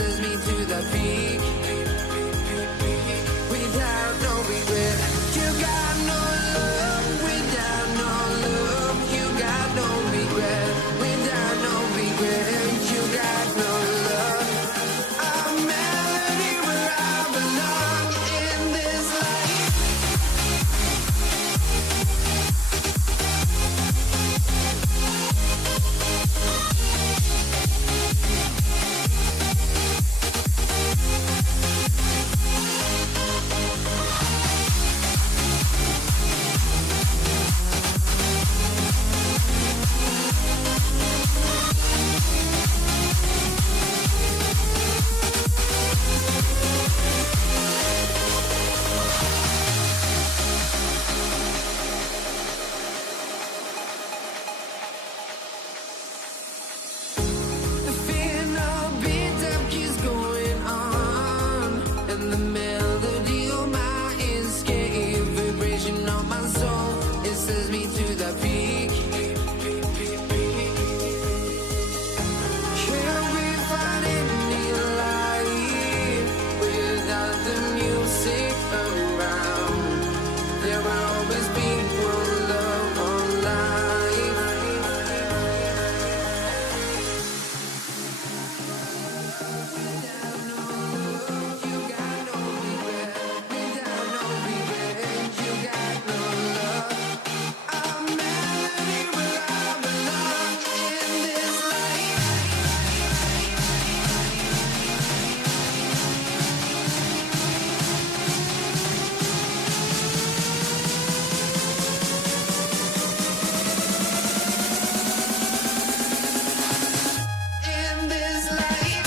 sends me to the peak. Without no regret, you got no love. Without no love, you got no regret. Without no regret, you got no love. A melody where I belong in this life. The fear no beat up keeps going on, and the melody of my escape, vibration on my soul, it sends me to the peak. Can we find any light without the music around? There will always be one love, one life. Without no love, you got no regret. Without no regret, you got no love. A melody where I belong in this life. In this life.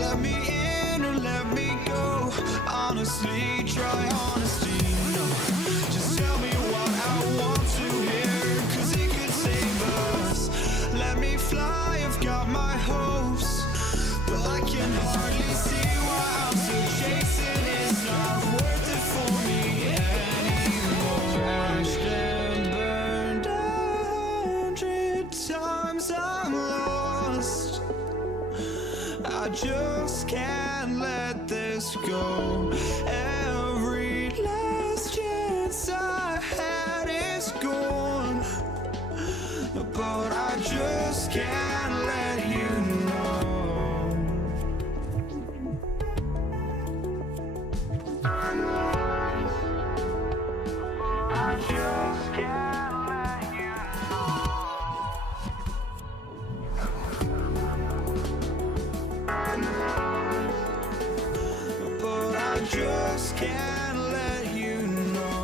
Let me in or let me go. Honestly, try honesty. No, just tell me what I want to hear, 'cause it could save us. Let me fly, I've got my hopes, but I can hardly see why I'm still chasing. It's not worth it for me anymore. Crashed and burned 100 times, I'm lost. I just can't let this go. Every last chance I had is gone, but I just can't let you know. I just can't let you know. But I just can't let you know.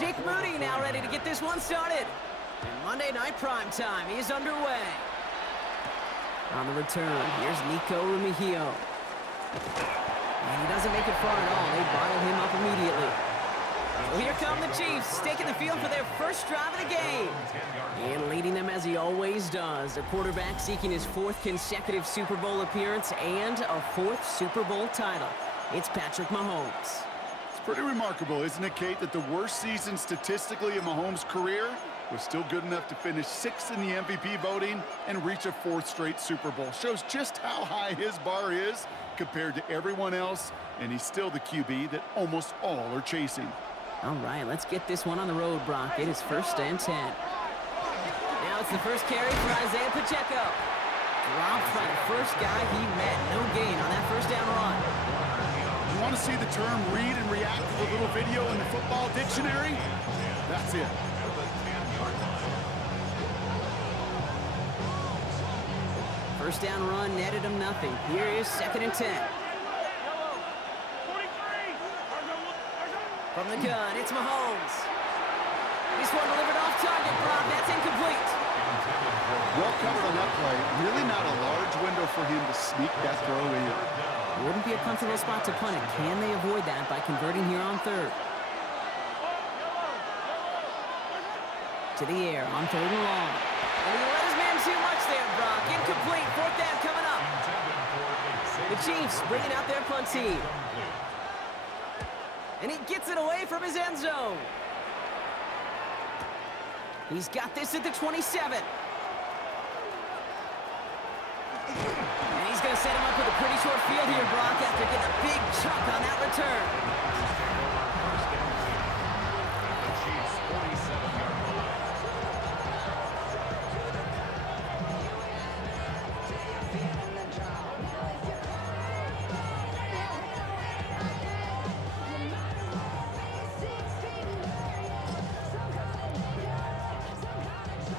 Jake Moody now ready to get this one started. And Monday Night Prime Time is underway. On the return, here's Nico Remigio. And he doesn't make it far at all. They bottle him up immediately. So here come the Chiefs, taking the field for their first drive of the game. And leading them as he always does. The quarterback seeking his 4th consecutive Super Bowl appearance and a 4th Super Bowl title. It's Patrick Mahomes. It's pretty remarkable, isn't it, Kate, that the worst season statistically in Mahomes' career was still good enough to finish 6th in the MVP voting and reach a 4th straight Super Bowl. Shows just how high his bar is compared to everyone else, and he's still the QB that almost all are chasing. All right, let's get this one on the road, Brock. It is 1st and 10. Now it's the first carry for Isaiah Pacheco. Dropped by the first guy he met. No gain on that first down run. You want to see the term read and react to the little video in the football dictionary? That's it. First down run netted him nothing. Here is 2nd and 10. From the gun, it's Mahomes. This one delivered off target, Brock. That's incomplete. Well covered on that play. Really not a large window for him to sneak that throw in. Wouldn't be a comfortable spot to punt it. Can they avoid that by converting here on 3rd? To the air on 3rd and long. And he let his man too much there, Brock. Incomplete. 4th down coming up. The Chiefs bringing out their punt team. And he gets it away from his end zone. He's got this at the 27. And he's going to set him up with a pretty short field here, Brock, after getting a big chunk on that return.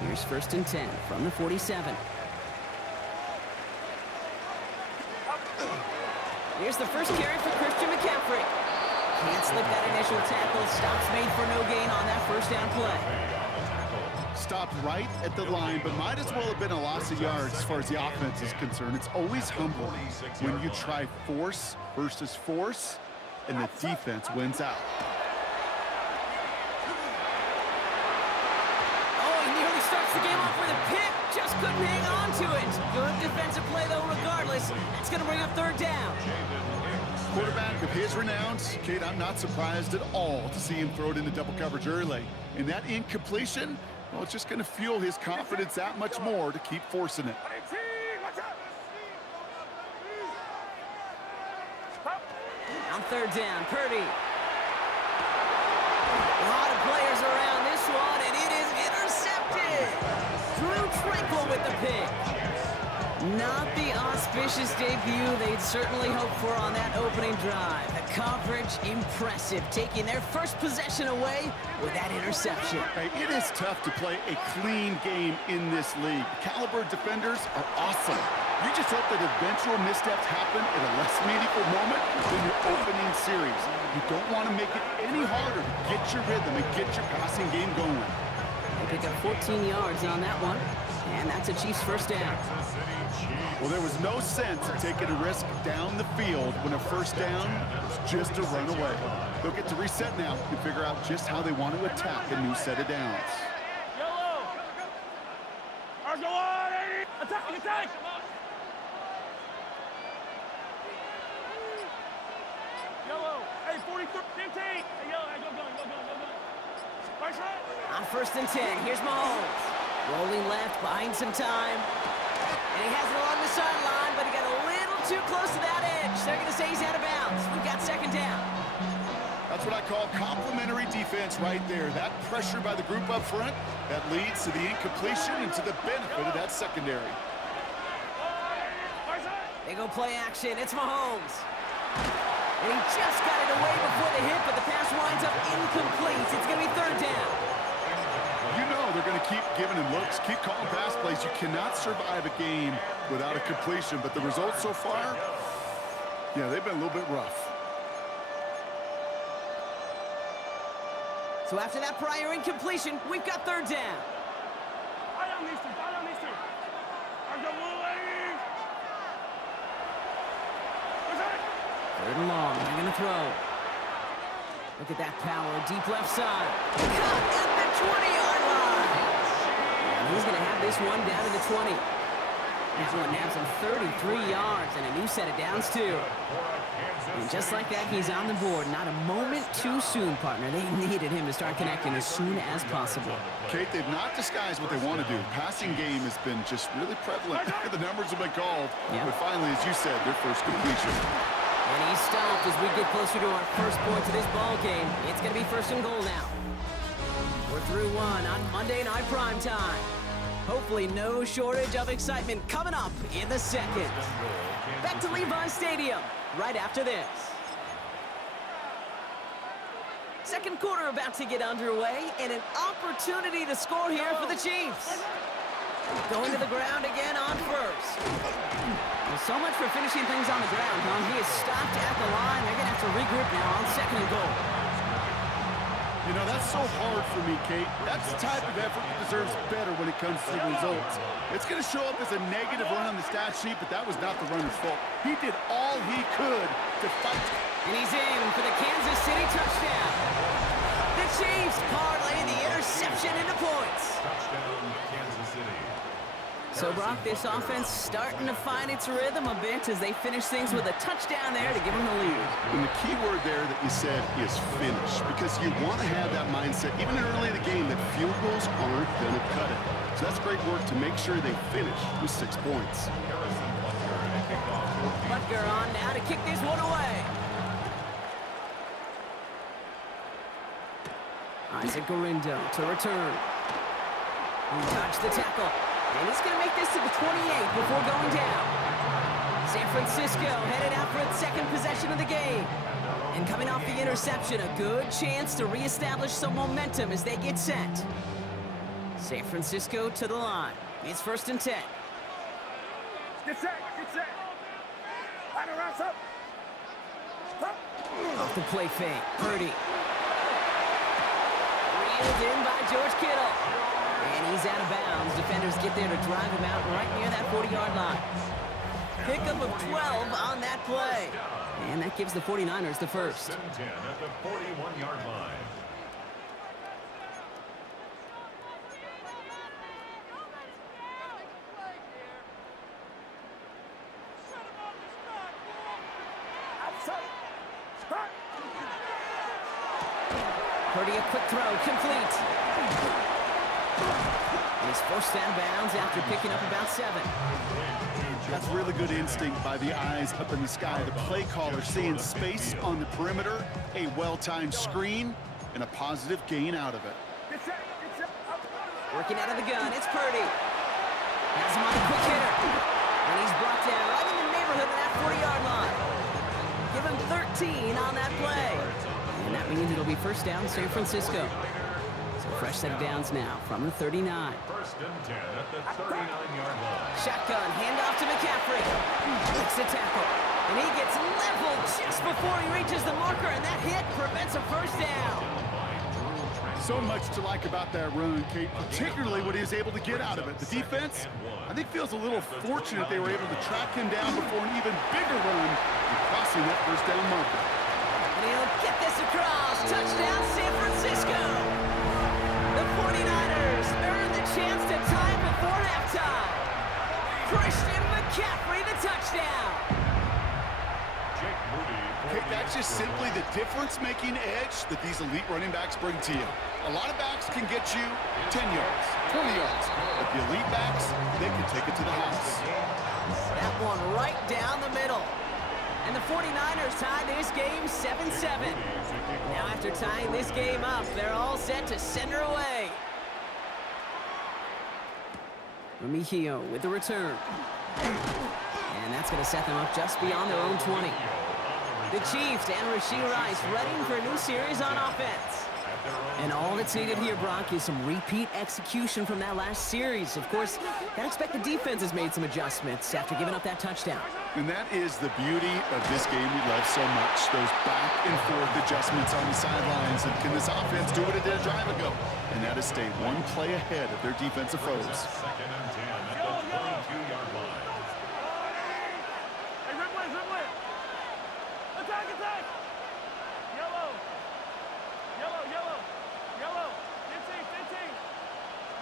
Here's 1st and 10 from the 47. Here's the first carry for Christian McCaffrey. Can't slip that initial tackle. Stops made for no gain on that first down play. Stopped right at the line, but might as well have been a loss of yards as far as the offense is concerned. It's always humbling when you try force versus force, and the defense wins out. Starts the game off with a pick. Just couldn't hang on to it. Good defensive play, though, regardless. That's going to bring up 3rd down. Quarterback of his renown, Kate, I'm not surprised at all to see him throw it into double coverage early. And that incompletion, well, it's just going to fuel his confidence that much more to keep forcing it. On 3rd down, Purdy. A lot of players around this one, and it is intercepted. Drew Tranquill with the pick. Not the auspicious debut they'd certainly hoped for on that opening drive. The coverage, impressive, taking their first possession away with that interception. Hey, it is tough to play a clean game in this league. Caliber defenders are awesome. You just hope that eventual missteps happen at a less meaningful moment than your opening series. You don't want to make it any harder to get your rhythm and get your passing game going. They pick up 14 yards on that one, and that's a Chiefs first down. Well, there was no sense of taking a risk down the field when a first down was just a run away. They'll get to reset now and figure out just how they want to attack a new set of downs. Attack! Yellow, hey, 43, 15. Hey, yellow, hey, go. Right side. On 1st and 10, here's Mahomes. Rolling left, buying some time. And he has it along the sideline, but he got a little too close to that edge. They're going to say he's out of bounds. We've got 2nd down. That's what I call complimentary defense right there. That pressure by the group up front, that leads to the incompletion and to the benefit of that secondary. They go play action. It's Mahomes. And he just got it away before the hit, but the pass winds up incomplete. It's going to be 3rd down. You know they're going to keep giving him looks, keep calling pass plays. You cannot survive a game without a completion, but the results so far, yeah, they've been a little bit rough. So after that prior incompletion, we've got third down. Eye on these two. Eye on these two. Are you moving? What's that? Third and long. They're going to throw. Look at that power. Deep left side. Caught at the 20-yard line. And he's going to have this one down to the 20. That one naps him 33 yards and a new set of downs, too. And just like that, he's on the board. Not a moment too soon, partner. They needed him to start connecting as soon as possible. Kate, they've not disguised what they want to do. Passing game has been just really prevalent. The numbers have been called. Yeah. But finally, as you said, their first completion. And he's stopped as we get closer to our first points of this ball game. It's going to be first and goal now. We're through one on Monday Night Prime Time. Hopefully no shortage of excitement coming up in the second. Back to Levi Stadium right after this. Second quarter about to get underway, and an opportunity to score here for the Chiefs. Going to the ground again on first. Well, so much for finishing things on the ground, huh? He is stopped at the line. They're going to have to regroup now on second and goal. You know, that's so hard for me, Kate. That's the type of effort that deserves better when it comes to the results. It's going to show up as a negative run on the stat sheet, but that was not the runner's fault. He did all he could to fight. And he's in for the Kansas City touchdown. The Chiefs parlay the interception into points. Touchdown, Kansas City. So, Brock, this offense starting to find its rhythm a bit as they finish things with a touchdown there to give them the lead. And the key word there that you said is finish, because you want to have that mindset, even early in the game, that field goals aren't going to cut it. So that's great work to make sure they finish with 6 points. Harrison Butker to kick off for Kansas. Butker on now to kick this one away. Isaac Gorindo to return. He dodged the tackle. And he's going to make this to the 28 before going down. San Francisco headed out for its second possession of the game. And coming off the interception, a good chance to reestablish some momentum as they get set. San Francisco to the line. It's first and 10. Get set. Get set. Line around, up. Up. Off the play fake. Purdy. Reeled in by George Kittle. And he's out of bounds. Defenders get there to drive him out right near that 40-yard line. Pickup of 12 on that play. And that gives the 49ers the first. 10 at the 41-yard line. Purdy, a quick throw, complete. And he's forced out of bounds after picking up about 7. That's really good instinct by the eyes up in the sky. The play caller seeing space on the perimeter, a well-timed screen, and a positive gain out of it. Get set. Get set. Up. Working out of the gun, it's Purdy. Has him on the quick hitter. And he's brought down right in the neighborhood of that 40-yard line. Give him 13 on that play. And that means it'll be first down San Francisco. So fresh set of downs now from the 39. First and 10 at the 39-yard line. Shotgun, handoff to McCaffrey. Makes the tackle. And he gets leveled just before he reaches the marker, and that hit prevents a first down. So much to like about that run, Kate, particularly what he was able to get out of it. The defense, I think, feels a little fortunate they were able to track him down before an even bigger run and crossing that first down marker. And he'll get this across. Touchdown, San Francisco. The 49ers earn the chance to tie before halftime. Christian McCaffrey, the touchdown. Jake Moody. Kate, that's just simply the difference-making edge that these elite running backs bring to you. A lot of backs can get you 10 yards, 20 yards. But the elite backs, they can take it to the house. That one right down the middle. And the 49ers tie this game 7-7. Now after tying this game up, they're all set to send her away. Remigio with the return. And that's going to set them up just beyond their own 20. The Chiefs and Rashee Rice ready for a new series on offense. And all that's needed here, Brock, is some repeat execution from that last series. Of course, I expect the defense has made some adjustments after giving up that touchdown. And that is the beauty of this game we love so much. Those back and forth adjustments on the sidelines. And can this offense do what it did a drive ago? And that is stay one play ahead of their defensive foes. Second and 10 at the 22-yard line. Hey, Ripley, Ripley. Attack, attack. Yellow. Yellow, yellow. Yellow. 15, 15.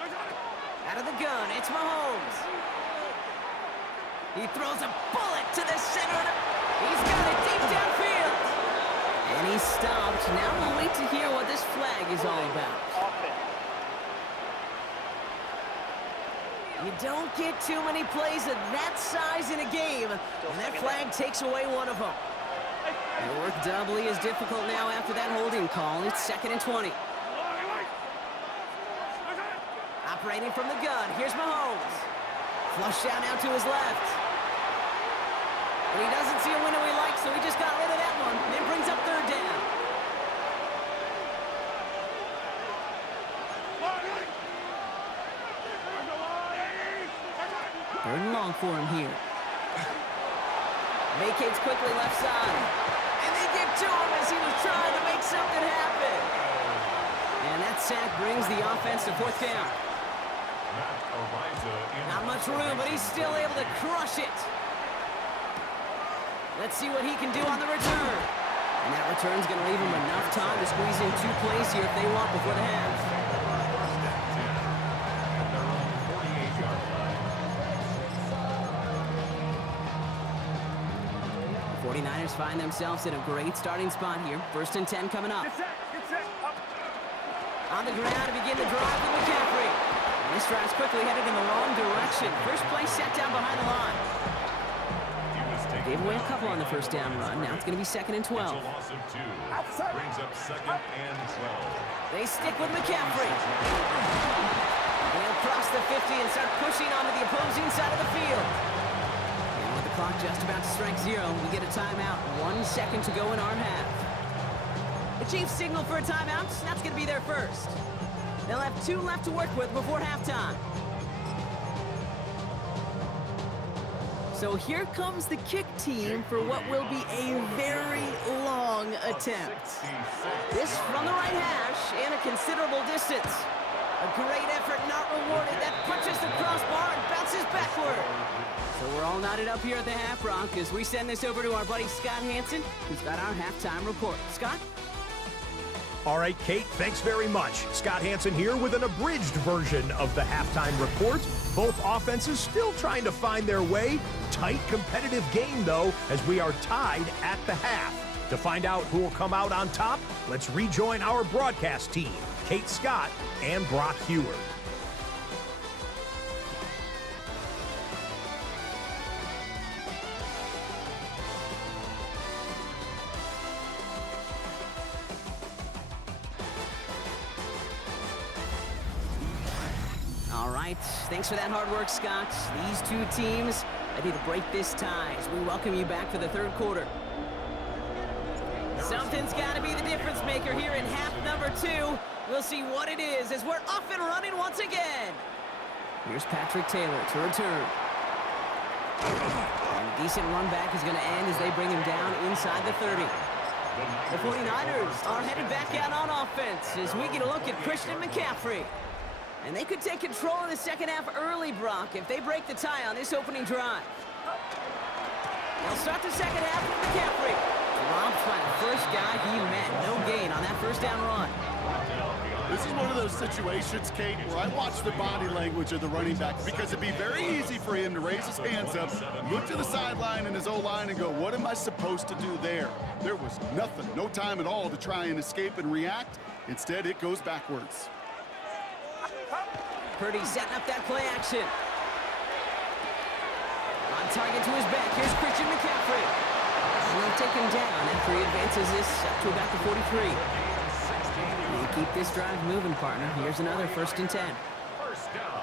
There's on it. Out of the gun, it's Mahomes. He throws a bullet to the center of the... He's got it deep downfield. And he's stopped. Now we'll wait to hear what this flag is all about. You don't get too many plays of that size in a game, and that flag takes away one of them. It'll work doubly as difficult now after that holding call. It's 2nd and 20. Operating from the gun, here's Mahomes. Flush down now to his left. But he doesn't see a window he likes, so he just got rid of that one. And it brings up 3rd down. Third and long for him here. Vacates quickly left side. And they give to him as he was trying to make something happen. And that sack brings the offense to 4th down. Not much room, but he's still able to crush it. Let's see what he can do on the return. And that return's going to leave him enough time to squeeze in 2 plays here if they want before the half. 49ers find themselves in a great starting spot here. 1st and 10 coming up. Get set, up. On the ground to begin the drive with McCaffrey. And this drive's quickly headed in the wrong direction. First play set down behind the line. Gave away a couple on the 1st down run. Now it's going to be 2nd and 12. Loss of 2. Brings up 2nd and 12. They stick with McCaffrey. They'll cross the 50 and start pushing onto the opposing side of the field. And with the clock just about to strike 0, we get a timeout. 1 second to go in our half. The Chiefs signal for a timeout. That's going to be their first. They'll have 2 left to work with before halftime. So here comes the kick team for what will be a very long attempt. This from the right hash and a considerable distance. A great effort not rewarded. That punches the crossbar and bounces backward. So we're all knotted up here at the half, Brock, as we send this over to our buddy Scott Hanson, who's got our halftime report. Scott? All right, Kate, thanks very much. Scott Hanson here with an abridged version of the halftime report. Both offenses still trying to find their way. Tight, competitive game, though, as we are tied at the half. To find out who will come out on top, let's rejoin our broadcast team, Kate Scott and Brock Huard. All right, thanks for that hard work, Scott. These 2 teams ready to break this tie as we welcome you back for the 3rd quarter. Something's got to be the difference maker here in half number 2. We'll see what it is as we're off and running once again. Here's Patrick Taylor to return. And a decent run back is going to end as they bring him down inside the 30. The 49ers are headed back out on offense as we get a look at Christian McCaffrey. And they could take control of the 2nd half early, Brock, if they break the tie on this opening drive. They'll start the 2nd half with McCaffrey. Dropped by the first guy he met. No gain on that 1st down run. This is one of those situations, Kate, where I watch the body language of the running back because it'd be very easy for him to raise his hands up, look to the sideline and his O-line and go, what am I supposed to do there? There was nothing, no time at all to try and escape and react. Instead, it goes backwards. Purdy setting up that play action. On target to his back, here's Christian McCaffrey. He'll take him down after he advances this up to about the 43. You keep this drive moving, partner. Here's another 1st and 10. First down.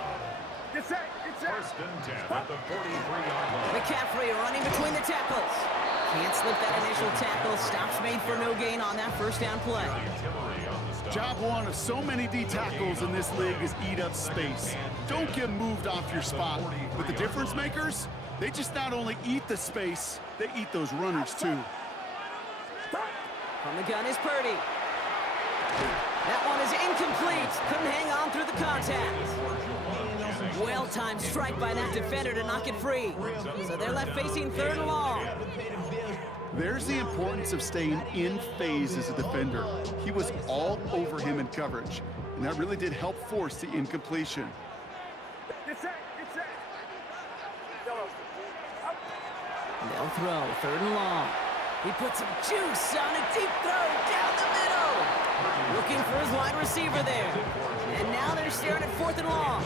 Get set, get set. 1st and 10 at the 43-yard line. McCaffrey running between the tackles. Can't slip that initial tackle. Stops made for no gain on that 1st down play. Tillery on the stop. Job one of so many D tackles in this league is eat up space. Don't get moved off your spot. But the difference makers, they just not only eat the space, they eat those runners too. From the gun is Purdy. That one is incomplete. Couldn't hang on through the contact. Well-timed strike by that defender to knock it free. So they're left facing 3rd and long. There's the importance of staying in phase as a defender. He was all over him in coverage, and that really did help force the incompletion. They'll throw 3rd and long. He puts some juice on a deep throw down the middle. Looking for his wide receiver there. And now they're staring at 4th and long.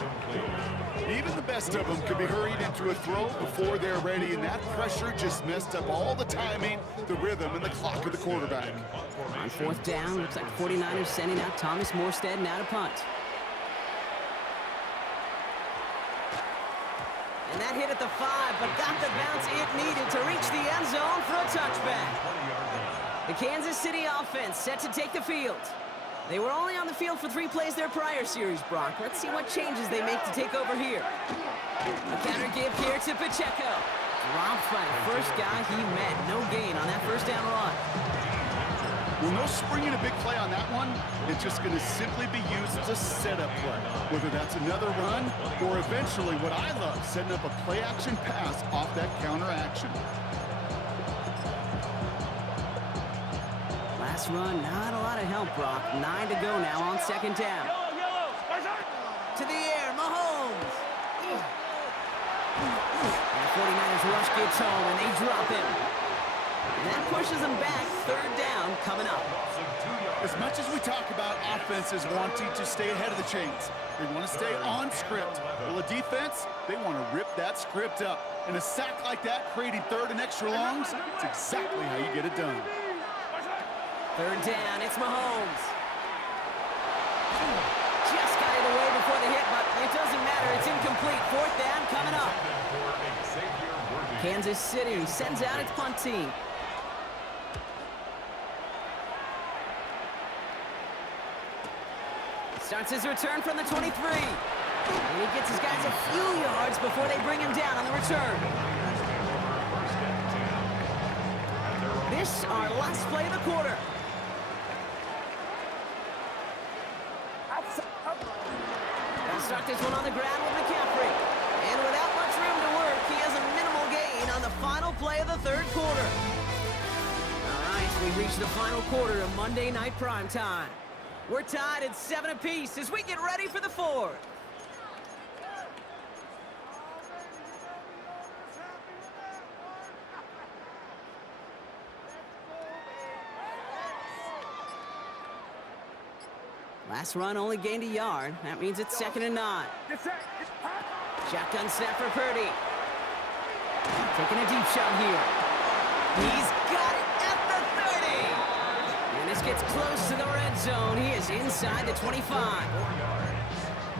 Even the best of them could be hurried into a throw before they're ready, and that pressure just messed up all the timing, the rhythm, and the clock of the quarterback. On 4th down, looks like 49ers sending out Thomas Morstead now to punt. And that hit at the 5, but got the bounce it needed to reach the end zone for a touchback. The Kansas City offense set to take the field. They were only on the field for 3 plays their prior series, Brock. Let's see what changes they make to take over here. A counter give here to Pacheco. Dropped by the first guy he met. No gain on that 1st down run. Well, no springing a big play on that one. It's just going to simply be used as a setup play. Whether that's another run or eventually what I love, setting up a play-action pass off that counter action. Last run, not a lot of help, Brock. 9 to go now on 2nd down. To the air, Mahomes. And 49ers rush gets home, and they drop him. And that pushes them back. 3rd down coming up. As much as we talk about offenses wanting to stay ahead of the chains, they want to stay on script. Well, a defense, they want to rip that script up. And a sack like that, creating 3rd and extra longs, it's exactly how you get it done. 3rd down, it's Mahomes. Just got it away before the hit, but it doesn't matter. It's incomplete. 4th down coming up. Kansas City sends out its punt team. Starts his return from the 23. And he gets his guys a few yards before they bring him down on the return. This our last play of the quarter. They'll start this one on the ground with McCaffrey. And without much room to work, he has a minimal gain on the final play of the 3rd quarter. All right, we reach the final quarter of Monday Night Primetime. We're tied at 7 apiece as we get ready for the 4th. Last run only gained a yard. That means it's 2nd and 9. Shotgun snap for Purdy. Taking a deep shot here. He's got it at the 30. And this gets close to the red zone. He is inside the 25.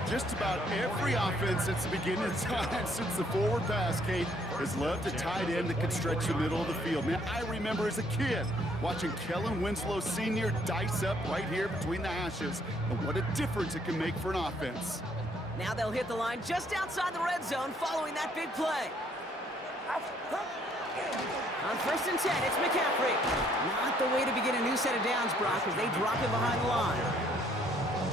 Just about every offense since the beginning of time, since the forward pass, Kate, has loved a tight end that can stretch the middle of the field. Man, I remember as a kid watching Kellen Winslow Sr. dice up right here between the hashes. And what a difference it can make for an offense. Now they'll hit the line just outside the red zone following that big play. On 1st and 10, it's McCaffrey. Not the way to begin a new set of downs, Brock, as they drop him behind the line.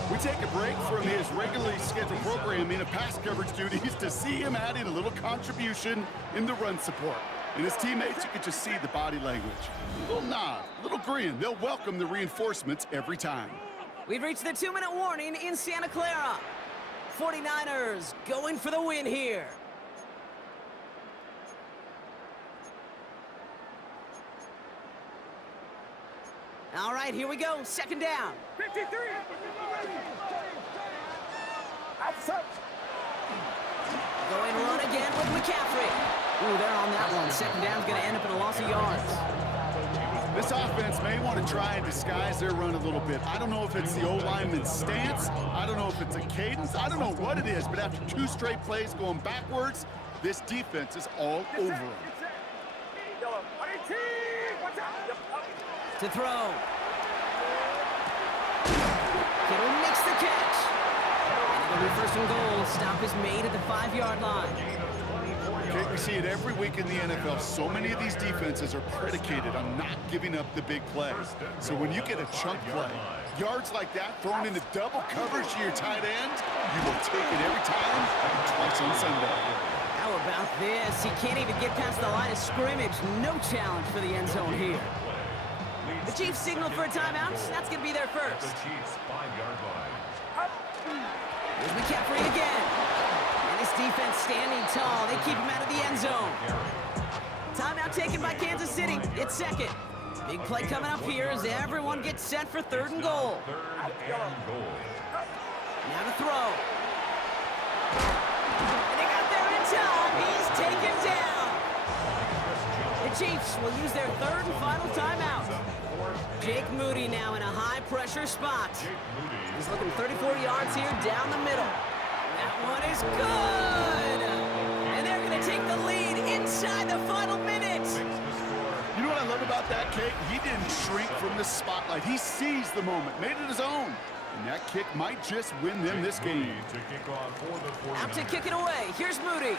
We take a break from his regularly scheduled programming of pass coverage duties to see him adding a little contribution in the run support. And his teammates, you could just see the body language. A little nod, a little grin. They'll welcome the reinforcements every time. We've reached the 2-minute warning in Santa Clara. 49ers going for the win here. All right, here we go. 2nd down. 53. Going run again with McCaffrey. Ooh, they're on that one. 2nd down's going to end up in a loss of yards. This offense may want to try and disguise their run a little bit. I don't know if it's the O-lineman's stance. I don't know if it's a cadence. I don't know what it is, but after 2 straight plays going backwards, this defense is all over them. To throw. Kittle makes the catch. And it'll be first and goal. Stop is made at the 5-yard line. Okay, we see it every week in the NFL. So many of these defenses are predicated on not giving up the big play. So when you get a chunk play, yards like that thrown into double coverage to your tight end, you will take it every time, twice on Sunday. How about this? He can't even get past the line of scrimmage. No challenge for the end zone here. The Chiefs signal for a timeout. That's going to be their first. The Chiefs 5-yard line. Here's McCaffrey again. And this defense standing tall. They keep him out of the end zone. Timeout taken by Kansas City. It's second. Big play coming up here as everyone gets set for 3rd and goal. 3rd and goal. Now to throw. And they got there in time. He's taken down. The Chiefs will use their 3rd and final timeout. Jake Moody now in a high-pressure spot. He's looking 34 yards here down the middle. That one is good! And they're going to take the lead inside the final minute. You know what I love about that kick? He didn't shrink from the spotlight. He seized the moment, made it his own. And that kick might just win them this game. To kick off for the 49ers. Out to kick it away. Here's Moody.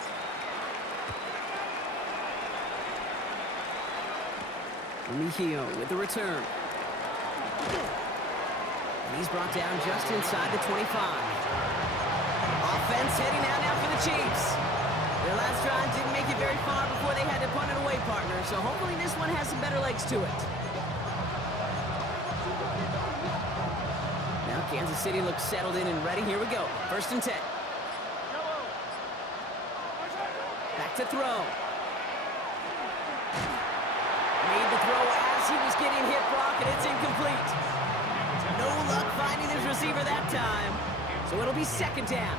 Remigio with the return. And he's brought down just inside the 25. Offense heading out now for the Chiefs. Their last drive didn't make it very far before they had to punt it away, partner, so hopefully this one has some better legs to it. Now Kansas City looks settled in and ready. Here we go. 1st and 10. Back to throw. Made the throw as he was getting hit, Brock, and it's incomplete. No luck finding his receiver that time, so it'll be 2nd down.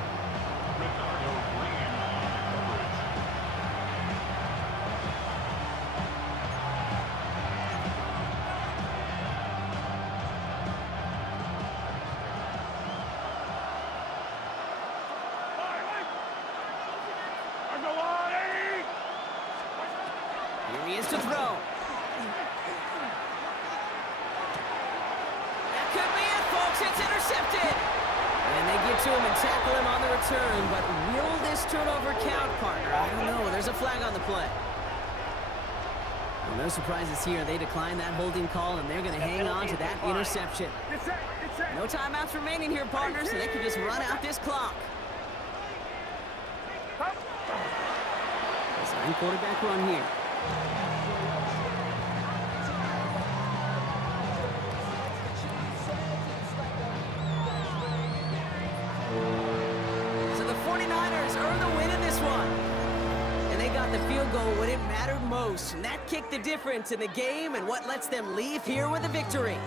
Here he is to throw. That could be it, folks. It's intercepted. And they get to him and tackle him on the return. But will this turnover count, partner? I don't know. There's a flag on the play. Well, no surprises here. They decline that holding call, and they're going to hang on to that interception. No timeouts remaining here, partner, so they can just run out this clock. Design quarterback run here. So the 49ers earn the win in this one. And they got the field goal when it mattered most. And that kicked the difference in the game and what lets them leave here with a victory.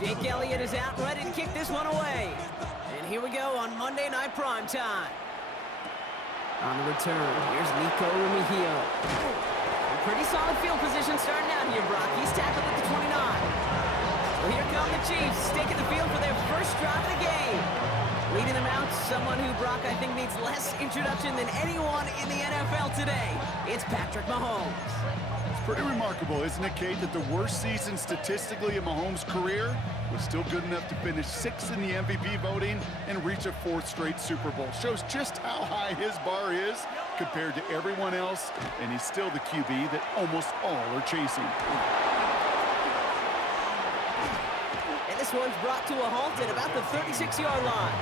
Jake Elliott is out, ready to kick this one away. And here we go on Monday Night Primetime. On the return, here's Nico Remigio. Pretty solid field position starting out here, Brock. He's tackled at the 29. Well, here come the Chiefs, taking the field for their first drive of the game. Leading them out, someone who, Brock, I think needs less introduction than anyone in the NFL today. It's Patrick Mahomes. It's pretty remarkable, isn't it, Kate, that the worst season statistically in Mahomes' career was still good enough to finish 6th in the MVP voting and reach a 4th straight Super Bowl. Shows just how high his bar is compared to everyone else, and he's still the QB that almost all are chasing. And this one's brought to a halt at about the 36-yard line.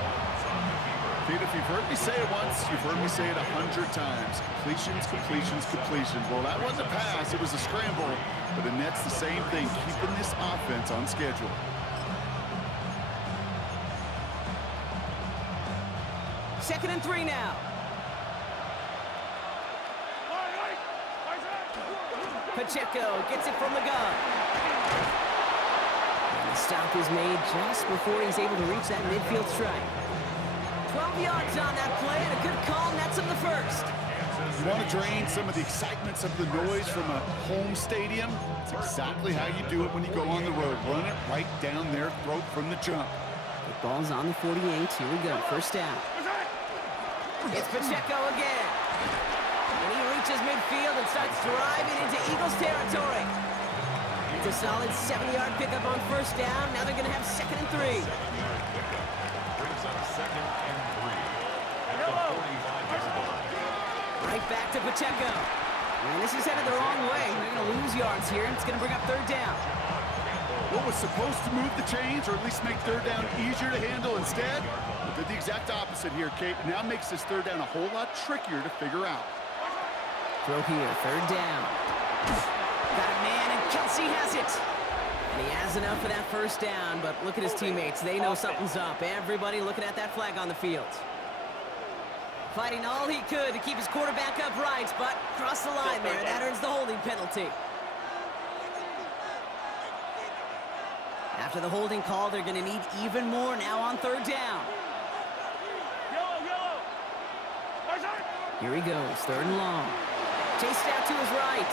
Pete, if you've heard me say it once, you've heard me say it 100 times. Completions, completions, completions. Well, that wasn't a pass, it was a scramble. But the Nets, the same thing, keeping this offense on schedule. Second and 3 now. Pacheco gets it from the gun. And the stop is made just before he's able to reach that midfield strike. 12 yards on that play, and a good call nets him the first. You want to drain some of the excitement, some of the noise from a home stadium? It's exactly how you do it when you go on the road. Run it right down their throat from the jump. The ball's on the 48. Here we go. First down. It's Pacheco again. And he reaches midfield and starts driving into Eagles territory. It's a solid 70-yard pickup on first down. Now they're going to have second and 3. Brings up 2nd and 3. At the 45-yard line. Right back to Pacheco. And this is headed the wrong way. They're going to lose yards here. It's going to bring up third down. What was supposed to move the chains, or at least make third down easier to handle instead? Did the exact opposite here, Kate. Now makes this third down a whole lot trickier to figure out. Throw here, third down. Got a man, and Kelsey has it. And he has enough for that first down, but look at his teammates. They know something's up. Everybody looking at that flag on the field. Fighting all he could to keep his quarterback upright, but crossed the line there. That earns the holding penalty. After the holding call, they're going to need even more now on third down. Here he goes, third and long. Chased out to his right.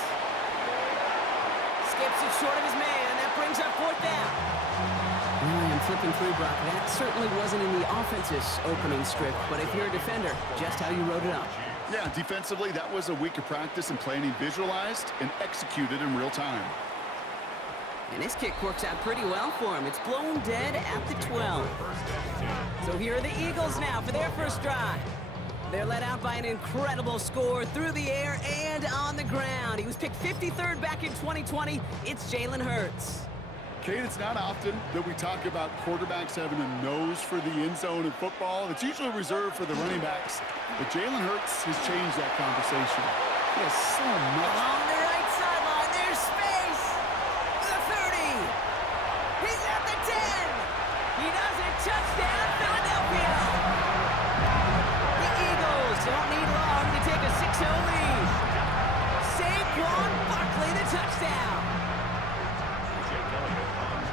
Skips it short of his man. That brings up fourth down. Really, I'm flipping through, Brock. That certainly wasn't in the offense's opening script, but if you're a defender, just how you wrote it up. Yeah, defensively, that was a week of practice and planning visualized and executed in real time. And this kick works out pretty well for him. It's blown dead at the 12. So here are the Eagles now for their first drive. They're led out by an incredible score through the air and on the ground. He was picked 53rd back in 2020. It's Jalen Hurts. Kate, it's not often that we talk about quarterbacks having a nose for the end zone in football. It's usually reserved for the running backs. But Jalen Hurts has changed that conversation. He has so much. Along the right sideline, there's space. The 30. He's at the 10. He does it. Touchdown, Philadelphia. The Eagles don't need long to take a 6-0 lead. Saquon Barkley, the touchdown.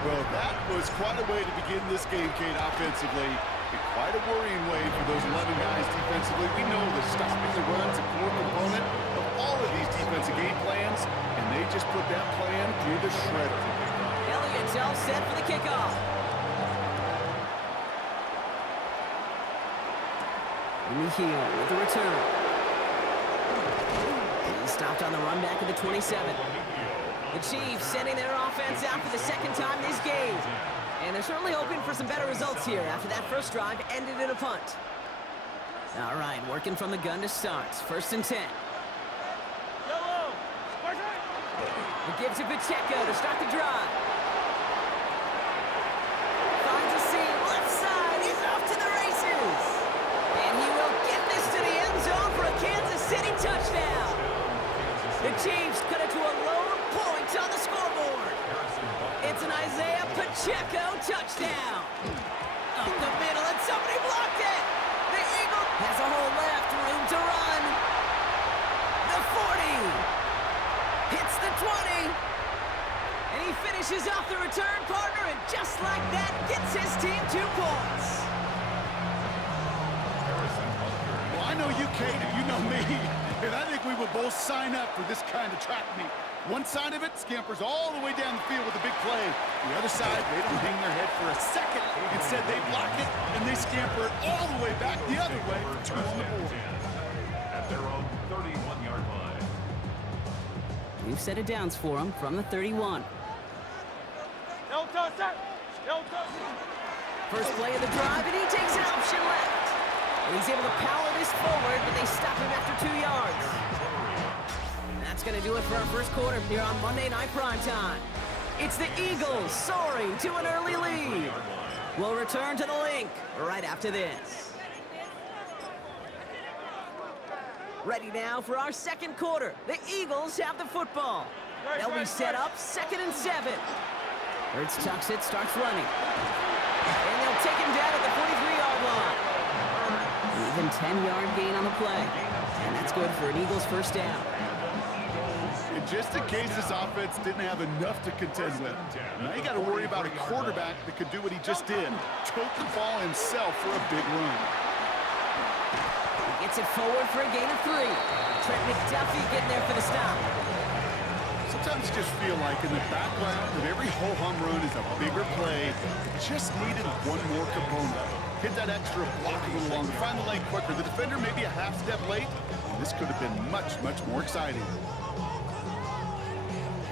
Well, that was quite a way to begin this game, Kate, offensively. And quite a worrying way for those 11 guys defensively. We know that stopping the run's a core component of all of these defensive game plans, and they just put that plan through the shredder. Elliott's all set for the kickoff. Remigio with the return. He's stopped on the run back at the 27. The Chiefs sending their offense out for the second time this game. And they're certainly hoping for some better results here after that first drive ended in a punt. All right, working from the gun to start. First and 10. It gives it Pacheco to start the drive. Finds a seam, left side. He's off to the races. And he will get this to the end zone for a Kansas City touchdown. The Chiefs cut it to a lone point on the scoreboard. It's an Isaiah Pacheco touchdown. Up the middle, and somebody blocked it. The Eagle has a hole left, room to run. The 40 hits the 20. And he finishes finishes off the return partner, and just like that, gets his team 2 points. Well, I know you, Kate, and you know me, and I think we would both sign up for this kind of track meet. One side of it scampers all the way down the field with a big play. The other side, they don't hang their head for a second. Instead, they block it, and they scamper it all the way back the other way for 2 on the board. At their own 31-yard line. New set of downs for him from the 31. First play of the drive, and he takes an option left. And he's able to power this forward, but they stop him after 2 yards. That's going to do it for our first quarter here on Monday Night Primetime. It's the Eagles soaring to an early lead. We'll return to the link right after this. Ready now for our second quarter. The Eagles have the football. They'll be set up 2nd and 7. Hurts tucks it, starts running. And they'll take him down at the 43-yard line. Even 10-yard gain on the play. And that's good for an Eagles first down. And just in case this offense didn't have enough to contend with, now you got to worry about a quarterback that could do what he just did. Tote the ball himself for a big run. He gets it forward for a gain of 3. Trent McDuffie getting there for the stop. Sometimes you just feel like in the background of every ho-hum run is a bigger play. Just needed one more component. Hit that extra block a little longer, find the lane quicker. The defender may be a half step late, and this could have been much, much more exciting.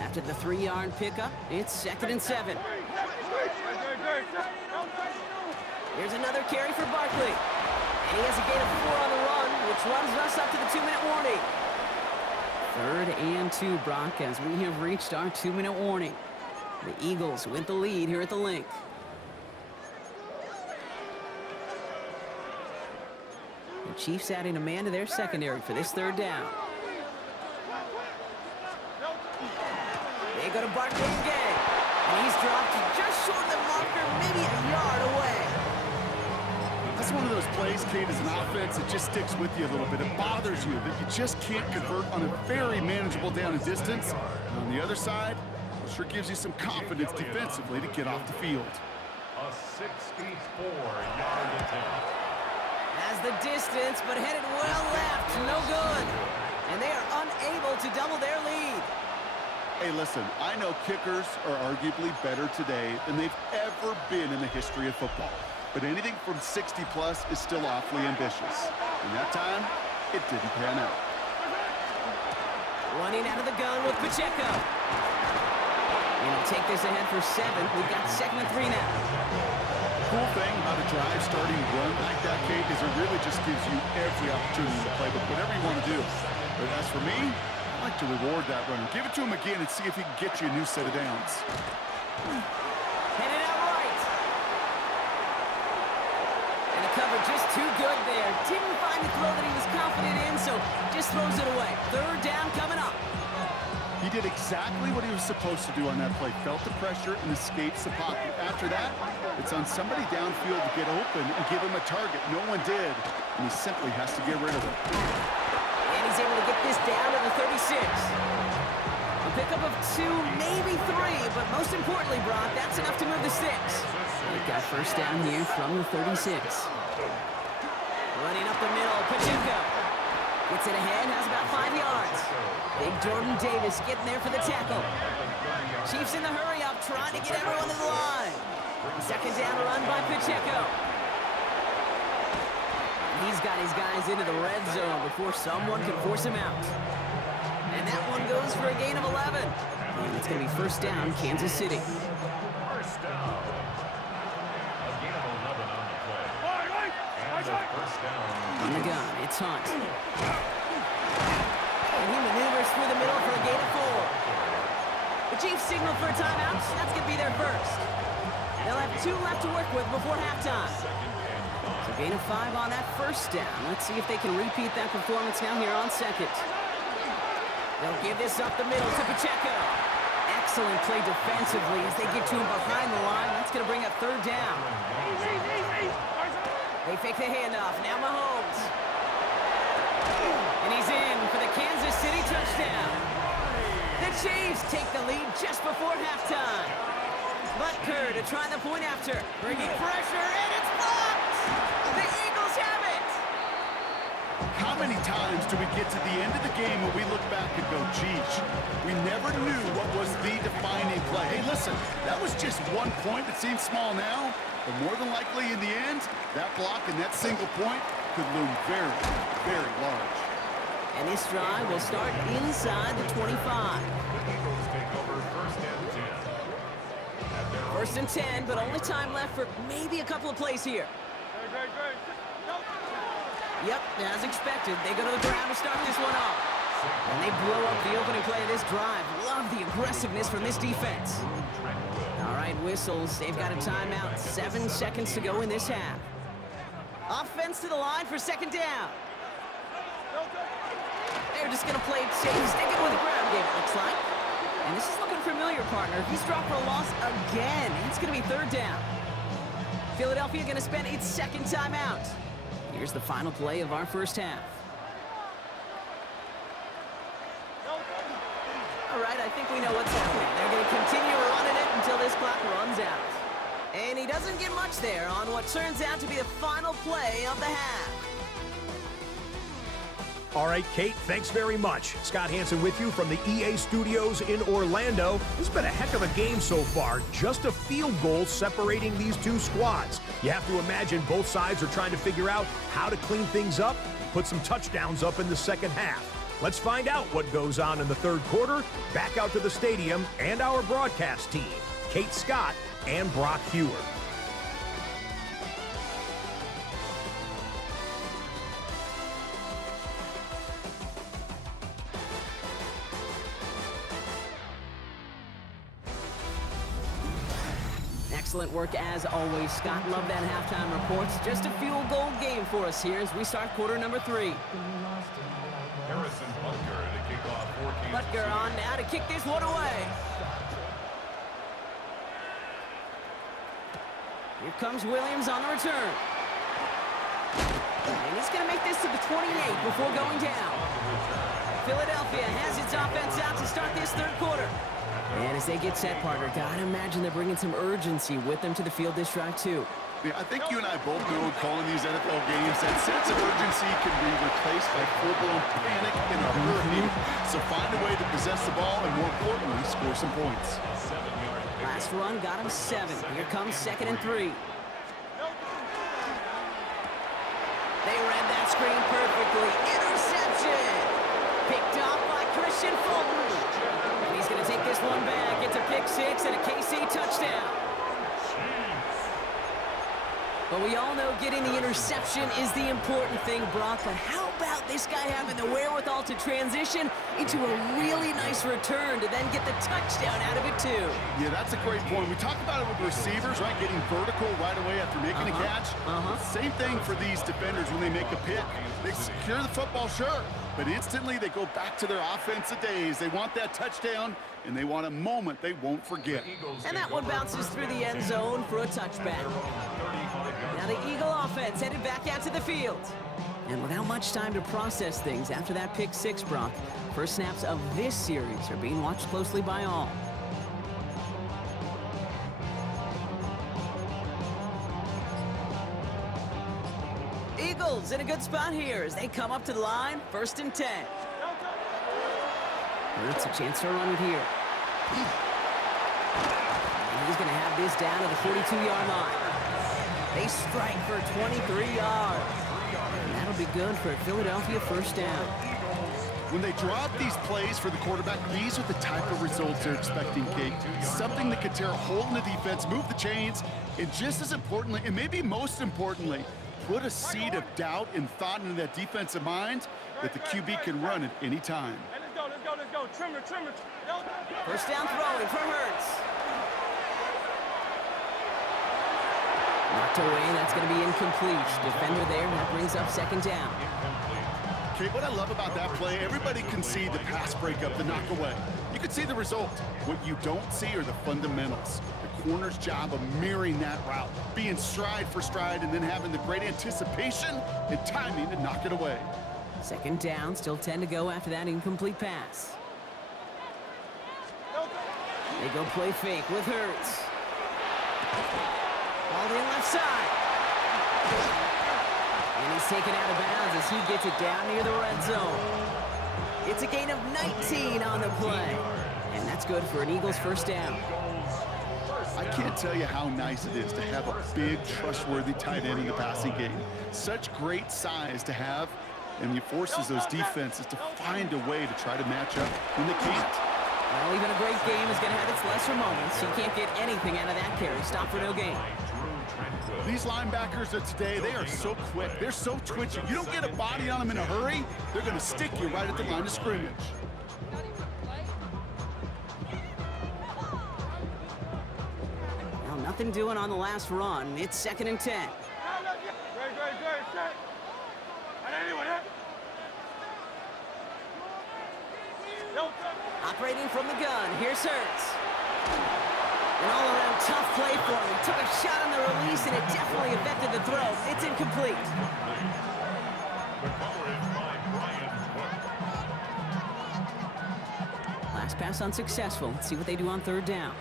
After the 3-yard pickup, it's 2nd and 7. Here's another carry for Barkley. And he has a gain of 4 on the run, which runs us up to the 2-minute warning. 3rd and 2, Brock, as we have reached our 2-minute warning. The Eagles with the lead here at the link. The Chiefs adding a man to their secondary for this 3rd down. They go to Barkley again. And he's dropped just short of the marker, maybe a yard away. That's one of those plays, Kate, as an offense, it just sticks with you a little bit. It bothers you that you just can't convert on a very manageable down and distance. And on the other side, it sure gives you some confidence defensively to get off the field. A 64-yard attempt. Has the distance, but headed well left. No good. And they are unable to double their lead. Hey, listen, I know kickers are arguably better today than they've ever been in the history of football. But anything from 60-plus is still awfully ambitious. And that time, it didn't pan out. Running out of the gun with Pacheco. And he'll take this ahead for 7. We've got 2nd and 3 now. Cool thing about a drive starting run like that, Kate, is it really just gives you every opportunity to play with whatever you want to do. But as for me, I like to reward that runner. Give it to him again and see if he can get you a new set of downs. Headed out right. And the cover just too good there. Didn't find the throw that he was confident in, so just throws it away. 3rd down coming up. He did exactly what he was supposed to do on that play. Felt the pressure and escapes the pocket. After that, it's on somebody downfield to get open and give him a target. No one did, and he simply has to get rid of it. And he's able to get this down to the 36. A pickup of 2, maybe 3, but most importantly, Brock, that's enough to move the 6. They've got first down here from the 36. Running up the middle, Pacheco. Gets it ahead, has about 5 yards. Big Jordan Davis getting there for the tackle. Chiefs in the hurry up, trying to get everyone to the line. 2nd down run by Pacheco. He's got his guys into the red zone before someone can force him out. And that one goes for a gain of 11. And it's going to be first down, Kansas City. First down. A gain of 11 on the play. And a first down. On the gun, it's Hunt. And he maneuvers through the middle for a gain of 4. The Chiefs signal for a timeout. That's going to be their first. They'll have 2 left to work with before halftime. So gain of 5 on that first down. Let's see if they can repeat that performance now here on 2nd. They'll give this up the middle to Pacheco. Excellent play defensively as they get to him behind the line. That's going to bring up 3rd down. They fake the handoff. Now Mahomes. And he's in for the Kansas City touchdown. The Chiefs take the lead just before halftime. Butker to try the point after. Bringing pressure, and it's blocked! The Eagles have it! How many times do we get to the end of the game when we look back and go, geez, we never knew what was the defining play. Hey, listen, that was just 1 point. It seems small now, but more than likely in the end, that block and that single point could loom very, very large. And this drive will start inside the 25. The Eagles take over first and 10. At their own First and 10, but only time left for maybe a couple of plays here. Great. Yep, as expected, they go to the ground to start this one off. And they blow up the opening play of this drive. Love the aggressiveness from this defense. All right, whistles. They've got a timeout. 7 seconds to go in this half. Offense to the line for second down. They're just going to play it safe, sticking with the ground game, it looks like. And this is looking familiar, partner. He's dropped for a loss again. It's going to be third down. Philadelphia going to spend its second timeout. Here's the final play of our first half. All right, I think we know what's happening. They're going to continue running it until this clock runs out. And he doesn't get much there on what turns out to be the final play of the half. All right, Kate, thanks very much. Scott Hanson with you from the EA Studios in Orlando. This has been a heck of a game so far. Just a field goal separating these two squads. You have to imagine both sides are trying to figure out how to clean things up, put some touchdowns up in the second half. Let's find out what goes on in the third quarter. Back out to the stadium and our broadcast team, Kate Scott and Brock Hewer. Excellent work as always, Scott. Love that halftime reports. Just a field goal game for us here as we start quarter number 3. Harrison Butker to kick off for Kansas Butker City. on now to kick this one away. Here comes Williams on the return. And he's going to make this to the 28 before going down. Philadelphia has its offense out to start this third quarter. And as they get set, partner, gotta imagine they're bringing some urgency with them to the field this drive, too. Yeah, I think you and I both know calling these NFL games, that sense of urgency can be replaced by full-blown panic in a hurry. So find a way to possess the ball and, more importantly, score some points. Last run got him 7. Here comes 2nd and 3. They read that screen perfectly. Interception! Picked off by Christian Fulton. And he's going to take this one back. It's a pick 6 and a KC touchdown. But we all know getting the interception is the important thing, Brock. But how about this guy having the wherewithal to transition into a really nice return to then get the touchdown out of it, too? Yeah, that's a great point. We talk about it with receivers, right? Getting vertical right away after making a catch. Same thing for these defenders when they make a pick. They secure the football, sure, but instantly they go back to their offensive days. They want that touchdown, and they want a moment they won't forget. And that one bounces through the end zone for a touchback. Now the Eagle offense headed back out to the field. And without much time to process things after that pick 6, Brock, first snaps of this series are being watched closely by all. Eagles in a good spot here as they come up to the line, 1st and 10. Hurts a chance to run it here. And he's going to have this down to the 42-yard line. They strike for 23 yards. And that'll be good for a Philadelphia first down. When they draw up these plays for the quarterback, these are the type of results they're expecting, Kate. Something that could tear a hole in the defense, move the chains, and just as importantly, and maybe most importantly, put a seed of doubt and thought into that defensive mind that the QB can run at any time. Hey, let's go. Trimmer. First down throwing for Hurts. Knocked away, that's going to be incomplete. Defender there, that brings up 2nd down. Okay, what I love about that play, everybody can see the pass breakup, the knock away. You can see the result. What you don't see are the fundamentals. The corner's job of mirroring that route, being stride for stride, and then having the great anticipation and timing to knock it away. 2nd down, still 10 to go after that incomplete pass. They go play fake with Hurts. Ball in left side. And he's taken out of bounds as he gets it down near the red zone. It's a gain of 19 on the play. And that's good for an Eagles first down. I can't tell you how nice it is to have a big, trustworthy tight end in the passing game. Such great size to have, and it forces those defenses to find a way to try to match up when they can't. Well, even a great game is going to have its lesser moments. You can't get anything out of that carry. Stop for no gain. These linebackers of today, they are so quick. They're so twitchy. You don't get a body on them in a hurry, they're going to stick you right at the line of scrimmage. Well, nothing doing on the last run. It's 2nd and 10. Operating from the gun, here's Hurts. An all-around tough play for him. He took a shot on the release, and it definitely affected the throw. It's incomplete. Last pass unsuccessful. Let's see what they do on 3rd down.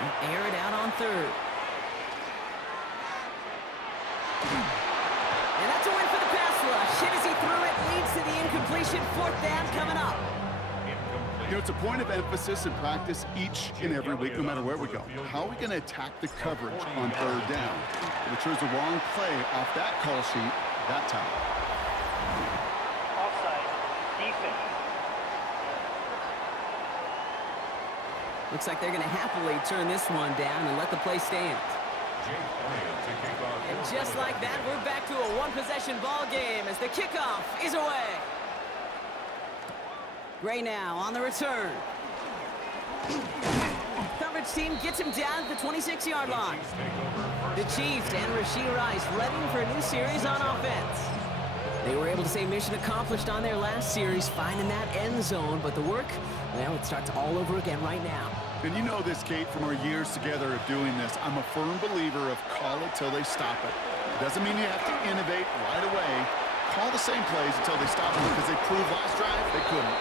And air it out on 3rd. And that's a win for the pass rush. Hit as he threw it, leads to the incompletion. 4th down coming up. You know, it's a point of emphasis in practice each and every week, no matter where we go. How are we going to attack the coverage on 3rd down? We chose the wrong play off that call sheet that time. Offside. Defense. Looks like they're going to happily turn this one down and let the play stand. And just like that, we're back to a one-possession ball game as the kickoff is away. Gray now on the return. Coverage team gets him down at the 26-yard line. The Chiefs and Rashee Rice ready for a new series on offense. They were able to say mission accomplished on their last series, finding that end zone, but the work, well, it starts all over again right now. And you know this, Kate, from our years together of doing this. I'm a firm believer of call it till they stop it. It doesn't mean you have to innovate right away. Call the same plays until they stop them, because they proved last drive they couldn't.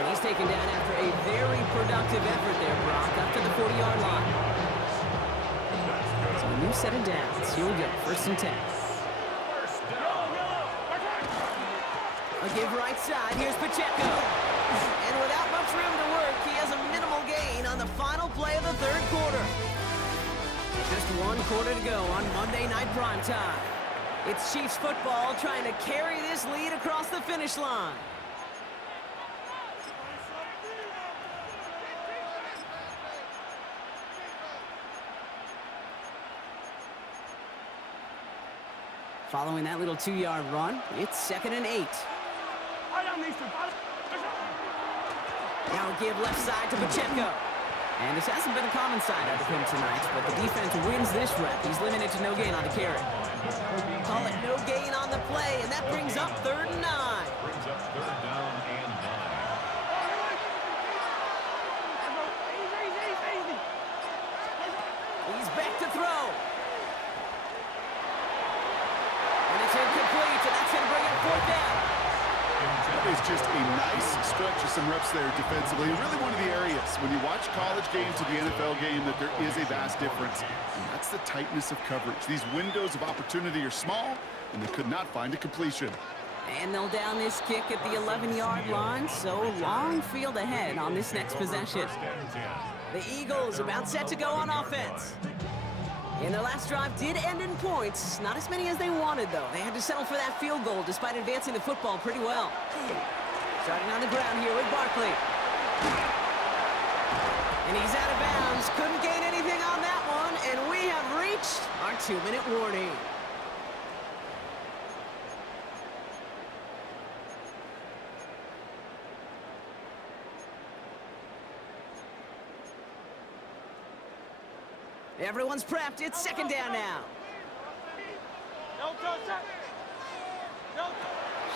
And he's taken down after a very productive effort there, Brock, up to the 40-yard line. So a new set of downs. Here we go, 1st and 10. A give right side, here's Pacheco. And without much room to work, he has a minimal gain on the final play of the 3rd quarter. Just 1 quarter to go on Monday Night Primetime. It's Chiefs football trying to carry this lead across the finish line. Following that little 2-yard run, it's 2nd and 8. Now a give left side to Pacheco. And this hasn't been a common side out of him tonight, but the defense wins this rep. He's limited to no gain on the carry. Call it no gain on the play, and that brings up 3rd and 9. Brings up 3rd down and 9. He's back to throw. And it's incomplete, and that's going to bring up 4th down. That is just a nice stretch of some reps there defensively. Really one of the areas when you watch college games to the NFL game that there is a vast difference. And that's the tightness of coverage. These windows of opportunity are small, and they could not find a completion. And they'll down this kick at the 11-yard line, so long field ahead on this next possession. The Eagles about set to go on offense. And their last drive did end in points. Not as many as they wanted, though. They had to settle for that field goal despite advancing the football pretty well. Starting on the ground here with Barkley. And he's out of bounds. Couldn't gain anything on that one. And we have reached our 2-minute warning. Everyone's prepped. It's 2nd down now.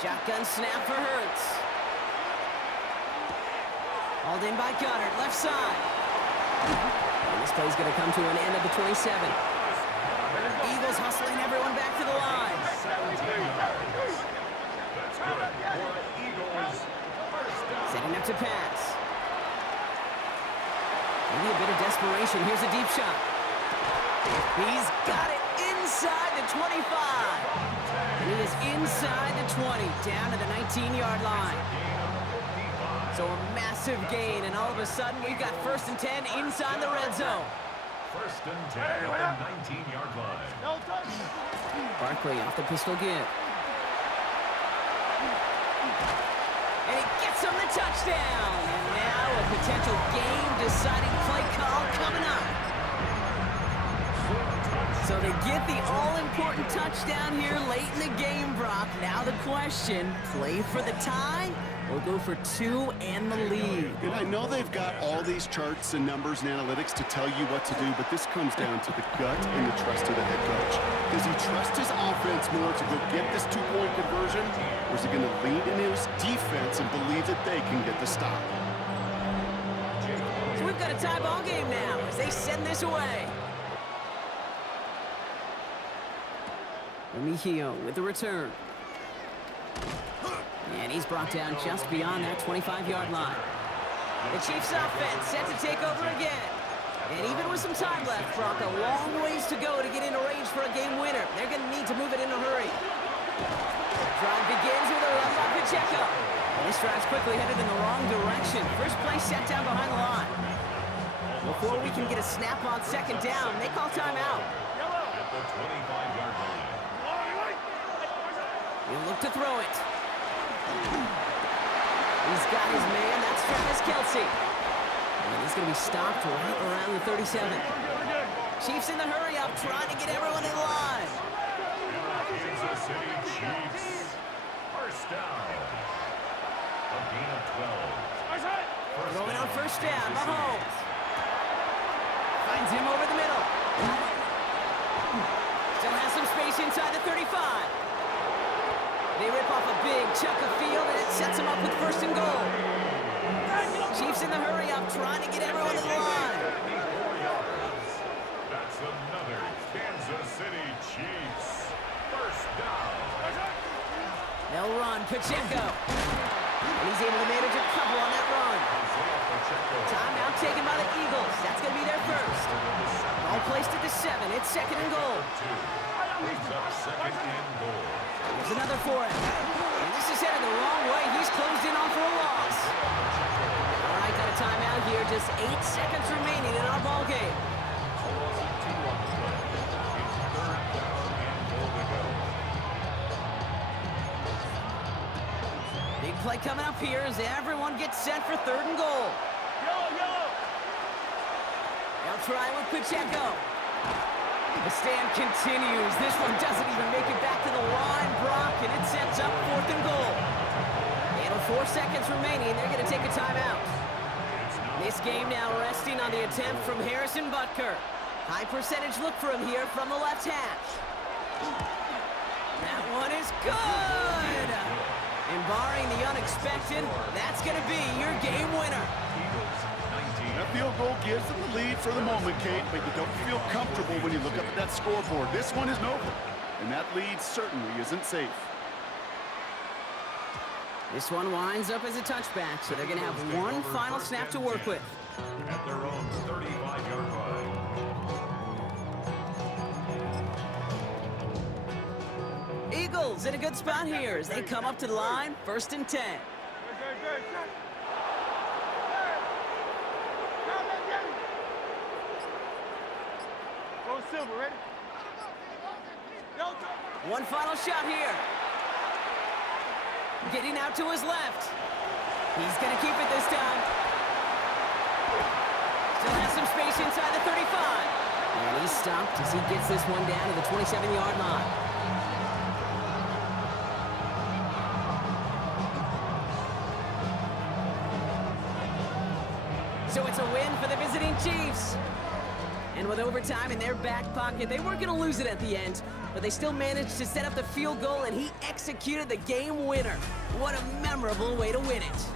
Shotgun snap for Hurts. Hauled in by Goddard, left side. And this play's going to come to an end at the 27. Eagles hustling everyone back to the line. That's good for the Eagles. First down. Setting up to pass. Maybe a bit of desperation. Here's a deep shot. He's got it inside the 25. And he is inside the 20, down to the 19-yard line. So a massive gain, and all of a sudden we've got 1st and 10 inside the red zone. 1st and 10 at the 19-yard line. No touch. Barkley off the pistol give. And he gets him the touchdown. And now a potential game-deciding play call coming up. So they get the all-important touchdown here late in the game, Brock. Now the question, play for the tie or go for 2 and the lead? And I know they've got all these charts and numbers and analytics to tell you what to do, but this comes down to the gut and the trust of the head coach. Does he trust his offense more to go get this 2-point conversion, or is he going to lean into his defense and believe that they can get the stop? So we've got a tie ball game now as they send this away. Remigio with the return. And he's brought down just beyond that 25-yard line. The Chiefs offense set to take over again. And even with some time left, Brock, a long ways to go to get into range for a game winner. They're going to need to move it in a hurry. Drive begins with a run by Pacheco. And this drive's quickly headed in the wrong direction. First play set down behind the line. Before we can get a snap on 2nd down, they call timeout. At the 25-yard line. He'll look to throw it. He's got his man, that's Travis Kelce. And he's going to be stopped right around the 37. Chiefs in the hurry up, trying to get everyone in line. Kansas City Chiefs. First down. A gain of 12. Throwing on 1st down, Mahomes. Finds him over the middle. Still has some space inside the 35. They rip off a big chunk of field, and it sets them up with 1st and goal. Chiefs in the hurry up, trying to get everyone in line. That's another Kansas City Chiefs. First down. They'll run, Pacheco. And he's able to manage a couple on that run. Timeout taken by the Eagles. That's going to be their first. Ball placed at the 7. It's 2nd and goal. Brings up 2nd and goal. There's another for him. And this is headed the wrong way. He's closed in on for a loss. All right, got a timeout here. Just 8 seconds remaining in our ball game. Big play coming up here as everyone gets set for 3rd and goal. They'll try with Pacheco. The stand continues. This one doesn't even make it back to the line, Brock, and it sets up 4th and goal. And with 4 seconds remaining, they're going to take a timeout. This game now resting on the attempt from Harrison Butker. High percentage look for him here from the left hash. That one is good! And barring the unexpected, that's going to be your game winner. That field goal gives them the lead for the moment, Kate, but you don't feel comfortable when you look up at that scoreboard. This one isn't over, and that lead certainly isn't safe. This one winds up as a touchback, so they're going to have one final snap to work with. At their own 35-yard line. Eagles in a good spot here as they come up to the line, 1st and 10. Silver, ready? One final shot here. Getting out to his left. He's going to keep it this time. Still has some space inside the 35. And he's stopped as he gets this one down to the 27-yard line. So it's a win for the visiting Chiefs. And with overtime in their back pocket, they weren't going to lose it at the end, but they still managed to set up the field goal, and he executed the game winner. What a memorable way to win it.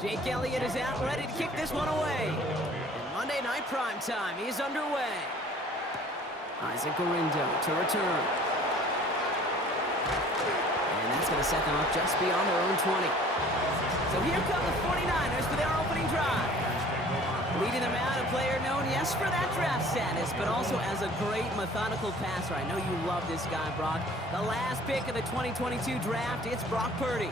Jake Elliott is out, ready to kick this one away. And Monday Night Primetime is underway. Isaac Gorindo to return. And that's going to set them up just beyond their own 20. So here come the 49ers for their opening drive. Leading them out, a player known, yes, for that draft status, but also as a great methodical passer. I know you love this guy, Brock. The last pick of the 2022 draft, it's Brock Purdy.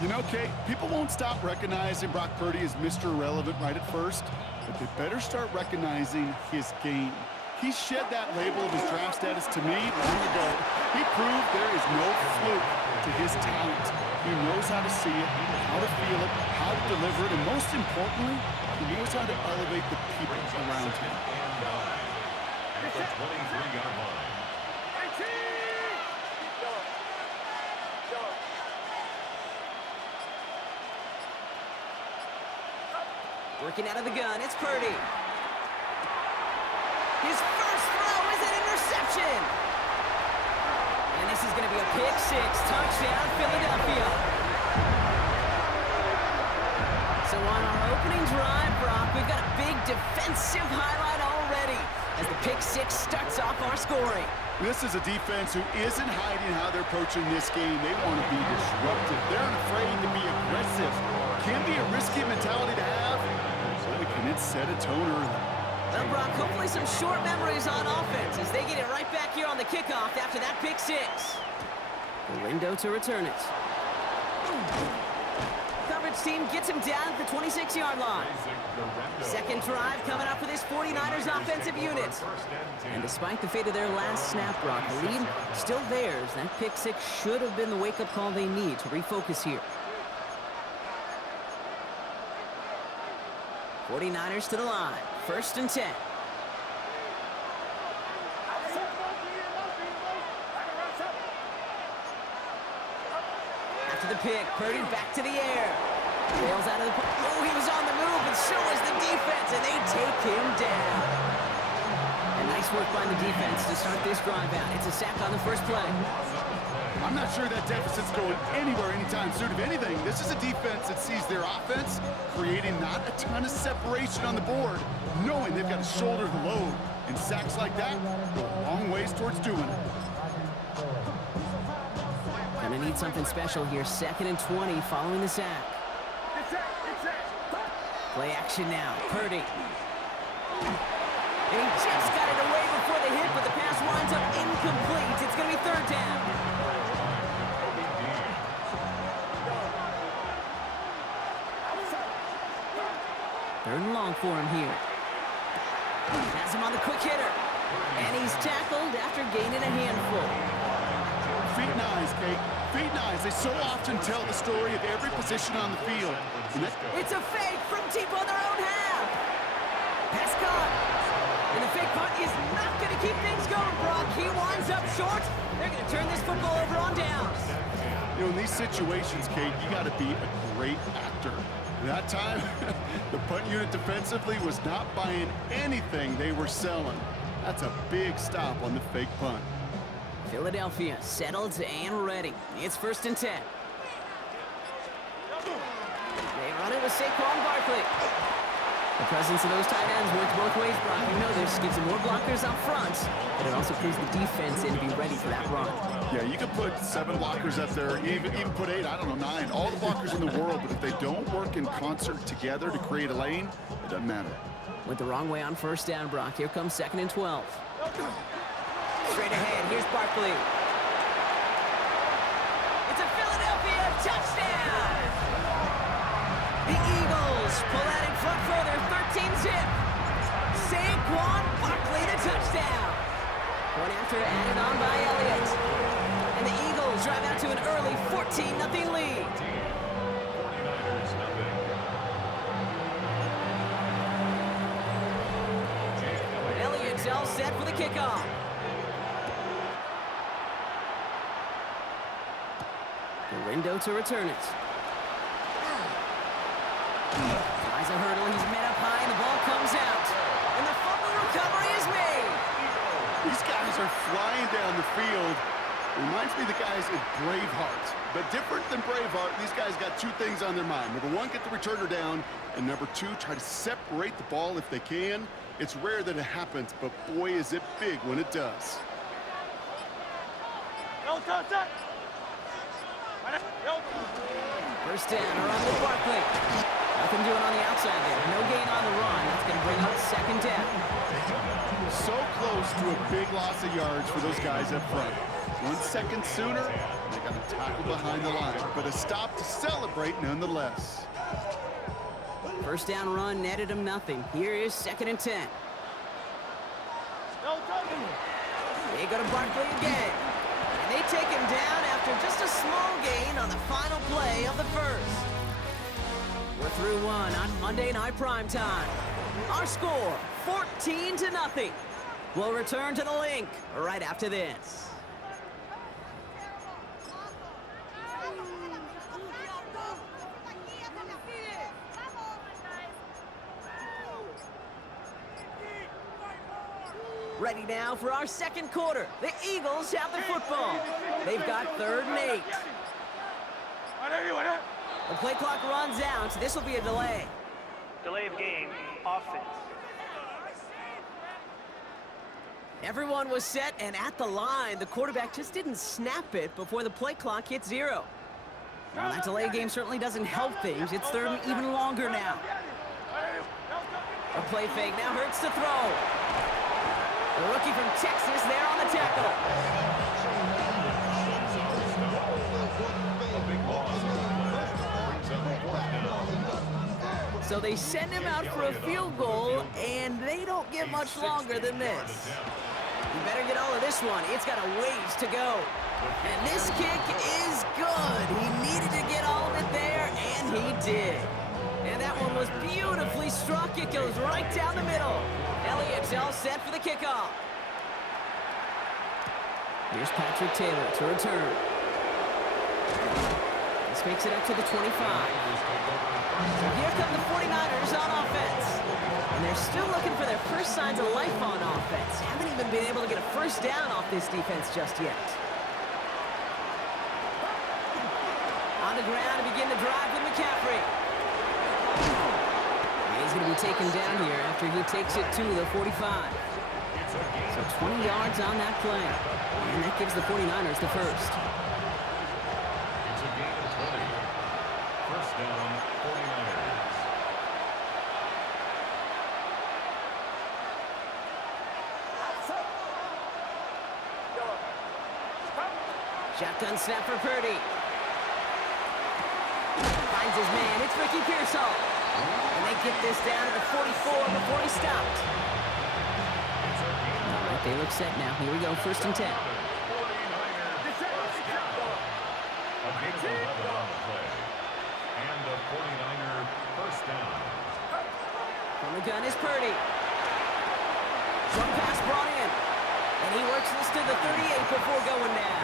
You know, Kate, people won't stop recognizing Brock Purdy as Mr. Irrelevant right at first, but they better start recognizing his game. He shed that label of his draft status to me long ago. He proved there is no fluke to his talent. He knows how to see it, how to feel it, how to deliver it, and most importantly, he knows how to elevate the people around him. At the 23-yard line. Working out of the gun, it's Purdy. His first throw is an interception. And this is going to be a pick six, touchdown, Philadelphia. So on our opening drive, Brock, we've got a big defensive highlight already as the pick six starts off our scoring. This is a defense who isn't hiding how they're approaching this game. They want to be disruptive. They're not afraid to be aggressive. Can be a risky mentality to have. Boy, can it set a tone early. Well, Brock, hopefully some short memories on offense as they get it right back here on the kickoff after that pick six. Gorindo to return it. Coverage team gets him down at the 26-yard line. Second drive coming up for this 49ers offensive unit. And despite the fate of their last snap, Brock, the lead still theirs. That pick six should have been the wake-up call they need to refocus here. 49ers to the line. First and 10. After the pick, Purdy back to the air. Bails out of the... Oh, he was on the move, and so was the defense, and they take him down. And nice work by the defense to start this drive out. It's a sack on the first play. I'm not sure that deficit's going anywhere anytime soon. If anything, this is a defense that sees their offense creating not a ton of separation on the board, knowing they've got to shoulder the load. And sacks like that go a long ways towards doing it. Gonna need something special here. Second and 20 following the sack. Play action now. Purdy. And he just got it away before the hit, but the pass winds up incomplete. It's gonna be third down. Third and long for him here. Has him on the quick hitter. And he's tackled after gaining a handful. Feet and eyes, Kate. Feet and eyes. They so often tell the story of every position on the field. It's a fake from deep on their own half. Pass caught. And the fake punt is not going to keep things going, Brock. He winds up short. They're going to turn this football over on downs. You know, in these situations, Kate, you got to be a great actor. That time, the punt unit defensively was not buying anything they were selling. That's a big stop on the fake punt. Philadelphia settled and ready. It's first and 10. They run it with Saquon Barkley. The presence of those tight ends works both ways, Brock. You know this gives them more blockers up front, but it also proves the defense in to be ready for that run. Yeah, you can put 7 blockers up there, even put 8, I don't know, 9, all the blockers in the world, but if they don't work in concert together to create a lane, it doesn't matter. Went the wrong way on first down, Brock. Here comes second and 12. Straight ahead, here's Barkley. It's a Philadelphia touchdown! The Eagles pull out in front for their 13-zip. Saquon Barkley, the touchdown. One after added on by Elliott. And the Eagles drive out to an early 14-0 lead. 49ers nothing. Elliott's all set for the kickoff. Gorindo to return it. Tries a hurdle, he's met up high, and the ball comes out. And the fumble recovery is made. These guys are flying down the field. Reminds me of the guys at Braveheart. But different than Braveheart, these guys got two things on their mind. Number one, get the returner down. And number two, try to separate the ball if they can. It's rare that it happens, but boy, is it big when it does. First down, around with Barkley. Nothing doing on the outside there. No gain on the run. That's going to bring up second down. So close to a big loss of yards for those guys up front. 1 second sooner, they got a tackle behind the line, but a stop to celebrate nonetheless. First down run netted him nothing. Here is 2nd and 10. They go to Barkley again. And they take him down after just a small gain on the final play of the first. We're through one on Monday Night Primetime. Our score, 14-0. We'll return to the link right after this. Ready now for our second quarter. The Eagles have the football. They've got 3rd and 8. The play clock runs out, so this will be a delay. Delay of game, offense. Everyone was set and at the line. The quarterback just didn't snap it before the play clock hit 0. Well, that delay game certainly doesn't help things. It's 3rd and even longer now. A play fake now hurts to throw. The rookie from Texas there on the tackle. So they send him out for a field goal, and they don't get much longer than this. You better get all of this one. It's got a ways to go. And this kick is good. He needed to get all of it there, and he did. And that one was beautifully struck. It goes right down the middle. Elliott's all set for the kickoff. Here's Patrick Taylor to return. This makes it up to the 25. So here come the 49ers on offense. And they're still looking for their first signs of life on offense. Haven't even been able to get a first down off this defense just yet. On the ground to begin the drive with McCaffrey. He's going to be taken down here after he takes it to the 45. So 20 yards on that play. And that gives the 49ers the first. It's a gain of 20. First down, 49ers. Shotgun snap for Purdy. Finds his man. It's Ricky Pearsall. And they get this down to the 44 before he stopped. All right, they look set now. Here we go, 1st and 10. A gain of 11 on the play. And a 49er first down. From the gun is Purdy. One pass brought in. And he works this to the 38 before going down.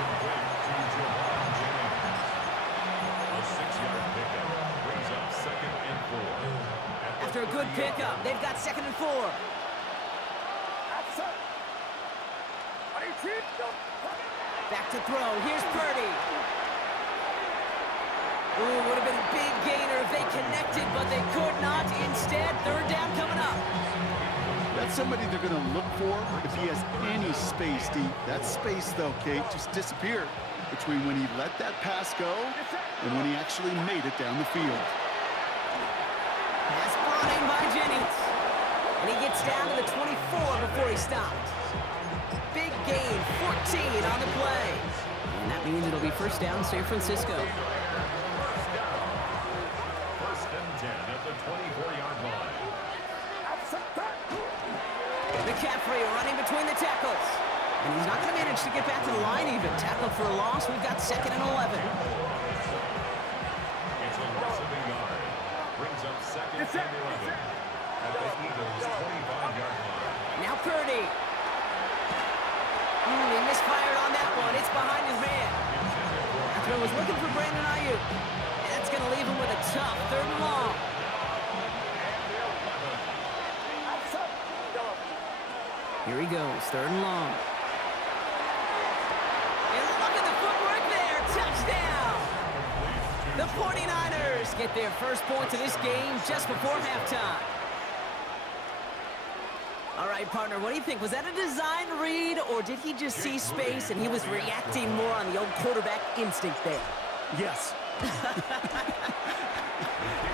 A 6-yard pickup brings up 2nd and 4. After a good pickup, they've got 2nd and 4. Back to throw. Here's Purdy. Ooh, would have been a big gainer if they connected, but they could not. Instead, 3rd down coming up. That's somebody they're going to look for if he has any space deep. That space, though, Kate, just disappeared between when he let that pass go and when he actually made it down the field. Pass brought in by Jennings. And he gets down to the 24 before he stopped. Big gain, 14 on the play. And that means it'll be first down San Francisco. First and 10 at the 24-yard line. McCaffrey running between the tackles. And he's not going to manage to get back to the line even. Tackle for a loss. We've got 2nd and 11. It's a loss of a yard. Brings up 2nd and 11 at the Eagles' 25-yard line. Now Purdy. He misfired on that one. It's behind his man. After was looking for Brandon Ayuk. And that's going to leave him with a tough 3rd and long. Here he goes, 3rd and long. And look at the The 49ers get their first points of this game just before halftime. All right, partner, what do you think? Was that a design read, or did he just see space and he was reacting more on the old quarterback instinct there? Yes.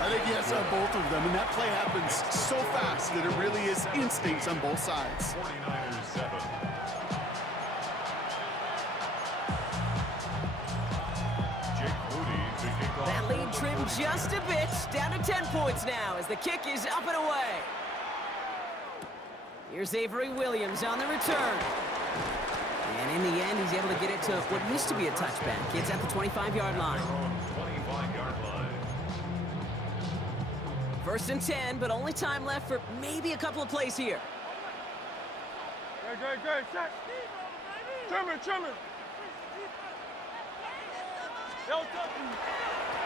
I think yes on both of them, and that play happens so fast that it really is instincts on both sides. 49ers 7. Jake Moody to kick off. That lead trimmed just a bit, down to 10 points now as the kick is up and away. Here's Avery Williams on the return. And in the end, he's able to get it to what used to be a touchback. It's at the 25-yard line. 25-yard line. First and 10, but only time left for maybe a couple of plays here. Good. Set. Trimmer.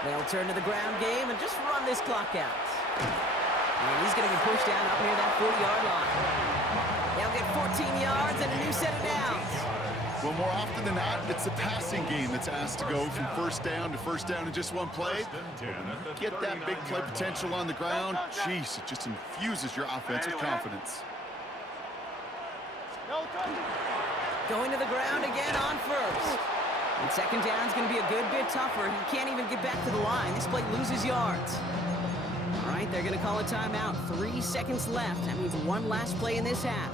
They'll turn to the ground game and just run this clock out. And he's going to be pushed down up near that 40-yard line. They'll get 14 yards and a new set of downs. Well, more often than not, it's the passing game that's asked to go from first down in just one play. Get that big play potential on the ground. Jeez, it just infuses your offense with confidence. Going to the ground again on first. And second down's going to be a good bit tougher. He can't even get back to the line. This play loses yards. All right, they're going to call a timeout. 3 seconds left. That means one last play in this half.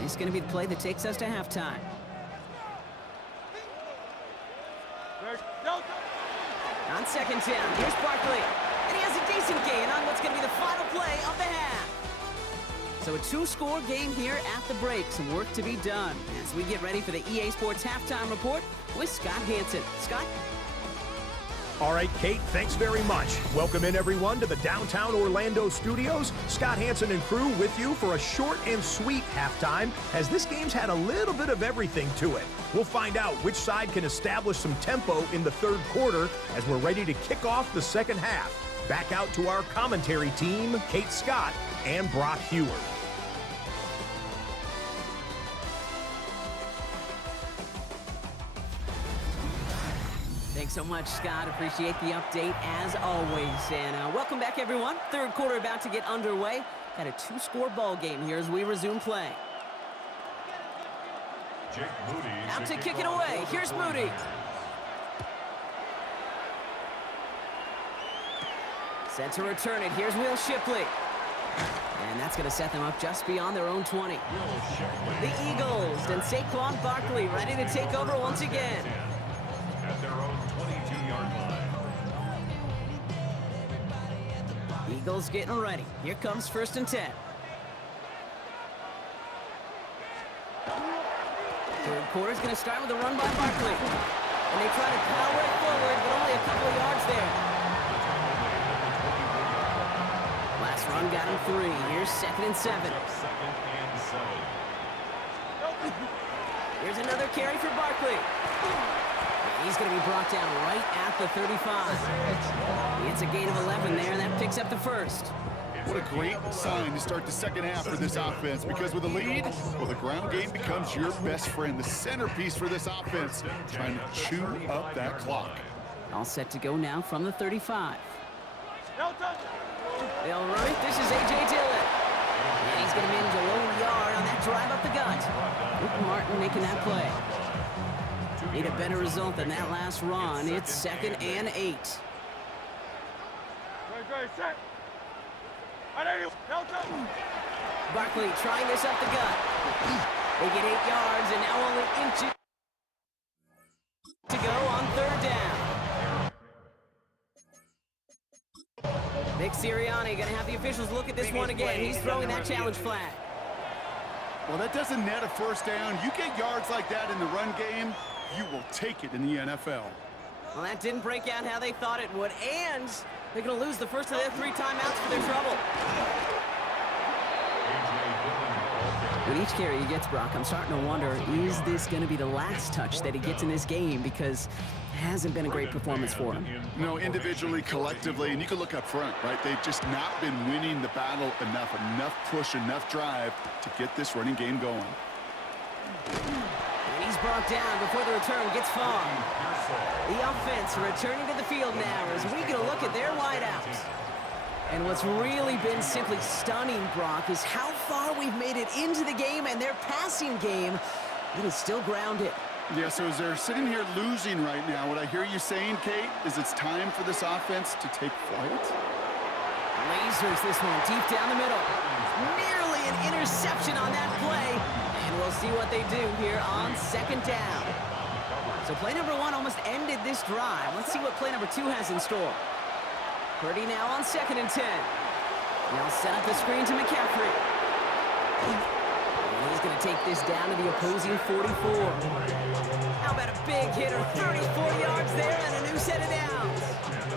This is going to be the play that takes us to halftime. On second down, here's Barkley. And he has a decent gain on what's going to be the final play of the half. So a 2-score game here at the break. Some work to be done as we get ready for the EA Sports Halftime Report with Scott Hanson. Scott? All right, Kate, thanks very much. Welcome in, everyone, to the downtown Orlando studios. Scott Hanson and crew with you for a short and sweet halftime, as this game's had a little bit of everything to it. We'll find out which side can establish some tempo in the third quarter as we're ready to kick off the second half. Back out to our commentary team, Kate Scott and Brock Heward. Thanks so much, Scott. Appreciate the update as always. And welcome back, everyone. Third quarter about to get underway. Got a 2-score ball game here as we resume play. Jake Moody Out to kick it away. Here's Moody. Set to return it. Here's Will Shipley. And that's going to set them up just beyond their own 20. The Eagles and Saquon Barkley ready to take over once again. At their own 22-yard line. Eagles getting ready. Here comes first and 10. Third quarter's going to start with a run by Barkley. And they try to power it forward, but only a couple of yards there. Last run got him 3. Here's second and 7. Here's another carry for Barkley. He's going to be brought down right at the 35. It's a gain of 11 there, and that picks up the first. What a great sign to start the second half for this offense, because with a lead, well, the ground game becomes your best friend, the centerpiece for this offense, trying to chew up that clock. All set to go now from the 35. They'll run it. This is A.J. Dillon. And he's going to manage a low yard on that drive up the gut. Luke Martin making that play. Need a better result than that last run. It's second and 8. Barkley trying this up the gut. They get 8 yards and now only inches to go on third down. Nick Sirianni going to have the officials look at this one again. He's throwing that challenge flag. Well, that doesn't net a first down. You get yards like that in the run game, you will take it in the NFL. Well, that didn't break out how they thought it would, and they're going to lose the first of their 3 timeouts for their trouble. With each carry he gets, Brock, I'm starting to wonder, is this going to be the last touch that he gets in this game? Because it hasn't been a great performance for him. No, individually, collectively, and you can look up front, right? They've just not been winning the battle enough push, enough drive to get this running game going. And he's brought down before the return gets far. The offense returning to the field now as we get a look at their wideouts. And what's really been simply stunning, Brock, is how far we've made it into the game, and their passing game, it is still grounded. Yeah, so as they're sitting here losing right now, what I hear you saying, Kate, is it's time for this offense to take flight? Lasers this one deep down the middle. Nearly an interception on that play. And we'll see what they do here on second down. So play number 1 almost ended this drive. Let's see what play number 2 has in store. Purdy now on 2nd and 10. Now set up the screen to McCaffrey. And he's going to take this down to the opposing 44. How about a big hitter? 34 yards there and a new set of downs.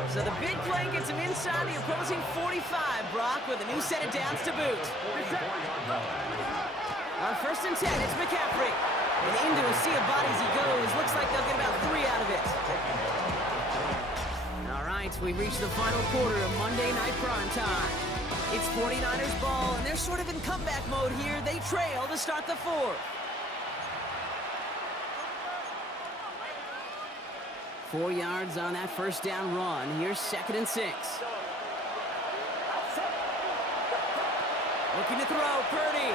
So the big play gets him inside the opposing 45, Brock, with a new set of downs to boot. On 1st and 10, it's McCaffrey. And into a sea of bodies he goes. Looks like they'll get about 3 out of it. All right, we've reached the final quarter of Monday Night Prime Time. It's 49ers ball, and they're sort of in comeback mode here. They trail to start the 4th. 4 yards on that first down run. Here's 2nd and 6. Looking to throw, Purdy.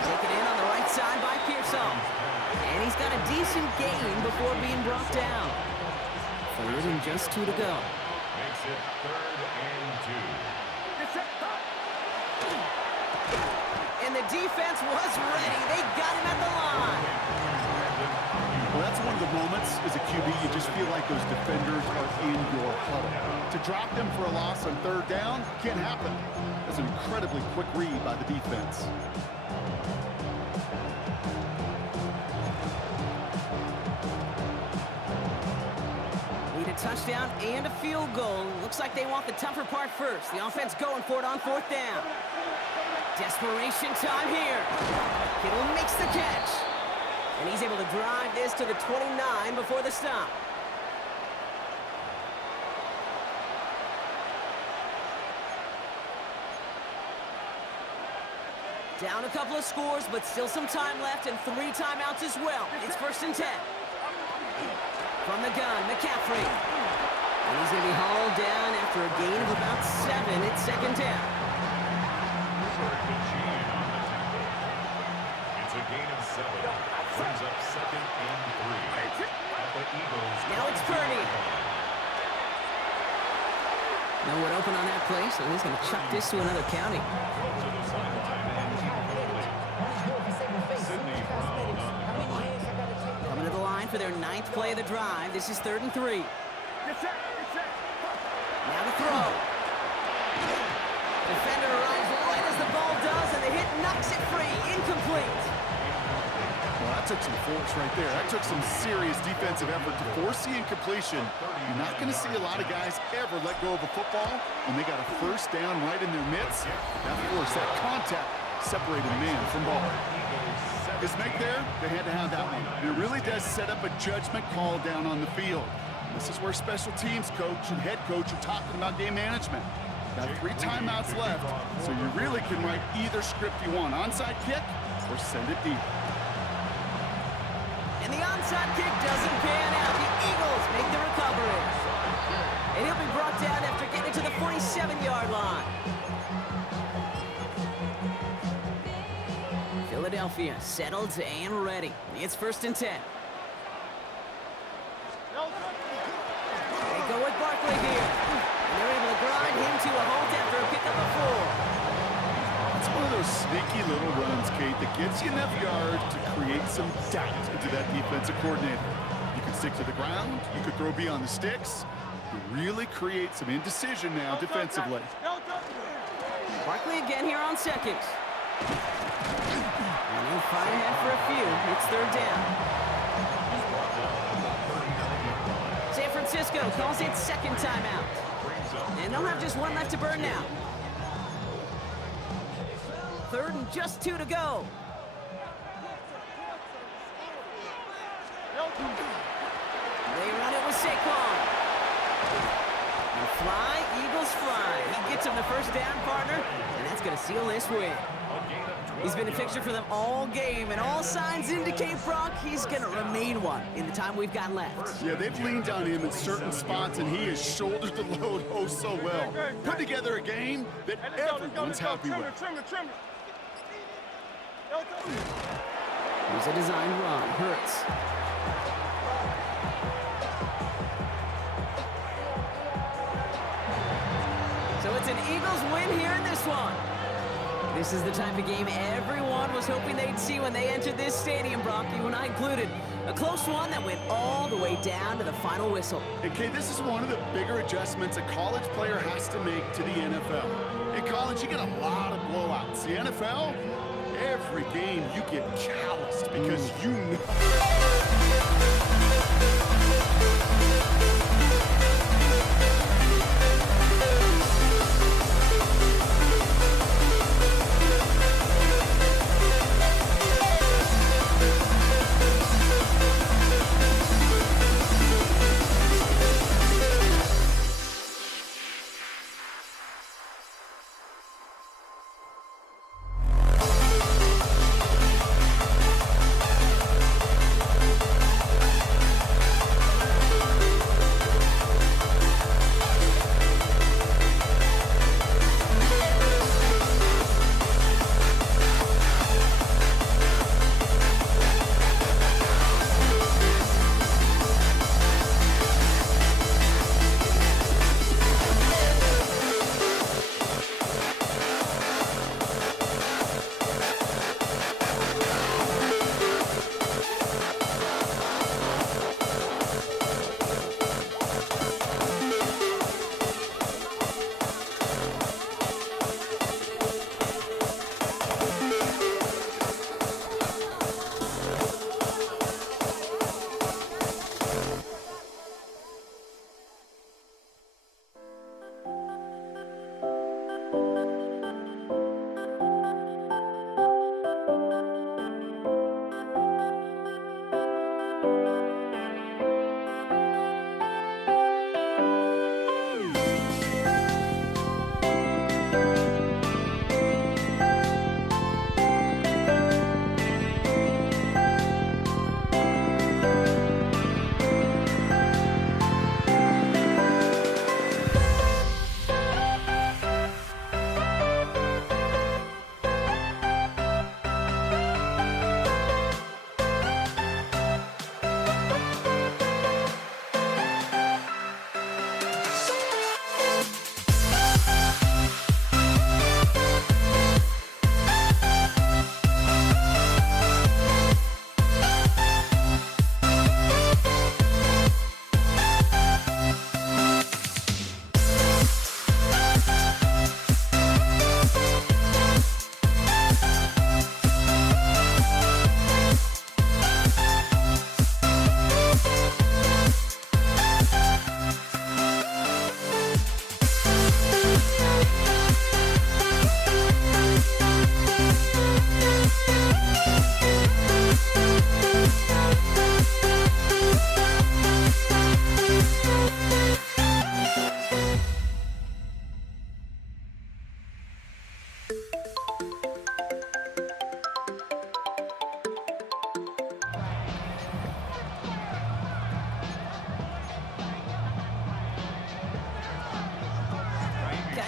Taken in on the right side by Pearsall. And he's got a decent gain before being brought down. 3rd and just 2 to go. Makes it 3rd and 2. And the defense was ready. They got him at the line. Well, that's one of the moments as a QB you just feel like those defenders are in your huddle. To drop them for a loss on 3rd down can't happen. That's an incredibly quick read by the defense. Need a touchdown and a field goal. Looks like they want the tougher part first. The offense going for it on 4th down. Desperation time here. Kittle makes the catch. And he's able to drive this to the 29 before the stop. Down a couple of scores, but still some time left and 3 timeouts as well. It's 1st and 10. From the gun, McCaffrey. And he's going to be hauled down after a gain of about 7 at 2nd down. It's a gain of 7. Brings up 2nd and 3. The Eagles. Now it's Purdy. Nowhere open on that play, so he's going to chuck this to another county. To the sideline and Sidney Brown on the cover. Coming to the line for their 9th play of the drive. This is 3rd and 3. Now the throw. Defender arrives right as the ball does, and the hit knocks it free. Incomplete. Well, that took some force right there. That took some serious defensive effort to force the incompletion. You're not going to see a lot of guys ever let go of a football when they got a 1st down right in their midst. That force, that contact, separated man from ball. His make there, they had to have that one. And it really does set up a judgment call down on the field. This is where special teams coach and head coach are talking about game management. Got 3 timeouts left, so you really can write either script you want. Onside kick or send it deep. And the onside kick doesn't pan out. The Eagles make the recovery. And he'll be brought down after getting to the 47-yard line. Philadelphia settled and ready. It's 1st and 10. They go with Barkley here. And they're able to grind him to a halt after a pickup of 4. It's one of those sneaky little runs, Kate, that gives you enough yards to create some doubt into that defensive coordinator. You can stick to the ground. You could throw beyond the sticks. You really create some indecision now defensively. Barkley again here on 2nd. And he'll fight ahead for a few. It's 3rd down. San Francisco calls it 2nd timeout. And they'll have just 1 left to burn now. 3rd and just 2 to go. They run it with Saquon. And fly, Eagles fly. He gets him the 1st down, partner, and that's going to seal this win. A gain of He's been a fixture for them all game, and all signs indicate, Brock, he's going to remain one in the time we've got left. Yeah, they've leaned on him in certain spots, and he has shouldered the load oh so well. Put together a game that everyone's happy with. Here's a design run. Hurts. So it's an Eagles win here in this one. This is the type of game everyone was hoping they'd see when they entered this stadium, Brock, you and I included. A close one that went all the way down to the final whistle. Okay, this is one of the bigger adjustments a college player has to make to the NFL. In college, you get a lot of blowouts. The NFL, every game you get calloused because you know.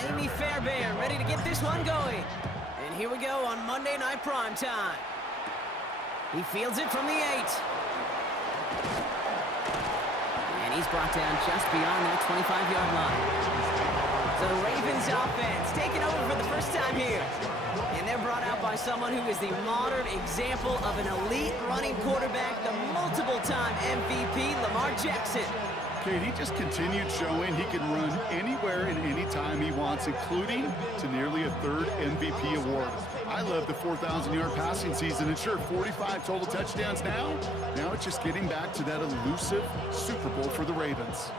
Kaimi Fairbairn ready to get this one going. And here we go on Monday Night Prime Time. He fields it from the 8. And he's brought down just beyond that 25-yard line. So the Ravens offense taking over for the first time here. And they're brought out by someone who is the modern example of an elite running quarterback, the multiple-time MVP, Lamar Jackson. Kate, he just continued showing he can run anywhere and anytime he wants, including to nearly a third MVP award. I love the 4,000-yard passing season, and sure, 45 total touchdowns now. Now it's just getting back to that elusive Super Bowl for the Ravens.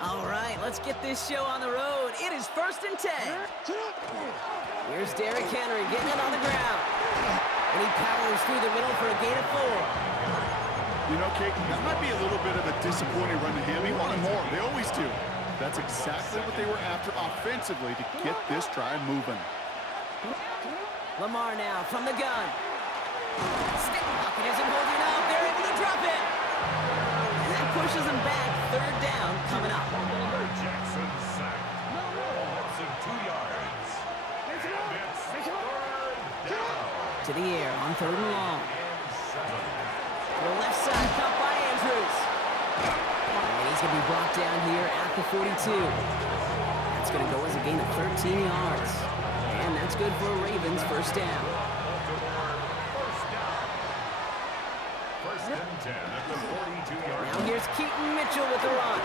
All right, let's get this show on the road. It is 1st and 10. Here's Derrick Henry getting it on the ground. And he powers through the middle for a gain of 4. You know, Kate, that might be a little bit of a disappointing run to him. He wanted more. They always do. That's exactly what they were after offensively to get this drive moving. Lamar now from the gun. Stick bucket isn't holding up. They're able to drop it. And that pushes them back. Third down coming up. Jackson sacked. Loss of 2 yards. And it's third down. To the air on third and long. To the left side, caught by Andrews. And he's going to be brought down here at the 42. That's going to go as a gain of 13 yards. And that's good for a Ravens first down. First and 10 at the 42-yard Now here's Keaton Mitchell with the run.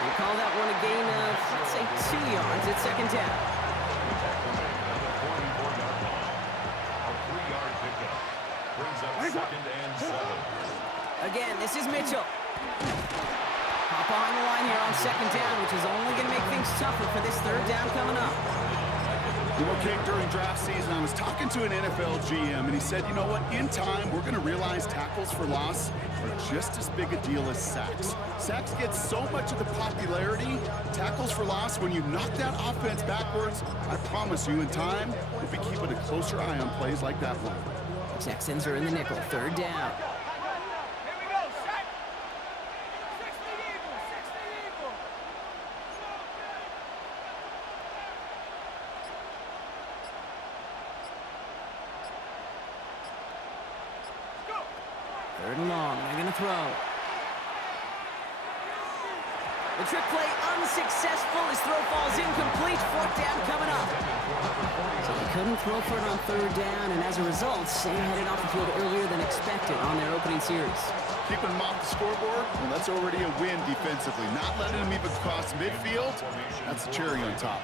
We call that one a gain of, let's say, 2 yards at second down. Second and 7. Again, this is Mitchell. Hop behind the line here on second down, which is only going to make things tougher for this third down coming up. You know, Kate, during draft season, I was talking to an NFL GM, and he said, you know what, in time, we're going to realize tackles for loss are just as big a deal as sacks. Sacks get so much of the popularity. Tackles for loss, when you knock that offense backwards, I promise you, in time, we'll be keeping a closer eye on plays like that one. Texans are in the nickel, third down. Here we go, set. 60 Eagles, 60 Eagles. Go. Third and long, they're going to throw. The trick play unsuccessful. His throw falls incomplete. Fourth down coming up. So they couldn't throw for it on third down, and as a result, Sam headed off the field earlier than expected on their opening series. Keeping them off the scoreboard, well, that's already a win defensively. Not letting them even cross midfield, that's the cherry on top.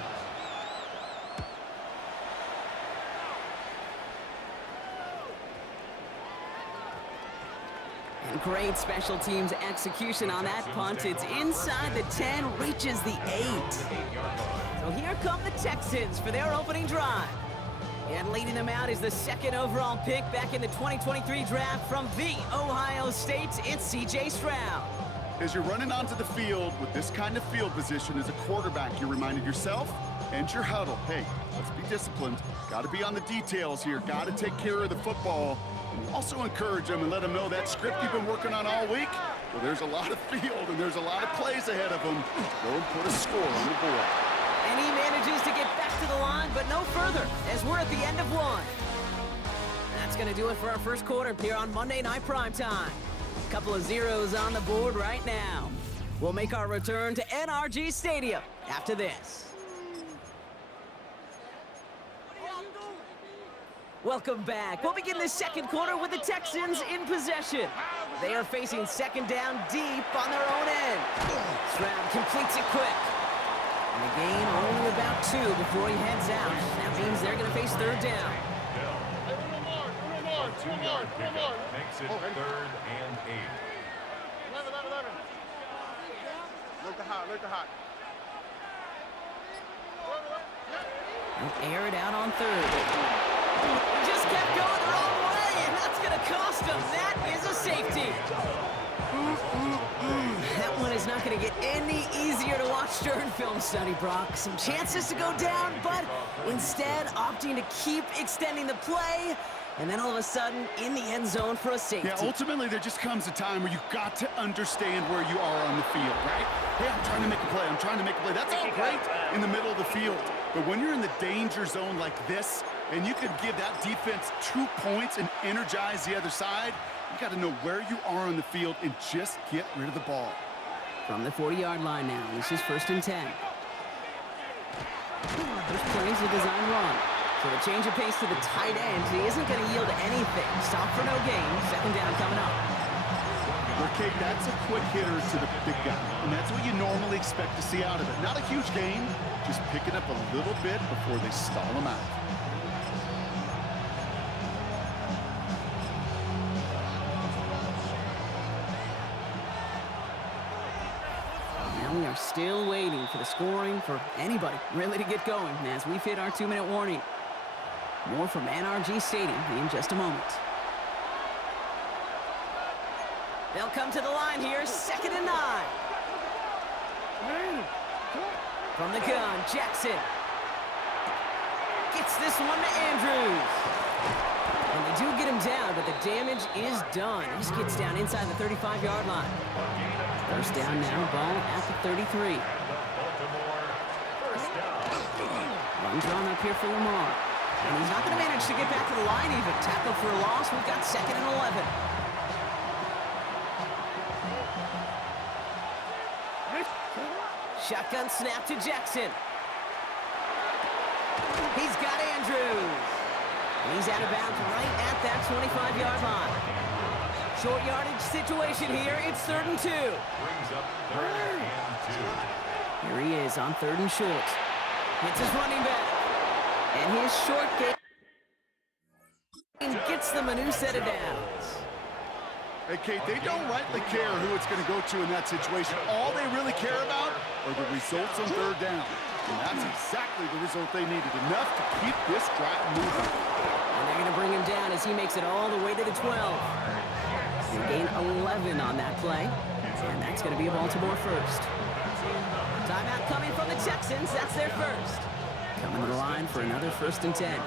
And great special teams execution on that punt. It's inside the 10, reaches the 8. So here come the Texans for their opening drive. And leading them out is the second overall pick back in the 2023 draft from the Ohio State. It's C.J. Stroud. As you're running onto the field with this kind of field position as a quarterback, you're reminding yourself and your huddle, hey, let's be disciplined. Got to be on the details here. Got to take care of the football. And also encourage them and let them know that script you've been working on all week, well, there's a lot of field and there's a lot of plays ahead of them. Go and put a score on the board. And he manages to get back to the line, but no further, as we're at the end of one. That's going to do it for our first quarter here on Monday Night Primetime. A couple of zeros on the board right now. We'll make our return to NRG Stadium after this. Welcome back. We'll begin the second quarter with the Texans in possession. They are facing second down deep on their own end. Stroud completes it quick. And the gain only about 2 before he heads out. That means they're going to face third down. A 2-yard pickup makes it third and 8. 11. Look the hot. They'll air it out on third. Just kept going the wrong way, and that's going to cost him. That is a safety. That one is not going to get any easier to watch during film study, Brock. Some chances to go down, but instead opting to keep extending the play, and then all of a sudden in the end zone for a safety. Yeah, ultimately there just comes a time where you've got to understand where you are on the field, right? Hey, I'm trying to make a play. That's all great in the middle of the field. But when you're in the danger zone like this, and you can give that defense 2 points and energize the other side, you got to know where you are on the field and just get rid of the ball. From the 40-yard line now, this is first and 10. First plays a design run. So the change of pace to the tight end, he isn't going to yield anything. Stop for no gain. Second down coming up. Okay, that's a quick hitter to the big guy, and that's what you normally expect to see out of it. Not a huge gain, just picking up a little bit before they stall him out. Now we are still waiting for the scoring for anybody really to get going as we've hit our 2-minute warning. More from NRG Stadium in just a moment. They'll come to the line here, 2nd and 9. From the gun, Jackson. Gets Gets this one to Andrews. And they do get him down, but the damage is done. He gets down inside the 35-yard line. First down now, ball at the 33. Run drawn up here for Lamar. And he's not going to manage to get back to the line even. Tackle for a loss. We've got 2nd and 11. Shotgun snap to Jackson. He's got Andrews. And he's out of bounds right at that 25-yard line. Short yardage situation here. It's 3rd and 2. Brings up 3rd and 2. Here he is on 3rd and short. Hits his running back. And his short game gets them a new set of downs. Hey, Kate, they don't rightly care who it's going to go to in that situation. All they really care about are the results on 3rd down. And that's exactly the result they needed. Enough to keep this drive moving. And they're going to bring him down as he makes it all the way to the 12. They gain 11 on that play. And that's going to be a Baltimore first. Timeout coming from the Texans. That's their first. Coming to the line for another 1st and 10.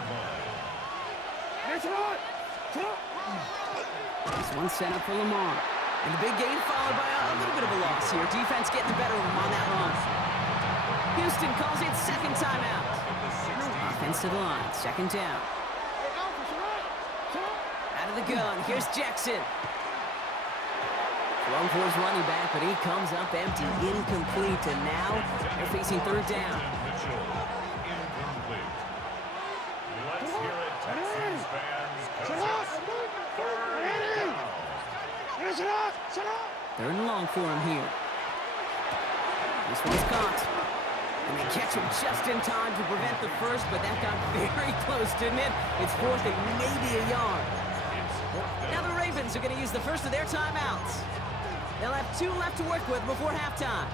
This one set up for Lamar. And the big gain followed by a little bit of a loss here. Defense getting the better of him on that run. Houston calls it 2nd timeout. Offense to the line. 2nd down. Out of the gun. Here's Jackson. Thrown for his running back, but he comes up empty. Incomplete. And now they're facing 3rd down. Incomplete. Let's hear it, Texans fans. 3rd and long for him here. This one's caught. And they catch him just in time to prevent the first, but that got very close, didn't it? It's 4th and maybe a yard. Now the Ravens are going to use the first of their timeouts. They'll have 2 left to work with before halftime.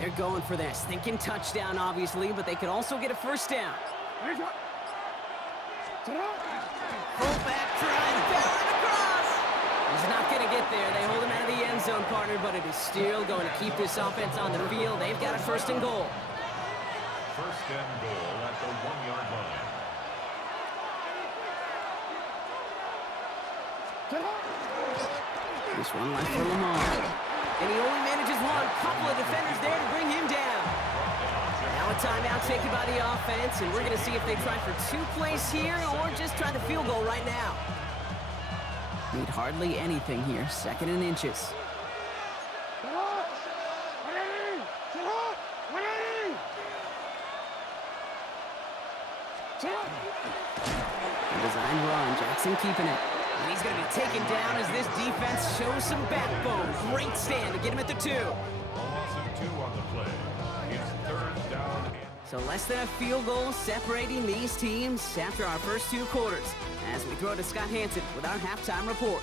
They're going for this, thinking touchdown, obviously, but they could also get a 1st down. Fullback trying to barrel it across. He's not going to get there. They hold him out of the end zone, partner, but it is still going to keep this offense on the field. They've got a 1st and goal. 1st and goal at the 1-yard line. This one left for Lamar. And he only manages one. Couple of defenders there to bring him down. Now a timeout taken by the offense, and we're going to see if they try for 2 plays here or just try the field goal right now. Need hardly anything here. 2nd and inches. A design run. Jackson keeping it. And he's going to be taken down as this defense shows some backbone. Great stand to get him at the 2. Loss of 2 on the play. It's 3rd down. So less than a field goal separating these teams after our first 2 quarters. As we throw to Scott Hanson with our halftime report.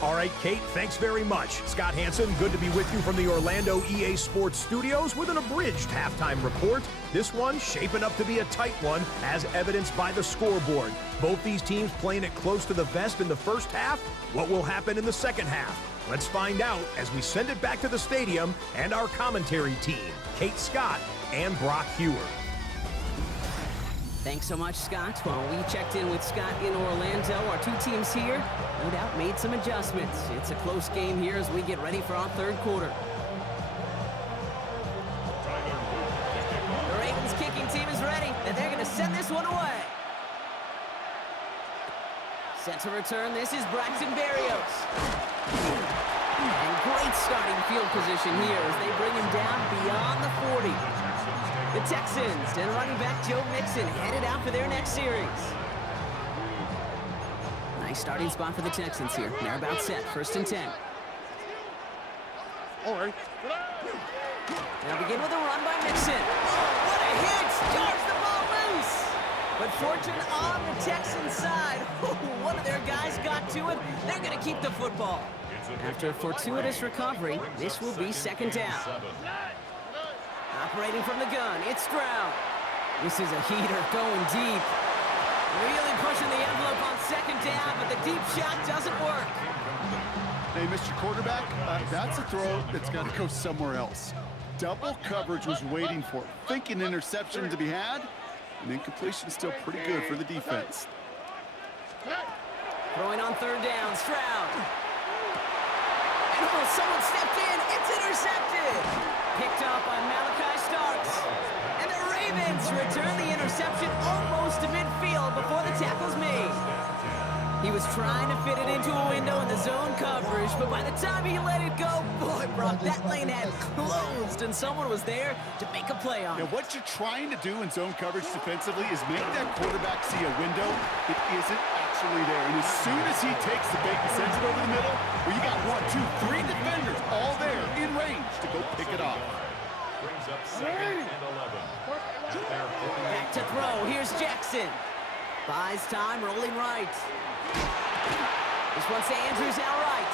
All right, Kate, thanks very much. Scott Hanson, good to be with you from the Orlando EA Sports Studios with an abridged halftime report. This one shaping up to be a tight one, as evidenced by the scoreboard. Both these teams playing it close to the vest in the first half. What will happen in the second half? Let's find out as we send it back to the stadium and our commentary team, Kate Scott and Brock Hewer. Thanks so much, Scott. While we checked in with Scott in Orlando, our 2 teams here no doubt made some adjustments. It's a close game here as we get ready for our 3rd quarter. The Ravens kicking team is ready, and they're going to send this one away. Set to return, this is Braxton Berrios. And great starting field position here as they bring him down beyond the 40. The Texans and running back Joe Mixon headed out for their next series. Nice starting spot for the Texans here. They're about set. 1st and 10. All right. They'll begin with a run by Mixon. Oh, what a hit! Charge the ball loose! But fortune on the Texans side. One of their guys got to it. They're going to keep the football. It's After a fortuitous recovery, this will be second down. Operating from the gun, it's Stroud. This is a heater going deep. Really pushing the envelope on second down, but the deep shot doesn't work. Hey, Mr. Quarterback, that's a throw that's got to go somewhere else. Double coverage was waiting for it, thinking interception to be had, and incompletion still pretty good for the defense. Throwing on third down, Stroud. And oh, someone stepped in. It's intercepted. Picked up by Malachi Starks. And the Ravens return the interception almost to midfield before the tackle's made. He was trying to fit it into a window in the zone coverage, but by the time he let it go, boy, Brock, that lane had closed, and someone was there to make a play on it. Now, what you're trying to do in zone coverage defensively is make that quarterback see a window that isn't actually there. And as soon as he takes the bait and sends it over the middle, well, you got 1, 2, 3 defenders all there in range to go pick it off. Brings up second and 11. Back to throw. Here's Jackson. Buys time, rolling right. This one's to Andrews out right.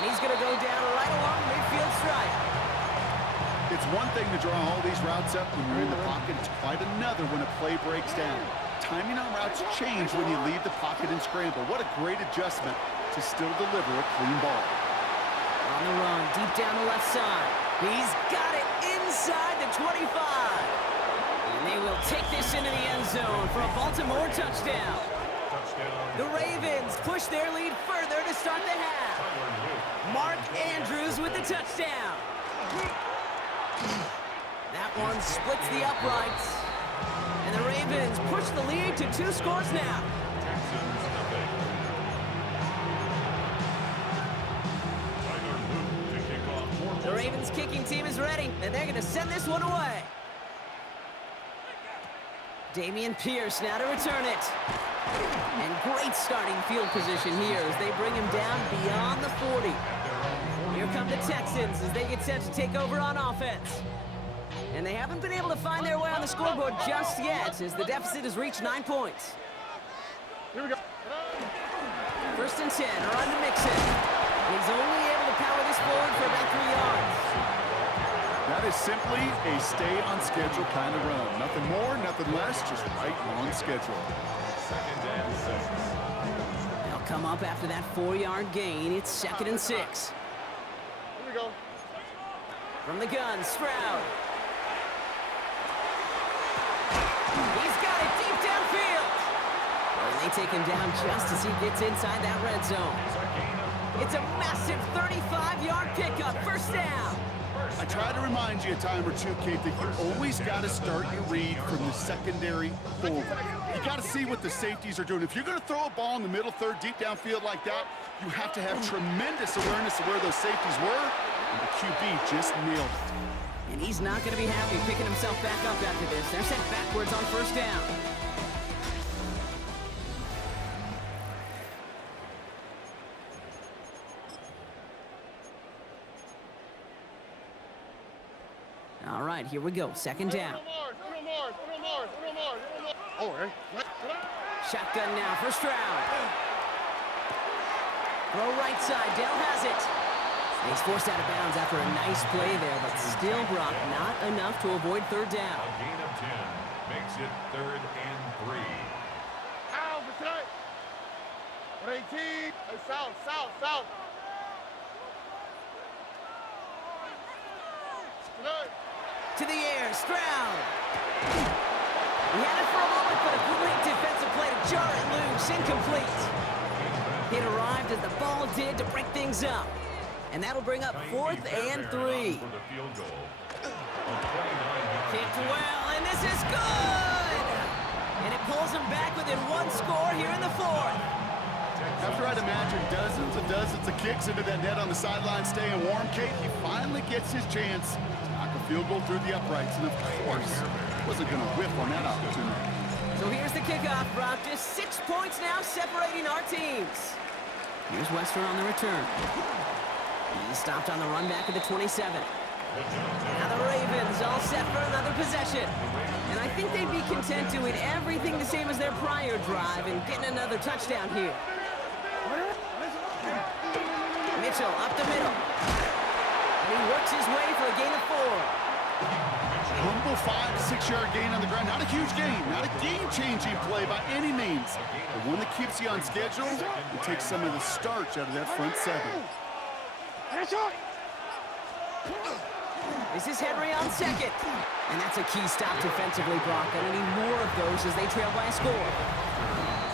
And he's going to go down right along midfield stripe. It's one thing to draw all these routes up when you're in the pocket. It's quite another when a play breaks down. Timing on routes change when you leave the pocket and scramble. What a great adjustment to still deliver a clean ball. On the run, deep down the left side. He's got it inside the 25. And they will take this into the end zone for a Baltimore touchdown. The Ravens push their lead further to start the half. Mark Andrews with the touchdown. That one splits the uprights. And the Ravens push the lead to 2 scores now. The Ravens kicking team is ready, and they're going to send this one away. Damian Pierce now to return it. And great starting field position here as they bring him down beyond the 40. Here come the Texans as they get set to take over on offense. And they haven't been able to find their way on the scoreboard just yet as the deficit has reached 9 points. Here we go. First and 10, around to Mixon. And he's only able to power this forward for about 3 yards. That is simply a stay-on-schedule kind of run. Nothing more, nothing less, just right on schedule. Second and 6. They'll come up after that 4-yard gain. It's second and 6. Here we go. From the gun, Stroud. He's got it deep downfield. And they take him down just as he gets inside that red zone. It's a massive 35-yard pickup, first down. I try to remind you a time or two, Kate, that you always got to start your read from the secondary forward. You got to see what the safeties are doing. If you're going to throw a ball in the middle third, deep downfield like that, you have to have tremendous awareness of where those safeties were, and the QB just nailed it. And he's not going to be happy picking himself back up after this. They're sent backwards on first down. All right, here we go. Second down. Shotgun now for Stroud. Throw right side. Dell has it. He's forced out of bounds after a nice play there, but still, Brock, not enough to avoid third down. A gain of 10 makes it 3rd and 3. Out, protect. 118. South, south, south. To the air, Stroud. He had it for a moment, but a great defensive play to jar it loose. Incomplete. It arrived as the ball did to break things up. And that'll bring up 4th and 3. For the field goal. Kicked well, and this is good! And it pulls him back within 1 score here in the 4th. After I'd imagine dozens and dozens of kicks into that net on the sideline staying warm, Kate, he finally gets his chance to knock a field goal through the uprights, and of course, wasn't going to whiff on that opportunity. So here's the kickoff, Brock. Just 6 points now separating our teams. Here's Western on the return. He stopped on the run back at the 27. Now the Ravens all set for another possession. And I think they'd be content doing everything the same as their prior drive and getting another touchdown here. Mitch Mitchell up the middle. And he works his way for a gain of 4. Humble 5 to 6 yard gain on the ground. Not a huge gain, not a game-changing play by any means, but one that keeps you on schedule and takes some of the starch out of that front 7. This is Henry on second. And that's a key stop defensively, Brock. And any more of those as they trail by a score.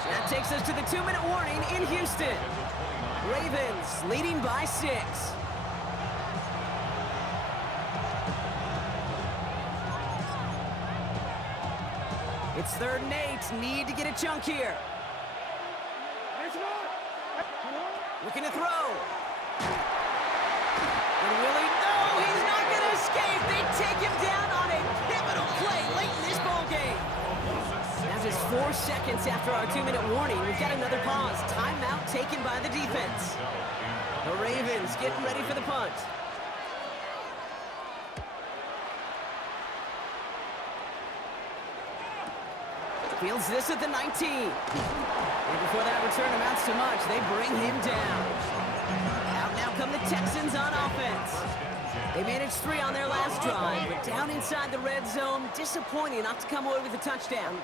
That takes us to the 2-minute warning in Houston. Ravens leading by 6. It's 3rd and 8. Need to get a chunk here. Looking to throw. And will he? No, he's not going to escape. They take him down on a pivotal play late in this ball game. Now just 4 seconds after our 2-minute warning, we've got another pause. Timeout taken by the defense. The Ravens getting ready for the punt. Fields this at the 19. And before that return amounts to much, they bring him down. Out now come the Texans on offense. They managed 3 on their last drive, but down inside the red zone, disappointing not to come away with a touchdown.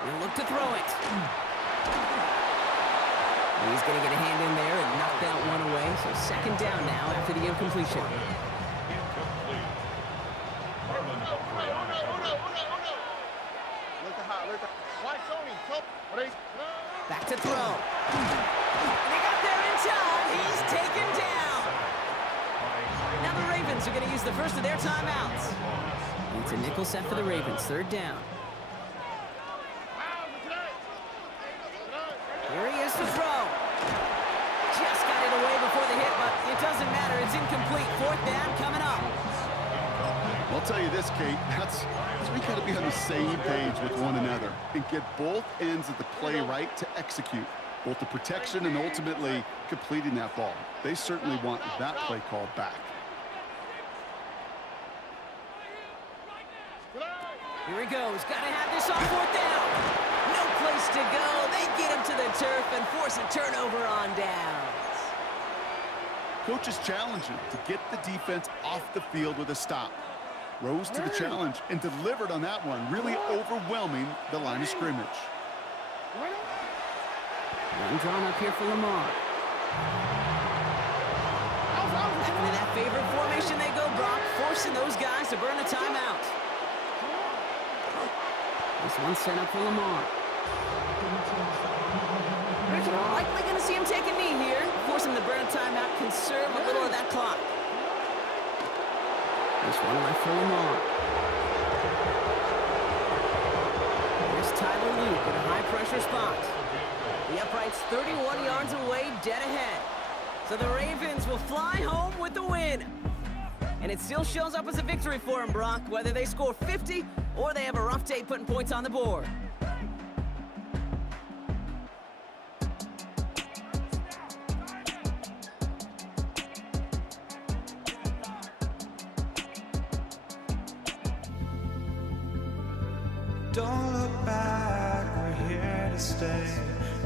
He'll look to throw it. He's going to get a hand in there and knock that one away. So 2nd down now after the incompletion. Back to throw. And he got there in time. He's taken down. Now the Ravens are going to use the first of their timeouts. It's a nickel set for the Ravens. 3rd down. Here he is to throw. Just got it away before the hit, but it doesn't matter. It's incomplete. 4th down coming up. I'll tell you this, Kate, that's we got to be on the same page with one another and get both ends of the play right to execute, both the protection and ultimately completing that ball. They certainly want that play called back. Here he goes. Got to have this on 4th down. No place to go. They get him to the turf and force a turnover on downs. Coach is challenging to get the defense off the field with a stop. Rose to the challenge and delivered on that one, really overwhelming the line of scrimmage. Run drawn up here for Lamar. Back into that favorite formation they go, Brock, forcing those guys to burn a timeout. This one set up for Lamar. Likely going to see him take a knee here, force him to burn a timeout, conserve a little of that clock. This one left for Lamar. Here's Tyler Luke in a high-pressure spot. The upright's 31 yards away, dead ahead. So the Ravens will fly home with the win. And it still shows up as a victory for them, Brock, whether they score 50 or they have a rough day putting points on the board. Don't look back, we're here to stay.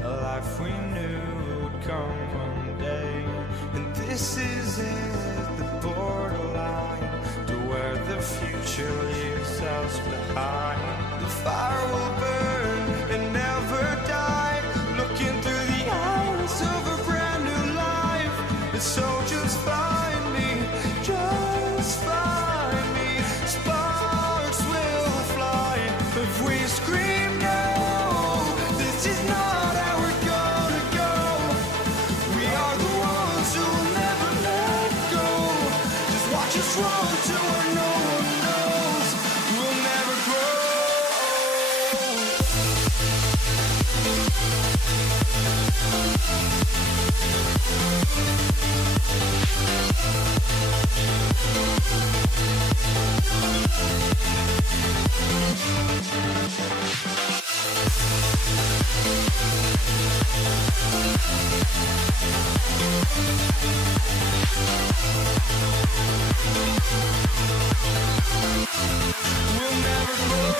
A life we knew would come one day. And this is it, the borderline to where the future leaves us behind. The fire will burn and never die. Looking through the eyes of a brand new life. And so just find me, just find me. Sparks will fly if we scream no. This is not how we're gonna go. We are the ones who will never let go. Just watch us run to where no one knows. We'll never grow. We'll never grow.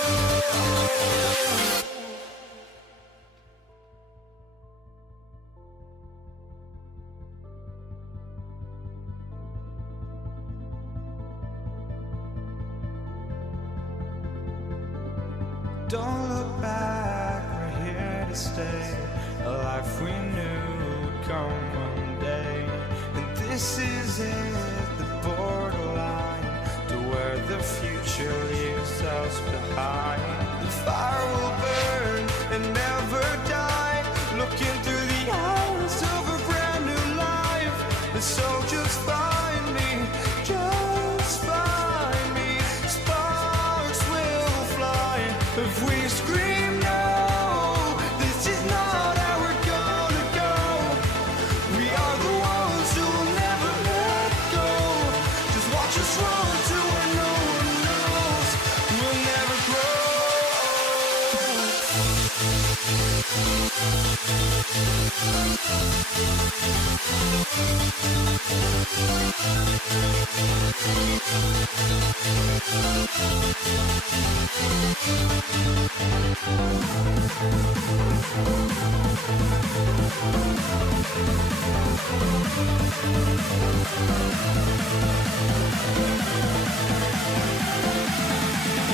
Don't look back, we're here to stay. A life we knew would come one day. And this is it, the borderline to where the future leaves us behind. The fire will burn and never die, looking through the eyes of a brand new life. And so just find me, just find me. Sparks will fly if we scream no. This is not how we're gonna go. We are the ones who will never let go. Just watch us run to where no one knows. We'll never grow.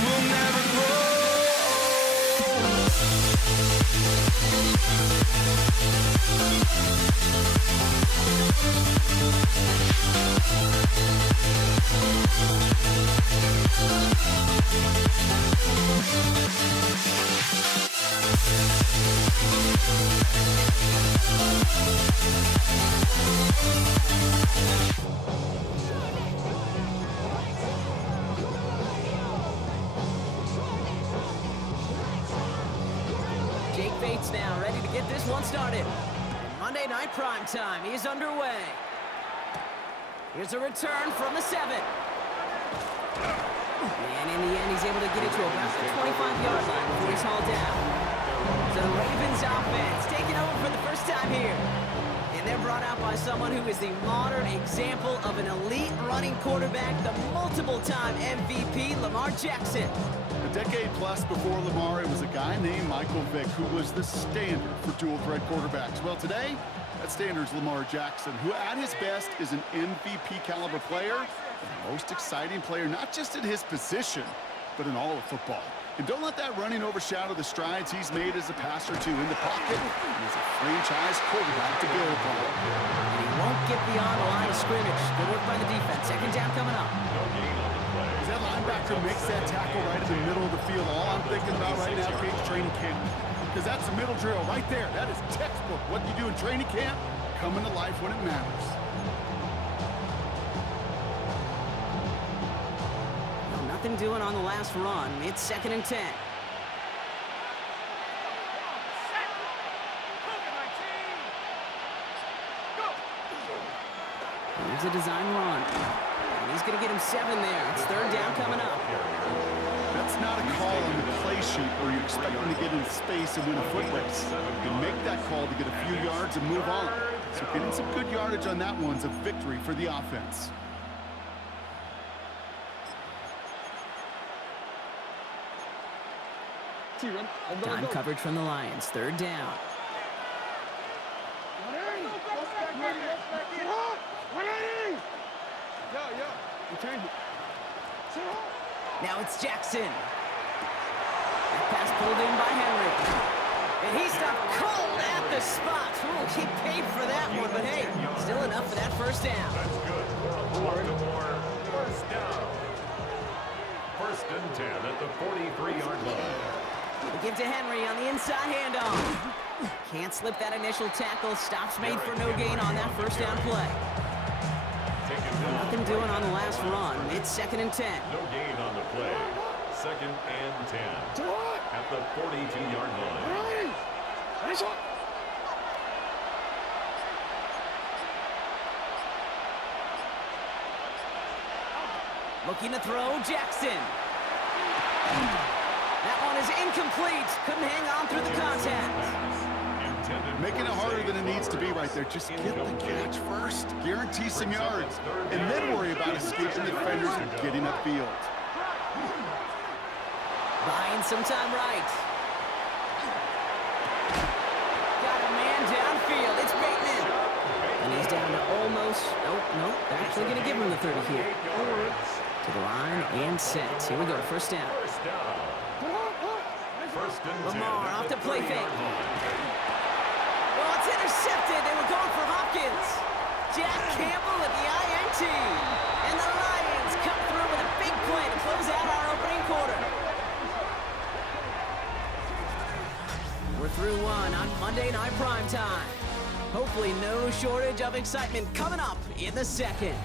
We'll never grow. Jake Bates now ready to get this one started. Monday Night Prime Time is underway. Here's a return from the 7. And in the end, he's able to get it to about the 25-yard line before he's hauled down. So the Ravens offense taking over for the first time here. And they're brought out by someone who is the modern example of an elite running quarterback, the multiple-time MVP, Lamar Jackson. A decade plus before Lamar, it was a guy named Michael Vick who was the standard for dual-threat quarterbacks. Well, today, that standard is Lamar Jackson, who at his best is an MVP-caliber player, the most exciting player, not just in his position, but in all of football. And don't let that running overshadow the strides he's made as a passer, too, in the pocket and as a franchise quarterback to build upon. And he won't get beyond the line of scrimmage. Good work by the defense. Second down coming up. As that linebacker makes that tackle right in the middle of the field, all I'm thinking about right now, Kate's training camp. Because that's the middle drill right there. That is textbook. What you do in training camp, coming to life when it matters. Nothing doing on the last run. It's 2nd and 10. Here's a design run. And he's going to get him 7 there. It's 3rd down coming up. That's not a call on the play sheet where you expect him to get in space and win a foot race. You make that call to get a few yards and move on. So getting some good yardage on that one's a victory for the offense. Time coverage from the Lions. 3rd down. Now it's Jackson. That pass pulled in by Henry. And he stopped cold at the spot. Ooh, he paid for that one, but hey, still enough for that first down. That's good. Baltimore, first down. 1st and 10 at the 43-yard line. They give to Henry on the inside handoff. Can't slip that initial tackle. Stops made for no gain on that first down play. Nothing doing on the last run. It's 2nd and 10. No gain on the play. 2nd and 10 at the 42-yard line. Looking to throw, Jackson. That one is incomplete. Couldn't hang on through the contact. Making it harder than it needs to be right there. Just get the catch first. Guarantee some yards. And then worry about escaping the defenders and getting upfield. Buying some time right. Got a man downfield. It's Bateman. And he's down to almost... Nope. They're actually going to give him the 30 here. To the line and set. Here we go. First down. First and 10 Lamar at off the to play 30-yard fake. line. Oh, it's intercepted. They were going for Hopkins. Jack Campbell at the INT. And the Lions come through with a big play to close out our opening quarter. We're through one on Monday Night Primetime. Hopefully no shortage of excitement coming up in the second.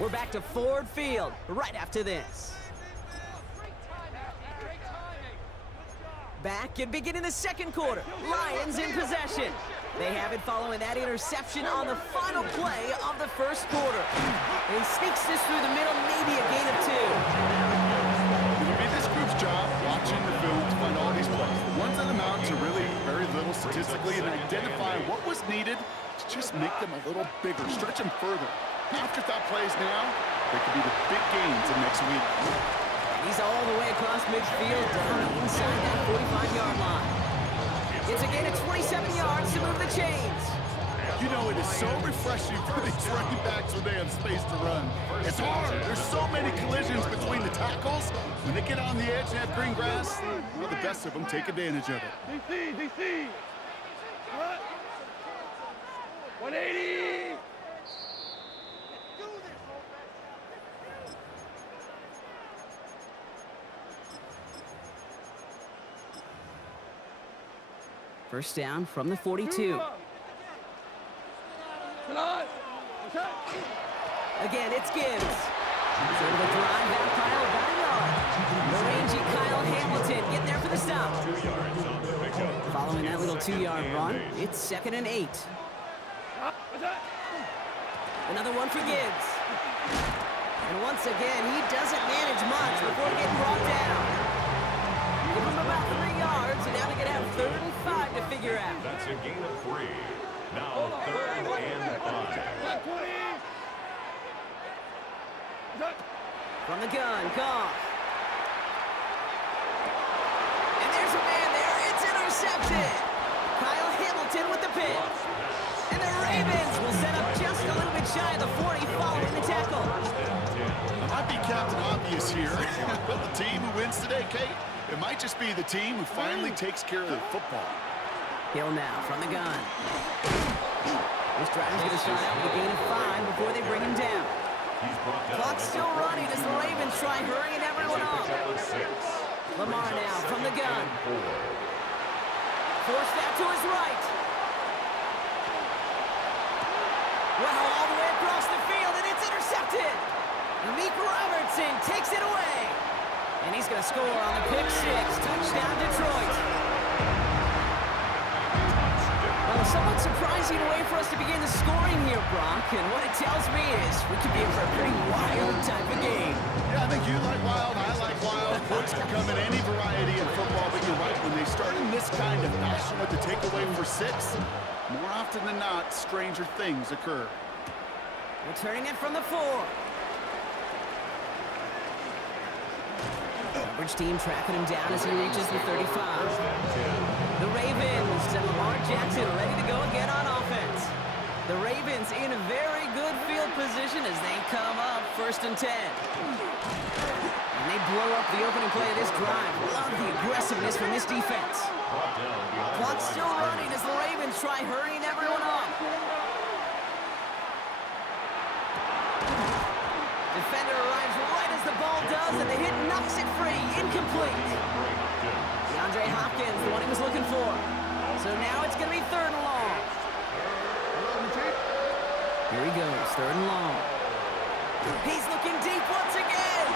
We're back to Ford Field right after this. Back and beginning the second quarter. Lions in possession. They have it following that interception on the final play of the first quarter. He sneaks this through the middle, maybe a gain of 2. It'll be this group's job watching the film to find all these plays. The ones that amount to really very little statistically and identify what was needed to just make them a little bigger, stretch them further. Afterthought plays now, they could be the big gains of next week. He's all the way across midfield, down inside that 45-yard line. It's a gain of 27 yards to move the chains. You know, it is so refreshing for these running backs when they have space to run. It's hard. There's so many collisions between the tackles. When they get on the edge and have green grass, well, the best of them take advantage of it. DC. What? 180. First down from the 42. Again, it's Gibbs. He's able to drive that pile about a yard. The rangy Kyle Hamilton getting there for the stop. 2 yards on the pickup. Following that little 2-yard run, it's 2nd and 8. Another one for Gibbs. And once again, he doesn't manage much before getting brought down. Give him about 3 yards, and now they're going to have 3rd and 5 to figure out. That's a gain of 3. Now 3rd and 5. From the gun, Goff. And there's a man there. It's intercepted. Kyle Hamilton with the pick. And the Ravens will set up just a little bit shy of the 40 following the tackle. I might be Captain Obvious here, but the team who wins today, Kate, it might just be the team who finally takes care of the football. Hill now from the gun. This drive's going to start out with a gain of 5 before they bring him down. Clock's still running as the Ravens try hurrying everyone up. Lamar now from the gun. Forced that to his right. Well, all the way across the field, and it's intercepted. Meek Robertson takes it away. And he's going to score on the pick 6. Touchdown, Detroit. Well, somewhat surprising way for us to begin the scoring here, Brock. And what it tells me is we could be in for a pretty wild type of game. Yeah, I think you like wild, I like wild. Points can come in any variety in football, but you're right. When they start in this kind of fashion with the takeaway for 6, more often than not, stranger things occur. Returning it from the 4. Coverage team tracking him down as he reaches the 35. The Ravens and Lamar Jackson ready to go again on offense. The Ravens in a very good field position as they come up 1st and 10. And they blow up the opening play of this drive. Love the aggressiveness from this defense. Clock's still running as the Ravens try hurrying everyone up. Defender arrives right as the ball does, and the hit knocks it free. Incomplete. DeAndre Hopkins, the one he was looking for. So now it's going to be 3rd and long. Here he goes, 3rd and long. He's looking deep once again.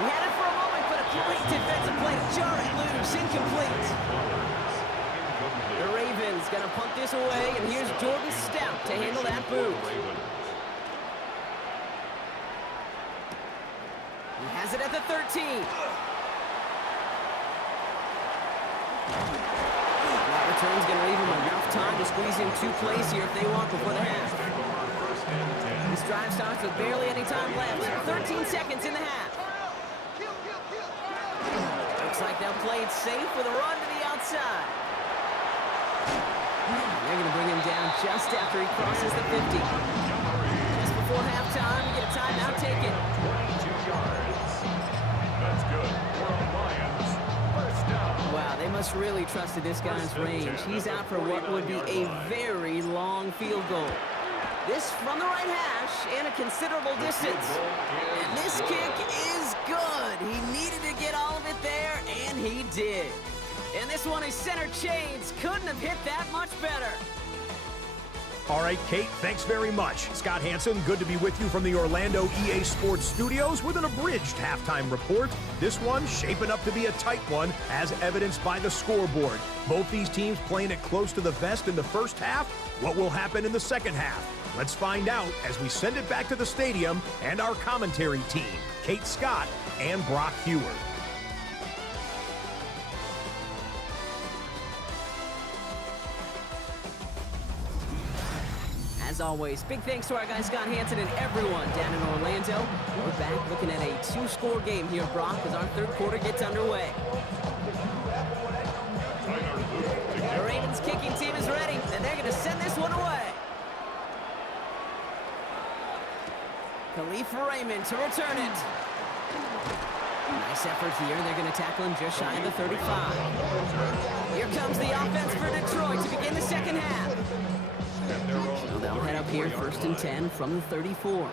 He had it for a moment, but a great defensive play to jar it loose. Incomplete. The Ravens going to punt this away, and here's Jordan Stout to handle that boot. He has it at the 13. That return's going to leave him enough time to squeeze in 2 plays here if they want before the half. This drive starts with barely any time left. 13 seconds in the half. Looks like they'll play it safe with a run to the outside. They're going to bring him down just after he crosses the 50. Just before halftime, we get a timeout taken. 22 yards. That's good for the Lions. First down. Wow, Must really trusted this guy's range. He's out for what would be a very long field goal. This from the right hash and a considerable distance. And this kick is good. He needed to get all of it there, and he did. And this one is center chains. Couldn't have hit that much better. All right, Kate, thanks very much. Scott Hanson, good to be with you from the Orlando EA Sports Studios with an abridged halftime report. This one shaping up to be a tight one, as evidenced by the scoreboard. Both these teams playing it close to the vest in the first half. What will happen in the second half? Let's find out as we send it back to the stadium and our commentary team, Kate Scott and Brock Heward. As always, big thanks to our guy Scott Hanson and everyone down in Orlando. We're back looking at a two-score game here, Brock, as our third quarter gets underway. The Ravens kicking team is ready, and they're going to send this one away. Khalif Raymond to return it. Nice effort here. They're going to tackle him just shy of the 35. Here comes the offense for Detroit to begin the second half. So they'll head up here, 1st and 10 from the 34.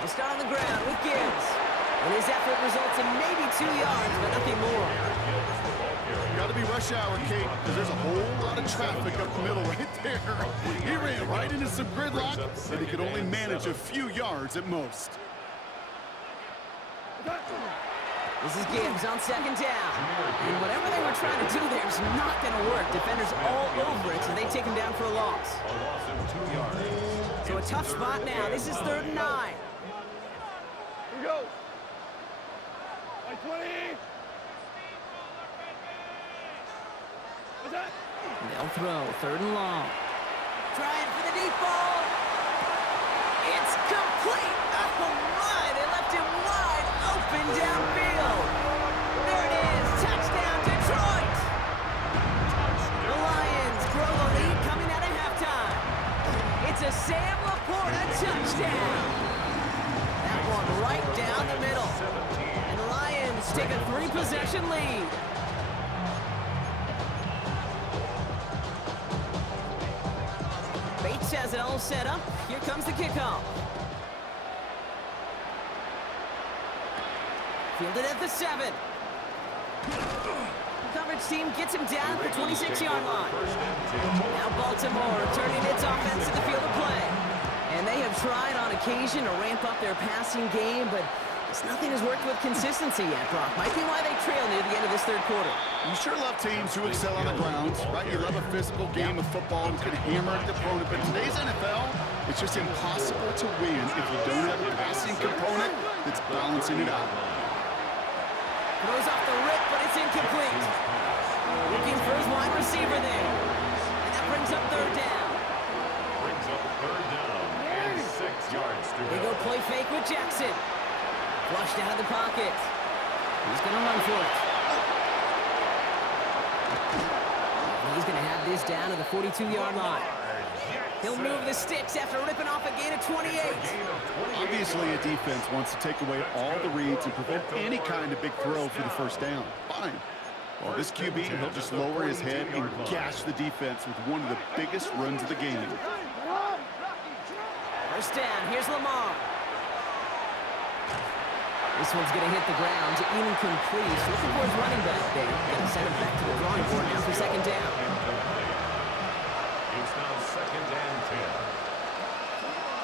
They start on the ground with Gibbs. And his effort results in maybe 2 yards, but nothing more. Got to be rush hour, Kate, because there's a whole lot of traffic up the middle right there. He ran right into some gridlock, but he could only manage a few yards at most. This is Gibbs on second down. And whatever they were trying to do there is not going to work. Defenders all over it, so they take him down for a loss. A loss of 2 yards. So a tough spot now. This is 3rd and 9. Here we go. Like 20. What's that? They'll throw 3rd and long. Trying for the deep ball. It's complete. Oh my, they left him wide open downfield. There it is. Touchdown, Detroit. The Lions grow the lead coming out of halftime. It's a Sam Laporta touchdown. That one right down the middle. And the Lions take a 3-possession lead. Bates has it all set up. Here comes the kickoff. Fielded at the 7. Coverage team gets him down at the 26-yard line. Now Baltimore turning its offense to the field of play. And they have tried on occasion to ramp up their passing game, but nothing has worked with consistency yet, Brock. Might be why they trail near the end of this third quarter. You sure love teams who excel on the ground, right? You love a physical game of football and could hammer the opponent, but today's NFL, it's just impossible to win if you don't have a passing component that's balancing it out. Throws off the rip, but it's incomplete. Looking for his wide receiver there. And that brings up 3rd down. Brings up 3rd down and 6 yards to They go. go play fake with Jackson. Flushed out of the pocket. He's going to run for it. He's going to have this down to the 42-yard line. He'll move the sticks after ripping off a gain of 28. Obviously, a defense wants to take away all the reads and prevent any kind of big throw for the first down. Fine. Well, this QB, he'll just lower his head and gash the defense with one of the biggest runs of the game. First down. Here's Lamar. This one's going to hit the ground. Incomplete. Looking for his running back there. Going to send him back to the drawing board now for second down. It's now 2nd and 10.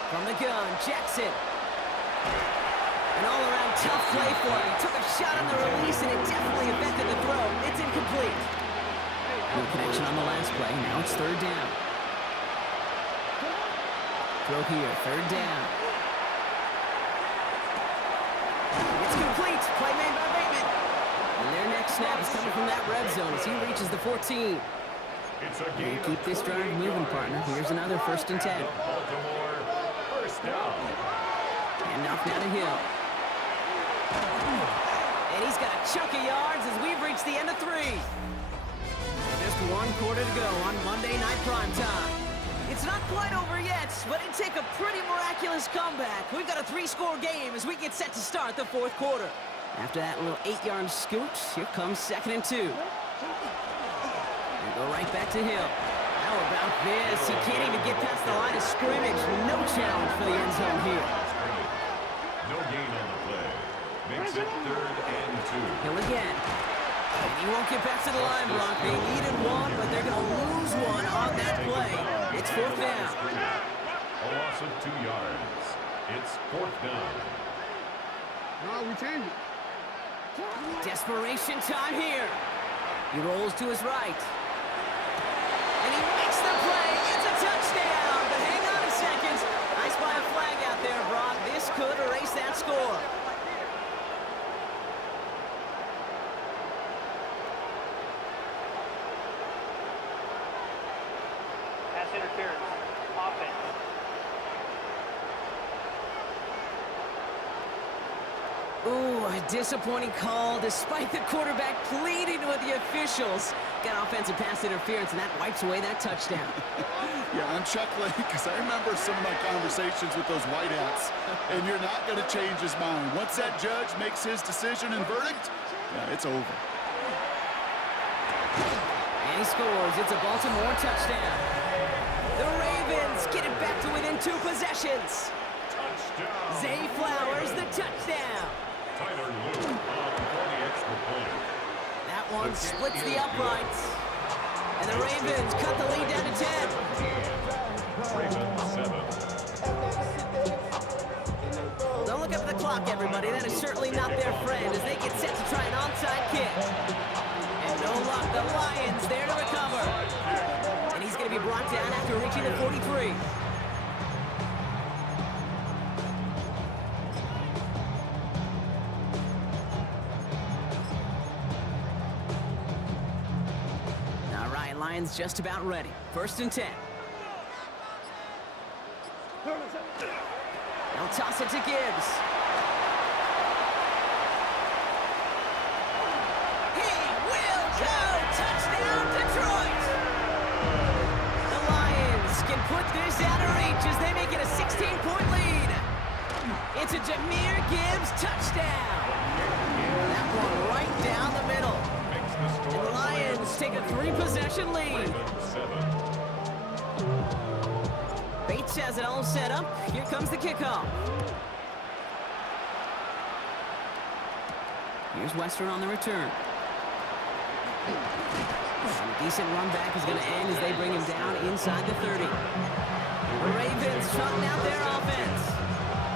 From the gun, Jackson. An all-around tough play for him. He took a shot on the release, and it definitely affected the throw. It's incomplete. No connection on the last play. Now it's 3rd down. Throw here, 3rd down. It's complete. Play made by Bateman. And their next snap is coming from that red zone as he reaches the 14. It's a And gain keep this drive moving, partner. Here's another 1st and 10. Baltimore. 1st down. And off down to Hill. And he's got a chunk of yards as we've reached the end of 3. Just 1 quarter to go on Monday Night Primetime. It's not quite over yet, but it'd take a pretty miraculous comeback. We've got a 3-score game as we get set to start the 4th quarter. After that little 8-yard scoot, here comes 2nd and 2. And go right back to Hill. How about this? He can't even get past the line of scrimmage. No challenge for the end zone here. No gain on the play. Makes it 3rd and 2. Hill again. And he won't get back to the line, Brock. They needed one, but they're going to lose one on that play. It's 4th down. A loss of 2 yards. It's 4th down. No, we change it. Desperation time here. He rolls to his right. And he makes the play. It's a touchdown. But hang on a second. I spy a flag out there, Brock. This could erase that score. Pass interference. Offense. Ooh, a disappointing call despite the quarterback pleading with the officials. Got offensive pass interference, and that wipes away that touchdown. Yeah, I'm chuckling because I remember some of my conversations with those whiteouts, and you're not going to change his mind. Once that judge makes his decision and verdict, yeah, it's over. And he scores. It's a Baltimore touchdown. The Ravens get it back to within 2 possessions. Touchdown. Zay Flowers, the touchdown. Tyler Luke on for the extra point. That one splits the uprights. And the Ravens cut the lead down to 10. Ravens 7. Don't look up at the clock, everybody. That is certainly not their friend as they get set to try an onside kick. And no luck, the Lions there to recover. And he's going to be brought down after reaching the 43. All right, Lions just about ready. 1st and 10. They'll toss it to Gibbs. He will go! Touchdown, Detroit! The Lions can put this out of reach as they make it a 16-point lead. It's a Jahmyr Gibbs touchdown. That one right down the middle. And the Lions take a 3-possession lead. Bates has it all set up. Here comes the kickoff. Here's Western on the return. And a decent run back is going to end as they bring him down inside the 30. The Ravens trotting out their offense.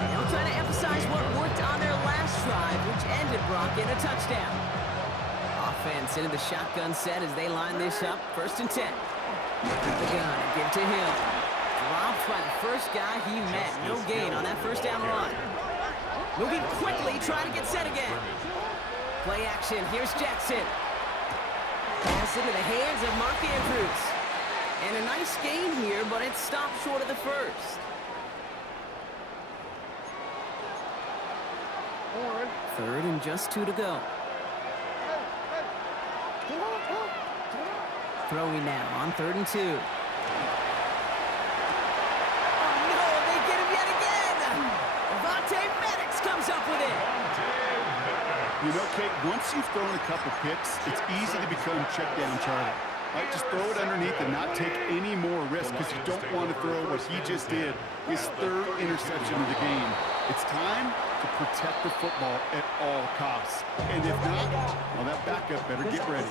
They'll try to emphasize what worked on their last drive, which ended Brock in a touchdown. Offense into the shotgun set as they line this up. 1st and 10. The gun, give to Hill. Dropped by the first guy he met. No gain on that 1st down run. Moving quickly, trying to get set again. Play action, here's Jackson. Pass into the hands of Mark Andrews. And a nice gain here, but it stopped short of the 1st. 3rd and just 2 to go. Throwing now on 3rd and 2. Oh, no, they get him yet again. Avonte Maddox comes up with it. You know, Kate, once you've thrown a couple picks, it's easy to become check down Charlie. Right, just throw it underneath and not take any more risk because you don't want to throw what he just did, his 3rd interception of the game. It's time to protect the football at all costs. And if not, well, that backup better get ready.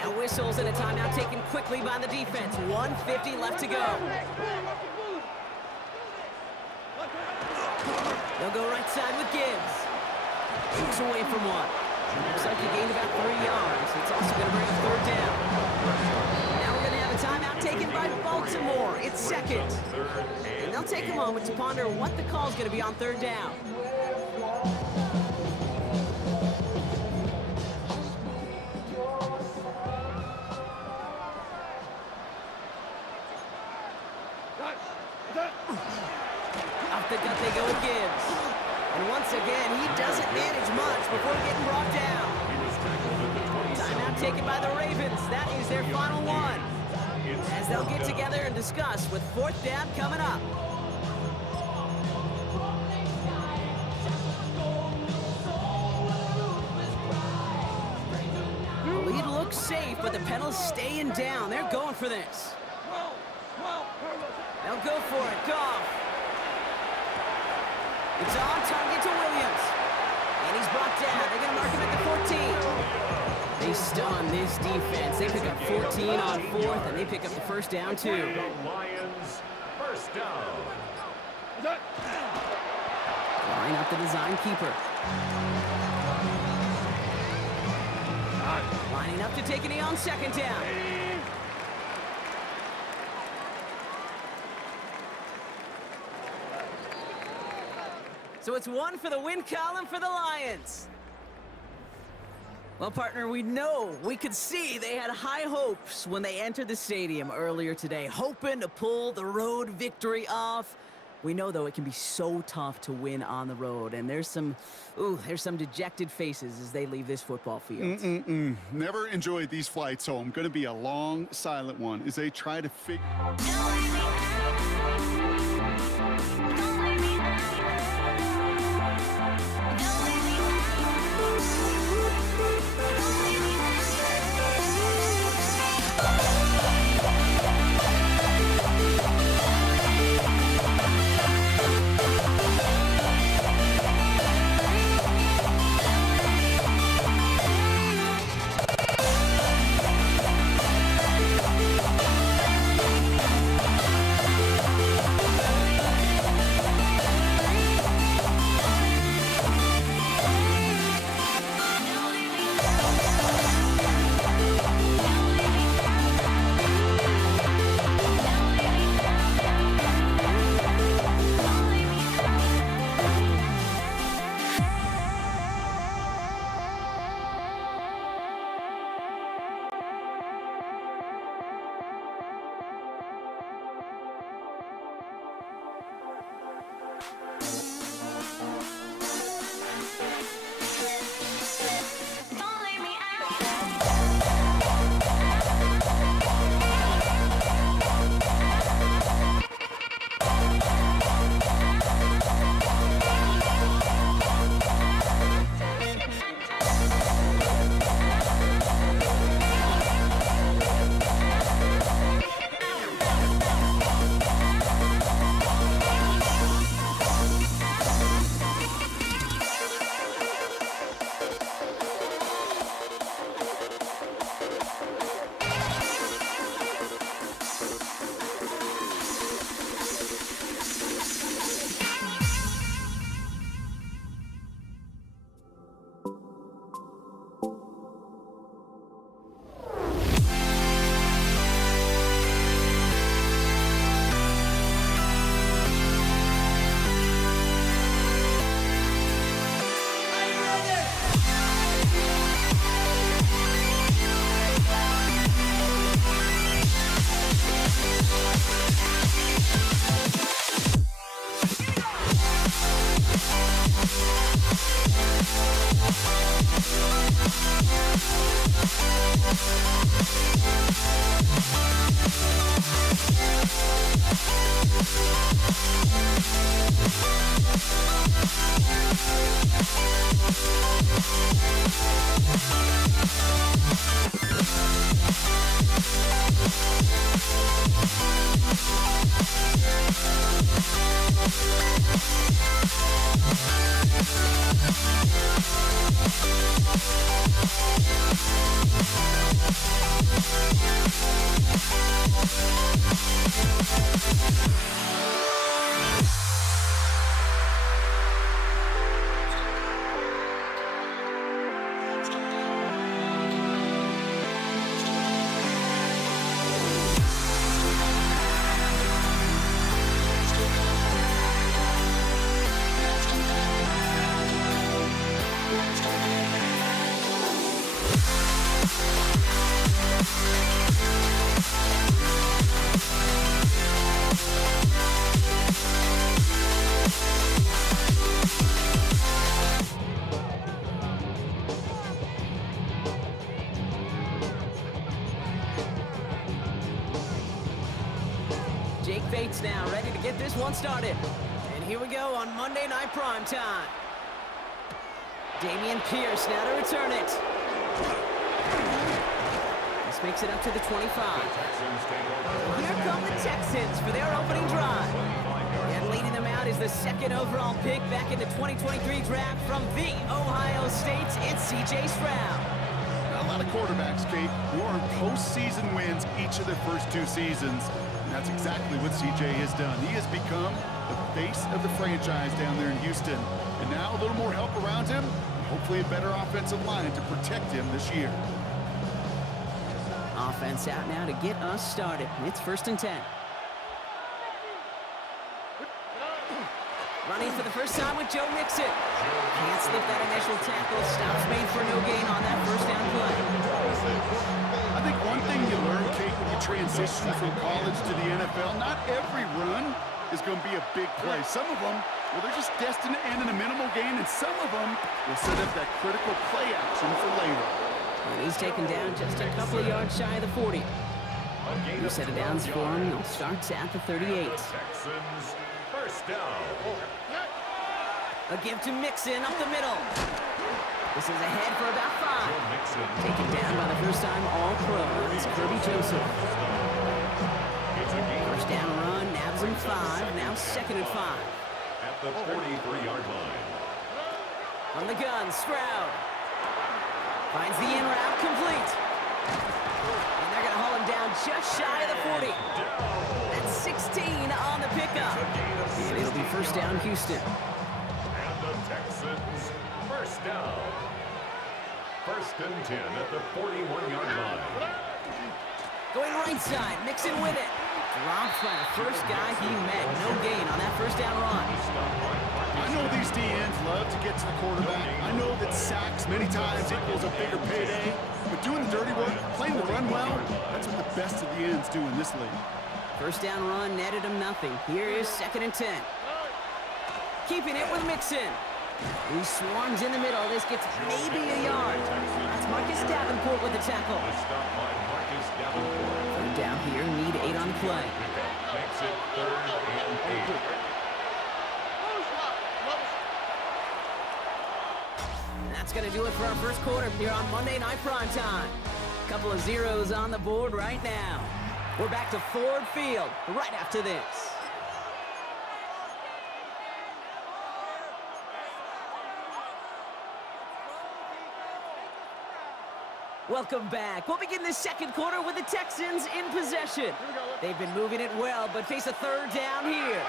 Now whistles and a timeout taken quickly by the defense. 1:50 left to go. They'll go right side with Gibbs. Looks away from one. Looks like he gained about 3 yards. It's also going to bring up 3rd down. Now we're going to have a timeout taken by Baltimore. It's 2nd. And they'll take a moment to ponder what the call is going to be on 3rd down. Up the gut they go with Gibbs. And once again, he doesn't manage much before getting brought down. Timeout taken by the Ravens. That is their final one. As they'll get together and discuss with 4th down coming up. looks safe, but the pedal's staying down. They're going for this. They'll go for it. Goff. It's on target to Williams. And he's brought down. They're going to mark him at the 14. They stun this defense. They pick up 14 on 4th, and they pick up the first down, too. The Lions, first down. Line up the design keeper. Lining up to take a knee on second down. So it's 1 for the win column for the Lions. Well, partner, we could see they had high hopes when they entered the stadium earlier today, hoping to pull the road victory off. We know, though, it can be so tough to win on the road, and there's some dejected faces as they leave this football field. Never enjoyed these flights home. Going to be a long, silent one as they try to figure... Jake Bates now ready to get this one started. And here we go on Monday Night Primetime. Dameon Pierce now to return it. pass makes it up to the 25. Texans take over. Here come the Texans for their opening drive. And leading them out is the second overall pick back in the 2023 draft from the Ohio State. It's C.J. Stroud. A lot of quarterbacks, Kate, who earn postseason wins each of their first 2 seasons. And that's exactly what CJ has done. He has become the face of the franchise down there in Houston. And now a little more help around him, and hopefully a better offensive line to protect him this year. Offense out now to get us started. It's 1st and 10. Running for the first time with Joe Mixon. Can't slip that initial tackle. Stops made for no gain on that first down play. I think one thing you learn, Kate, when you transition from college to the NFL, not every run is going to be a big play. Some of them, well, they're just destined to end in a minimal gain, and some of them will set up that critical play action for later. And he's taken down just a couple of yards shy of the 40. New set of downs for him. He'll start at the 38. Texans, first down. A give to Mixon up the middle. This is ahead for about 5. Mixon. Taken down by the first time All-Pro. It's Kirby Joseph. It's a gain First down run, nabs him 5. Now 2nd and 5. at the 43-yard line. From the gun, Stroud. Finds the in route complete. And they're going to haul him down just shy of the 40. That's 16 on the pickup. And it'll be first down, Houston. And the Texans, first down. 1st and 10 at the 41-yard line. Going right side, Mixon with it. Dropped by the first guy he met. No gain on that first down run. I know these DNs love to get to the quarterback. I know that sacks many times equals a bigger payday. But doing the dirty work, playing the run well, that's what the best of the ends do in this league. First down run netted him nothing. Here is 2nd and 10. Keeping it with Mixon. He swarms in the middle. This gets maybe a yard. That's Marcus Davenport with the tackle. Stop by Marcus Davenport. Third down here, need 8 on the play. Makes it 3rd and 8. That's going to do it for our first quarter here on Monday Night Primetime. Couple of zeros on the board right now. We're back to Ford Field right after this. Welcome back. We'll begin this second quarter with the Texans in possession. They've been moving it well, but face a third down here.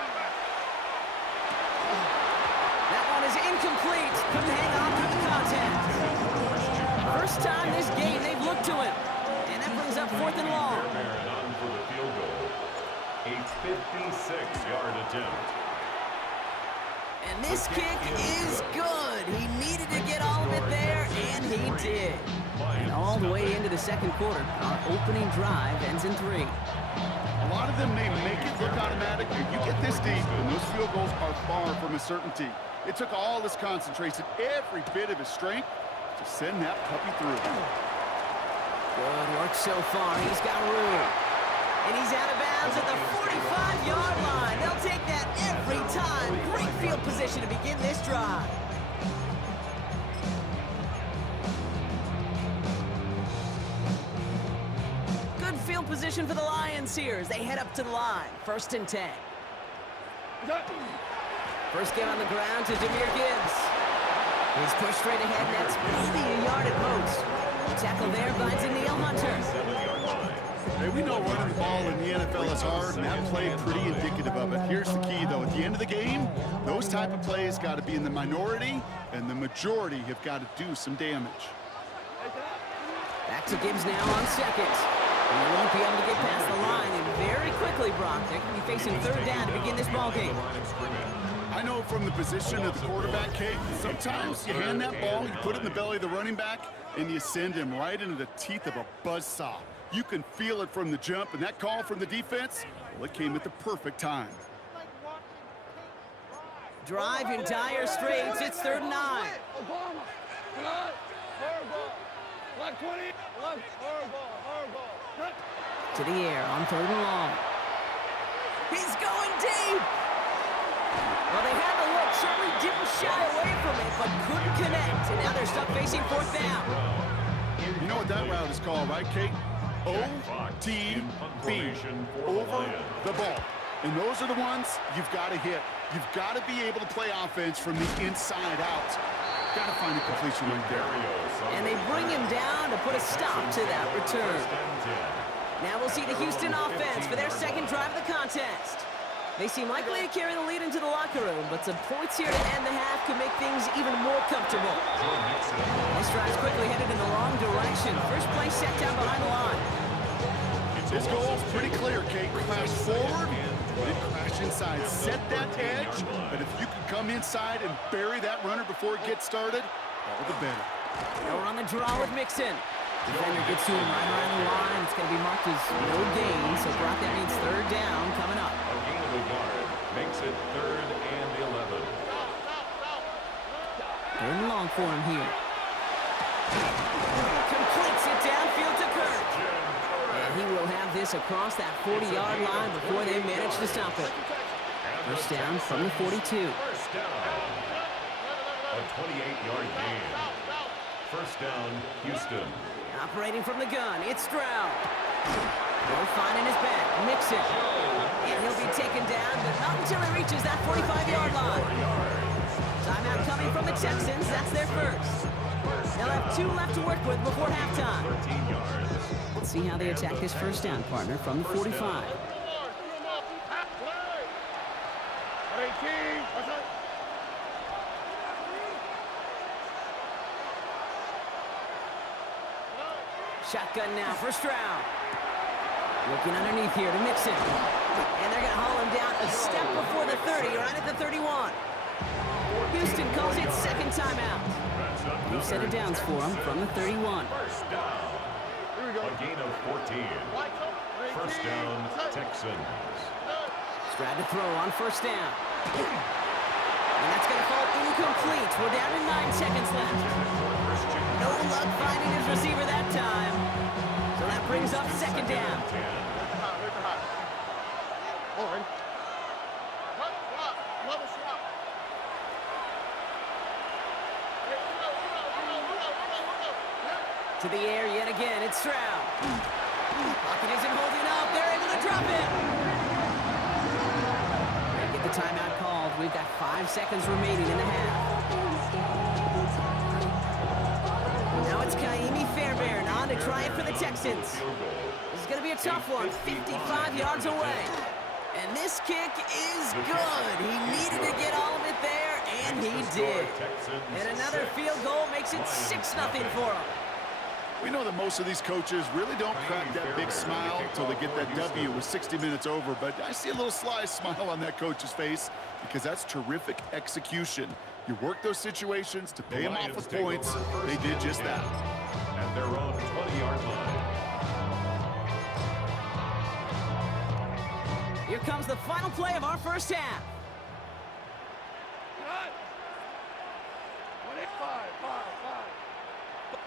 That one is incomplete. Couldn't hang on through the contact. First time this game they've looked to him. And that brings up 4th and long. Barrett on for the field goal. A 56-yard attempt. And this kick is good. He needed to get all of it there, and he did. And all the way into the second quarter, our opening drive ends in 3. A lot of them may make it look automatic, but you get this deep, and those field goals are far from a certainty. It took all his concentration, every bit of his strength, to send that puppy through. Good work so far. He's got room. And he's out of bounds at the 45-yard line. They'll take that every time. Great field position to begin this drive. Good field position for the Lions here as they head up to the line. 1st and 10. First game on the ground to Jahmyr Gibbs. He's pushed straight ahead, and that's maybe a yard at most. The tackle there by Danielle Hunter. Hey, we know running the ball in the NFL is hard, and that play pretty indicative of it. Here's the key, though. At the end of the game, those type of plays got to be in the minority, and the majority have got to do some damage. Back to Gibbs now on 2nd. And they won't be able to get past the line, and very quickly, Brock, they're going to be facing 3rd down to begin this ballgame. I know from the position of the quarterback, Kate, sometimes you hand that ball, you put it in the belly of the running back, and you send him right into the teeth of a buzzsaw. You can feel it from the jump, and that call from the defense, well, it came at the perfect time. Drive in dire straits. It's 3rd and 9. To the air on 3rd and long. He's going deep. Well, they had the look. Certainly didn't shy away from it, but couldn't connect. And now they're stuck facing 4th down. You know what that route is called, right, Kate? Fox ODB, in punt formation for the over Lions. the ball. And those are the ones you've got to hit. You've got to be able to play offense from the inside out. Got to find a completion right there. And they bring him down to put a stop to that return. Now we'll see the Houston offense for their second drive of the contest. They seem likely to carry the lead into the locker room, but some points here to end the half could make things even more comfortable. This drive's quickly headed in the wrong direction. First play set down behind the line. This goal's pretty clear, Kate. Crash forward, then crash inside. Set that edge, but if you can come inside and bury that runner before it gets started, all the better. Now we're on the draw with Mixon. Defender gets to him right around the line. It's going to be marked as no gain, so Brock, that means third down coming up. A gain of a yard makes it 3rd and 11. Third and long for him here. Completes it downfield to Kirk. And he will have this across that 40-yard line before they manage to stop it. First down from the 42. First down. A 28-yard gain. First down, Houston. Operating from the gun, it's Stroud. No finding his back, Mixon. And he'll be taken down, but not until he reaches that 45-yard line. Timeout coming from the Texans, that's their first. They'll have 2 left to work with before halftime. 13 yards. Let's see how they attack this first down, partner, from the 45. Shotgun now for Stroud. Looking underneath here to Mixon. And they're going to haul him down a step before the 30, right at the 31. Houston calls it second timeout. New set of downs for him from the 31. First down. A gain of 14. First down, Texans. Stroud to throw on first down. And that's going to fall incomplete. We're down to 9 seconds left. No luck finding his receiver that time. So that brings up second down. To the air yet again, it's Stroud. Pocket isn't holding up. They're able to drop it. They get the timeout called. We've got 5 seconds remaining in the half. Now it's Kaimi Fairbairn on to try it for the Texans. This is going to be a tough one, 55 yards away. And this kick is good. He needed to get all of it there, and he did. And another field goal makes it 6-0 for him. We know that most of these coaches really don't crack that big smile until they get that W with 60 minutes over, but I see a little sly smile on that coach's face because that's terrific execution. You work those situations to pay them off with points. They did just that. At their own 20-yard line. Here comes the final play of our first half.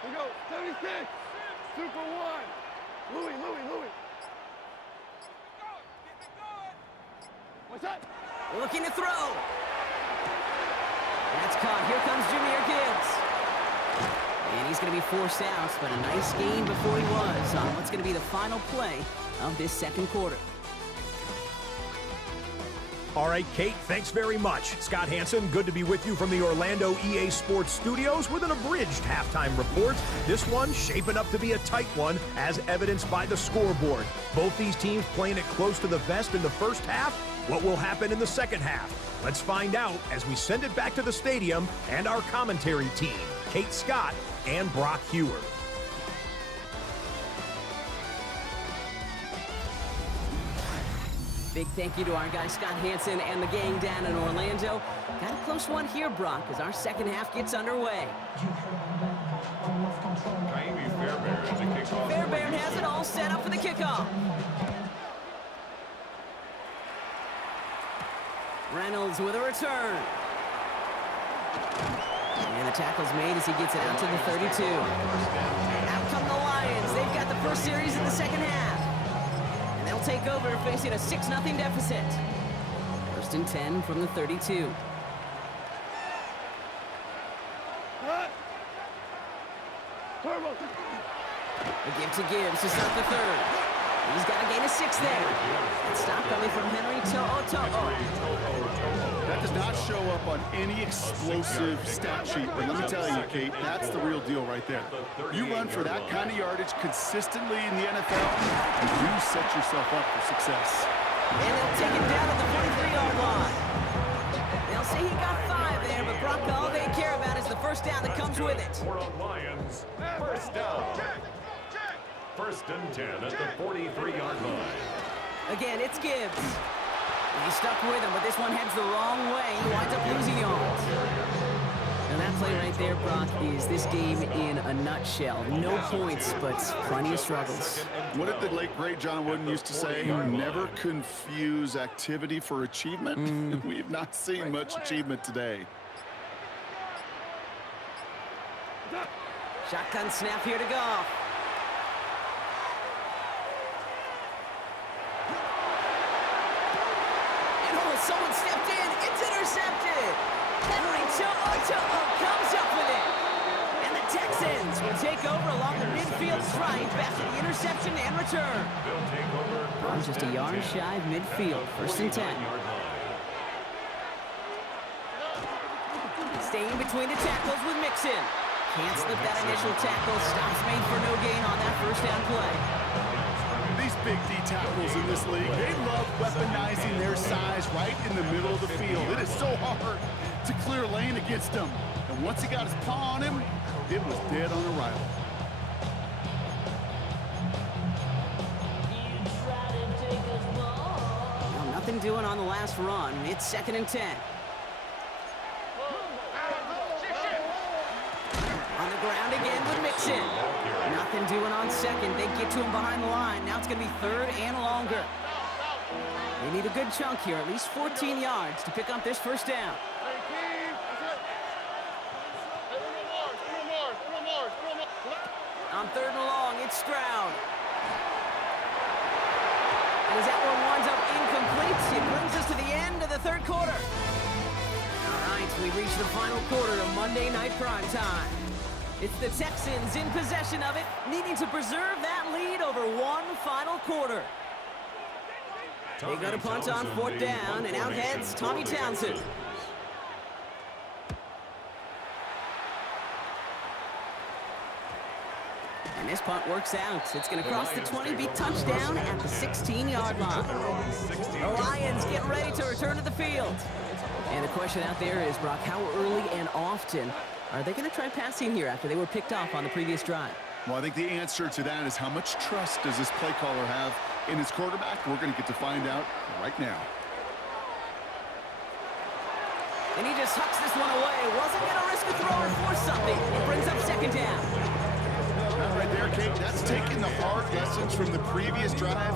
We go, 76, Super 1, Louis. What's that? Looking to throw. That's caught. Here comes Jahmyr Gibbs. And he's going to be forced out, but a nice gain before he was on what's going to be the final play of this second quarter. All right, Kate, thanks very much. Scott Hanson, good to be with you from the Orlando EA Sports Studios with an abridged halftime report. This one shaping up to be a tight one, as evidenced by the scoreboard. Both these teams playing it close to the vest in the first half. What will happen in the second half? Let's find out as we send it back to the stadium and our commentary team, Kate Scott and Brock Hewer. Big thank you to our guy Scott Hanson and the gang down in Orlando. Got a close one here, Brock, as our second half gets underway. Kaimi Fairbairn has a kickoff. Fairbairn has it all set up for the kickoff. Reynolds with a return. And the tackle's made as he gets it out to the 32. Out come the Lions. They've got the first series in the second half. And they'll take over facing a 6-0 deficit. First and 10 from the 32. A give to Gibbs to start the third. He's got to gain a 6 there. And stop coming from Henry To'o. That does not show up on any explosive stat sheet, but let me tell you, Kate, that's the real deal right there. You run for that kind of yardage consistently in the NFL, and you set yourself up for success. And they'll take him down at the 43-yard line. They'll say he got 5 there, but Brock, all they care about is the first down that comes with it. For the Lions, first down. First and 10 at the 43-yard line. Again, it's Gibbs. He's stuck with him, but this one heads the wrong way. He winds up losing yards. And that play right there, Brock, is this game in a nutshell. No points, but plenty of struggles. What did the late, great John Wooden used to say? Never confuse activity for achievement. We've not seen much achievement today. Shotgun snap here to Goff. And someone stepped in. It's intercepted. Henry To'o comes up with it. And the Texans will take over along the midfield stripe after the interception and return. They'll take over. I'm just a yard shy of midfield. First and 10. Staying between the tackles with Mixon. Can't slip that initial tackle. Stops made for no gain on that first down play. These big D tackles in this league, they love weaponizing their size right in the middle of the field. It is so hard to clear lane against them. And once he got his paw on him, it was dead on arrival. Well, nothing doing on the last run. It's second and 10. On the ground again with Mixon. Nothing doing on second. They get to him behind the line. Now it's going to be third and longer. They need a good chunk here, at least 14 yards to pick up this first down. On third and long, it's Stroud. And as that one winds up incomplete, it brings us to the end of the third quarter. All right, we reach the final quarter of Monday Night Prime Time. It's the Texans in possession of it, needing to preserve that lead over one final quarter. They got a punt on fourth down, and out heads Tommy Townsend. And this punt works out. It's going to cross the 20, be touchdown at the 16-yard line. The Lions getting ready to return to the field. And the question out there is, Brock, how early and often are they going to try passing here after they were picked off on the previous drive? Well, I think the answer to that is how much trust does this play caller have in his quarterback? We're going to get to find out right now. And he just hucks this one away. Wasn't going to risk a throw or force something. It brings up second down. Right there, Kate, that's taking the hard lessons from the previous drive,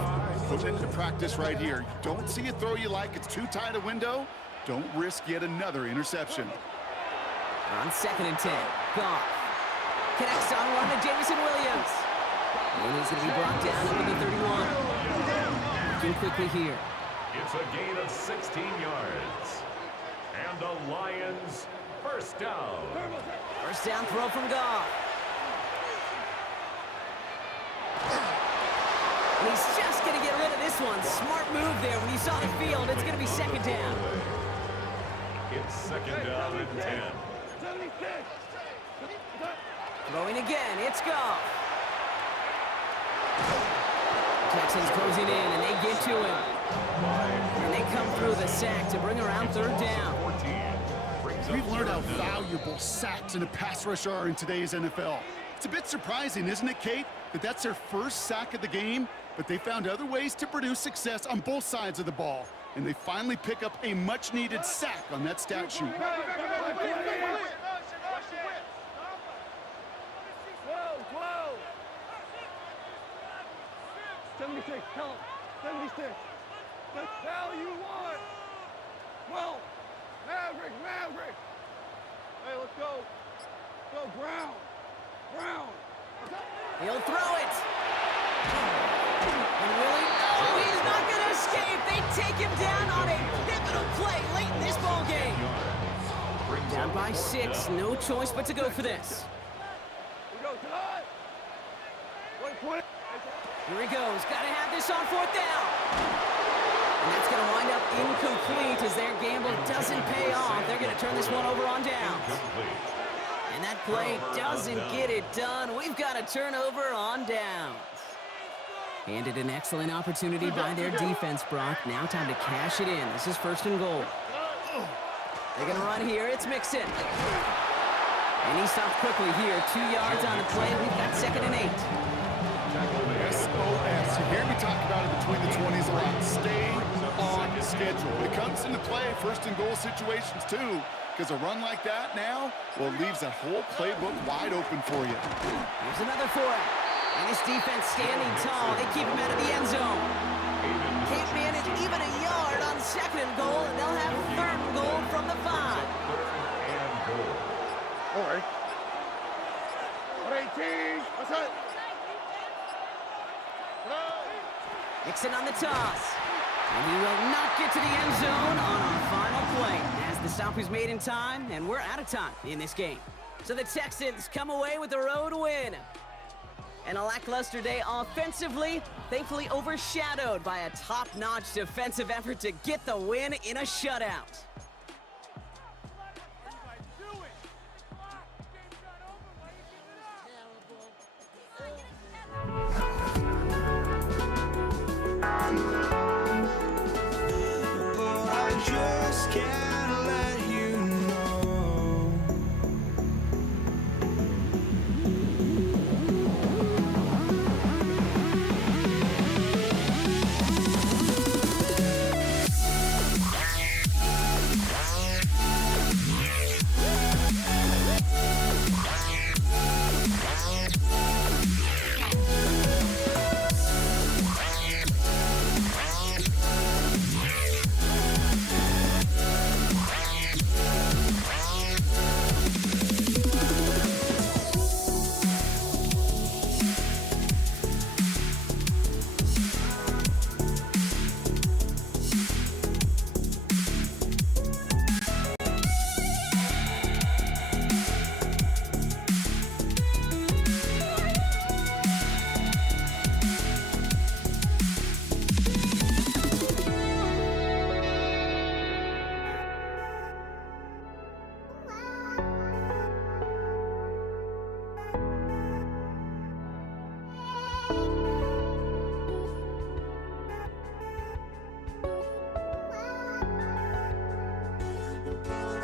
putting it into practice right here. You don't see a throw you like, it's too tight a window. Don't risk yet another interception. On second and 10, Goff connects on one to Jameson Williams. And he's going to be brought down over the 31. Working quickly here. It's a gain of 16 yards. And the Lions first down. First down throw from Goff. And he's just going to get rid of this one. Smart move there when you saw the field. It's going to be second down. It's second down and 10. Throwing again, it's Goff. Texans closing in, and they get to him. And they come through the sack to bring around third down. We've learned how valuable sacks in a pass rush are in today's NFL. It's a bit surprising, isn't it, Kate, that that's their first sack of the game, but they found other ways to produce success on both sides of the ball, and they finally pick up a much-needed sack on that stat sheet. 76, tell him. 76. The hell you want? 12. Maverick. Hey, let's go. Go, Brown. He'll throw it. And Willie, no, he's not going to escape. They take him down on a pivotal play late in this ball game. Down by 6, no choice but to go for this. We go, tonight. Here he goes. Got to have this on 4th down. And that's going to wind up incomplete as their gamble doesn't pay off. They're going to turn this one over on downs. And that play doesn't get it done. We've got a turnover on downs. Handed an excellent opportunity by their defense, Brock. Now time to cash it in. This is 1st and goal. They're going to run here. It's Mixon. And he stopped quickly here. 2 yards on the play. We've got 2nd and 8. SOS. You hear me talk about it between the 20s a lot. Stay on schedule. It comes into play 1st and goal situations too, because a run like that now, well, leaves that whole playbook wide open for you. Here's another for him. And this defense standing tall. They keep him out of the end zone. Can't manage even a yard on 2nd and goal, and they'll have 3rd and goal from the 5. All right. 118. What's that? Mixon on the toss. And he will not get to the end zone on our final play. As the stop is made in time, and we're out of time in this game. So the Texans come away with a road win. And a lackluster day offensively, thankfully overshadowed by a top-notch defensive effort to get the win in a shutout. I just can't let you know.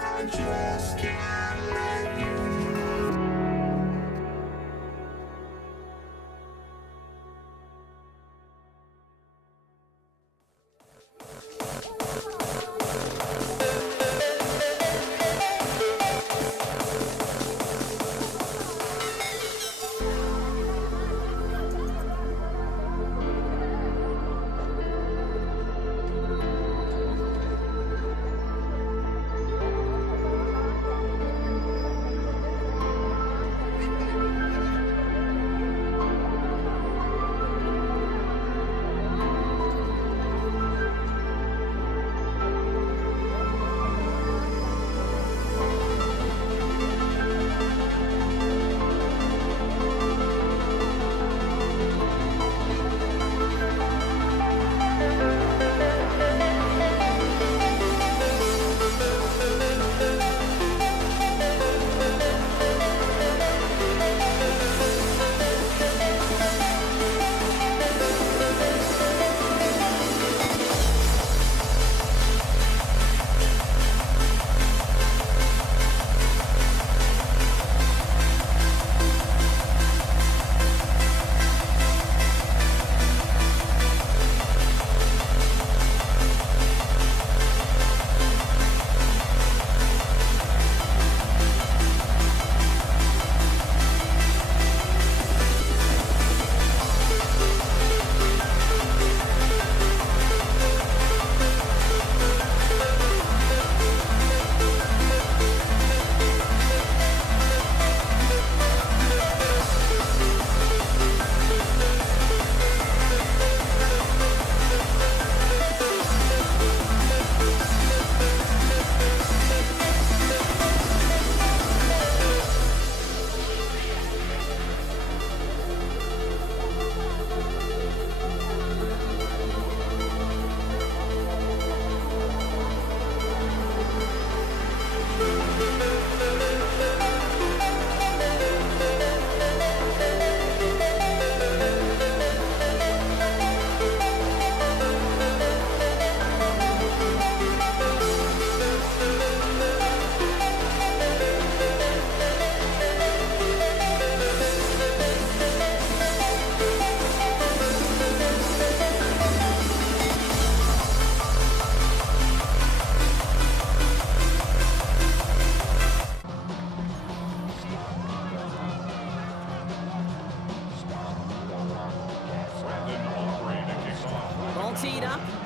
I just can't let you know.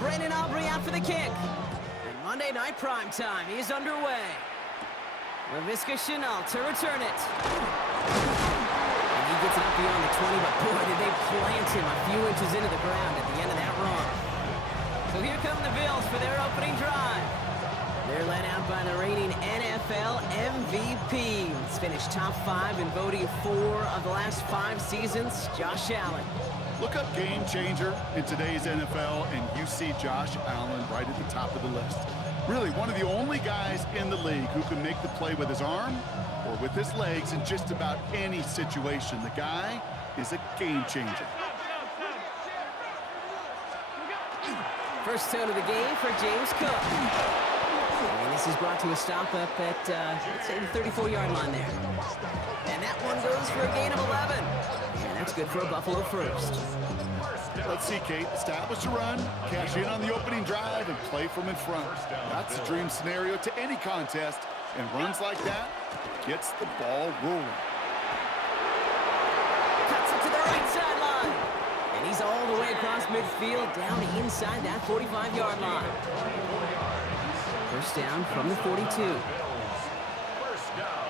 Brandon Aubrey out for the kick. And Monday Night Prime Time is underway. Laviska Shenault to return it. And he gets it up beyond the 20, but boy, did they plant him a few inches into the ground at the end of that run. So here come the Bills for their opening drive. They're led out by the reigning NFL MVP. He's finished top 5 in voting 4 of the last 5 seasons, Josh Allen. Look up game changer in today's NFL, and you see Josh Allen right at the top of the list. Really, one of the only guys in the league who can make the play with his arm or with his legs in just about any situation. The guy is a game changer. First tone of the game for James Cook. And this is brought to a stop up at, let's say, the 34-yard line there. And that one goes for a gain of 11. And that's good for a Buffalo first. Let's see, Kate. Establish a run, cash in on the opening drive, and play from in front. That's a dream scenario to any contest, and runs like that gets the ball rolling. Cuts it to the right sideline. And he's all the way across midfield, down inside that 45-yard line. First down from the 42. First down.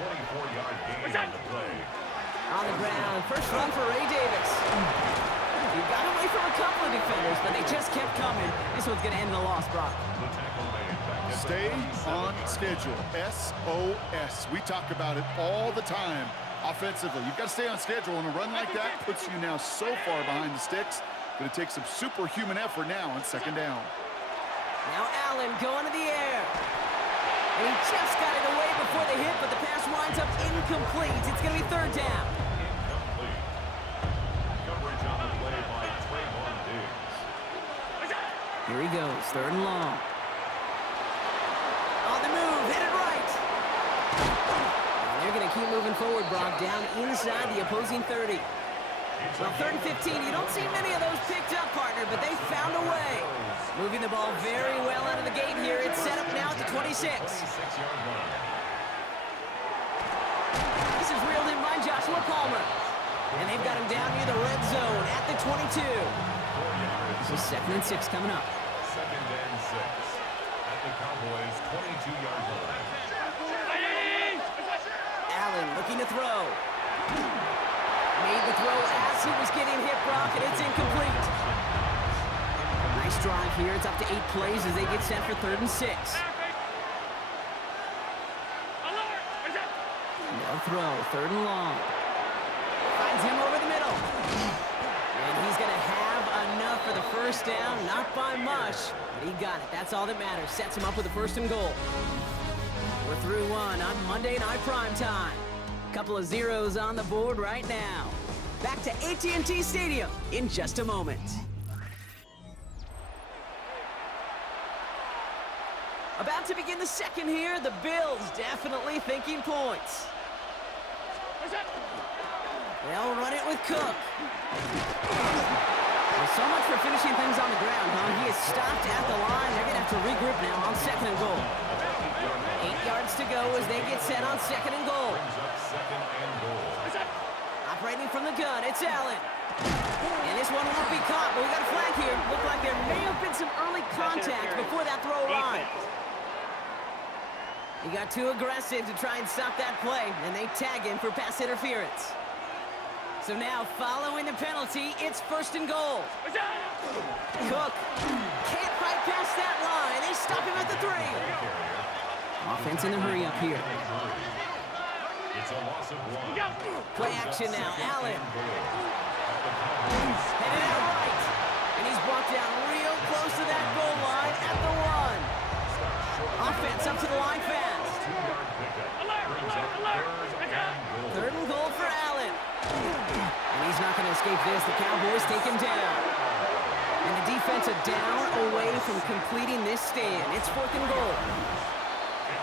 24-yard gain on the play. On the ground, first run for Ray Davis. He got away from a couple of defenders, but they just kept coming. This one's going to end in a loss, Brock. The tackle made back at Stay on schedule. SOS. We talk about it all the time offensively. You've got to stay on schedule, and a run like that puts you now so far behind the sticks that it takes some superhuman effort now on second down. Now Allen going to the air. And he just got it away before the hit, but the pass winds up incomplete. It's going to be third down. incomplete. Coverage on the play by Trayvon Diggs. Here he goes, third and long. On the move, hit it right. And they're going to keep moving forward, Brock, down inside the opposing 30. Well, third and 15, you don't see many of those picked up, partner, but they found a way. Moving the ball very well out of the gate here. It's set up now at the 26. 26-yard line. This is reeled in by Joshua Palmer. And they've got him down near the red zone at the 22. This is second and 6 coming up. Second and 6 at the Cowboys' 22-yard line. Allen looking to throw. Made the throw as he was getting hit, Brock, and it's incomplete. Nice drive here. It's up to 8 plays as they get set for third and 6. No throw, third and long. Finds him over the middle. And he's going to have enough for the first down. Not by much, but he got it. That's all that matters. Sets him up with a first and goal. We're through one on Monday Night Prime Time. Couple of zeros on the board right now. Back to AT&T Stadium in just a moment. About to begin the second here. The Bills definitely thinking points. They'll run it with Cook. Well, so much for finishing things on the ground, huh? He is stopped at the line. They're going to have to regroup now on second and goal. 8 yards to go as they get set on second and goal. Brings up second and goal. Operating from the gun, it's Allen. And this one won't be caught, but we got a flag here. Looked like there may have been some early contact before that throw arrived. He got too aggressive to try and stop that play, and they tag him for pass interference. So now, following the penalty, it's first and goal. Cook can't fight past that line. They stop him at the 3. Offense in the hurry up here. It's a loss of 1. Play action now, Allen. Headed out right. And he's brought down real close to that goal line at the 1. Offense up to the line fast. Third and goal for Allen. And he's not going to escape this. The Cowboys take him down. And the defense are down away from completing this stand. It's fourth and goal.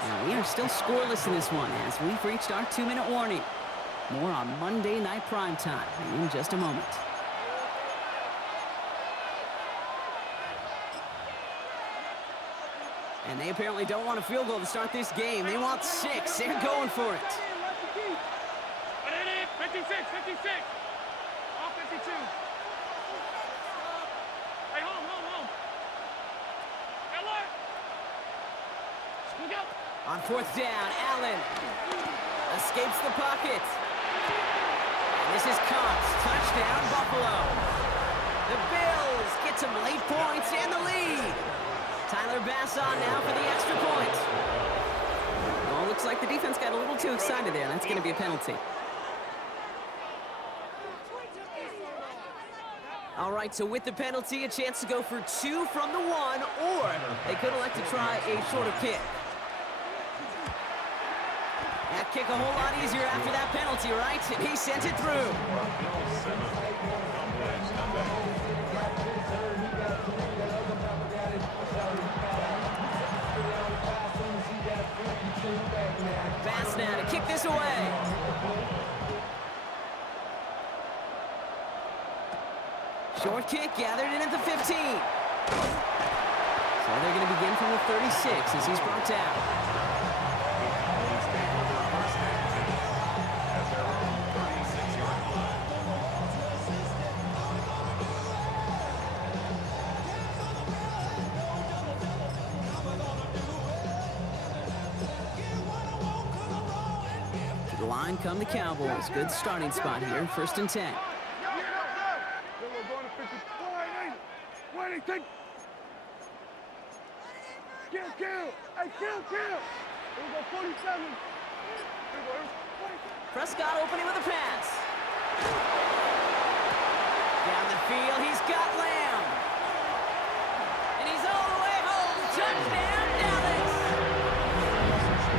Now, we are still scoreless in this one as we've reached our 2-minute warning. More on Monday Night Prime Time in just a moment. And they apparently don't want a field goal to start this game. They want 6. They're going for it. 56, 56. Off 52. Hey, hold. On fourth down, Allen escapes the pocket. And this is Cox. Touchdown, Buffalo. The Bills get some late points and the lead. Tyler Bass on now for the extra point. Well, looks like the defense got a little too excited there. That's going to be a penalty. All right, so with the penalty, a chance to go for 2 from the 1, or they could elect to try a shorter kick. That kick a whole lot easier after that penalty, right? And he sent it through. Bass now to kick this away. Short kick gathered in at the 15. So they're going to begin from the 36 as he's brought down. To the line come the Cowboys. Good starting spot here, 1st and 10. Prescott opening with a pass. Down the field, he's got Lamb. And he's all the way home. Touchdown, Dallas.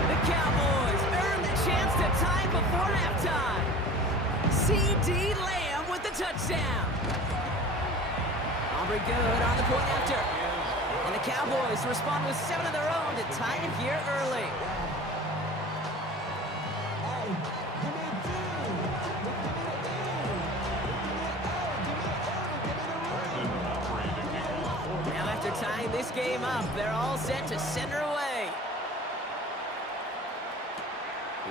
The Cowboys earn the chance to tie before halftime. C.D. Lamb with the touchdown. Aubrey good on the point after. And the Cowboys respond with 7 of their own to tie it here early. Now after tying this game up, they're all set to send her away.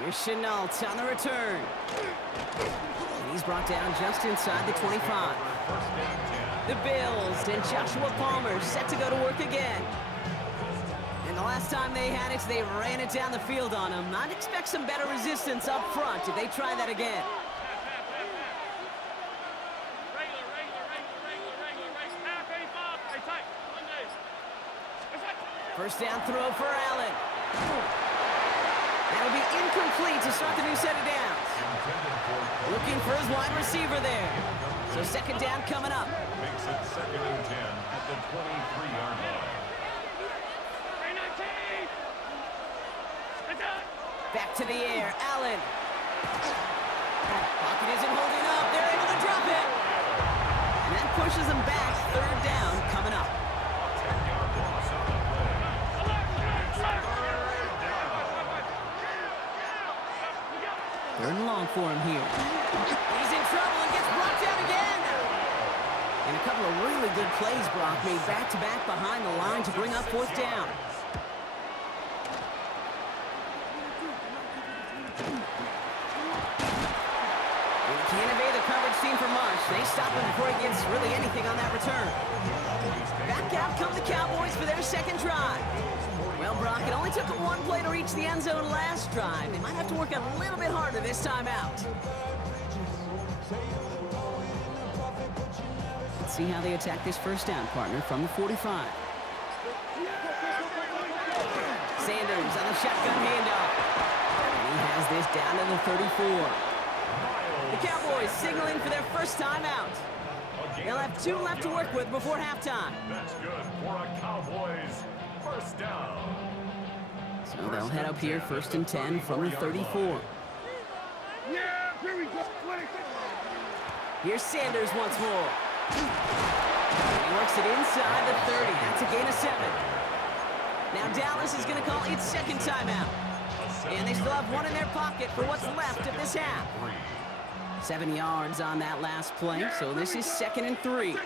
Here's Chenault on the return. And he's brought down just inside the 25. The Bills and Joshua Palmer set to go to work again. And the last time they had it, they ran it down the field on him. I'd expect some better resistance up front if they try that again. First down throw for Allen. That'll be incomplete to start the new set of downs. Looking for his wide receiver there. So second down coming up. Makes it 2nd and 10 at the 23-yard line. Back to the air, Allen. Pocket isn't holding up. They're able to drop it. And that pushes them back. 3rd down coming up. 10-yard loss on the play. Third and long for him here. He's in trouble and gets brought down again. And a couple of really good plays, Brock, made back-to-back behind the line to bring up 4th down. And he can't evade the coverage team for much. They stop him before he gets really anything on that return. Back out come the Cowboys for their second drive. Well, Brock, it only took them 1 play to reach the end zone last drive. They might have to work a little bit harder this time out. Let's see how they attack this first down, partner, from the 45. Sanders on the shotgun handoff. And he has this down to the 34. The Cowboys signaling for their first time out. They'll have 2 left to work with before halftime. That's good for a Cowboys first down. So they'll head up here, 1st and 10 from the 34. Here's Sanders once more. He works it inside the 30. That's a gain of 7. Now Dallas is going to call its second timeout. And they still have 1 in their pocket for what's left of this half. 7 yards on that last play, so this is 2nd and 3.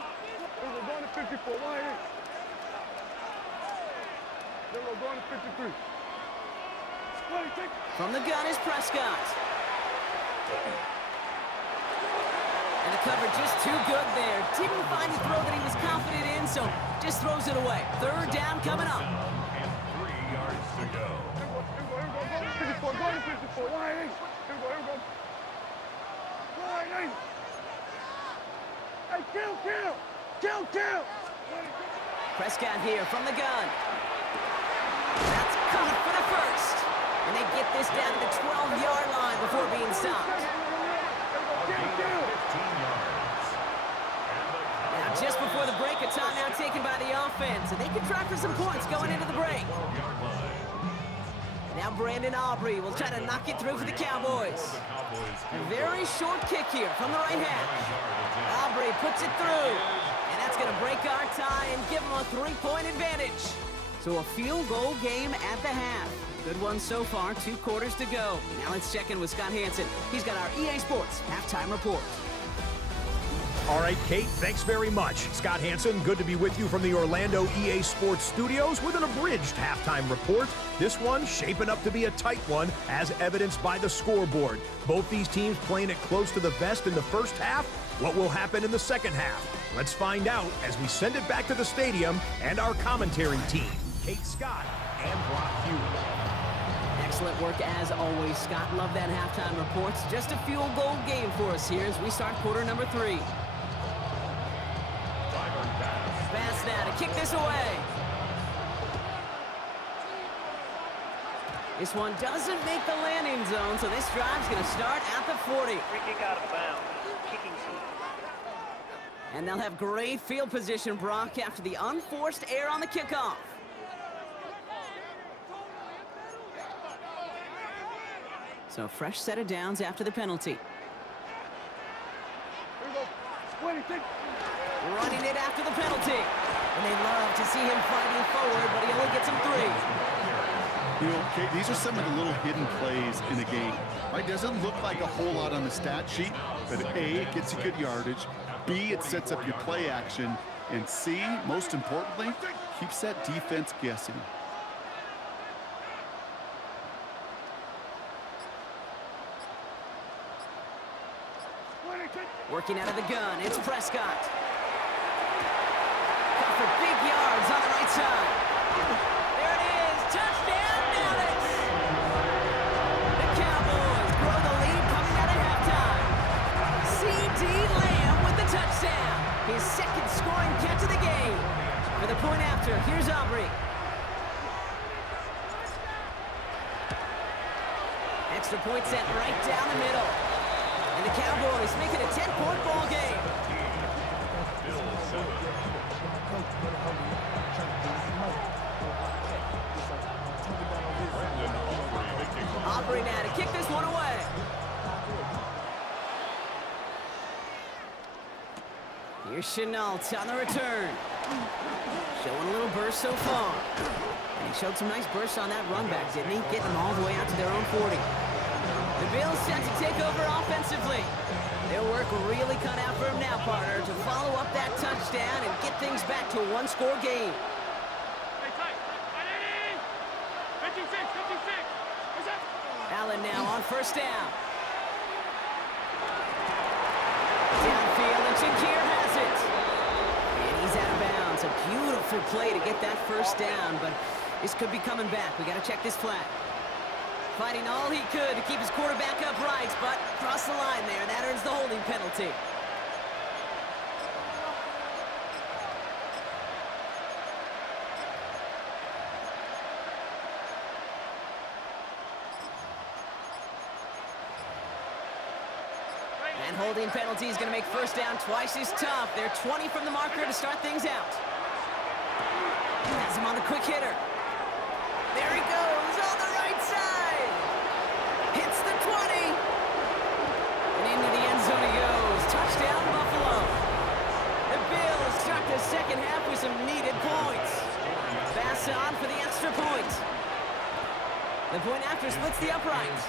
From the gun is Prescott. And the cover just too good there. Didn't find the throw that he was confident in, so just throws it away. 3rd down coming up. And 3 yards to go. Hey, kill! Prescott here from the gun. That's caught for the first. And they get this down to the 12-yard line before being stopped. Now, just before the break, a timeout taken by the offense, and they can try for some points going into the break. Now Brandon Aubrey will try to knock it through for the Cowboys. A very short kick here from the right hash. Aubrey puts it through, and that's going to break our tie and give them a 3-point advantage. So a field goal game at the half. Good one so far, 2 quarters to go. Now let's check in with Scott Hanson. He's got our EA Sports halftime report. All right, Kate, thanks very much. Scott Hanson, good to be with you from the Orlando EA Sports Studios with an abridged halftime report. This one shaping up to be a tight one, as evidenced by the scoreboard. Both these teams playing it close to the vest in the first half. What will happen in the second half? Let's find out as we send it back to the stadium and our commentary team, Kate Scott and Brock Hughes. Excellent work as always, Scott. Love that halftime reports. Just a field goal game for us here as we start quarter number 3. Pass now to kick this away. This one doesn't make the landing zone, so this drive's going to start at the 40. Free kick out of bounds. Kicking team. And they'll have great field position, Brock, after the unforced error on the kickoff. So fresh set of downs after the penalty. Running it after the penalty. And they love to see him fighting forward, but he only gets him 3. You know, Kate, these are some of the little hidden plays in the game. Right? Doesn't look like a whole lot on the stat sheet, but A, it gets you good yardage. B, it sets up your play action. And C, most importantly, keeps that defense guessing. Working out of the gun, it's Prescott. Got for big yards on the right side. There it is, touchdown Dallas! The Cowboys grow the lead coming out of halftime. C.D. Lamb with the touchdown. His second scoring catch of the game. For the point after, here's Aubrey. Extra point set right down the middle. And the Cowboys make it a 10-point ball game. Aubrey now to kick this one away. Here's Chenault on the return. Showing a little burst so far. And he showed some nice bursts on that run back, didn't he? Getting them all the way out to their own 40. The Bills set to take over offensively. Their work really cut out for him now, partner, to follow up that touchdown and get things back to a 1-score game. Hey, tight. 56. What's up? Allen now on first down. Downfield, and Shakir has it. And he's out of bounds. A beautiful play to get that first down, but this could be coming back. We got to check this flag. Fighting all he could to keep his quarterback upright, but across the line there. That earns the holding penalty. And holding penalty is going to make first down twice as tough. They're 20 from the marker to start things out. Has him on the quick hitter. There he goes on the right side. Hits the 20. And into the end zone he goes. Touchdown, Buffalo. The Bills start the second half with some needed points. Pass on for the extra point. The point after splits the upright.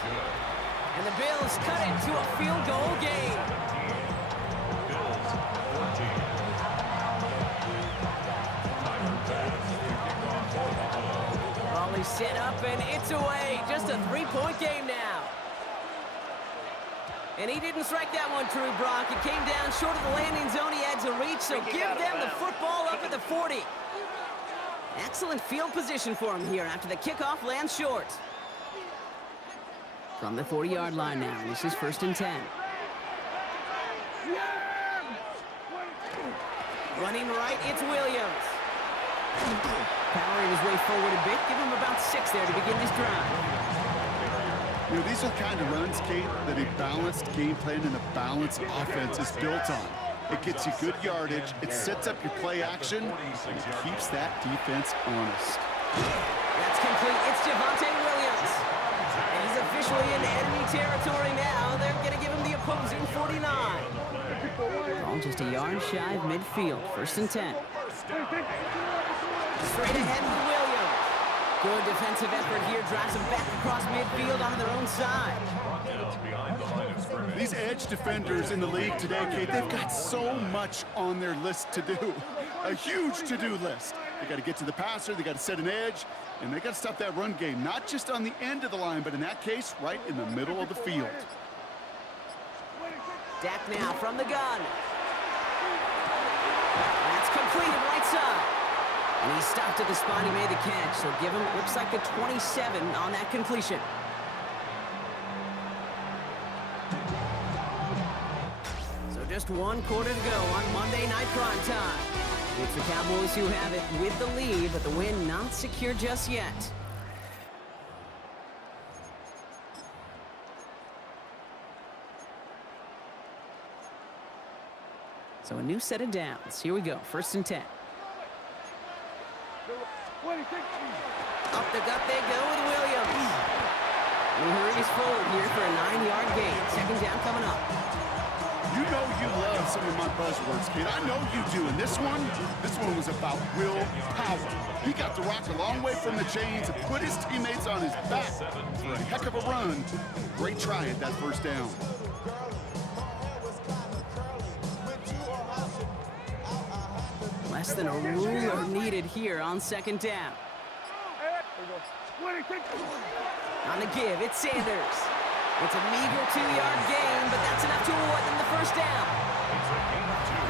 And the Bills cut it to a field goal game. Bills 14. Timer pass. Ball is set up and it's away. Just a 3-point game now. And he didn't strike that one true, Brock. It came down short of the landing zone. He had to reach, so give them the football up at the 40. Excellent field position for him here after the kickoff lands short. From the 40-yard line now, this is 1st and 10. Running right, it's Williams. Powering his way forward a bit. Give him about 6 there to begin this drive. You know, these are the kind of runs, Kate, that a balanced game plan and a balanced offense is built on. It gets you good yardage, it sets up your play action, and it keeps that defense honest. That's complete. It's Javonte Williams. And he's officially in enemy territory now. They're going to give him the opposing 49. Ball just a yard shy of midfield. 1st and 10. Straight ahead with Williams. Good defensive effort here. Drives them back across midfield onto their own side. These edge defenders in the league today, Kate, they've got so much on their list to do. A huge to-do list. They got to get to the passer, they got to set an edge, and they got to stop that run game, not just on the end of the line, but in that case, right in the middle of the field. Dak now from the gun. That's completed right side. And he stopped at the spot he made the catch, so give him, looks like a 27 on that completion. So just 1 quarter to go on Monday Night Prime Time. It's the Cowboys who have it with the lead, but the win not secure just yet. So a new set of downs. Here we go. 1st and 10. Up the gut they go with Williams. And he hurries forward here for a 9-yard gain. 2nd down coming up. You know you love some of my buzzwords, kid. I know you do. And this one was about willpower. He got the rock a long way from the chains and put his teammates on his back for a heck of a run. Great try at that 1st down. Less than a ruler needed here on 2nd down. On the give, it's Sanders. It's a meager 2-yard gain, but that's enough to award them the 1st down.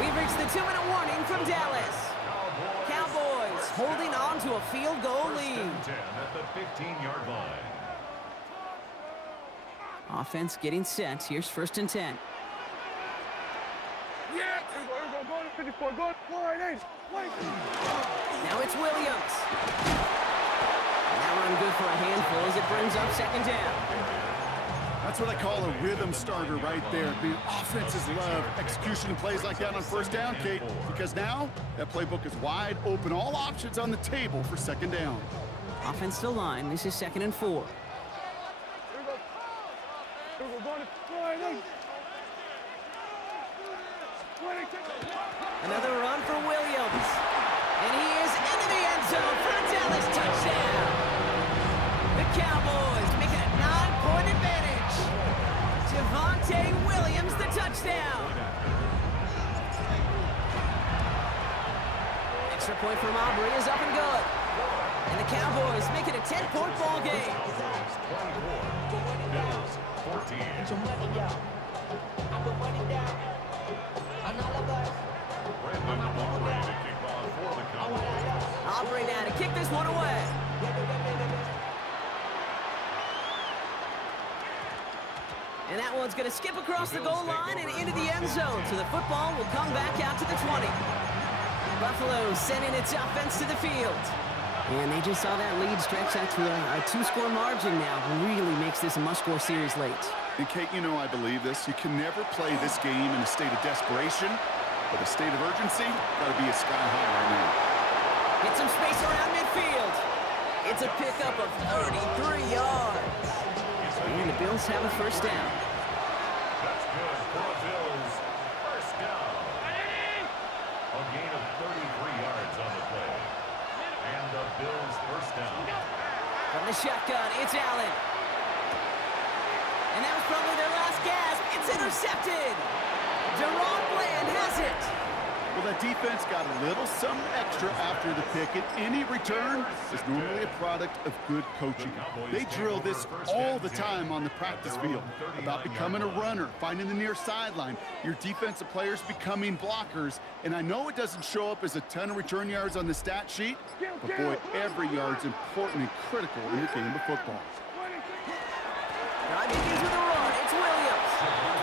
We've reached the 2-minute warning from Dallas. Cowboys holding on to a field goal lead. At the 15-yard line. Offense getting set. Here's 1st and 10. Now it's Williams. And that run good for a handful as it brings up 2nd down. That's what I call a rhythm starter right there. The offenses love execution and plays like that on 1st down, Kate, because now that playbook is wide open. All options on the table for 2nd down. Offensive line. This is 2nd and 4. Another run for Williams. And he is into the end zone for a Dallas touchdown. The Cowboys make it a 9-point advantage. Javonte Williams, the touchdown. Extra point from Aubrey is up and good. And the Cowboys make it a 10-point ball game. Bills 14. Aubrey now to kick this one away. And that one's going to skip across the goal line and into the end zone. So the football will come back out to the 20. Buffalo sending its offense to the field. And they just saw that lead stretch out to a 2-score margin now. Really makes this a must-score series late. And Kate, you know I believe this. You can never play this game in a state of desperation, but a state of urgency got to be at sky high right now. Get some space around midfield. It's a pickup of 33 yards. And the Bills have a 1st down. That's good for the Bills. 1st down. A gain of 33 yards on the play. And the Bills 1st down. From the shotgun, it's Allen. And that was probably their last gasp. It's intercepted. Deron Bland has it. Well, that defense got a little something extra after the pick, and any return is normally a product of good coaching. They drill this all the time on the practice field about becoming a runner, finding the near sideline, your defensive players becoming blockers. And I know it doesn't show up as a ton of return yards on the stat sheet, but boy, every yard's important and critical in the game of football. Drive begins with a run. It's Williams.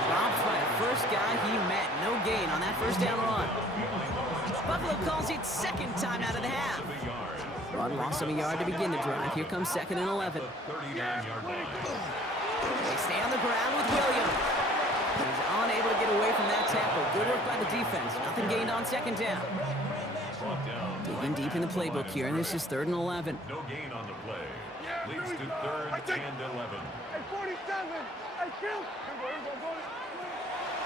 Drops by a first guy he met. No gain on that first down run. Buffalo calls it second time out of the half. Run loss of a yard to begin the drive. Here comes 2nd and 11. 39-yard line. They stay on the ground with Williams. He's unable to get away from that tackle. Good work by the defense. Nothing gained on 2nd down. Digging deep in the playbook here, and this is 3rd and 11. No gain on the play. Leads to 3rd and 11. Hey, 47. Hey, kill.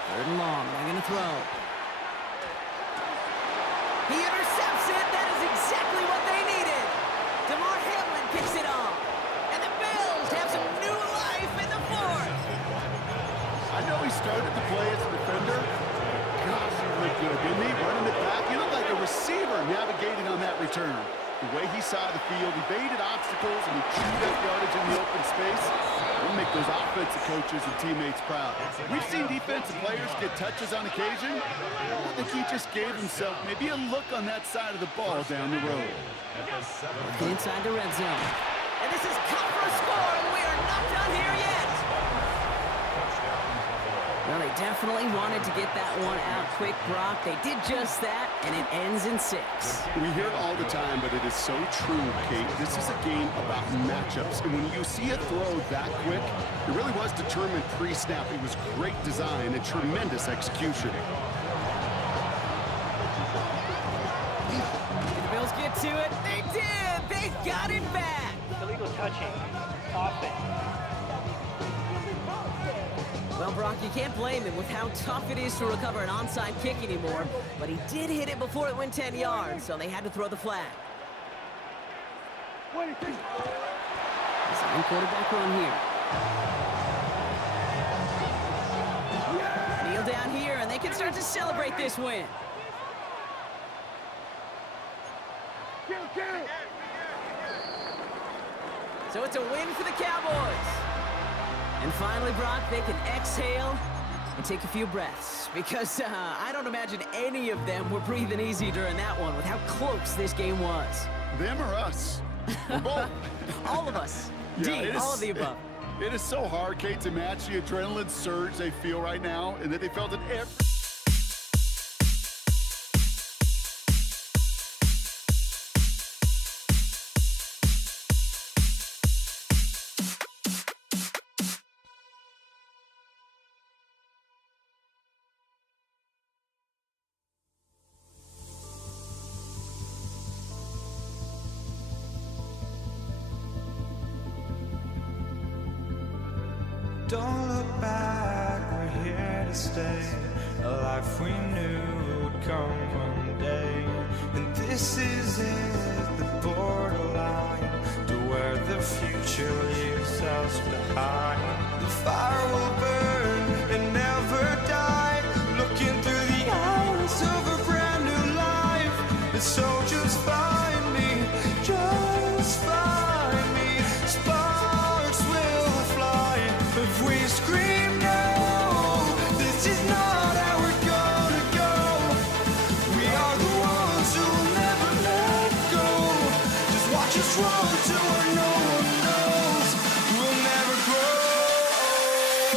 3rd and long. They're going to throw. He intercepts it. That is exactly what they needed. DeMar Hamlin picks it off. And the Bills have some new life in the 4th. I know he started to play as a defender. Gosh, he looked good, didn't he? Running it back. He looked like a receiver navigating on that return. The way he saw the field, he baited obstacles, and he chewed up yardage in the open space. It'll make those offensive coaches and teammates proud. We've seen defensive players get touches on occasion. I think he just gave himself maybe a look on that side of the ball down the road. Working inside the red zone. And this is cut for a score, and we are not done here yet. Well, they definitely wanted to get that one out quick, Brock. They did just that, and it ends in 6. We hear it all the time, but it is so true, Kate. This is a game about matchups, and when you see a throw that quick, it really was determined pre-snap. It was great design and tremendous execution. Did the Bills get to it? They did! They got it back! Illegal touching. Offense. Well, Brock, you can't blame him with how tough it is to recover an onside kick anymore, but he did hit it before it went 10 yards, so they had to throw the flag. Design quarterback run here. Kneel down here, and they can start to celebrate this win. So it's a win for the Cowboys. And finally, Brock, they can exhale and take a few breaths, because I don't imagine any of them were breathing easy during that one with how close this game was. Them or us? We're both. All of us. Yeah, D, all of the above. It is so hard, Kate, to match the adrenaline surge they feel right now, and that they felt it every... Don't look back, we're here to stay. A life we knew would come one day. And this is it, the borderline to where the future leaves us behind. The fire will burn and never die. Looking through the eyes of a brand new life. And so just find me, just find me. Sparks will fly if we scream no. This is not how we're gonna go. We are the ones who will never let go. Just watch us run to where no one knows. We'll never grow.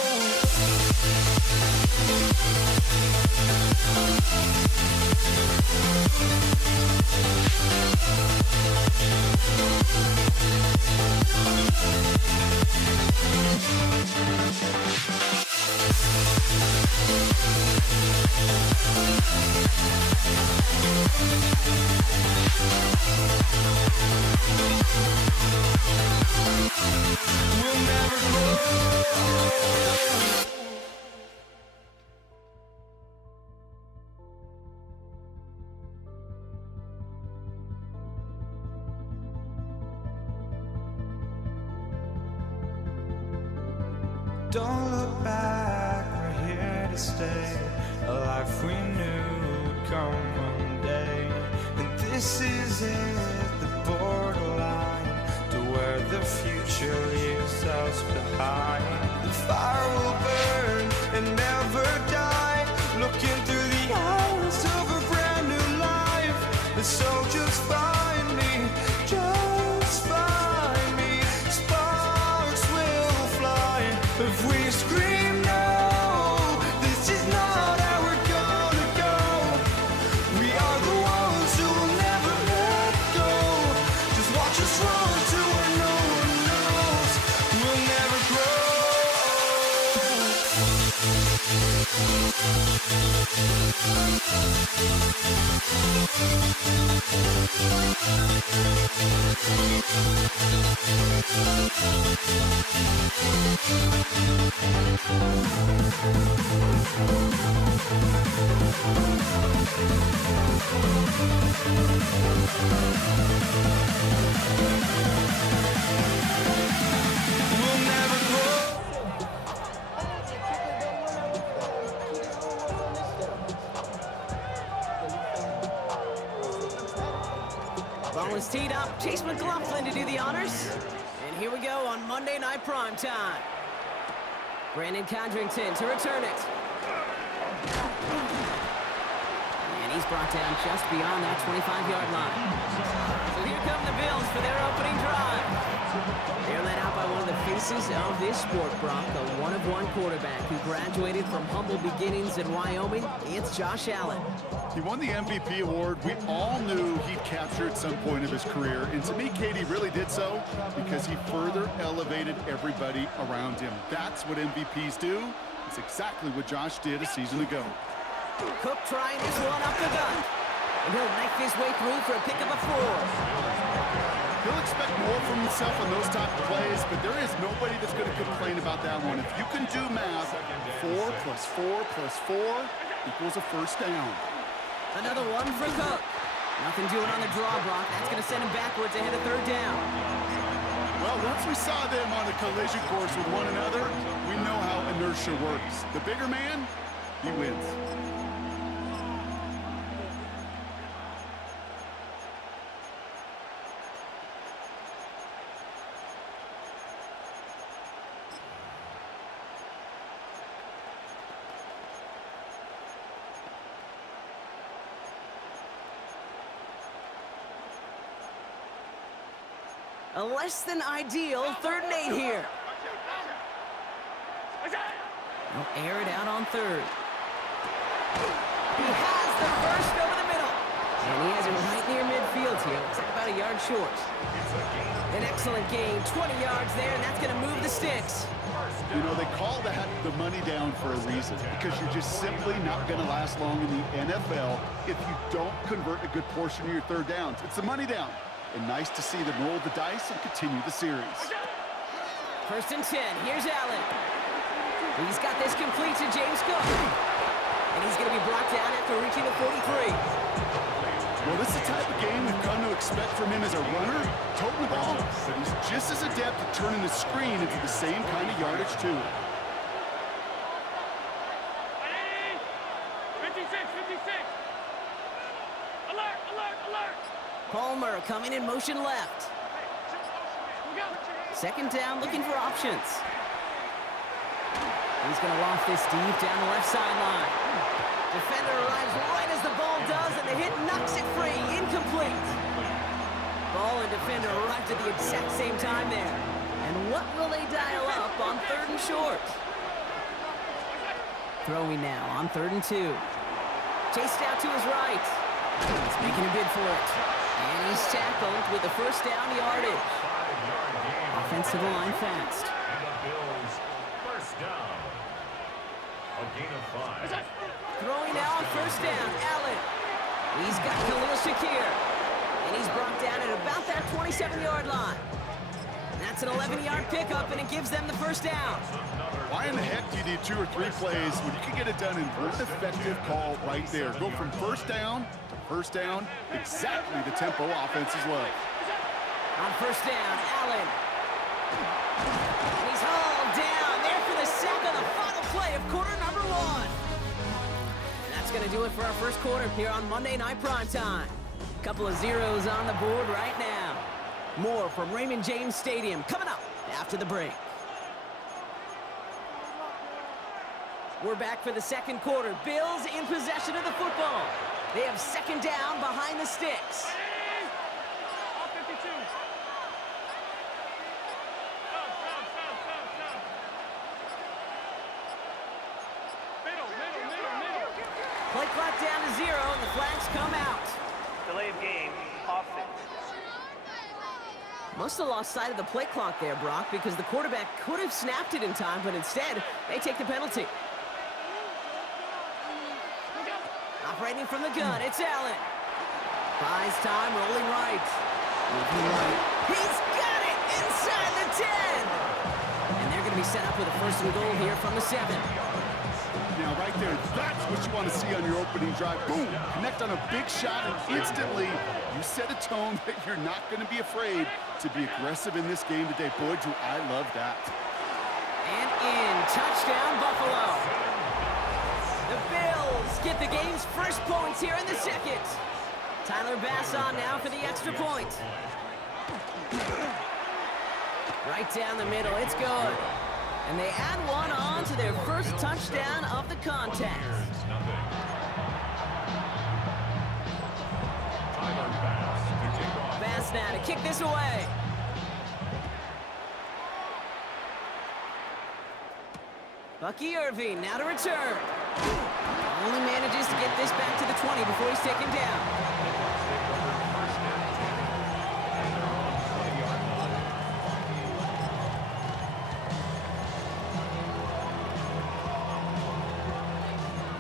We'll never grow. Don't look back, we're here to stay. A life we knew would come one day. And this is it, the borderline to where the future leaves us behind. The fire will burn and never die. Looking through the eyes of a brand new life. And so just find me, just find me. Sparks will fly if we scream no. This is not Ball is teed up. Chase McLaughlin to do the honors. And here we go on Monday Night Primetime. Brandon Condrington to return it. And he's brought down just beyond that 25-yard line. So here come the Bills for their opening drive. They're led out by one of the faces of this sport, Brock, a one-of-one quarterback who graduated from humble beginnings in Wyoming. It's Josh Allen. He won the MVP award. We all knew he'd capture at some point of his career. And to me, Katie really did so because he further elevated everybody around him. That's what MVPs do. It's exactly what Josh did a season ago. Cook trying this one up the gut. And he'll knife his way through for a pick of a 4. He'll expect more from himself on those type of plays, but there is nobody that's going to complain about that one. If you can do math, 4 plus 4 plus 4 equals a first down. Another one for Cook. Nothing doing on the draw, Brock. That's going to send him backwards ahead of third down. Well, once we saw them on a collision course with one another, we know how inertia works. The bigger man, he wins. A less than ideal 3rd and 8 here. They'll air it out on 3rd. He has the first over the middle. And he has it right near midfield here. Looks like about a yard short. An excellent gain, 20 yards there, and that's going to move the sticks. You know, they call that the money down for a reason, because you're just simply not going to last long in the NFL if you don't convert a good portion of your 3rd downs. It's the money down. And nice to see them roll the dice and continue the series. 1st and 10. Here's Allen. He's got this complete to James Cook. And he's going to be brought down after reaching the 43. Well, this is the type of game we've come to expect from him as a runner, toting the ball, but he's just as adept at turning the screen into the same kind of yardage, too. 56, 56. Alert, alert, alert. Palmer coming in motion left. 2nd down, looking for options. He's going to loft this deep down the left sideline. Defender arrives right as the ball does, and the hit knocks it free. Incomplete. Ball and defender arrived at the exact same time there. And what will they dial up on 3rd and short? Throwing now on 3rd and 2. Chased out to his right. He's making a bid for it. And he's tackled with the first down yardage. Offensive line fast. And the Bills first down. A gain of 5. Throwing now on 1st down, Allen. He's got Khalil Shakir. And he's brought down at about that 27-yard line. That's an 11-yard pickup, and it gives them the first down. Why in the heck do you need 2 or 3 plays when you can get it done in one effective call right there? Go from 1st down to 1st down, exactly the tempo offenses love. On 1st down, Allen. And he's hauled down there for the sack on the final play of quarter number 1. That's going to do it for our first quarter here on Monday Night Primetime. Couple of zeros on the board right now. More from Raymond James Stadium coming up after the break. We're back for the 2nd quarter. Bills in possession of the football. They have 2nd down behind the sticks. All 52. Stop. Middle. Play clock down to 0, and the flags come out. Delay of game, offense. Must have lost sight of the play clock there, Brock, because the quarterback could have snapped it in time, but instead, they take the penalty. Operating from the gun, it's Allen. Buys time, rolling right. Moving right. He's got it inside the 10! And they're going to be set up with a 1st and goal here from the 7. Now, right there, that's what you want to see on your opening drive. Boom! Connect on a big shot, and instantly, you set a tone that you're not going to be afraid to be aggressive in this game today. Boy, do I love that. And in, touchdown Buffalo. The Bills get the game's first points here in the 2nd. Tyler Bass on now for the extra point. Right down the middle, it's good. And they add one on to their first touchdown of the contest. Bass now to kick this away. Bucky Irving now to return. Only manages to get this back to the 20 before he's taken down.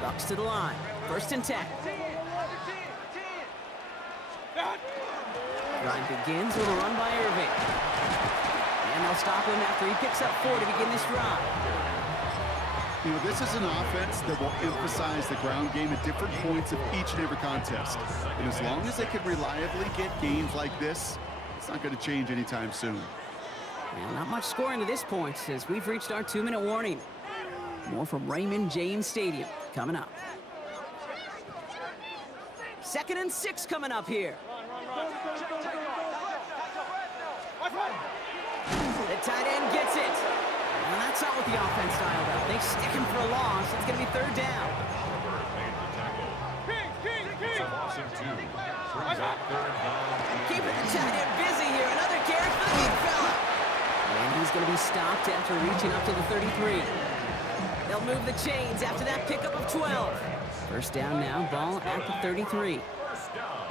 Bucks to the line. First and 10. Ryan begins with a run by Irving. And they'll stop him after he picks up 4 to begin this drive. You know, this is an offense that will emphasize the ground game at different points of each and every contest. And as long as they can reliably get games like this, it's not going to change anytime soon. Well, not much scoring to this point as we've reached our 2-minute warning. More from Raymond James Stadium coming up. 2nd and 6 coming up here. The tight end gets it. And that's not what the offense dialed up. They stick him for a loss. It's going to be 3rd down. Keeping the tight end busy here. Another carry for the big fella. And he's going to be stopped after reaching up to the 33. They'll move the chains after that pickup of 12. First down now, ball at the 33. First down.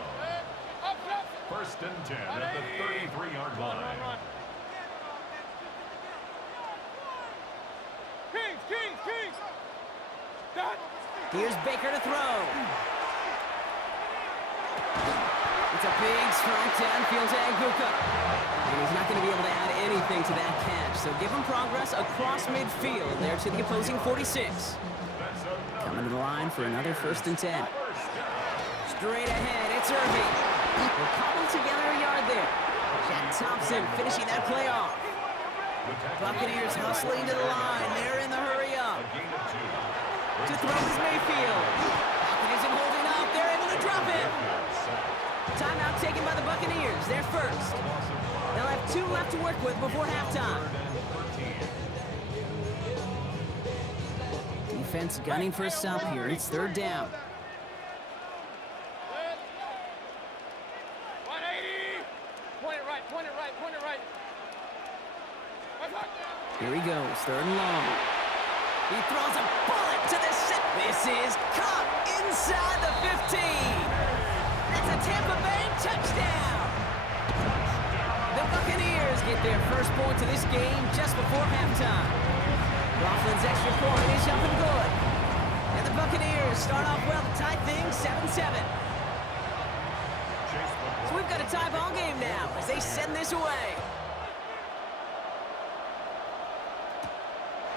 1st and 10 at the 33-yard line. Here's Baker to throw. It's a big strike downfield to Aguka. And he's not going to be able to add anything to that catch. So give him progress across midfield there to the opposing 46. Coming to the line for another 1st and 10. Straight ahead, it's Irving. We'll cobble together a yard there. Jack Thompson finishing that play off. Buccaneers hustling to the line. They're in the hurry up. To throw is Mayfield. Falcon isn't holding up. They're able to drop him. Timeout taken by the Buccaneers. They're first. They'll have 2 left to work with before halftime. Defense gunning for a stop here. It's 3rd down. 180. Point it right. Here he goes, 3rd and long. He throws a bullet to the set. This is caught inside the 15. That's a Tampa Bay touchdown. The Buccaneers get their first point to this game just before halftime. Laughlin's extra point is up and good. And the Buccaneers start off well to tie things 7-7. So we've got a tie ball game now as they send this away.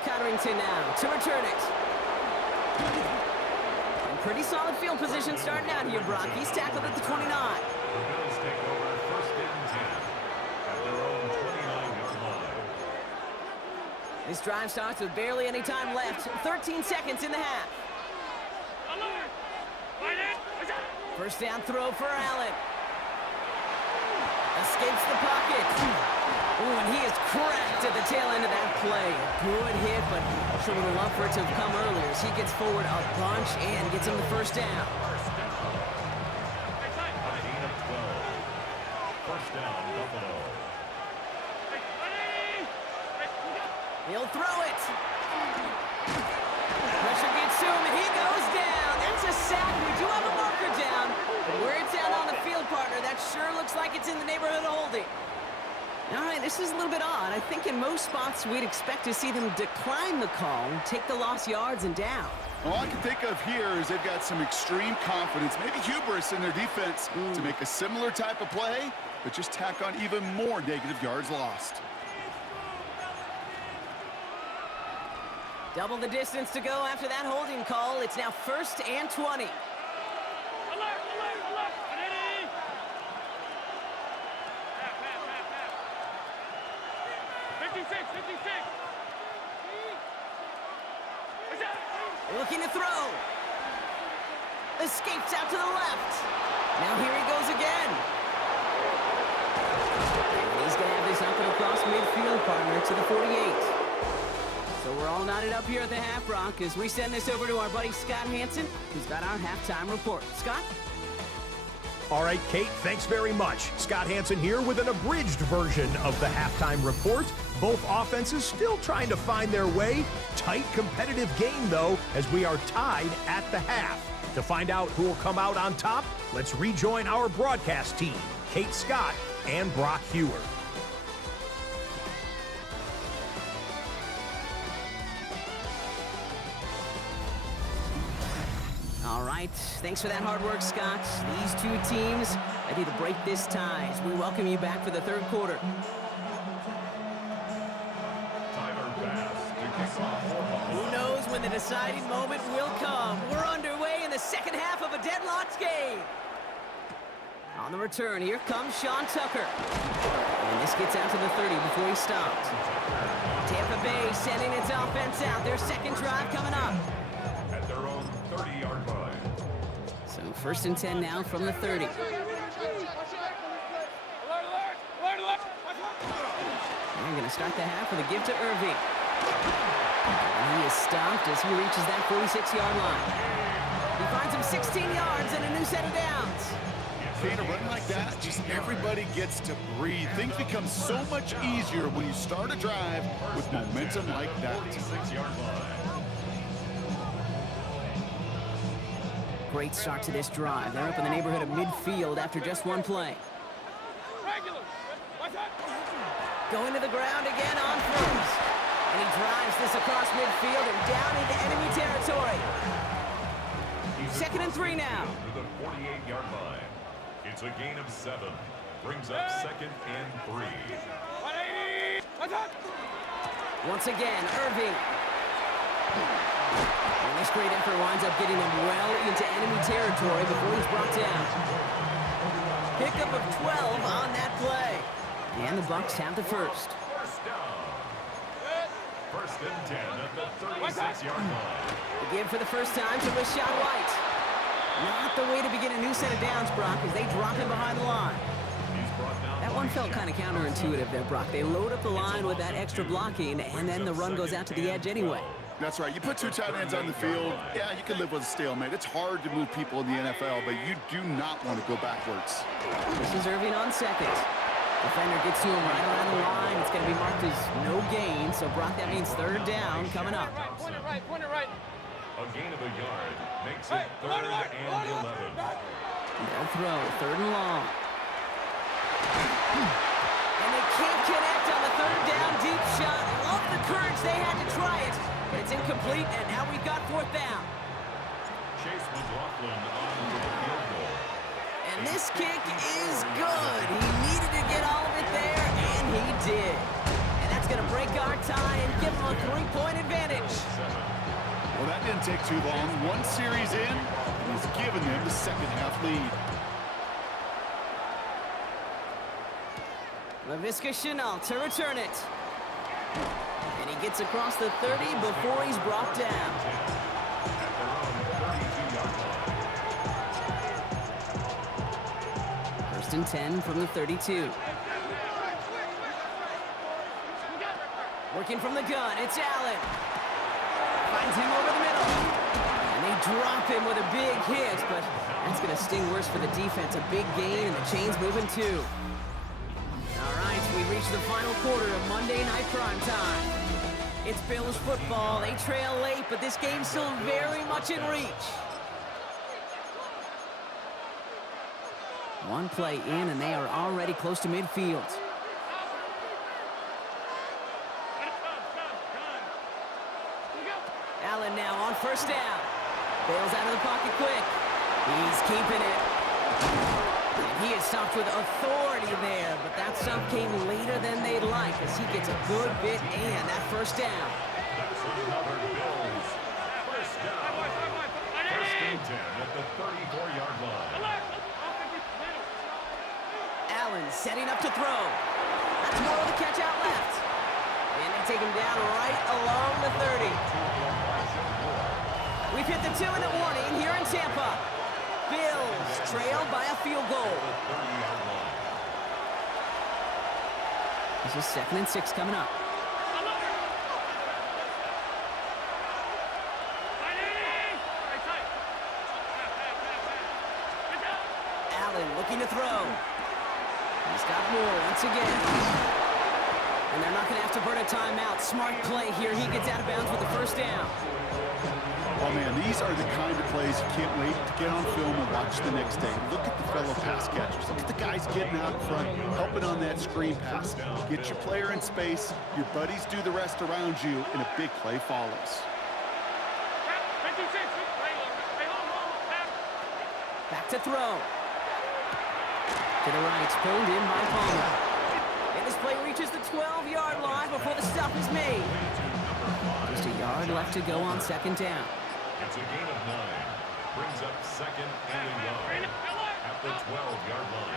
Cotterington now to return it. And pretty solid field position starting out here, Brock. He's tackled at the 29. The Bills take over 1st and 10 at their own 29-yard line. This drive starts with barely any time left. 13 seconds in the half. First down throw for Allen. Escapes the pocket. Ooh, and he is cracked at the tail end of that play. Good hit, but sure would have loved for it to have come earlier as he gets forward a bunch and gets him the 1st down. A gain of 12. 1st down, Buffalo. He'll throw it. Pressure gets to him, and he goes down. That's a sack. We do have a marker down. But where it's out on the field, partner, that sure looks like it's in the neighborhood of holding. All right, this is a little bit odd. I think in most spots we'd expect to see them decline the call, take the lost yards and down. All I can think of here is they've got some extreme confidence, maybe hubris in their defense to make a similar type of play, but just tack on even more negative yards lost. Double the distance to go after that holding call. It's now 1st and 20. Alert! 56. Looking to throw. Escapes out to the left. Now here he goes again. And he's going to have this up and across midfield, partner, to the 48. So we're all knotted up here at the half, Brock, as we send this over to our buddy Scott Hanson, who's got our halftime report. Scott? All right, Kate, thanks very much. Scott Hanson here with an abridged version of the halftime report. Both offenses still trying to find their way. Tight, competitive game, though, as we are tied at the half. To find out who will come out on top, let's rejoin our broadcast team, Kate Scott and Brock Hewer. All right, thanks for that hard work, Scott. These two teams ready to break this tie as we welcome you back for the third quarter. Tyler Bass to kick off for Buffalo. Who knows when the deciding moment will come? We're underway in the second half of a deadlocked game. On the return, here comes Sean Tucker. And this gets out to the 30 before he stopped. Tampa Bay sending its offense out. Their second drive coming up. At their own 30-yard line. So first and 10 now from the 30. They're going to start the half with a give to Irving. And he is stopped as he reaches that 46-yard line. He finds him 16 yards and a new set of downs. In a run like that, just everybody gets to breathe. Things become so much easier when you start a drive with momentum like that. 46-yard line. Great start to this drive. They're up in the neighborhood of midfield after just one play. Going to the ground again on first. And he drives this across midfield and down into enemy territory. Second and 3 now. To the 48-yard line. It's a gain of 7. Brings up second and 3. Once again, Irving. And this great effort winds up getting him well into enemy territory before he's brought down. Pickup of 12 on that play. And the Bucs have the first. First down. First and 10 at the 36-yard line. The give for the first time to Rashawn White. Not the way to begin a new set of downs, Brock, as they drop him behind the line. He's brought down. That one felt kind of counterintuitive there, Brock. They load up the line with that extra blocking, and then the run goes out to the edge anyway. That's right. You put two tight ends on the field, yeah, you can live with a stalemate. It's hard to move people in the NFL, but you do not want to go backwards. This is Irving on second. Defender gets to him right around the line. It's going to be marked as no gain, so Brock, that means third down coming up. Point it right. A gain of a yard makes it third and 11. They'll throw, third and long. And they can't connect on the third down deep shot. Love the courage they had to try it, but it's incomplete, and now we've got fourth down. Chase McLaughlin on with the field goal. And this kick is good. He needed to get all of it there, and he did. And that's going to break our tie and give him a 3-point advantage. Well, that didn't take too long. One series in, and he's given them the second half lead. Laviska Shenault to return it. And he gets across the 30 before he's brought down. First and 10 from the 32. Working from the gun, it's Allen. Finds him over the middle. And they drop him with a big hit, but that's going to sting worse for the defense. A big gain, and the chain's moving too. All right, we reach the final quarter of Monday Night Prime Time. It's Bills football. They trail late, but this game's still very much in reach. One play in, and they are already close to midfield. Allen now on first down. Bails out of the pocket quick. He's keeping it. And he is stopped with authority there, but that stop came later than they'd like as he gets a good bit and that first down. That's another Bills. First down. First and 10 at the 34-yard line. Allen setting up to throw. That's more of the catch out left. And they take him down right along the 30. We've hit the 2-minute warning here in Tampa. Bills trail by a field goal. This is 2nd and 6 coming up. Allen looking to throw. He's got more once again. And they're not going to have to burn a timeout. Smart play here. He gets out of bounds with the first down. Oh, man, these are the kind of plays you can't wait to get on film and watch the next day. Look at the fellow pass catchers. Look at the guys getting out in front, helping on that screen pass. Get your player in space, your buddies do the rest around you, and a big play follows. Back to throw. To the right, pulled in by Palmer. And this play reaches the 12-yard line before the stop is made. Just a yard left to go on 2nd down. It's a gain of 9. Brings up 2nd and a yard at the 12-yard line.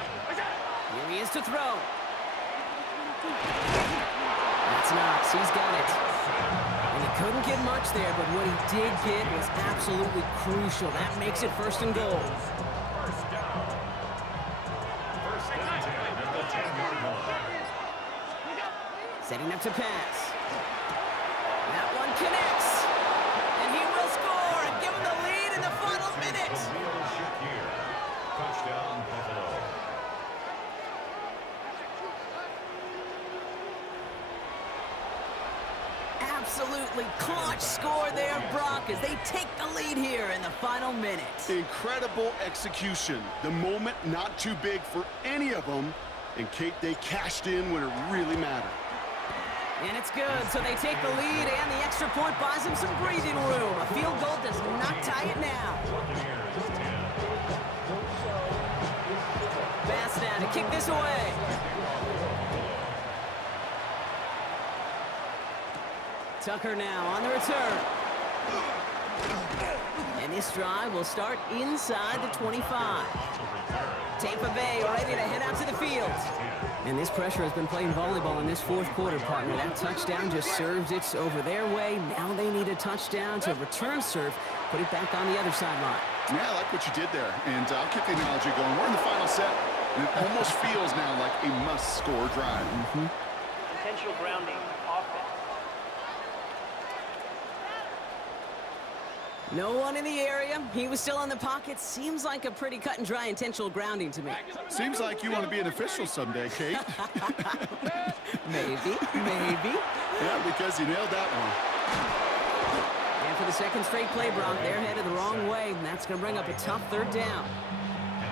Here he is to throw. That's Knox. He's got it. And he couldn't get much there, but what he did get was absolutely crucial. That makes it 1st and goal. First down. 1st and 10 at the 10-yard line. Setting up to pass. That one connects. And he will score and give him the lead in the final minute. Khalil Shakir. Touchdown, Buffalo. Absolutely clutch score there, Brock, as they take the lead here in the final minute. Incredible execution. The moment not too big for any of them. And Kate, they cashed in when it really mattered. And it's good, so they take the lead, and the extra point buys them some breathing room. A field goal does not tie it now. Bass now to kick this away. Tucker now on the return. And this drive will start inside the 25. Tampa Bay ready to head out to the field. And this pressure has been playing volleyball in this 4th quarter, partner. That touchdown just serves it over their way. Now they need a touchdown to return serve, put it back on the other sideline. Yeah, I like what you did there. And I'll keep the analogy going. We're in the final set, and it almost feels now like a must-score drive. Intentional grounding, offense. No one in the area. He was still in the pocket. Seems like a pretty cut and dry intentional grounding to me. Seems like you want to be an official someday, Kate. Maybe, maybe. Yeah, because you nailed that one. And for the 2nd straight play, Brock, they're headed the wrong way, and that's going to bring up a tough 3rd down.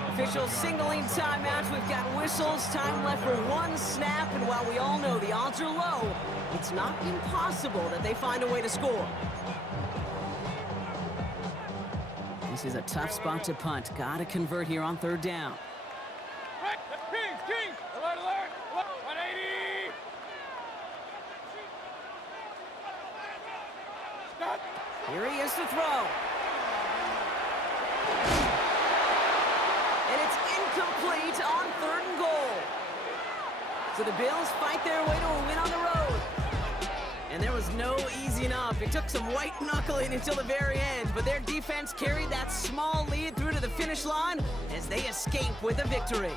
Officials singling timeouts. We've got whistles, time left for 1 snap, and while we all know the odds are low, it's not impossible that they find a way to score. This is a tough spot to punt. Got to convert here on 3rd down. Kings, alert, 180. Stop. Here he is to throw. And it's incomplete on 3rd and goal. So the Bills fight their way to a win on the road. And there was no easing up. It took some white knuckling until the very end, but their defense carried that small lead through to the finish line as they escape with a victory.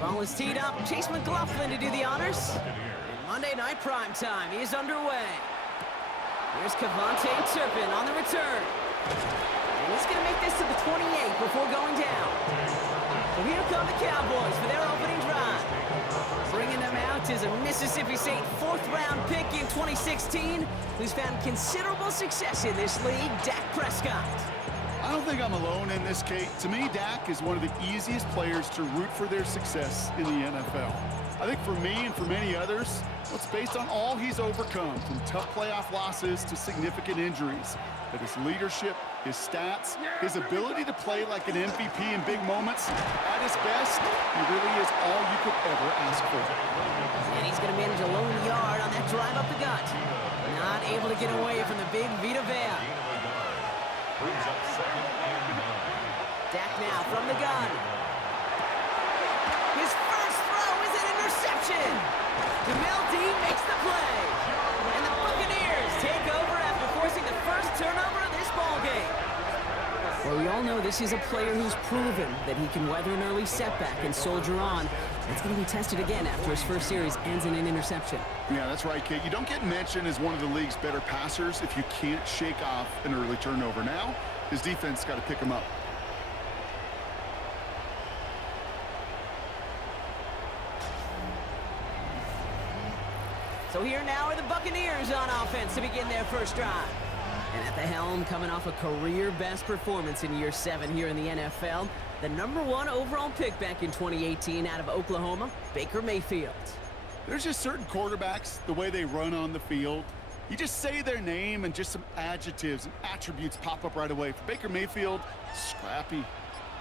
Ball is teed up. Chase McLaughlin to do the honors. And Monday Night Primetime is underway. Here's Cavante Turpin on the return. And he's going to make this to the 28 before going down. So here come the Cowboys for their opening drive. Bringing them out is a Mississippi State fourth-round pick in 2016 who's found considerable success in this league, Dak Prescott. I don't think I'm alone in this, Kate. To me, Dak is one of the easiest players to root for their success in the NFL. I think for me and for many others, it's based on all he's overcome, from tough playoff losses to significant injuries. But his leadership, his stats, his ability to play like an MVP in big moments, at his best, he really is all you could ever ask for. And he's going to manage a lone yard on that drive up the gut. Not able to get away from the big Vita Vea. Brings up 2nd and 9. Dak now from the gun. His first throw is an interception. Jamel Dean makes the play. And the Buccaneers take over after forcing the first turnover of this ballgame. Well, we all know this is a player who's proven that he can weather an early setback and soldier on. It's going to be tested again after his first series ends in an interception. Yeah, that's right, Kate. You don't get mentioned as one of the league's better passers if you can't shake off an early turnover. Now, his defense got to pick him up. So here now are the Buccaneers on offense to begin their first drive. And at the helm, coming off a career-best performance in year 7 here in the NFL, the #1 overall pick back in 2018 out of Oklahoma, Baker Mayfield. There's just certain quarterbacks, the way they run on the field. You just say their name and just some adjectives and attributes pop up right away. For Baker Mayfield, scrappy,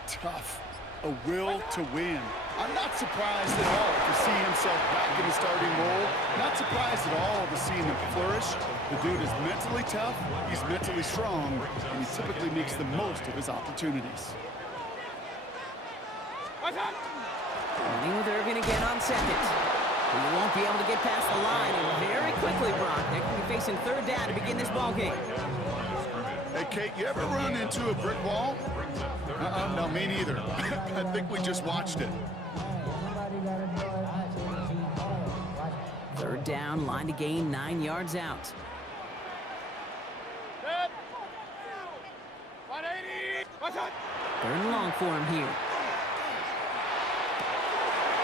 tough, a will to win. I'm not surprised at all to see himself back in the starting role. Not surprised at all to see him flourish. The dude is mentally tough, he's mentally strong, and he typically makes the most of his opportunities. Running with Irvin again on second. But you won't be able to get past the line, and very quickly, Brock, they're going to be facing third down to begin this ballgame. Hey, Kate, you ever run into a brick wall? No, me neither. I think we just watched it. Third down, line to gain 9 yards out. Set. 180. Watch out. Third and long for him here.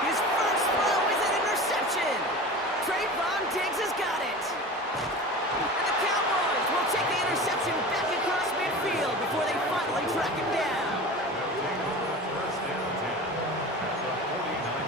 His first throw is an interception. Trayvon Diggs has got it. And the Cowboys will take the interception back across midfield before they finally track him down. First down 10 at the 49-yard line.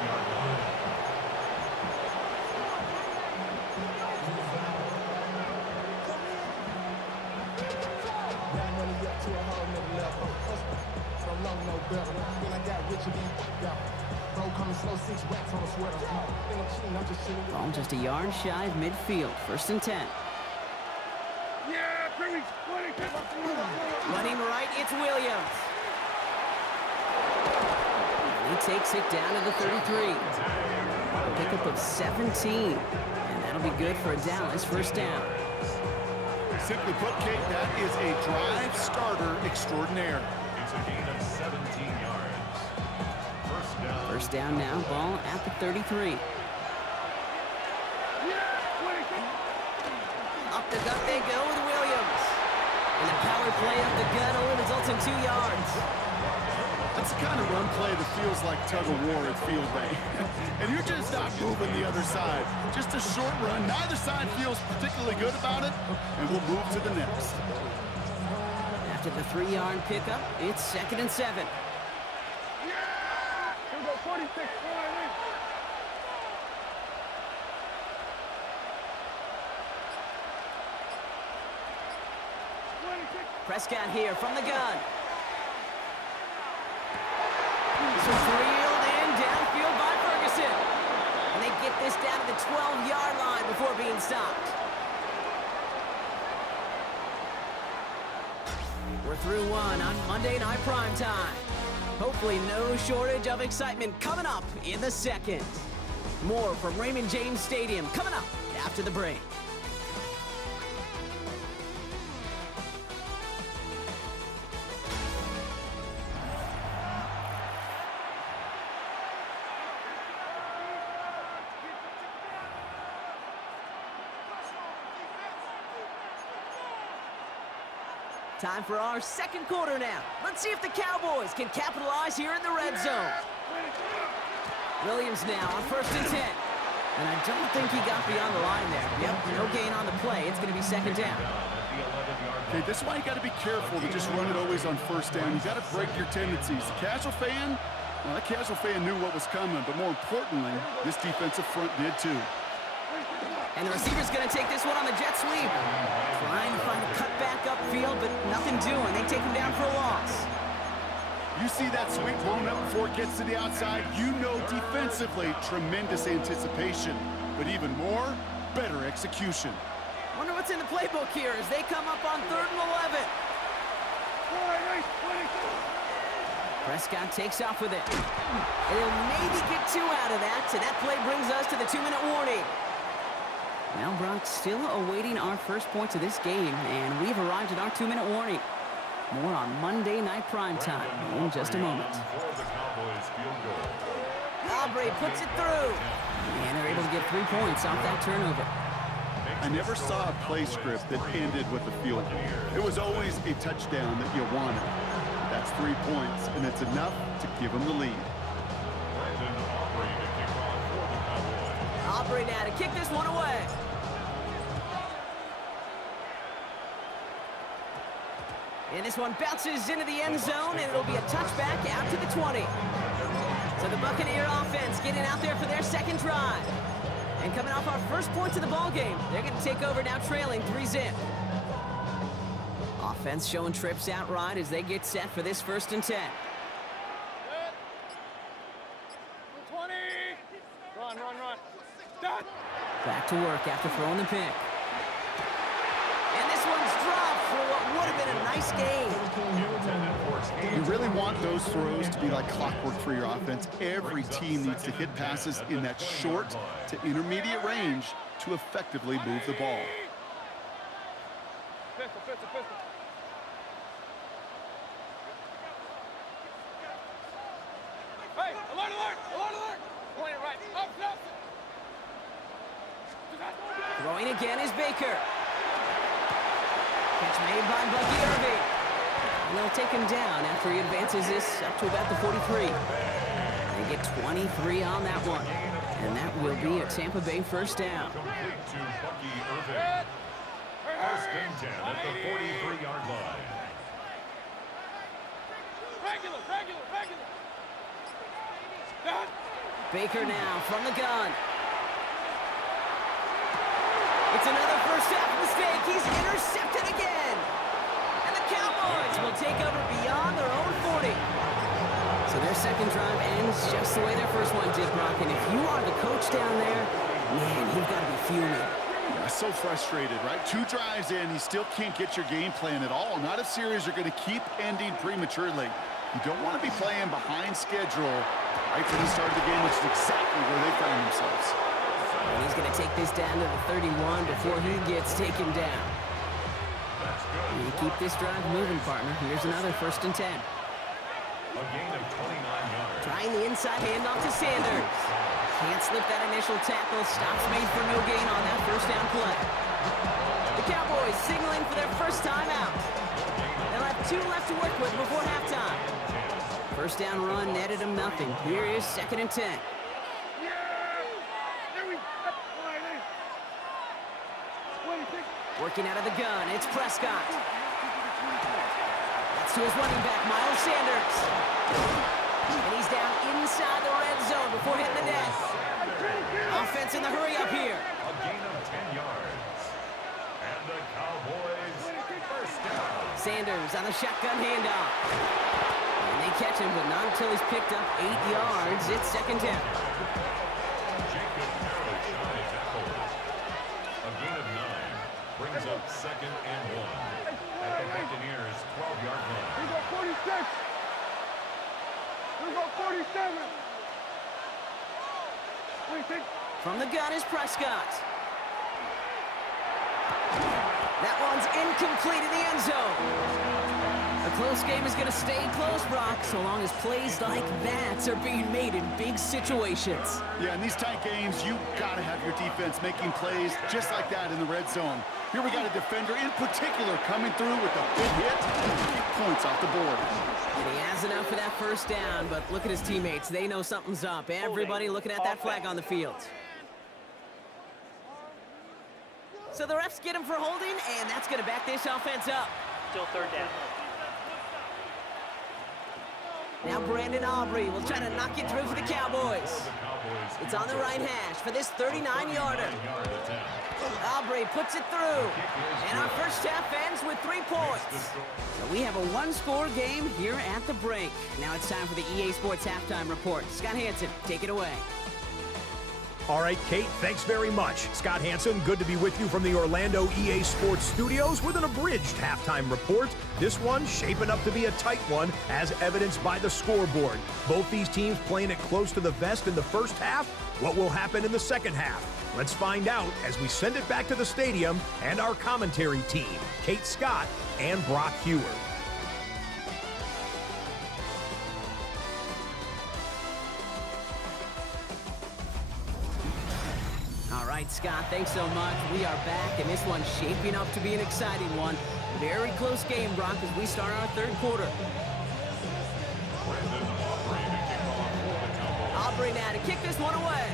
Ball just a yard shy of midfield. First and 10. Yeah, preach. Running right, it's Williams. And he takes it down to the 33. A pickup of 17. And that'll be good for a Dallas first down. Simply put, Kate, that is a drive starter extraordinaire. It's a gain of 17 yards. First down. First down now, ball at the 33. Up the gut they go with Williams. And the power play up the gut only results in 2 yards. That's the kind of run play that feels like tug-of-war at field day. And you're just not moving the other side. Just a short run. Neither side feels particularly good about it, and we'll move to the next. After the 3-yard pickup, it's 2nd and 7. Here we go, 46. All right, wait. Prescott here from the gun. Some reeled in downfield by Ferguson. And they get this down to the 12-yard line before being stopped. We're through one on Monday Night Primetime. Hopefully no shortage of excitement coming up in the second. More from Raymond James Stadium coming up after the break. Time for our second quarter now. Let's see if the Cowboys can capitalize here in the red zone. Williams now on 1st and 10. And I don't think he got beyond the line there. Yep, no gain on the play. It's going to be 2nd down. Okay, this is why you got to be careful to just run it always on 1st down. You got to break your tendencies. The casual fan, well, that casual fan knew what was coming, but more importantly, this defensive front did too. And the receiver's going to take this one on the jet sweep. Trying to find a cut back upfield, but nothing doing. They take him down for a loss. You see that sweep blown up before it gets to the outside, you know defensively, tremendous anticipation. But even more, better execution. Wonder what's in the playbook here as they come up on 3rd and 11. Prescott takes off with it. They'll maybe get 2 out of that, so that play brings us to the 2-minute warning. Now Brock still awaiting our first points of this game, and we've arrived at our 2-minute warning. More on Monday Night Primetime in just a moment. Aubrey puts it through, and they're able to get 3 points off that turnover. I never saw a play script that ended with a field goal. It was always a touchdown that you wanted. That's 3 points, and it's enough to give them the lead. Aubrey now to kick this one away. And this one bounces into the end zone, and it'll be a touchback out to the 20. So the Buccaneer offense getting out there for their second drive. And coming off our first points of the ball game, they're going to take over now trailing 3-zip. Offense showing trips outright as they get set for this 1st and 10. 20. Run. Done. Back to work after throwing the pick. And this one's dropped for what would have been a nice gain. You really want those throws to be like clockwork for your offense. Every team needs to hit passes in that short to intermediate range to effectively move the ball. Pistol. Hey, alert! Point it right. Up. Throwing again is Baker. Catch made by Bucky Irving. And they'll take him down after he advances this up to about the 43. They get 23 on that one. And that will be a Tampa Bay 1st down. First and 10 at the 43-yard line. Regular. Done. Baker now from the gun. It's another first half mistake. He's intercepted again. And the Cowboys will take over beyond their own 40. So their second drive ends just the way their first one did, Brock. And if you are the coach down there, man, you've got to be fuming. Yeah, so frustrated, right? 2 drives in, you still can't get your game plan at all. Not if series are going to keep ending prematurely. You don't want to be playing behind schedule right from the start of the game, which is exactly where they found themselves. And he's going to take this down to the 31 before he gets taken down. And you keep this drive moving, partner. Here's another 1st and 10. A gain of 29 yards. Trying the inside handoff to Sanders. Can't slip that initial tackle. Stops made for no gain on that 1st down play. The Cowboys signaling for their first time out. They'll have 2 left to work with before halftime. First down run netted him nothing. Here is 2nd and 10. Working out of the gun, it's Prescott. That's to his running back, Miles Sanders. And he's down inside the red zone before hitting the net. Offense in the hurry up here. A gain of 10 yards. And the Cowboys first down. Sanders on the shotgun handoff. And they catch him, but not until he's picked up 8 yards. It's 2nd down. Jacob Parrish on the tackle. A gain of 9 brings up 2nd and 1 at the Buccaneers' 12-yard line. We got 46. We got 47. From the gun is Prescott. That one's incomplete in the end zone. A close game is going to stay close, Brock, so long as plays like that are being made in big situations. Yeah, in these tight games, you got to have your defense making plays just like that in the red zone. Here we got a defender in particular coming through with a big hit and keep points off the board. And he has enough for that first down, but look at his teammates. They know something's up. Everybody looking at that flag on the field. So the refs get him for holding, and that's going to back this offense up. Still 3rd down. Now Brandon Aubrey will try to knock it through for the Cowboys. It's on the right hash for this 39-yarder. Aubrey puts it through. And our first half ends with 3 points. So we have a 1-score game here at the break. Now it's time for the EA Sports Halftime Report. Scott Hanson, take it away. All right, Kate, thanks very much. Scott Hanson, good to be with you from the Orlando EA Sports Studios with an abridged halftime report. This one shaping up to be a tight one, as evidenced by the scoreboard. Both these teams playing it close to the vest in the first half. What will happen in the second half? Let's find out as we send it back to the stadium and our commentary team, Kate Scott and Brock Huard. All right, Scott, thanks so much. We are back, and this one's shaping up to be an exciting one. Very close game, Brock, as we start our 3rd quarter. Aubrey now to kick this one away.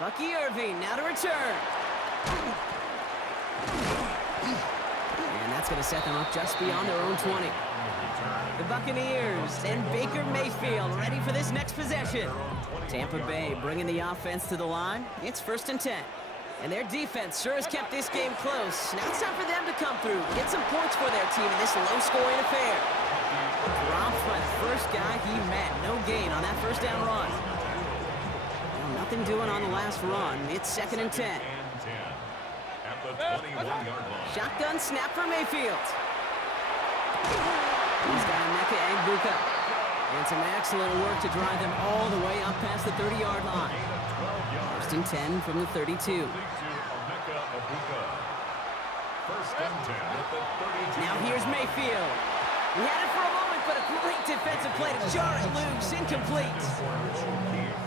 Bucky Irving now to return. And that's going to set them up just beyond their own 20. The Buccaneers and Baker Mayfield ready for this next possession. Tampa Bay bringing the offense to the line. It's 1st and 10. And their defense sure has kept this game close. Now it's time for them to come through, get some points for their team in this low-scoring affair. Dropped by the first guy he met. No gain on that first down run. Well, nothing doing on the last run. It's 2nd and 10. At the 21-yard line. Shotgun snap for Mayfield. He's got Emeka Egbuka. And some excellent work to drive them all the way up past the 30-yard line. 1st and 10 from the 32. Now here's Mayfield. He had it for a moment, but a great defensive play to jar it loose. Incomplete.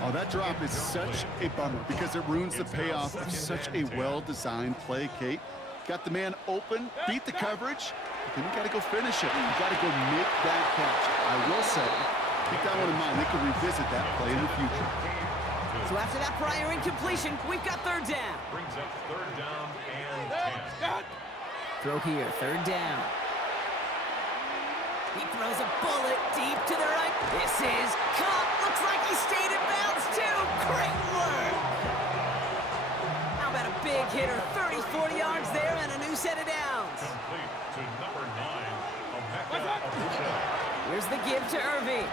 Oh, that drop is such a bummer because it ruins the payoff of such a well-designed play, Kate. Got the man open, beat the coverage, but then you got to go finish it. You got to go make that catch. I will say, keep that one in mind. They can revisit that play in the future. So after that prior incompletion, we've got 3rd down. Brings up 3rd down and 10. Throw here, 3rd down. He throws a bullet deep to the right. This is caught. Looks like he stayed in bounds too. Great work. How about a big hitter? 30, 40 yards there and a new set of downs. Complete to number 9, Emeka Egbuka. Here's the give to Irving.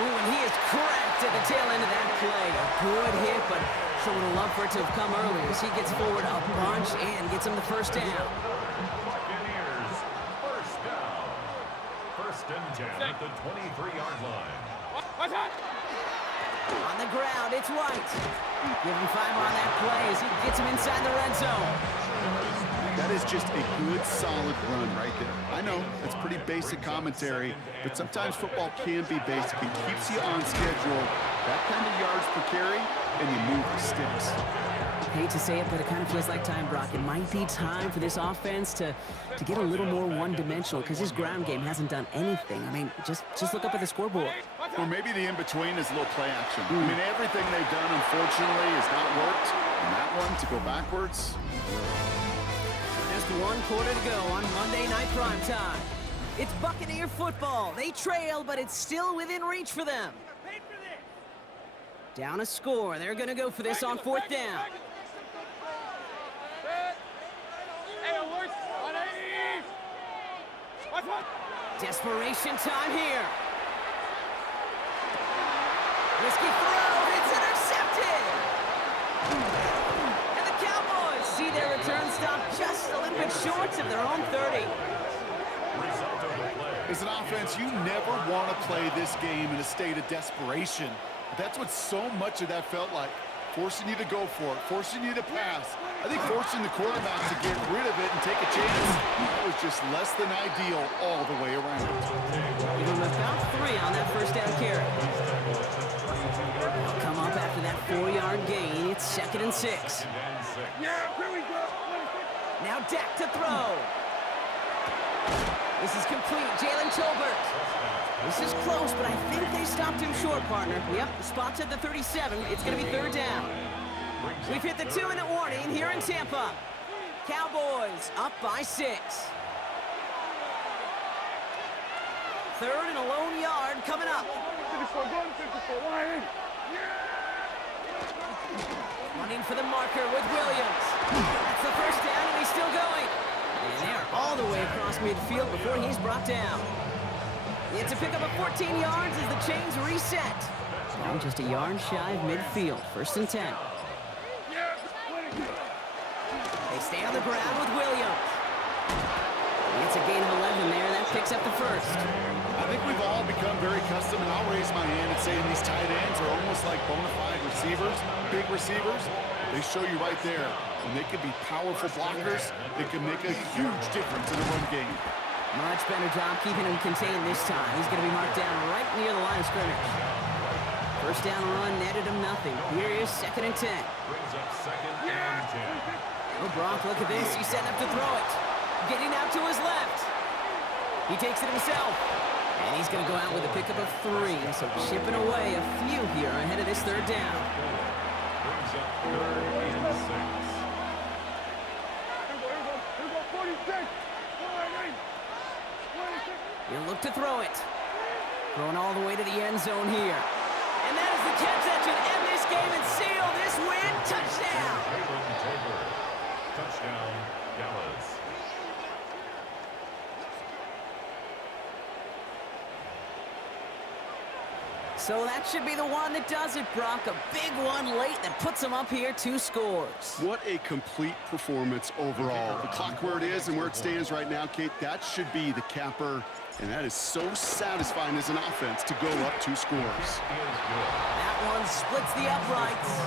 Ooh, and he is cracked at the tail end of that play. A good hit, but sure would have loved for it to have come earlier as he gets forward a bunch and gets him the first down. Buccaneers, first down. 1st and 10 at the 23-yard line. On the ground, it's White. Give him 5 on that play as he gets him inside the red zone. That is just a good, solid run right there. I know, it's pretty basic commentary, but sometimes football can be basic. It keeps you on schedule, That kind of yards per carry, and you move the sticks. Hate to say it, but it kind of feels like time, Brock. It might be time for this offense to get a little more one-dimensional because his ground game hasn't done anything. I mean, just look up at the scoreboard. Or maybe the in-between is a little play action. I mean, everything they've done, unfortunately, has not worked. And that one, to go backwards. Just 1 quarter to go on Monday Night Primetime. It's Buccaneer football. They trail, but it's still within reach for them. Down a score. They're going to go for this on 4th down. Desperation time here. Risky throw. It's intercepted. And the Cowboys see their return stop just a little bit short of their own 30. As an offense, you never want to play this game in a state of desperation. That's what so much of that felt like. Forcing you to go for it, forcing you to pass. I think forcing the quarterback to get rid of it and take a chance, that was just less than ideal all the way around. Give him about 3 on that 1st down carry. They'll come up after that 4-yard gain. It's 2nd and 6. Now Dak to throw. This is complete. Jalen Tolbert. This is close, but I think they stopped him short, partner. Yep, spot's at the 37. It's going to be 3rd down. We've hit the 2-minute warning here in Tampa. Cowboys up by 6. 3rd and a lone yard coming up. Running for the marker with Williams. That's the 1st down, and he's still going. And they're all the way across midfield before he's brought down. It's a pickup of 14 yards as the chains reset. Now just a yard shy of midfield. 1st and 10. They stay on the ground with Williams. It's a gain of 11 there. That picks up the 1st. I think we've all become very accustomed, and I'll raise my hand and say these tight ends are almost like bona fide receivers, big receivers. They show you right there. When they can be powerful blockers, they can make a huge difference in the run game. Much better job keeping him contained this time. He's going to be marked down right near the line of scrimmage. 1st down run netted him nothing. Here is 2nd and 10. Brings up 2nd and 10. Oh, Brock, look at this. He's setting up to throw it. Getting out to his left. He takes it himself. And he's going to go out with a pickup of 3. So chipping away a few here ahead of this 3rd down. Brings up 3rd and 6. He'll look to throw it. Throwing all the way to the end zone here. And that is the catch that should end this game and seal this win. Touchdown! Touchdown, Dallas. So that should be the one that does it, Brock. A big one late that puts them up here 2 scores. What a complete performance overall. The clock where it is and where it stands right now, Kate, that should be the capper. And that is so satisfying as an offense to go up 2 scores. That one splits the uprights.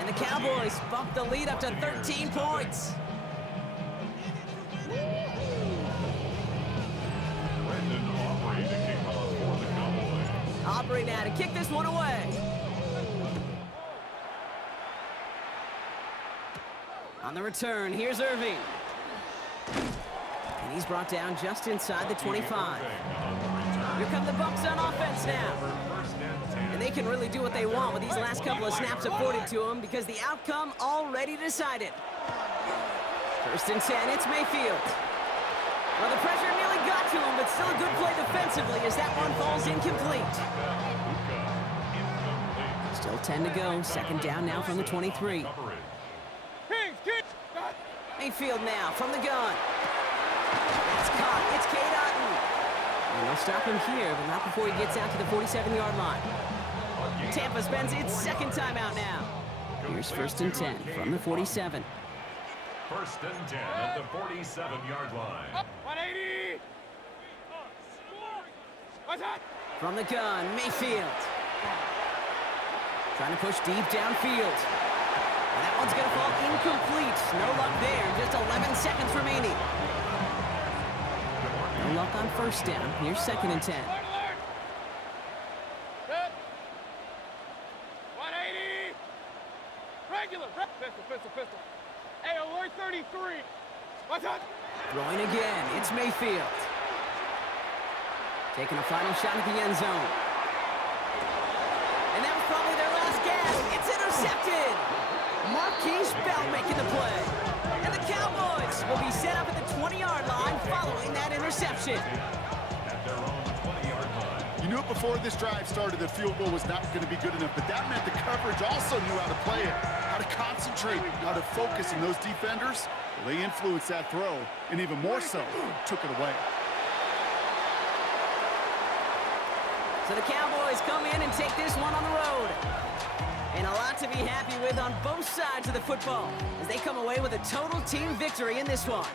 And the Cowboys bump the lead up to 13 points. Brendan Aubrey to kick off for the Cowboys. Aubrey now to kick this one away. On the return, here's Irving. And he's brought down just inside the 25. Here come the Bucs on offense now. And they can really do what they want with these last couple of snaps afforded to them because the outcome already decided. 1st and 10, it's Mayfield. Well, the pressure nearly got to him, but still a good play defensively as that one falls incomplete. Still 10 to go. 2nd down now from the 23. Mayfield now from the gun. That's caught. It's Cade Otton. And they'll stop him here, but not before he gets out to the 47-yard line. Tampa spends its 2nd timeout now. Here's 1st and 10 from the 47. 1st and 10 at the 47-yard line. 180. What's that? From the gun, Mayfield. Trying to push deep downfield. And that one's going to fall incomplete. No luck there. Just 11 seconds remaining. No luck on 1st down. Here's 2nd and 10. Regular. Pistol, pistol, pistol. Hey, alert 33. What's up? Throwing again, it's Mayfield. Taking a final shot at the end zone. And that was probably their last gasp. It's intercepted. Marquise Bell making the play. And the Cowboys will be set up at the 20-yard line following that interception. At their own 20-yard line. You knew it before this drive started that field goal was not going to be good enough, but that meant the coverage also knew how to play it, how to concentrate, how to focus, and those defenders, well, they influenced that throw, and even more so, took it away. So the Cowboys come in and take this one on the road. And a lot to be happy with on both sides of the football as they come away with a total team victory in this one.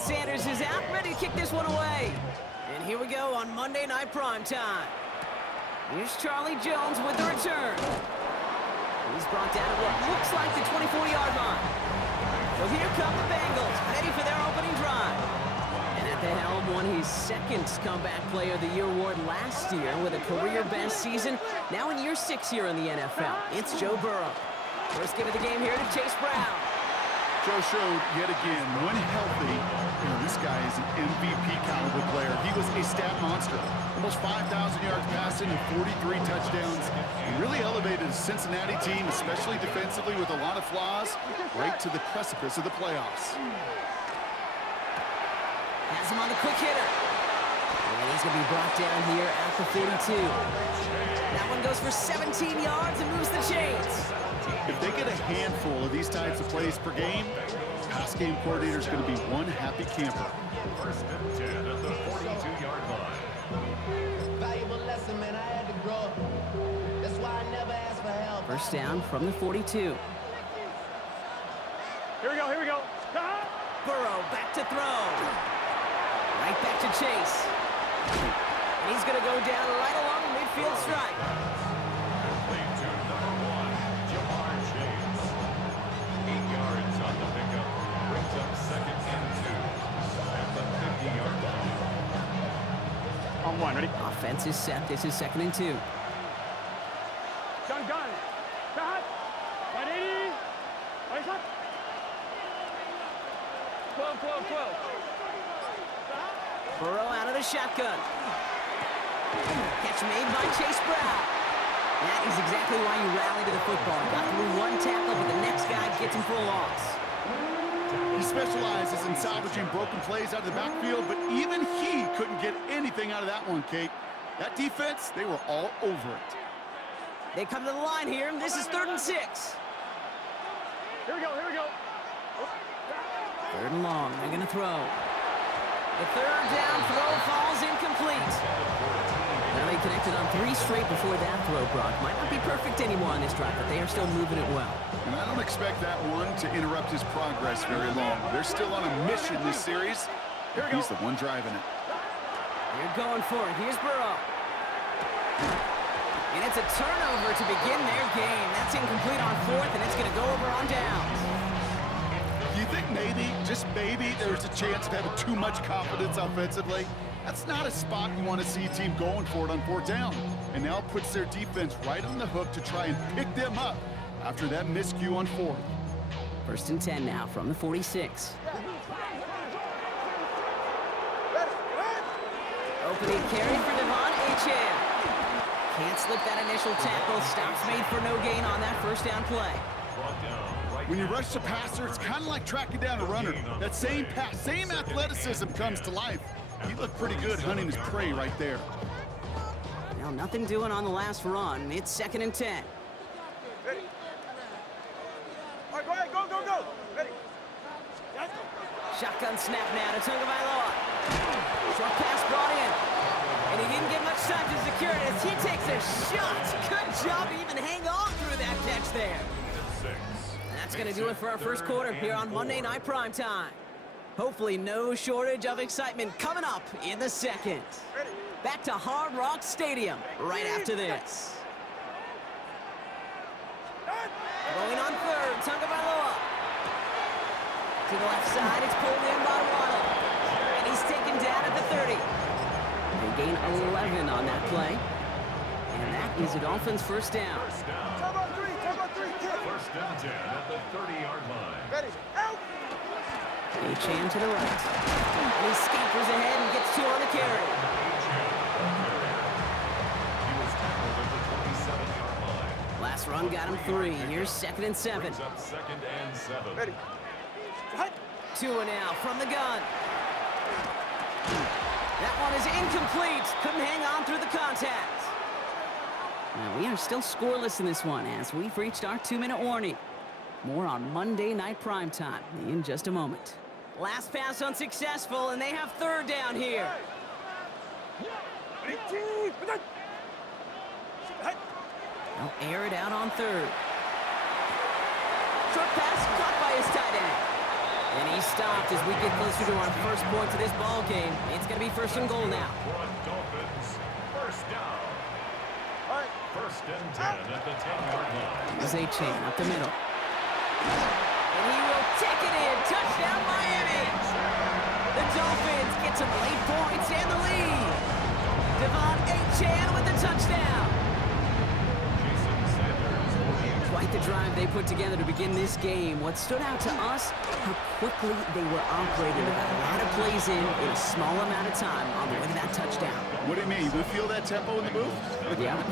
Sanders is out, ready to kick this one away. And here we go on Monday Night Primetime. Here's Charlie Jones with the return. He's brought down at what looks like the 24-yard line. So here come the Bengals, ready for their opening drive. And at the helm won his second Comeback Player of the Year award last year with a career-best season. Now in year 6 here in the NFL, it's Joe Burrow. First give of the game here to Chase Brown. Joe showed yet again, when healthy, this guy is an MVP caliber player. He was a stat monster. Almost 5,000 yards passing and 43 touchdowns. He really elevated the Cincinnati team, especially defensively with a lot of flaws, right to the precipice of the playoffs. Has him on the quick hitter. And he's going to be brought down here at the 42. That one goes for 17 yards and moves the chains. If they get a handful of these types of plays per game, pass game coordinator is going to be one happy camper. First and 10 at the 42-yard line. Valuable lesson, man. I had to grow up. That's why I never asked for help. First down from the 42. Here we go, here we go. Burrow back to throw. Right back to Chase. And he's going to go down right along the midfield stripe. Complete to number 1, Jamar Chase. 8 yards on the pickup. Brings up second and 2 at the 50-yard line. On one, ready? Offense is set. This is second and 2. Gun. Cut. 180. Right up. 12. Burrow out of the shotgun. Catch made by Chase Brown. That is exactly why you rally to the football. Got through one tackle, but the next guy gets him for a loss. He specializes in salvaging broken plays out of the backfield, but even he couldn't get anything out of that one, Kate. That defense, they were all over it. They come to the line here. This is 3rd and 6. Here we go. Third and long. They're going to throw. The third down throw falls incomplete. Now they connected on 3 straight before that throw, Brock. Might not be perfect anymore on this drive, but they are still moving it well. And I don't expect that one to interrupt his progress very long. They're still on a mission this series. He's the one driving it. They're going for it. Here's Burrow. And it's a turnover to begin their game. That's incomplete on 4th, and it's going to go over on downs. Do you think maybe, just maybe, there's a chance of having too much confidence offensively? That's not a spot you want to see a team going for it on 4th down. And now it puts their defense right on the hook to try and pick them up after that miscue on 4th. 1st and 10 now from the 46. Opening carry for Devon Achane. Can't slip that initial tackle. Stops made for no gain on that first down play. When you rush the passer, it's kind of like tracking down a runner. That same pass, same athleticism comes to life. He looked pretty good hunting his prey right there. Now nothing doing on the last run. It's 2nd and 10. Ready. All right, go ahead. Go. Ready. Shotgun snap now to Tagovailoa. Short pass brought in. And he didn't get much time to secure it as he takes a shot. Good job to even hang on through that catch there. That's going to do it for our first quarter here on Monday Night Primetime. Hopefully no shortage of excitement coming up in the second. Back to Hard Rock Stadium right after this. Going on 3rd, Tagovailoa. To the left side, it's pulled in by Waddle. And he's taken down at the 30. They gain 11 on that play. And that is a Dolphins first down. First and 10 at the 30-yard line. Ready. Out. Achane to the right. And he scampers ahead and gets 2 on the carry. He was tackled at the 27-yard line. Last run got him 3. Here's 2nd and 7. Brings up 2nd and 7. Ready. 2 now from the gun. That one is incomplete. Couldn't hang on through the contact. Now, we are still scoreless in this one as we've reached our 2-minute warning. More on Monday Night Primetime in just a moment. Last pass unsuccessful, and they have 3rd down here. They'll air it out on 3rd. Short pass caught by his tight end. And he stopped as we get closer to our first point to this ball game. It's going to be first and goal now. Front Dolphins, first down. First and 10 at the 10-yard line. There's A-Chain up the middle. And he will take it in. Touchdown, Miami. The Dolphins get some late points and the lead. Devon A-Chan with the touchdown. Jason Sanders for the Quite the drive they put together to begin this game. What stood out to us, how quickly they were operating. They got a lot of plays in a small amount of time on the way to that touchdown. What do you mean? We feel that tempo in the booth? Yep,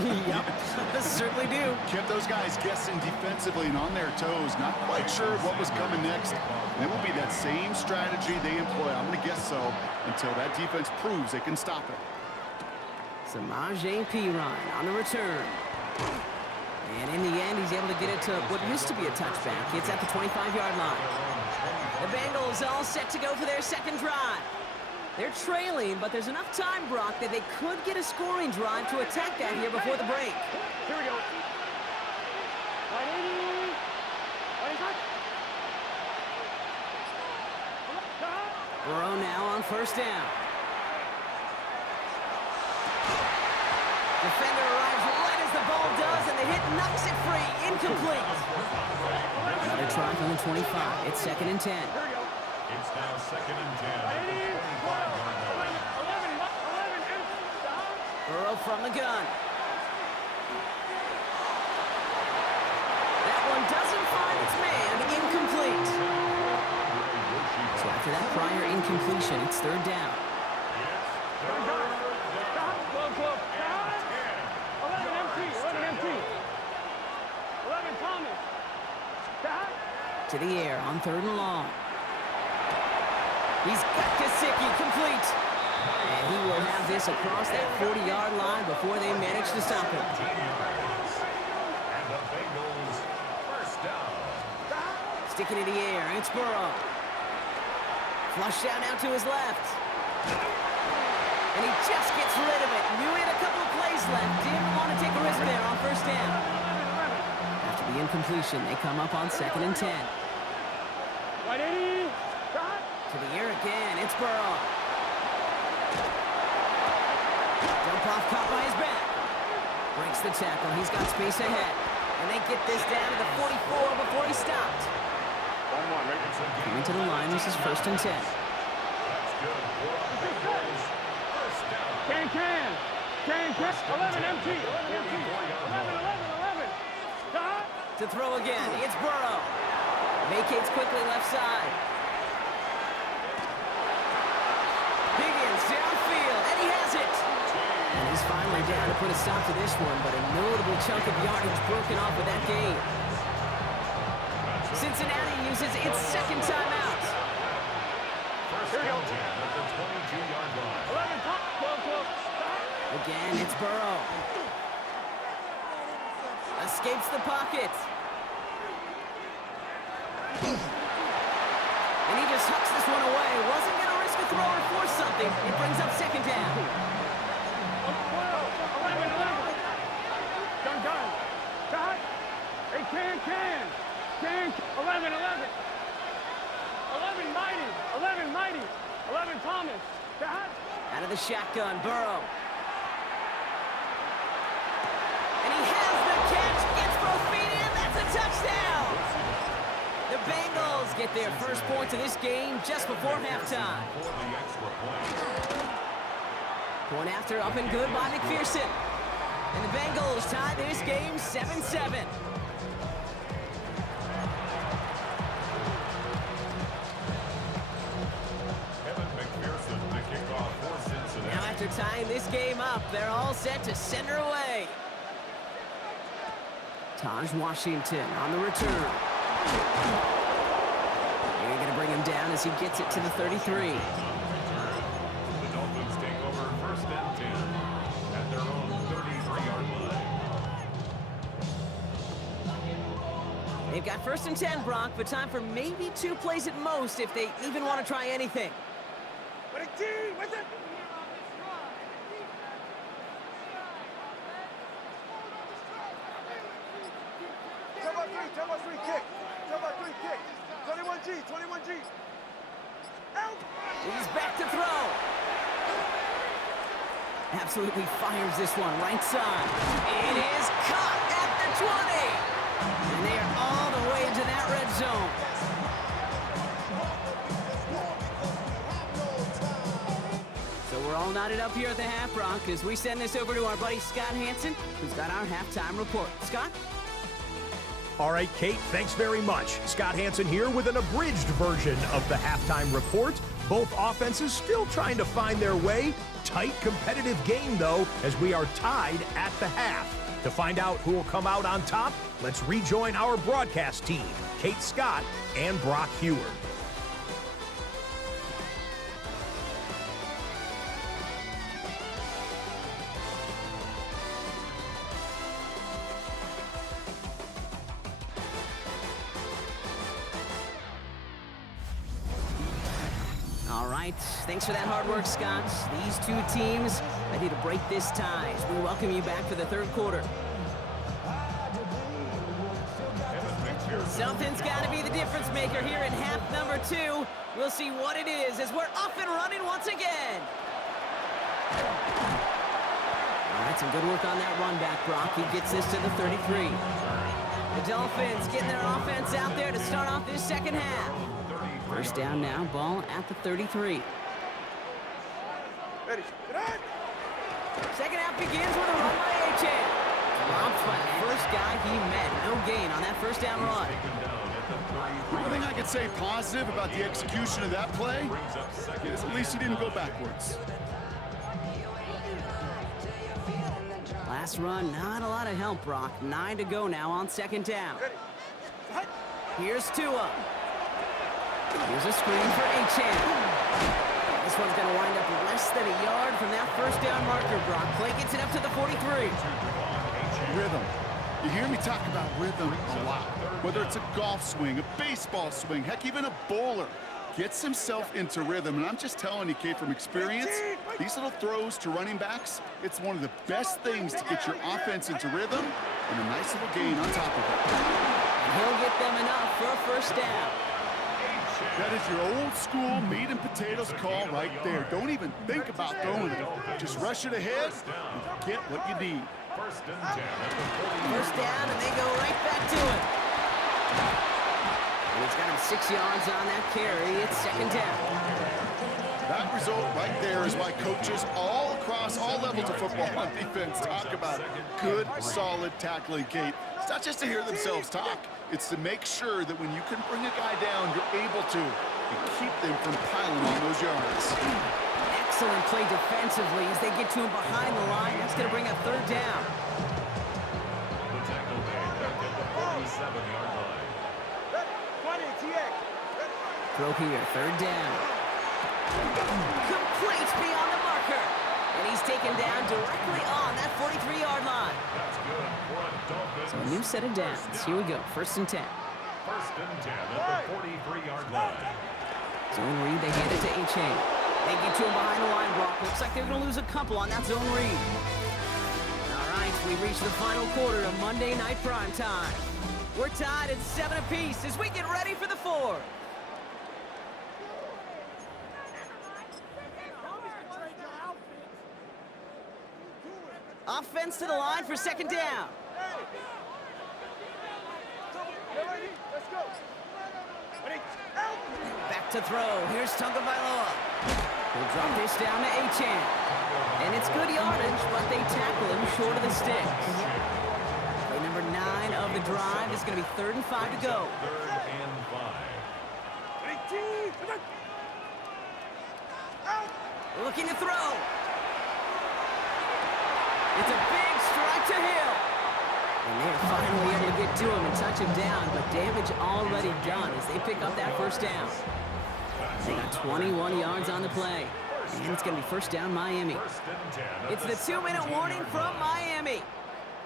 certainly do. Kept those guys guessing defensively and on their toes, not quite sure what was coming next. And it will be that same strategy they employ, I'm going to guess so, until that defense proves they can stop it. Samaje Perine on the return. And in the end, he's able to get it to what used to be a touchback. It's at the 25-yard line. The Bengals all set to go for their second drive. They're trailing, but there's enough time, Brock, that they could get a scoring drive to attack that here before the break. Here we go. 180. 180. Burrow now on first down. Defender arrives right as the ball does, and the hit knocks it free. Incomplete. Another try from the 25. It's second and 10. Here we go. It's now second and 10 at the 25-yard line. 11, and stop. Burrow from the gun. That one doesn't find its man. Incomplete. So after that prior incompletion, it's third down. Stop. Close. Stop. 11 empty. 11 Thomas. Stop. To the air on third and long. He's got Gesicki complete. And he will have this across that 40-yard line before they manage to stop him. And the Bengals, first down. Sticking in the air, and it's Burrow. Flushed down out to his left. And he just gets rid of it. Knew he had a couple of plays left. Didn't want to take a risk there on first down. After the incompletion, they come up on second and 10. 180. Stop. To the air again, it's Burrow. Dump off caught by his back. Breaks the tackle, he's got space ahead. And they get this down to the 44 before he stopped. Coming to the line, this is first and 10. That's good for the Bengals, first down. Can. 11 empty. 11. Stop. To throw again, it's Burrow. Vacates quickly left side. Higgins downfield, and he has it. And he's finally down to put a stop to this one, but a notable chunk of yardage broken off with that gain. Cincinnati uses its second timeout. First and 10 at the 22-yard line. 11 top. Close. Stop. Again, it's Burrow. Escapes the pocket. And he just hucks this one away. Wasn't going to risk a throw or force something. It brings up second down. 11. Done. Stop. Hey, can. 11. 11 mighty. 11 Thomas. Stop. Out of the shotgun, Burrow. And he has the catch. Gets both feet in. That's a touchdown. The Bengals get their first points of this game just before halftime. For the extra point. Point after up and good by McPherson. And the Bengals tie this game 7-7. Kevin McPherson to kick off for Cincinnati. Now after tying this game up, they're all set to send her away. Taj Washington on the return. They're going to bring him down as he gets it to the 33. The Dolphins take over first and 10 at their own 33-yard line. They've got first and 10, Brock, but time for maybe 2 plays at most if they even want to try anything. Tell about three kick. 21G. He's back to throw. Absolutely fires this one right side. It is caught at the 20. And they are all the way into that red zone. So we're all knotted up here at the half, Brock, as we send this over to our buddy Scott Hanson, who's got our halftime report. Scott? All right, Kate, thanks very much. Scott Hanson here with an abridged version of the halftime report. Both offenses still trying to find their way. Tight, competitive game, though, as we are tied at the half. To find out who will come out on top, let's rejoin our broadcast team, Kate Scott and Brock Heward. All right, thanks for that hard work, Scott. These two teams ready to break this tie as we welcome you back for the third quarter. Something's got to be the difference maker here in half number 2. We'll see what it is as we're off and running once again. All right, some good work on that run back, Brock. He gets this to the 33. The Dolphins getting their offense out there to start off this second half. First down now, ball at the 33. Second half begins with a run by Achane. Dropped by the first guy he met. No gain on that first down run. One thing I could say positive about the execution of that play is at least he didn't go backwards. Last run, not a lot of help, Brock. 9 to go now on second down. Here's Tua. Here's a screen for Achane. This one's going to wind up less than a yard from that first down marker, Brock. Play gets it up to the 43. Rhythm. You hear me talk about rhythm a lot. Whether it's a golf swing, a baseball swing, heck, even a bowler gets himself into rhythm. And I'm just telling you, Kate, from experience, these little throws to running backs, it's one of the best things to get your offense into rhythm and a nice little gain on top of it. And he'll get them enough for a first down. That is your old school meat and potatoes call right there. Don't even think about throwing it. Just rush it ahead and get what you need. First and 10 at the 40. First down, and they go right back to it. And he's got him 6 yards on that carry. It's second down. That result right there is why coaches all across all levels of football on defense talk about good, solid tackling, Kate. It's not just to hear themselves talk. It's to make sure that when you can bring a guy down, you're able to and keep them from piling on those yards. Excellent play defensively as they get to him behind the line. That's going to bring a third down. The tackle made back at the 47-yard line. Throw here, third down. Complete beyond the marker. And he's taken down directly on that 43-yard line. That's good for a Dolphins. So a new set of downs. Here we go, first and 10. First and 10 at the 43-yard line. Zone read, they hand it to Achane. They get to him behind the line, Brock. Looks like they're going to lose a couple on that zone read. All right, we've reached the final quarter of Monday Night Prime Time. We're tied at 7 apiece as we get ready for the fourth. Offense to the line for second down. Back to throw. Here's Tagovailoa. He'll drop this down to Achane. And it's good yardage, but they tackle him short of the sticks. Play number 9 of the drive is going to be 3rd and 5 to go. 3rd and 5. Looking to throw. It's a big strike to Hill. And they're finally able to get to him and touch him down, but damage already done as they pick up that first down. They got 21 yards on the play. And it's going to be first down Miami. It's the 2-minute warning from Miami.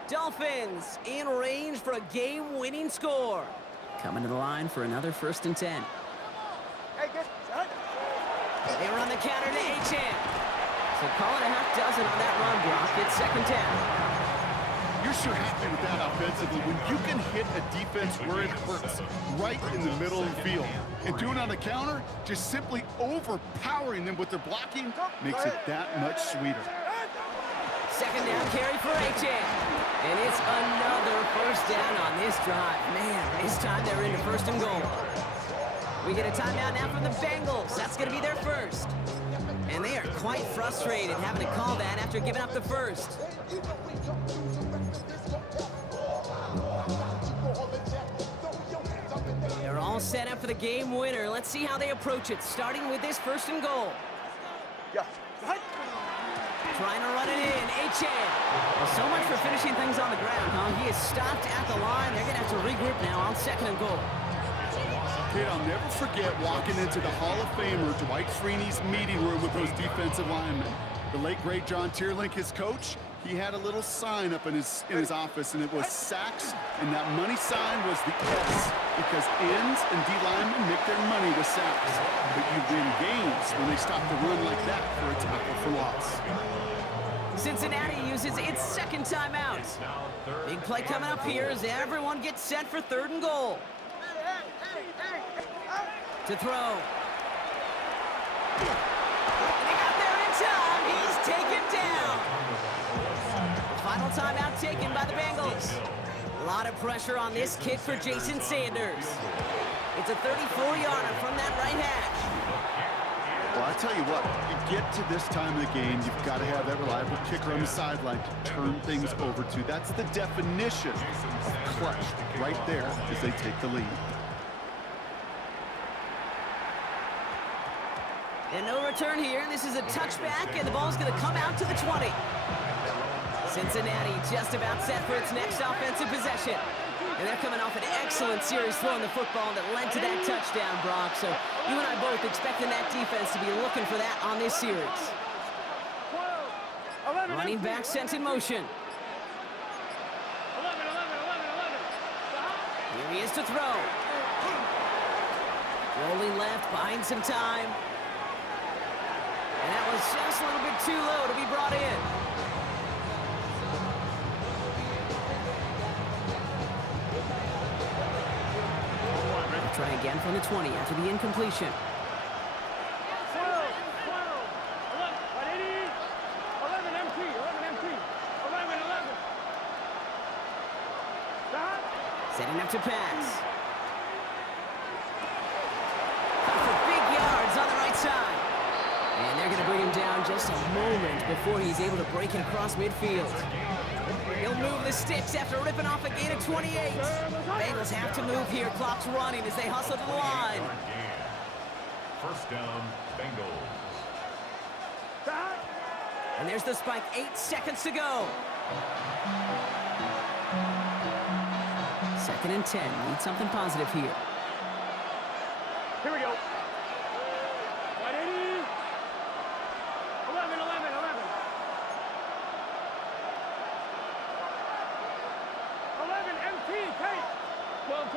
Dolphins in range for a game-winning score. Coming to the line for another first and 10. They run the counter to Achane. So call it a half dozen on that run block. It's second down. You're sure happy with that offensively when you can hit a defense where it hurts, right in the middle of the field. And doing it on the counter, just simply overpowering them with their blocking, makes it that much sweeter. Second down carry for Achane. And it's another first down on this drive. Man, this time they're into first and goal. We get a timeout now from the Bengals. That's going to be their first. And they are quite frustrated having to call that after giving up the first. They're all set up for the game winner. Let's see how they approach it, starting with this first and goal. Trying to run it in, Achane. Well, so much for finishing things on the ground, huh? He is stopped at the line. They're going to have to regroup now on second and goal. Kid, I'll never forget walking into the Hall of Famer Dwight Freeney's meeting room with those defensive linemen. The late, great John Tierlink, his coach, he had a little sign up in his office, and it was sacks, and that money sign was the S, because ends and D linemen make their money with sacks. But you win games when they stop the run like that for a tackle for loss. Cincinnati uses its second timeout. Big play coming up here as everyone gets set for third and goal. To throw. They got there in time. He's taken down. Final timeout taken by the Bengals. A lot of pressure on this kick for Jason Sanders. It's a 34-yarder from that right hash. Well, I tell you what, you get to this time of the game, you've got to have that reliable kicker on the sideline to turn things over to. That's the definition of clutch right there as they take the lead. And no return here. This is a touchback, and the ball's going to come out to the 20. Cincinnati just about set for its next offensive possession. And they're coming off an excellent series throwing the football that led to that touchdown, Brock. So you and I both expecting that defense to be looking for that on this series. Running back sent in motion. Here he is to throw. Rolling left, buying some time. And that was just a little bit too low to be brought in. Try again from the 20 after the incompletion. 11 MT. 11. Setting up to pass. For big yards on the right side. And they're going to bring him down just a moment before he's able to break it across midfield. He'll move the sticks after ripping off a gain of 28. Bengals have to move here. Clock's running as they hustle to the line. First down, Bengals. And there's the spike. 8 seconds to go. Second and 10. Need something positive here. Here we go. 11. 11 MT, Kate. 12.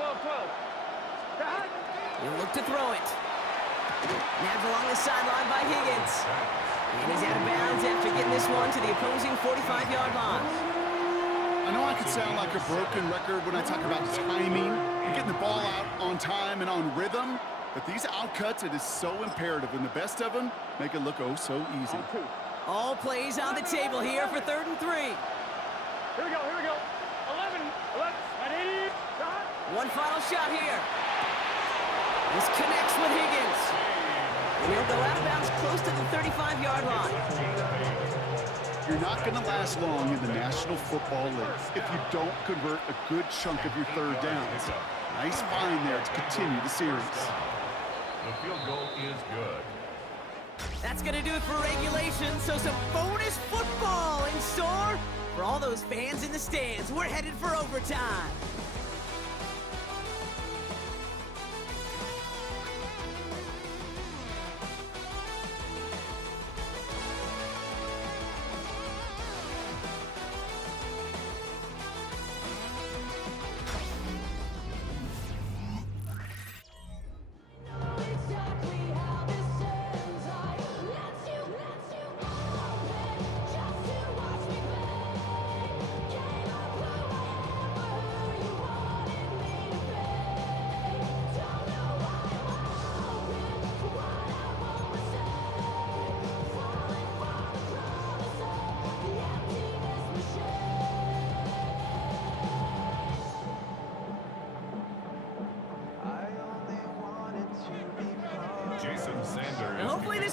He'll look to throw it. Nabbed along the sideline by Higgins. And he's out of bounds after getting this one to the opposing 45-yard line. I know I could sound like a broken record when I talk about timing and getting the ball out on time and on rhythm, but these outcuts, it is so imperative, and the best of them make it look oh so easy. All plays on the table here for 3rd and 3. Here we go. 11. One final shot here. This connects with Higgins. And he'll go out of bounds close to the 35-yard line. You're not going to last long in the National Football League if you don't convert a good chunk of your third downs. Nice find there to continue the series. The field goal is good. That's going to do it for regulation, so some bonus football in store for all those fans in the stands. We're headed for overtime.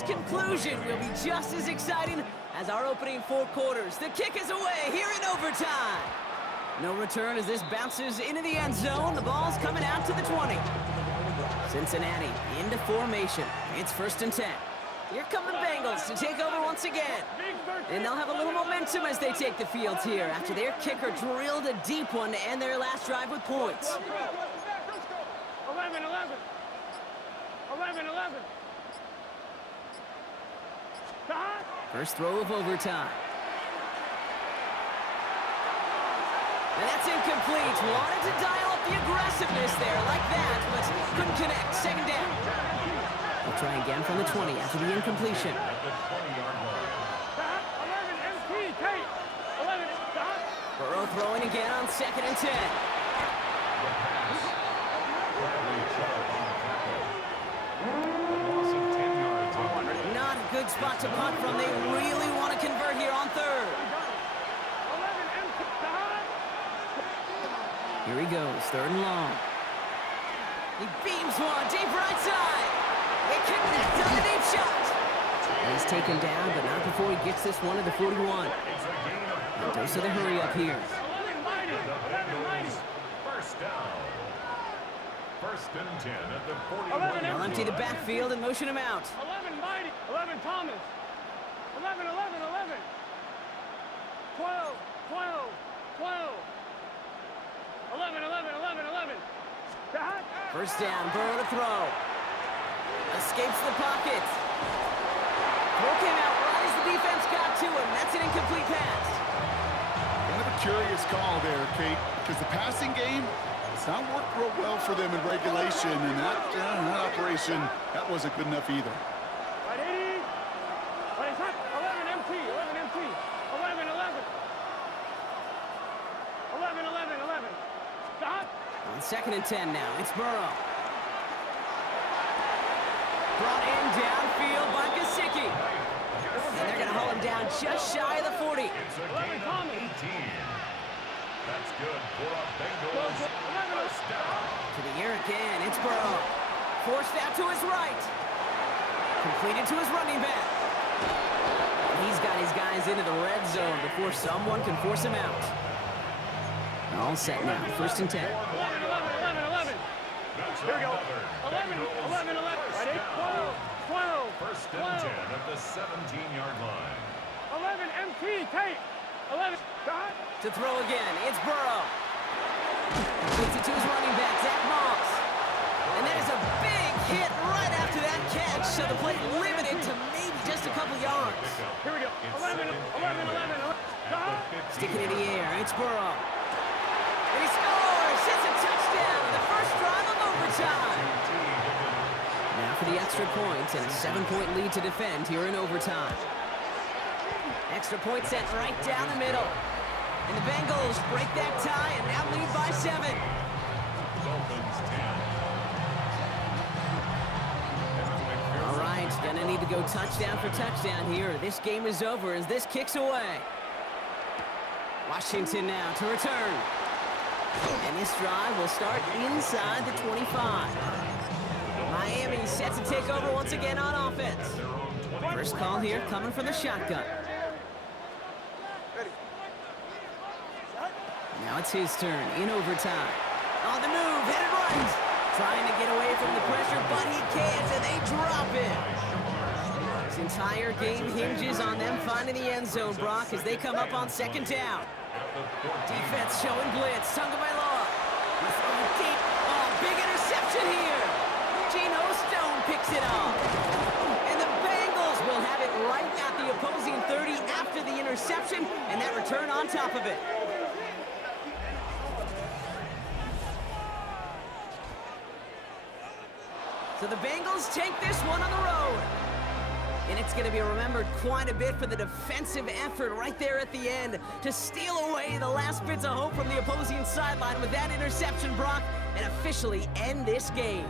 this conclusion will be just as exciting as our opening 4 quarters. The kick is away here in overtime. No return as this bounces into the end zone. The ball's coming out to the 20. Cincinnati into formation. It's 1st and 10. Here come the Bengals to take over once again. And they'll have a little momentum as they take the field here after their kicker drilled a deep one to end their last drive with points. 11, 11. 11, 11. First throw of overtime. And that's incomplete. Wanted to dial up the aggressiveness there like that, but couldn't connect. 2nd down. They'll try again from the 20 after the incompletion. At the 20-yard line. 11 MP, Tate. 11, Burrow throwing again on 2nd and 10. Bradley Chubb on the tackle. A loss of 10 yards on the play. Not a good spot to punt from. They really want to convert here on 3rd. 11 MP, Here he goes, 3rd and long. He beams one, deep right side. They connect on the deep shot. He's taken down, but not before he gets this one to the 41. It's a gain of Dose of the hurry up here. the Bengals. First down. 1st and 10 at the 41-yard They'll line. empty the backfield and motion him out. 11 Mighty. 11 Thomas. 11, 11, 11. 12, 12, 12. 11, 11, 11, 11. 1st down, Burrow to throw. Escapes the pocket. Throw came out right as the defense got to him. That's an incomplete pass. Kind of a curious call there, Kate, because the passing game, it's not worked real well for them in regulation, and that operation, that wasn't good enough either. Right, 80. Right, it's hot. 11 MT. 11 MT. 11, 11. 11, 11, 11. Stop. On 2nd and 10 now, it's Burrow. Brought in downfield by Gesicki. And they're going to haul him down just shy of the 40. It's a gain of 18. That's good for a Bengals first down. To the air again, it's Burrow. Forced out to his right. Completed to his running back. And he's got his guys into the red zone before someone can force him out. All set now, 1st and 10. 11, 11, 11, 11. Here we go. 11, 11, 11. Right, 12, 12, First and 10 at the 17-yard line. 11 MT. Tate. 11. Stop. To throw again, it's Burrow. Puts it to his running back, Zach Moss. And that is a big hit right after that catch, so the play limited to maybe just a couple yards. Here we go. 11, 11, 11. Stop. Stick it in the air, it's Burrow. And he scores! It's a touchdown on the first drive of overtime. Now for the extra point and a 7-point lead to defend here in overtime. Extra point sent right down the middle. And the Bengals break that tie and now lead by 7. Dolphins 10. All right, gonna need to go touchdown for touchdown here. This game is over as this kicks away. Washington now to return. And this drive will start inside the 25. Miami set to take over once again on offense. First call here coming from the shotgun. Now it's his turn in overtime. On the move, headed right. Trying to get away from the pressure, but he can't, and they drop it. This entire game hinges on them finding the end zone, Brock, as they come up on 2nd down. Defense showing blitz. Tagovailoa. He's throwing deep. Oh, big interception here. Geno Stone picks it up. And the Bengals will have it right at the opposing 30 after the interception, and that return on top of it. So the Bengals take this one on the road. And it's going to be remembered quite a bit for the defensive effort right there at the end to steal away the last bits of hope from the opposing sideline with that interception, Brock, and officially end this game.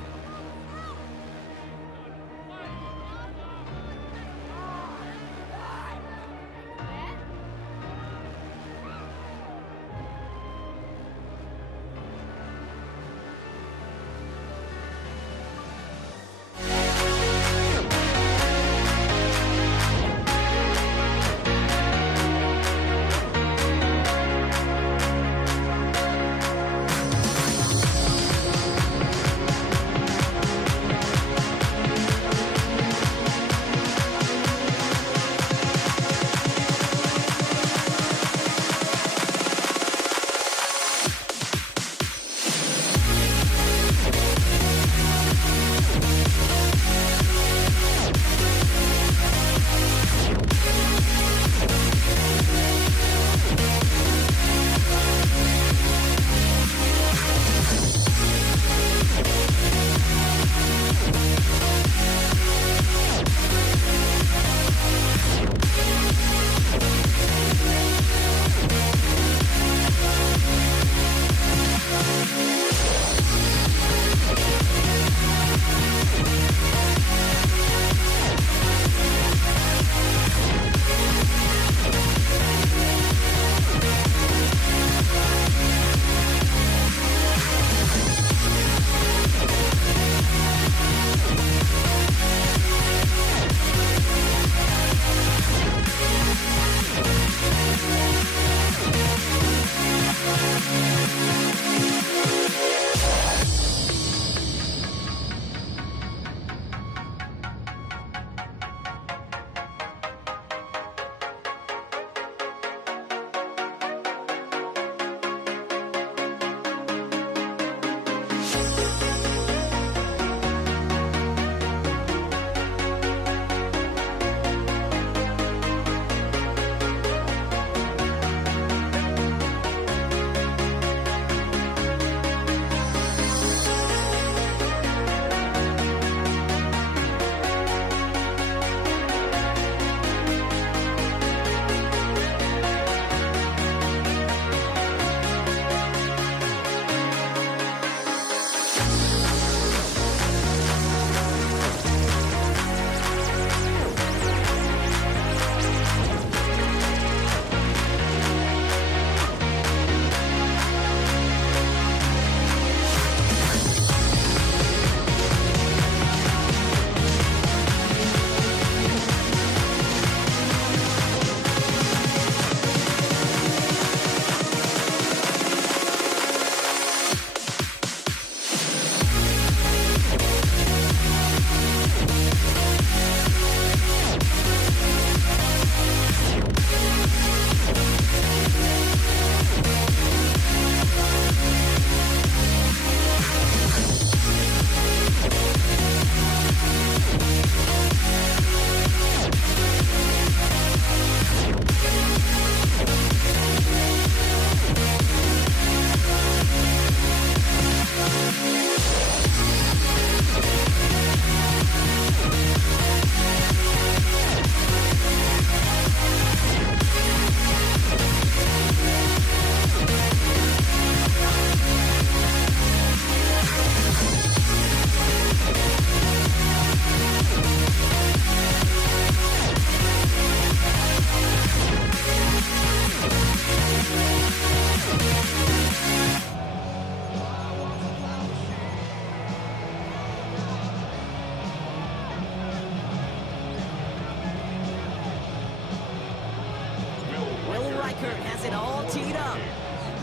teed up.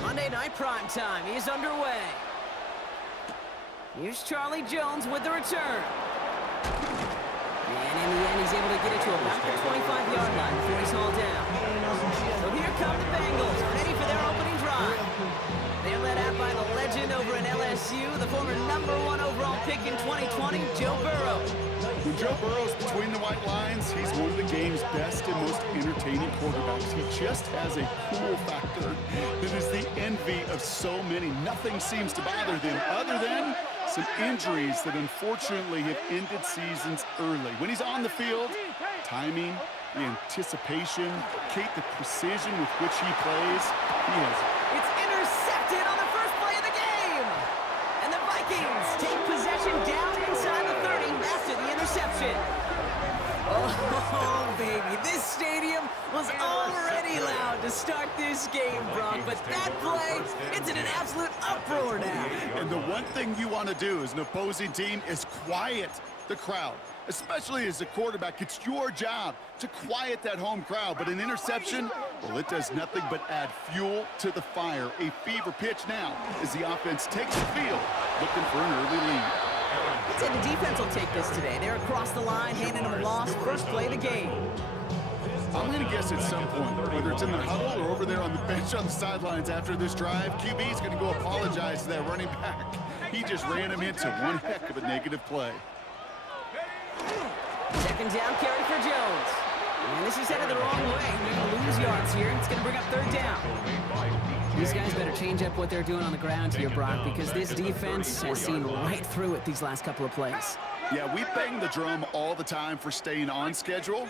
Monday Night Primetime is underway. Here's Charlie Jones with the return. And in the end, he's able to get it to about the 25-yard line before he's hauled down. So here come the Bengals, ready for their opening drive. They're led out by the legend over in LSU, the former #1 overall pick in 2020, Joe Burrow. When Joe Burrow's between the white lines, he's one of the game's best and most entertaining quarterbacks. He just has a cool factor that is the envy of so many. Nothing seems to bother them other than some injuries that unfortunately have ended seasons early. When he's on the field, timing, the anticipation, Kate, the precision with which he plays, he has. It's intercepted on the first play of the game. And the Vikings take possession down inside the 30 after the interception. Oh, baby, this stadium was already loud to start this game, Brock, but that play, it's in an absolute uproar now. And the one thing you want to do as an opposing team is quiet the crowd, especially as a quarterback. It's your job to quiet that home crowd, but an interception, well, it does nothing but add fuel to the fire. A fever pitch now as the offense takes the field, looking for an early lead. I'd say the defense will take this today. They're across the line, handing them a loss, first play of the game. I'm going to guess at some point, whether it's in the huddle or over there on the bench on the sidelines after this drive, QB's going to go apologize to that running back. He just ran him into one heck of a negative play. Second down carry for Jones. And this is headed the wrong way. They're going to lose yards here. It's going to bring up third down. These guys better change up what they're doing on the ground here, Brock, because this defense has seen right through it these last couple of plays. Yeah, we bang the drum all the time for staying on schedule.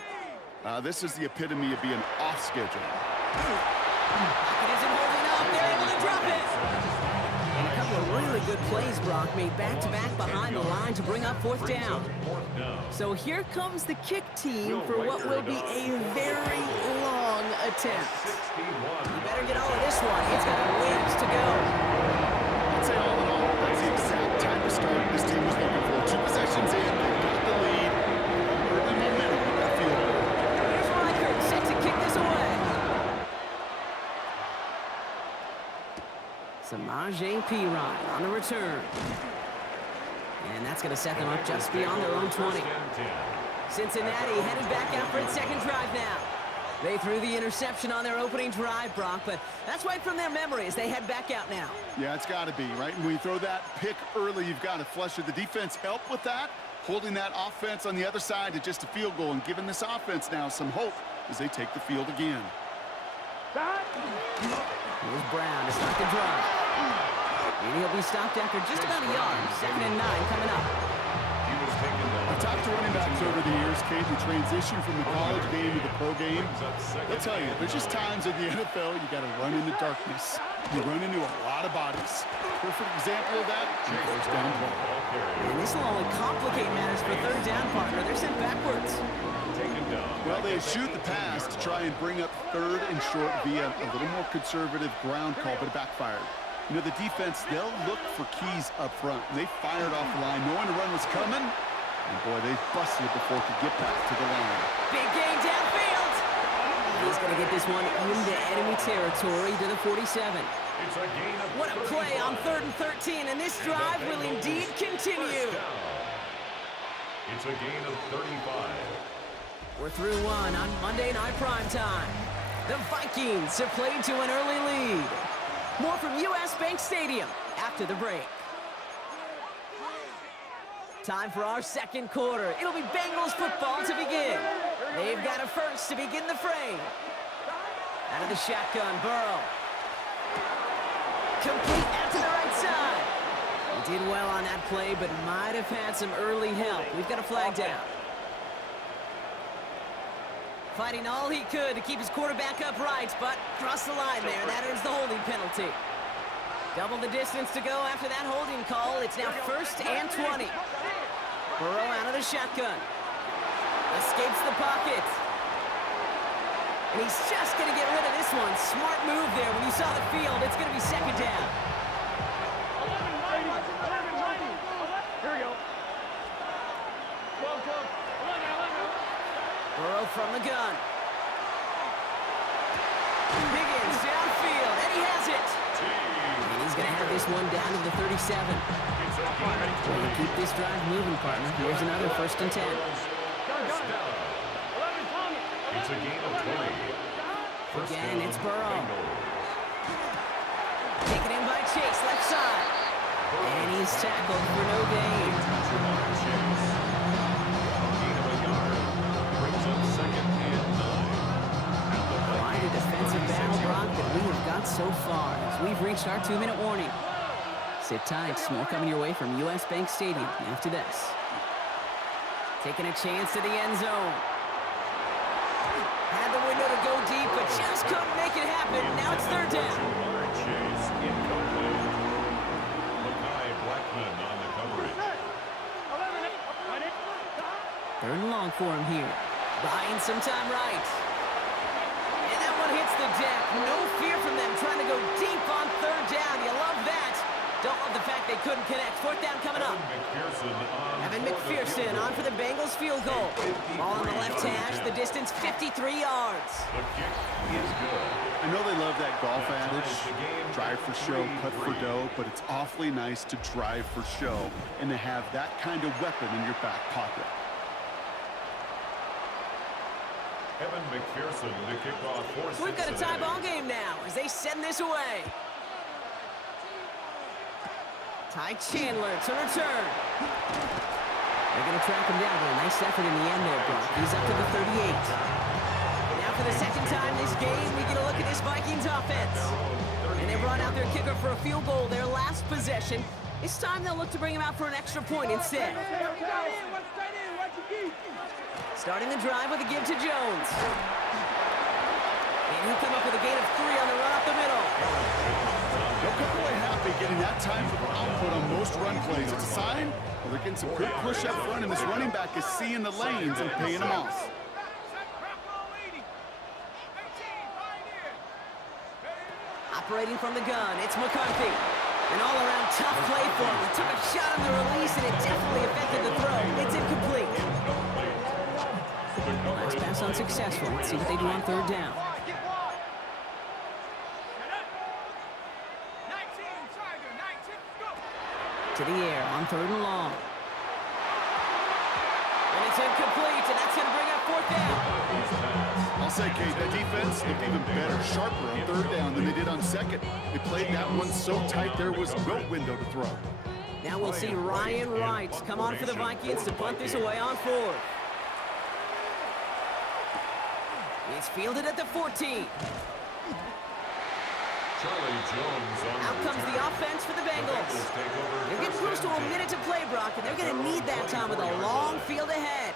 This is the epitome of being off schedule. It isn't holding up. They're able to drop it. And a couple of really good plays, Brock, made back-to-back behind the line to bring up fourth down. So here comes the kick team for what will be a very long attempt. You better get all of this one. He's got ways to go. I'd say all in all, that's the exact time to start this team was looking for. 2 possessions in, they've got the lead. Early momentum with that field goal. Here's Reichert set to kick this away. Samaje Perine on the return. And that's going to set them up just beyond their own 20. Cincinnati headed back out for its second drive now. They threw the interception on their opening drive, Brock, but that's right from their memory as they head back out now. Yeah, it's got to be, right? And when you throw that pick early, you've got to flush it. The defense helped with that, holding that offense on the other side to just a field goal and giving this offense now some hope as they take the field again. Here's Brown to start the drive. And he'll be stopped after just about a yard. 2nd and 9 coming up. I've talked to running backs over the years, Kate, the transition from the college game to the pro game. I'll tell you, there's just times in the NFL you got to run into darkness. You run into a lot of bodies. Perfect example of that, first down play. And this will only complicate matters for third down, partner. They're sent backwards. Well, they shoot the pass to try and bring up 3rd and short via a little more conservative ground call, but it backfired. You know, the defense, they'll look for keys up front. They fired off the line, knowing the run was coming. And boy, they busted it before it could get back to the line. Big gain downfield. He's going to get this one into enemy territory to the 47. What a play on 3rd and 13, and this drive will indeed continue. It's a gain of 35. We're through one on Monday Night Primetime. The Vikings have played to an early lead. More from US Bank Stadium after the break. Time for our second quarter. It'll be Bengals football to begin. They've got a first to begin the frame. Out of the shotgun, Burrow. Complete out to the right side. He did well on that play, but might have had some early help. We've got a flag down. Fighting all he could to keep his quarterback upright, but crossed the line there. That earns the holding penalty. Double the distance to go after that holding call. It's now 1st and 20. Burrow out of the shotgun. Escapes the pocket. And he's just going to get rid of this one. Smart move there. When you saw the field, it's going to be 2nd down. Here we go. Burrow from the gun. Higgins downfield. And he's going to have this one down to the 37. Way to keep this drive moving, partner. Here's another 1st and 10. It's a gain of 20. First Again, down, it's Burrow. Bengals. Taken in by Chase, left side. And he's tackled for no gain. Jamar Chase. A gain of a yard. Brings up 2nd and 9. Quite a defensive battle, Brock, that we have got so far as we've reached our 2-minute warning. Sit tight, more coming your way from US Bank Stadium after this. Taking a chance to the end zone. Had the window to go deep, but just couldn't make it happen. Now it's 3rd down. Jamar Chase incomplete. Mekhi Blackman on the coverage. 3rd and long for him here. Buying some time right. And that one hits the deck. No fear from them trying to go deep on 3rd down. You love that. Don't love the fact they couldn't connect. 4th down coming up. Evan McPherson on for the Bengals field goal. Ball on the left hash, the distance 53 yards. The kick is good. I know they love that golf adage, drive for show, cut for dough, but it's awfully nice to drive for show and to have that kind of weapon in your back pocket. Evan McPherson to kick off for We've got a tie Cincinnati. ball game now as they send this away. Ty Chandler to return. They're going to track him down, but a nice effort in the end there, Brock. He's up to the 38. Now for the 2nd time this game, we get a look at this Vikings offense. And they brought out their kicker for a field goal their last possession. This time they'll look to bring him out for an extra point instead. Starting the drive with a give to Jones. And he'll come up with a gain of 3 on the run up the middle. They'll come away happy getting that type of output on most run plays. It's a sign well, they're getting some good push up front, and this running back is seeing the lanes and paying them off. Operating from the gun, it's McCarthy. An all-around tough play for him. He took a shot on the release, and it definitely affected the throw. It's incomplete. Last pass unsuccessful. Let's see what they do on 3rd down. To the air on 3rd and long. And it's incomplete, and that's going to bring up 4th down. I'll say, Kate, that defense looked even better, sharper on 3rd down than they did on 2nd. They played that one so tight there was no window to throw. Now we'll see Ryan Wright come on for the Vikings to punt this away on 4th. It's fielded at the 14. Charlie Jones on Out comes the offense for the Bengals. They're getting close to a minute to play, Brock, and they're going to need that time with a long field ahead.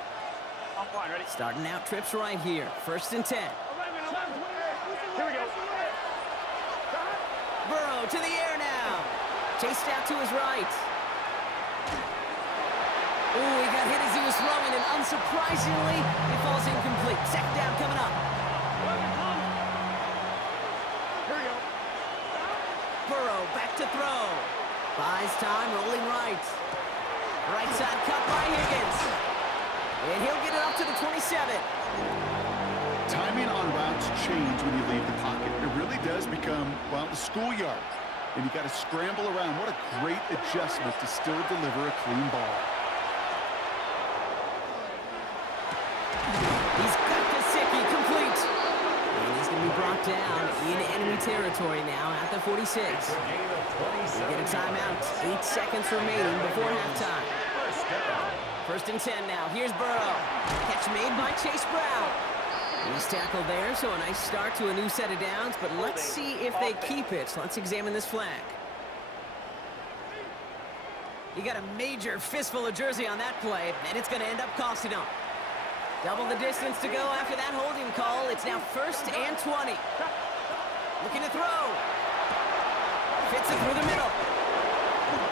Starting out trips right here. 1st and 10. Here we go. Burrow to the air now. Chased out to his right. Ooh, he got hit as he was throwing, and unsurprisingly, he falls incomplete. 2nd down coming up. Here we go. Burrow back to throw. Buys time, rolling right. Right side cut by Higgins. And he'll get it up to the 27. Timing on routes change when you leave the pocket. It really does become, well, the schoolyard. And you got to scramble around. What a great adjustment to still deliver a clean ball. He's got Gesicki complete. And he's going to be brought down in enemy territory now at the 46. We get a timeout. 8 seconds remaining before halftime. 1st and 10 now. Here's Burrow. Catch made by Chase Brown. He's tackled there, so a nice start to a new set of downs, but let's see if they keep it. Let's examine this flag. You got a major fistful of jersey on that play, and it's going to end up costing them. Double the distance to go after that holding call. It's now 1st and 20. Looking to throw. Fits it through the middle.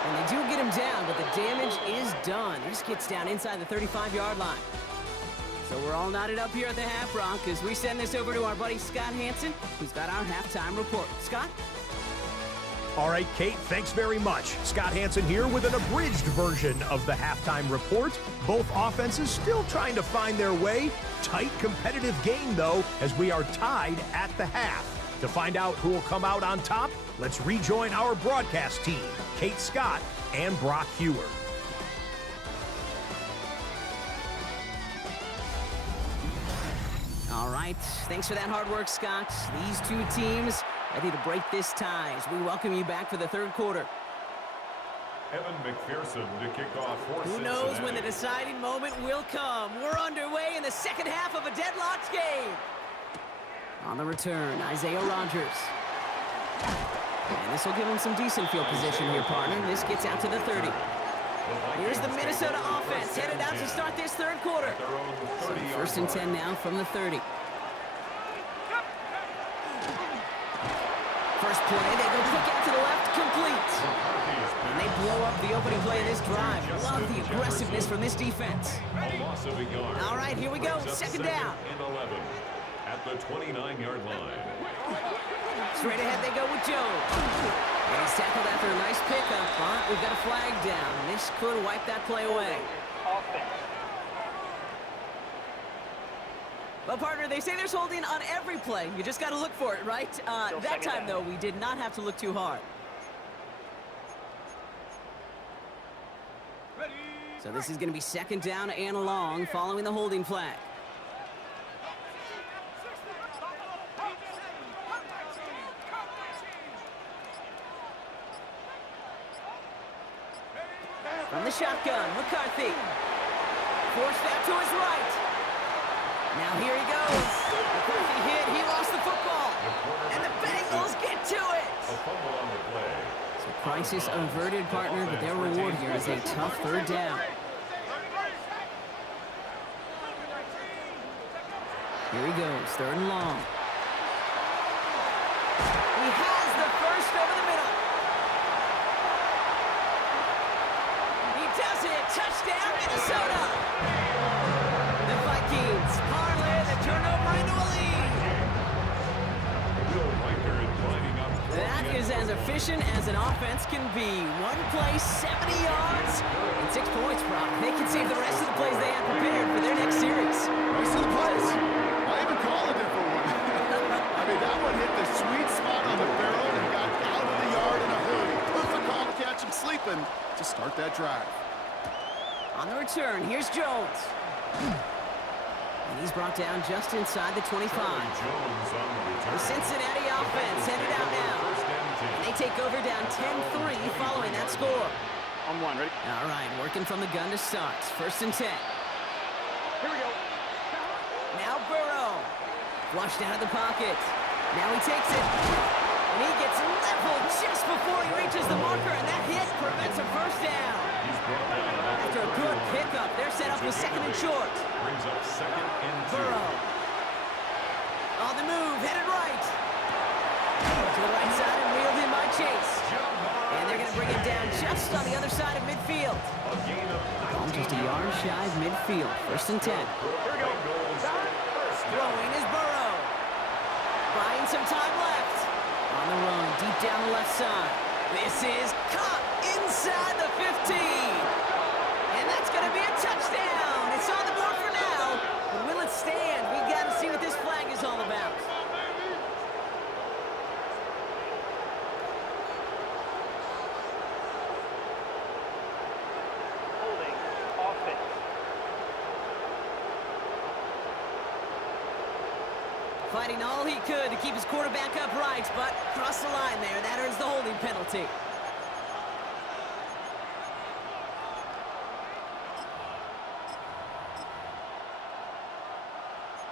And they do get him down, but the damage is done. He just gets down inside the 35-yard line. So we're all knotted up here at the half, Brock, as we send this over to our buddy Scott Hanson, who's got our halftime report. Scott? All right, Kate, thanks very much. Scott Hanson here with an abridged version of the halftime report. Both offenses still trying to find their way. Tight, competitive game, though, as we are tied at the half. To find out who will come out on top, let's rejoin our broadcast team, Kate Scott and Brock Hewer. All right, thanks for that hard work, Scott. These two teams ready to break this tie as we welcome you back for the third quarter. Evan McPherson to kick off for Who knows when the deciding moment will come. We're underway in the second half of a deadlocked game. On the return, Isaiah Rogers. And this will give him some decent field position here, partner. This gets out to the 30. Here's the Minnesota offense headed out to start this third quarter. So first and 10 now from the 30. First play, they go quick out to the left, complete. And they blow up the opening play of this drive. Love the aggressiveness from this defense. All right, here we go, second down. And 11 at the 29-yard line. Straight ahead they go with Jones. And he's tackled after a nice pickup, but we've got a flag down. This could wipe that play away. Offense. Well, partner, they say there's holding on every play. You just got to look for it, right? That time, though, we did not have to look too hard. So this is going to be second down and long following the holding flag. From the shotgun, McCarthy. Forced out to his right. Now here he goes. McCarthy hit, he lost the football. And the Bengals get to it. A fumble on the play. So crisis averted, partner, but their reward here is a tough third down. Here he goes, third and long. He has the first over the middle. He does it, touchdown Minnesota. The Vikings parlay the turnover into a lead. Will Riker lining up. That is as efficient as an offense can be. One play, 70 yards, and 6 points, Brock. They can save the rest of the plays they have prepared for their next series. Rest of the plays. I even call a different one. I mean, that one hit the sweet spot on the barrel and got out of the yard in a hurry. Perfect call to catch him sleeping to start that drive. On the return, here's Jones. And he's brought down just inside the 25. Jones on the return. The Cincinnati offense headed out now. First and 10. And they take over down 10-3 following that score. On one, ready? All right, working from the gun to start. First and 10. Here we go. Now Burrow. Flushed out of the pocket. Now he takes it. And he gets leveled just before he reaches the marker, and that hit prevents a first down. He's brought down After a good pickup, they're set up with second and short. brings up second and 2. Burrow. On the move, headed right. To the right side and wheeled in by Chase. And they're going to bring him down just on the other side of midfield. A gain of Just a yard shy of midfield. First and 10. Here we go. Throwing is Burrow. Buying some time left. On the run, deep down the left side. This is caught inside the 15. And that's going to be a touchdown. It's on the board for now. But will it stand? We got to see what this flag is all about. Holding. Offense. Fighting all he could to keep his quarterback upright, but crossed the line there. That earns the holding penalty.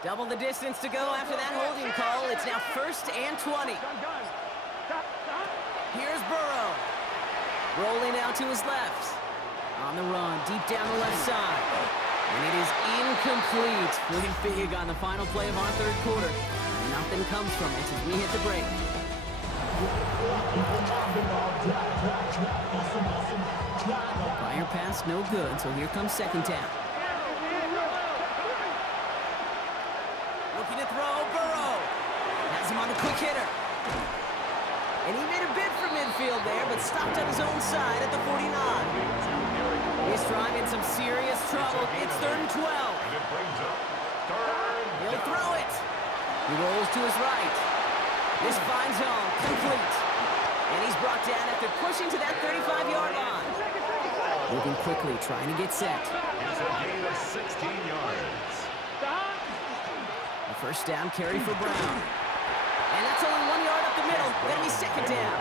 Double the distance to go after that holding call. It's now first and 20. Here's Burrow. Rolling out to his left. On the run, deep down the left side. And it is incomplete. Winning big on the final play of our third quarter. Nothing comes from it as we hit the break. Fire pass, no good, so here comes second down. Looking to throw, Burrow. Has him on the quick hitter. And he made a bid for midfield there, but stopped on his own side at the 49. He's driving some serious trouble. It's third and 12. And it brings up third. He'll throw it. He rolls to his right. This finds home, complete. And he's brought down after pushing to that 35-yard line. Moving quickly, trying to get set. It's a gain of 16 yards. A first down carry for Brown. And that's only 1 yard up the middle. Gonna be second down.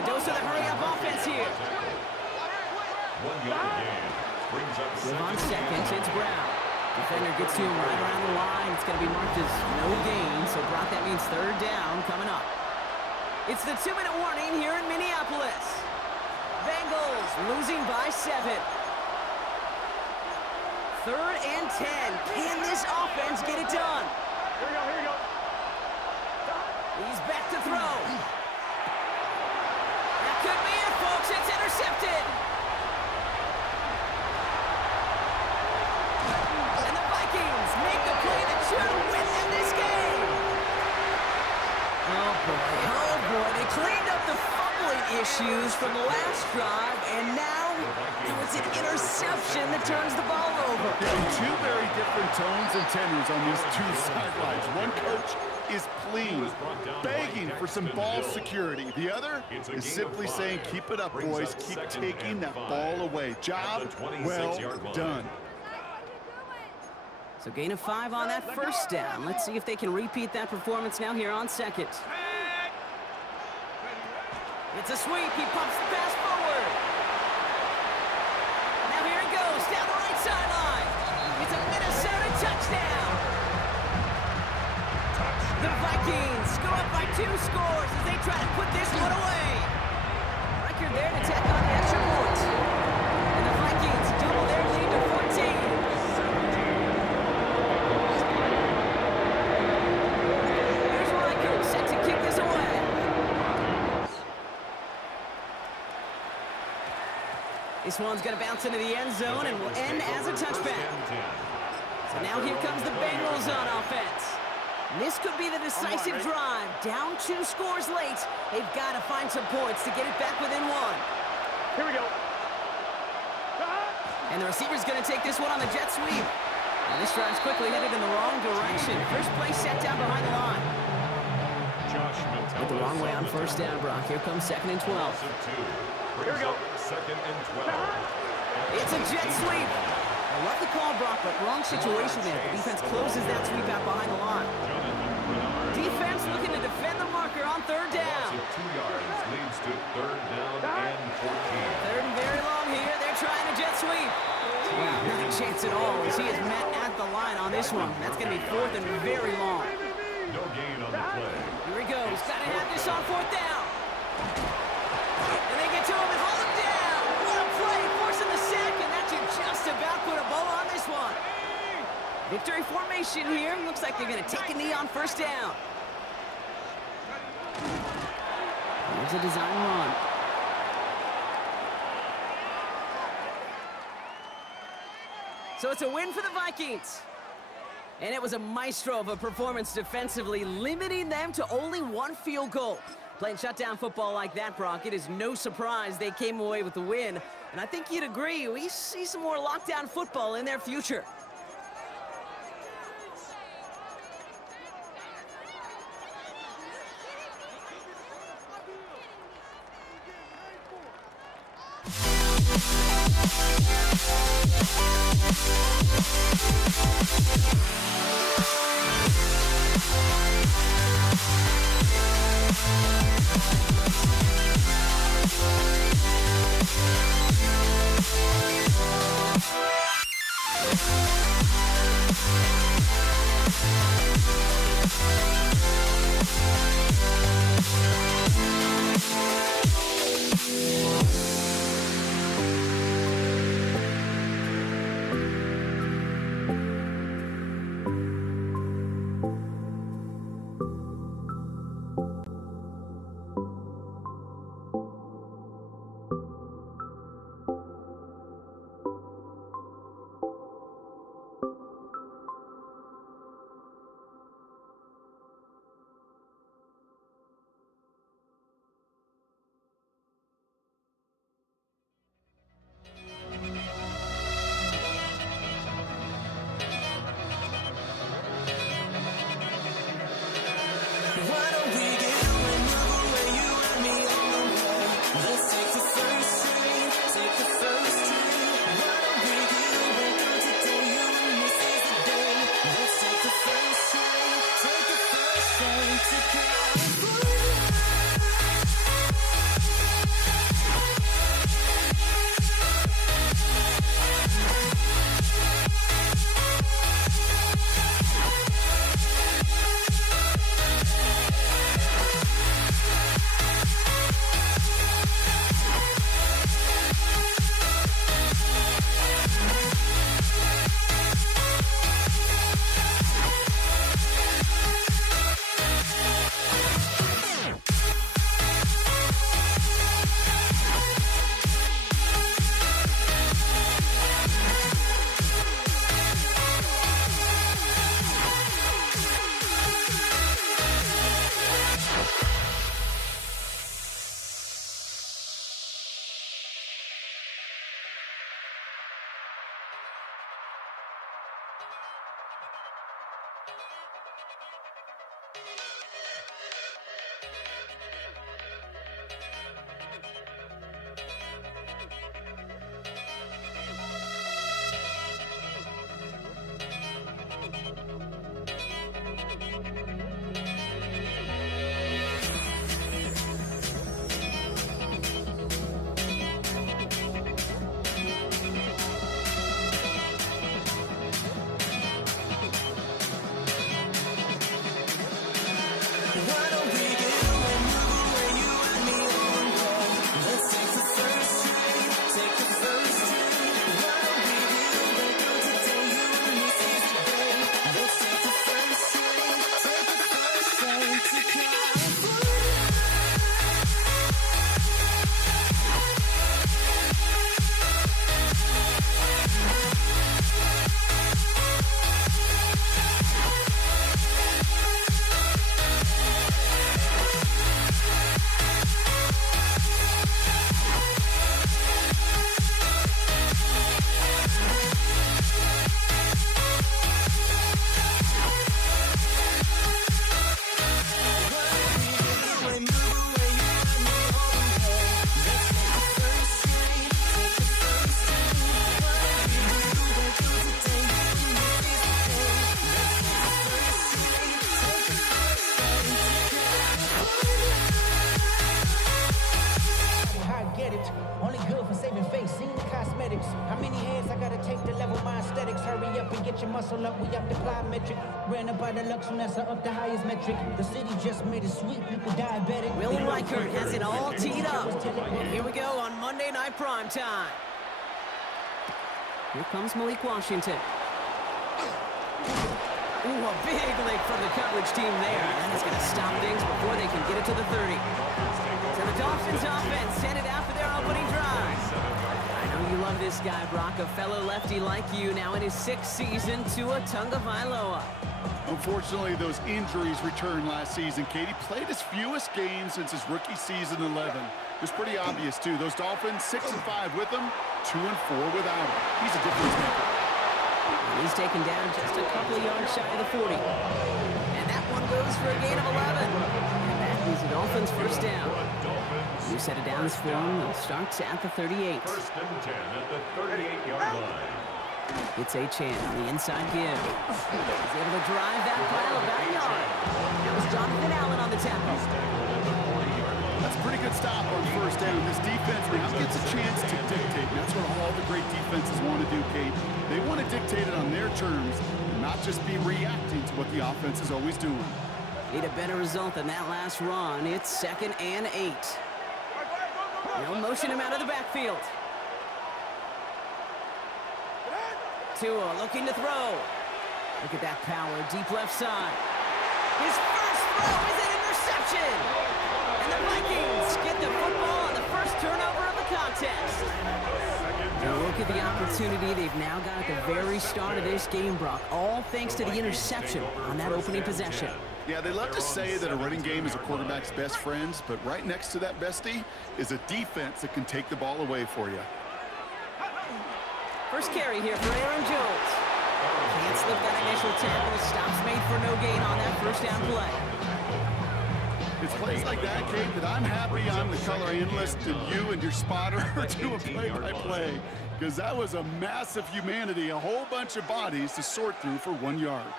The dose of the hurry-up offense here. 1 yard gain. Brings up Give on second, it's Brown. Defender gets to him right around the line. It's going to be marked as no gain, so Brock, that means third down coming up. It's the 2-minute warning here in Minneapolis. Bengals losing by 7. Third and 10. Can this offense get it done? Here we go. He's back to throw. That could be it, folks. It's intercepted. And the Vikings make the play that should win them this game. Oh, boy. They cleaned up the fumbling issues from the last drive, and now it's an interception that turns the ball over. Two very different tones and tenors on these two sidelines. One coach is pleased, begging for some ball security. The other is simply saying, keep it up, boys. Keep taking that ball away. Job well done. So gain of 5 on that first down. Let's see if they can repeat that performance now here on second. It's a sweep. He pumps the pass forward. Now here it goes down the right sideline. It's a Minnesota touchdown. The Vikings go up by 2 scores as they try to put this one away. Record there to tack on the extra point. And the Vikings double their lead to 14. Here's Reichert set to kick this away. This one's going to bounce into the end zone and will end as a touchback. So now here comes the Bengals on offense. This could be the decisive drive. Down 2 scores late. They've got to find some points to get it back within 1. Here we go. And the receiver's going to take this one on the jet sweep. And this drive's quickly headed in the wrong direction. First play set down behind the line. Went the wrong way on first down, Brock. Here comes 2nd and 12. Here we go. 2nd and 12. It's a jet sweep. I love the call, Brock, but wrong situation there. The defense closes that sweep out behind the line. Defense looking to defend the marker on third down. 2 yards leads to 3rd down and 14. Third and very long here. They're trying a jet sweep. Wow, not a chance at all as he is met at the line on this one. That's going to be 4th and very long. No gain on the play. Here he goes. Got to have this on 4th down. And they get to him and hold him down. What a play, forcing the sack, and that should just about put a bow on this one. Victory formation here. Looks like they're going to take a knee on first down. Here's a design run. So it's a win for the Vikings. And it was a maestro of a performance defensively, limiting them to only 1 field goal. Playing shutdown football like that, Brock, it is no surprise they came away with the win. And I think you'd agree, we see some more lockdown football in their future. Only good for saving face, seen the cosmetics. How many hands I gotta take to level my aesthetics? Hurry up and get your muscle up, we up the plyometric. Ran up by the Lux when that's up the highest metric. The city just made it sweet, you could diabetic. Will Reichert has it all teed up. And here we go on Monday Night Primetime. Here comes Malik Washington. Ooh, a big lick from the coverage team there. That is going to stop things before they can get it to the 30. So the Dolphins offense headed out for their opening drive. I know you love this guy, Brock, a fellow lefty like you, now in his 6th season, Tua Tagovailoa. Unfortunately, those injuries returned last season. Katie played his fewest games since his rookie season 11. It was pretty obvious, too. Those Dolphins, 6-5 with him, 2-4 without him. He's a difference maker. He's taken down just a couple of yards shy of the 40. And that one goes for a gain of 11. And that is the Dolphins' first down. New set of downs for him. It starts at the 38. First and 10 at the 38-yard line. It's Achane on the inside give. He's able to drive that pile about a yard. That was Jonathan Allen on the tackle. That's a pretty good stop on first down. This defense now gets a chance to dictate. That's what all the great defenses want to do, Kate. They want to dictate it on their terms and not just be reacting to what the offense is always doing. Need a better result than that last run. It's 2nd and 8. They'll motion him out of the backfield. Tua looking to throw. Look at that power, deep left side. His first throw is an interception. And the Vikings get the football on the first turnover of the contest. Now look at the opportunity they've now got at the very start of this game, Brock, all thanks to the interception on that opening possession. Yeah, they love to say that a running game is a quarterback's best friend, but right next to that bestie is a defense that can take the ball away for you. First carry here for Aaron Jones. Can't slip that initial tackle. Stops made for no gain on that first down play. It's plays like that, Kate, that I'm happy I'm the color analyst and you and your spotter are doing play-by-play. Because that was a massive humanity, a whole bunch of bodies to sort through for 1 yard.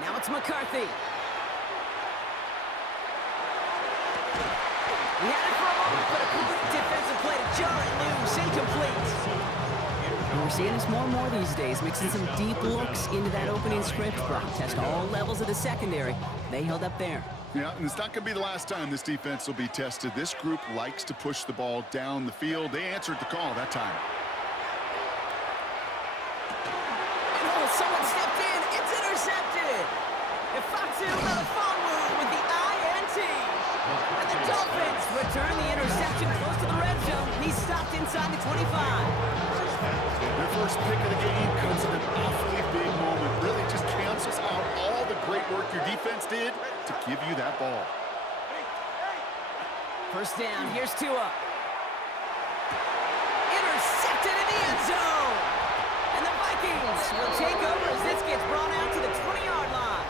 Now it's McCarthy. He had it for a moment, but a complete defensive play to jar it loose, incomplete. And we're seeing this more and more these days, mixing some deep looks into that opening script. Brock test all levels of the secondary. They held up there. Yeah, and it's not going to be the last time this defense will be tested. This group likes to push the ball down the field. They answered the call that time. Oh, someone stepped in. It's intercepted. Ifatu Melifonwu with the INT. And the Dolphins return the interception close to the red zone. He's stopped inside the 25. Their first pick of the game comes in an awfully big moment. Really just cancels out all the great work your defense did to give you that ball. First down, here's Tua. Intercepted in the end zone. And the Vikings will take over as this gets brought out to the 20-yard line.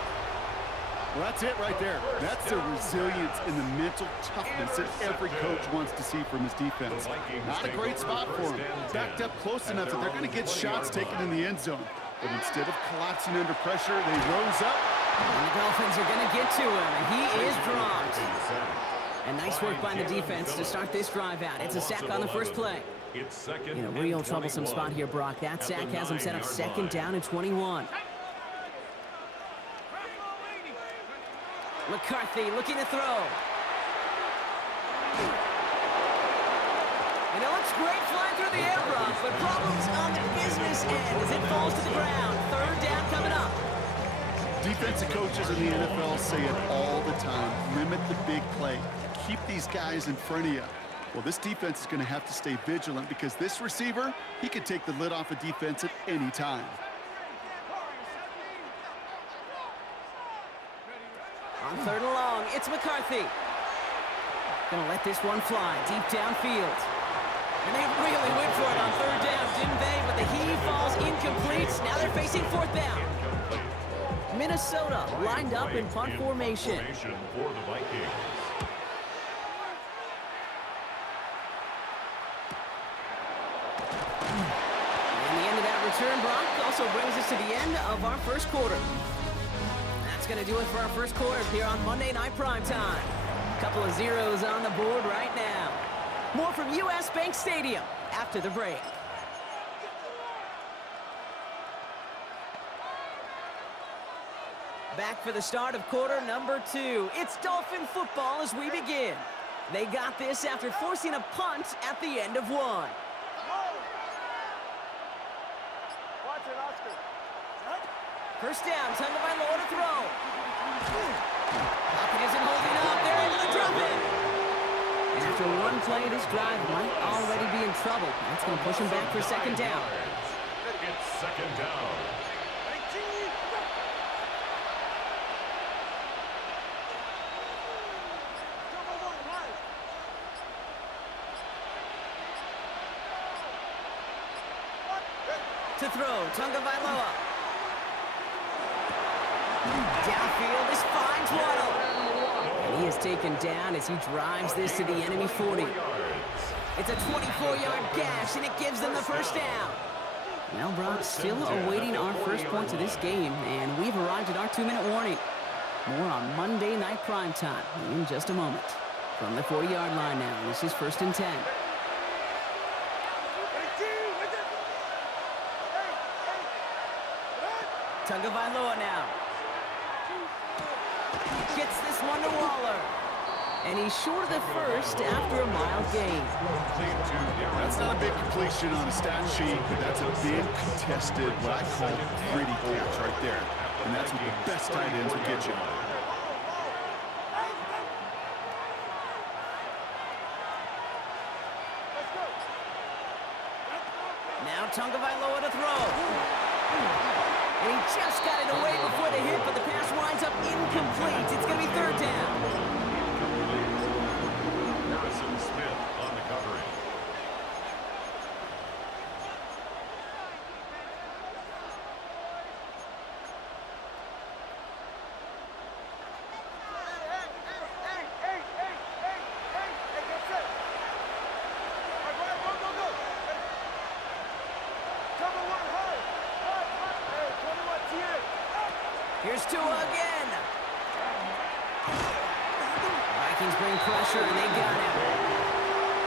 Well, that's it right there. That's the resilience and the mental toughness that every coach wants to see from his defense. Not a great spot for him. Backed up close enough that they're going to get shots taken in the end zone. But instead of collapsing under pressure, they rose up. And the Dolphins are going to get to him, and he is dropped. And nice work by the defense to start this drive out. It's a sack on the first play. In a real troublesome spot here, Brock. That sack has him set up second down and 21. McCarthy looking to throw. And it looks great flying through the air, Brock, but problems on the business end as it falls to the ground. Third down coming up. Defensive coaches in the NFL say it all the time. Limit the big play. Keep these guys in front of you. Well, this defense is going to have to stay vigilant because this receiver, he can take the lid off a defense at any time. On third and long, it's McCarthy. Gonna let this one fly deep downfield. And they really went for it on third down, didn't they? But the heave falls incomplete. Now they're facing fourth down. Minnesota lined up in punt formation. For the Vikings. And the end of that return, Brock, also brings us to the end of our first quarter. That's going to do it for our first quarter here on Monday Night Primetime. Couple of zeros on the board right now. More from U.S. Bank Stadium after the break. Back for the start of quarter number 2. It's Dolphin football as we begin. They got this after forcing a punt at the end of one. First down, Tagovailoa to throw. Pocket isn't holding up. They're able to drop it. And after one play, this drive might already be in trouble. That's going to push him back for second down. It's second down. To throw, Tagovailoa. Downfield, this finds Waddle. And he is taken down as he drives this to the enemy 40. It's a 24-yard gash, and it gives them the first down. Well, Brock, still awaiting our first points of this game, and we've arrived at our 2-minute warning. More on Monday Night Primetime in just a moment. From the 40-yard line now, this is 1st and 10. Tagovailoa now. Gets this one to Waller. And he's short of the first after a mild gain. That's not a big completion on a stat sheet, but that's a big contested, what I call gritty catch right there. And that's what the best tight ends will get you. Now Tagovailoa to throw. And he just got it away before the hit, but the pass winds up incomplete. It's going to be third down. Harrison Smith on the coverage. Here's Tua again. Vikings bring pressure, and they got him.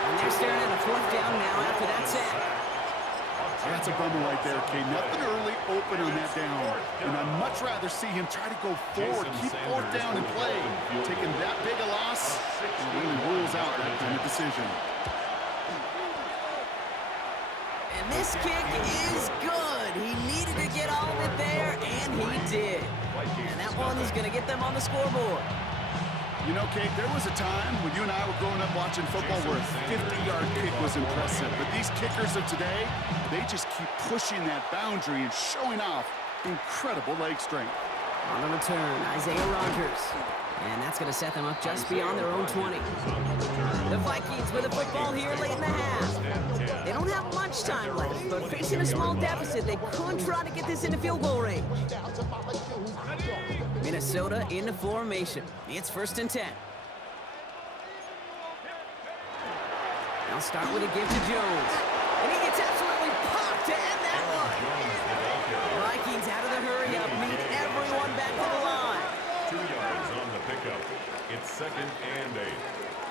And they're staring at a fourth down now after that sack. That's a bummer right there, Kay. Nothing early open on that down. And I'd much rather see him try to go forward, keep fourth down and play. Taking that big a loss, it really rules out that kind of decision. And this kick is good. He needed to get all of it there, and he did. And that one is going to get them on the scoreboard. You know, Kate, there was a time when you and I were growing up watching football where a 50-yard kick was impressive. But these kickers of today, they just keep pushing that boundary and showing off incredible leg strength. On the return, Isaiah Rodgers. And that's going to set them up just beyond their own 20. The Vikings with the football here late in the half. They don't have much time left, but facing a small deficit, they could try to get this into field goal range. Minnesota into formation. It's 1st and 10. They'll start with a give to Jones. And he gets absolutely popped to end that one. Vikings out of the hurry up, meet everyone back to the line. 2 yards on the pickup. It's 2nd and 8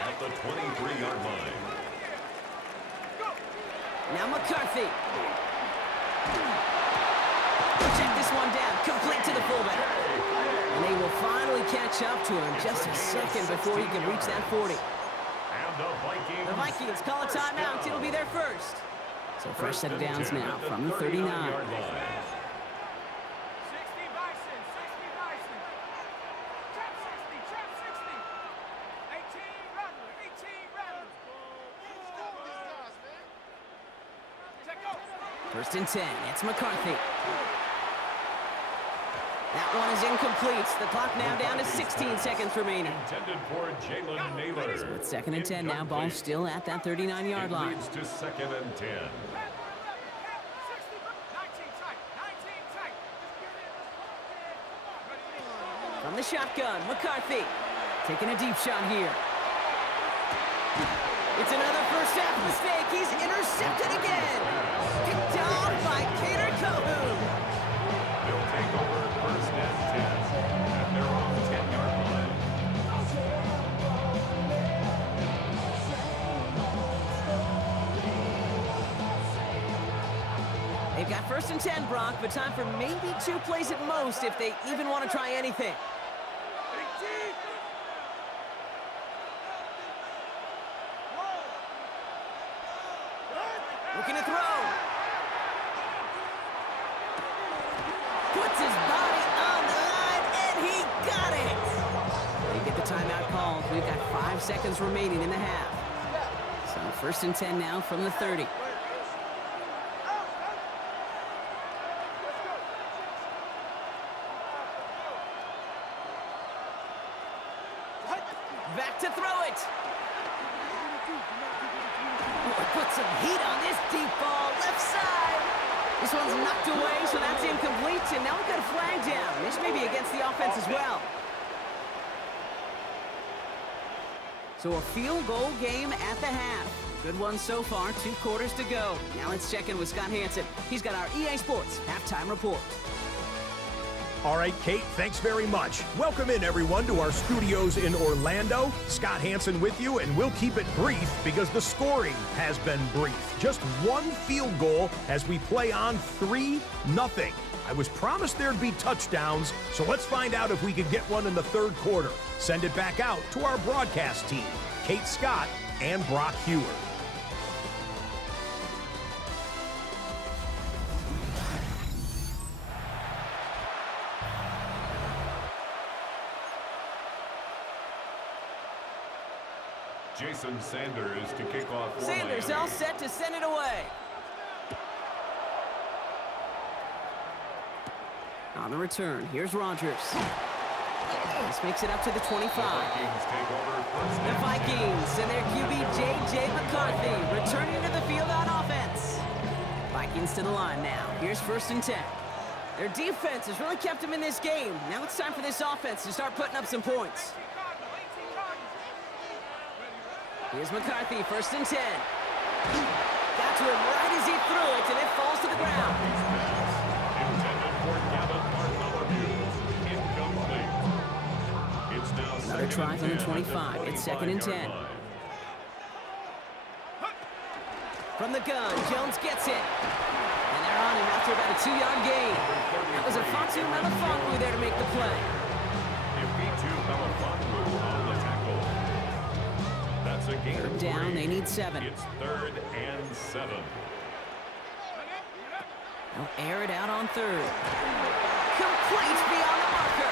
at the 23-yard line. Now McCarthy. Check this one down, complete to the fullback. And they will finally catch up to him just a second before he can reach that 40. And the Vikings call a timeout. It'll be their first. So fresh set of downs now from the 39. First and 10, it's McCarthy. That one is incomplete. The clock now down to 16 seconds remaining. Intended for Jalen Naylor. So it's 2nd and 10 now. Ball still at that 39-yard line. Leads to 2nd and 10. From the shotgun, McCarthy taking a deep shot here. It's another first half mistake. He's intercepted again. Picked off by Cater Calhoun. They'll take over 1st and 10 at their own 10-yard line. They've got 1st and 10, Brock, but time for maybe 2 plays at most if they even want to try anything. Looking to throw. Puts his body on the line, and he got it. They get the timeout called. We've got 5 seconds remaining in the half. So 1st and 10 now from the 30. Back to throw it. Put some heat on this deep ball, left side. This one's knocked away, so that's incomplete, and now we've got a flag down. This may be against the offense as well. So a field goal game at the half. Good one so far, 2 quarters to go. Now let's check in with Scott Hanson. He's got our EA Sports halftime report. All right, Kate, thanks very much. Welcome in, everyone, to our studios in Orlando. Scott Hanson with you, and we'll keep it brief because the scoring has been brief. Just 1 field goal as we play on 3-0. I was promised there'd be touchdowns, so let's find out if we could get one in the 3rd quarter. Send it back out to our broadcast team, Kate Scott and Brock Hewer. Jason Sanders to kick off for Sanders Miami. all set to send it away. On the return, here's Rodgers. This makes it up to the 25. Vikings take over 1st The and Vikings and their QB J.J. McCarthy returning to the field on offense. Vikings to the line now. Here's 1st and 10. Their defense has really kept them in this game. Now it's time for this offense to start putting up some points. Here's McCarthy, 1st and 10. Got to him right as he threw it, and it falls to the ground. intended for Gavin Bartholomew. Incomplete. It's now Another 2nd try and from the 10 at 25. It's 2nd and 10. 25-yard line. From the gun, Jones gets it. And they're on him after about a 2-yard gain. That was a Fatu Melifonwu there to make the play. Ifeatu Melifonwu on the tackle. That's a gain of 3rd down, 3. they need 7. It's 3rd and 7. They'll air it out on 3rd. Complete beyond the marker.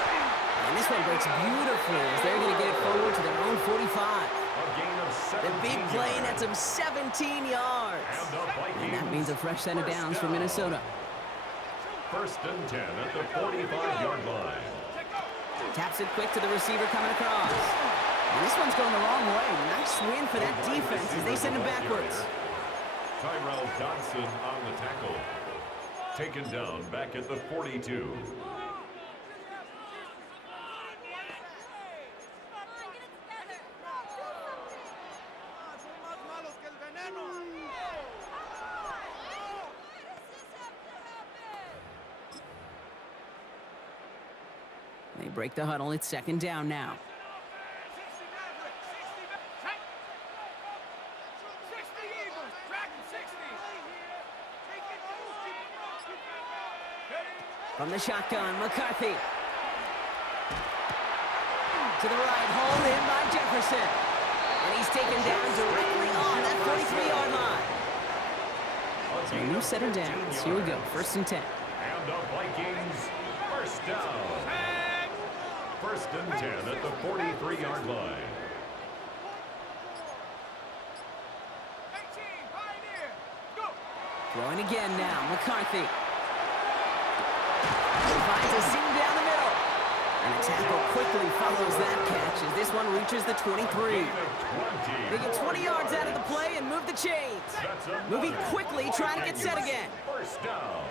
And this one breaks beautifully as they're going to get it forward to their own 45. A gain of The 17 big play yards. nets him 17 yards. And the Vikings And that means a fresh set of downs for Minnesota. 1st and 10 at the 45-yard line. Taps it quick to the receiver coming across. And this one's going the wrong way. Nice win for that defense as they send him backwards. Tyrell Dodson on the tackle. Taken down back at the 42. They break the huddle. It's second down now. From the shotgun, McCarthy. To the right, hauled in by Jefferson. And he's taken down directly on that 43-yard line. So a new set of downs. Here we go, 1st and 10. And the Vikings, first down. 1st and 10 at the 43-yard line. Throwing again now, McCarthy. Finds a seam down the middle. And a tackle quickly follows that catch as this one reaches the 23. They get 20 yards out of the play and move the chains. Moving quickly, trying to get set again. First down.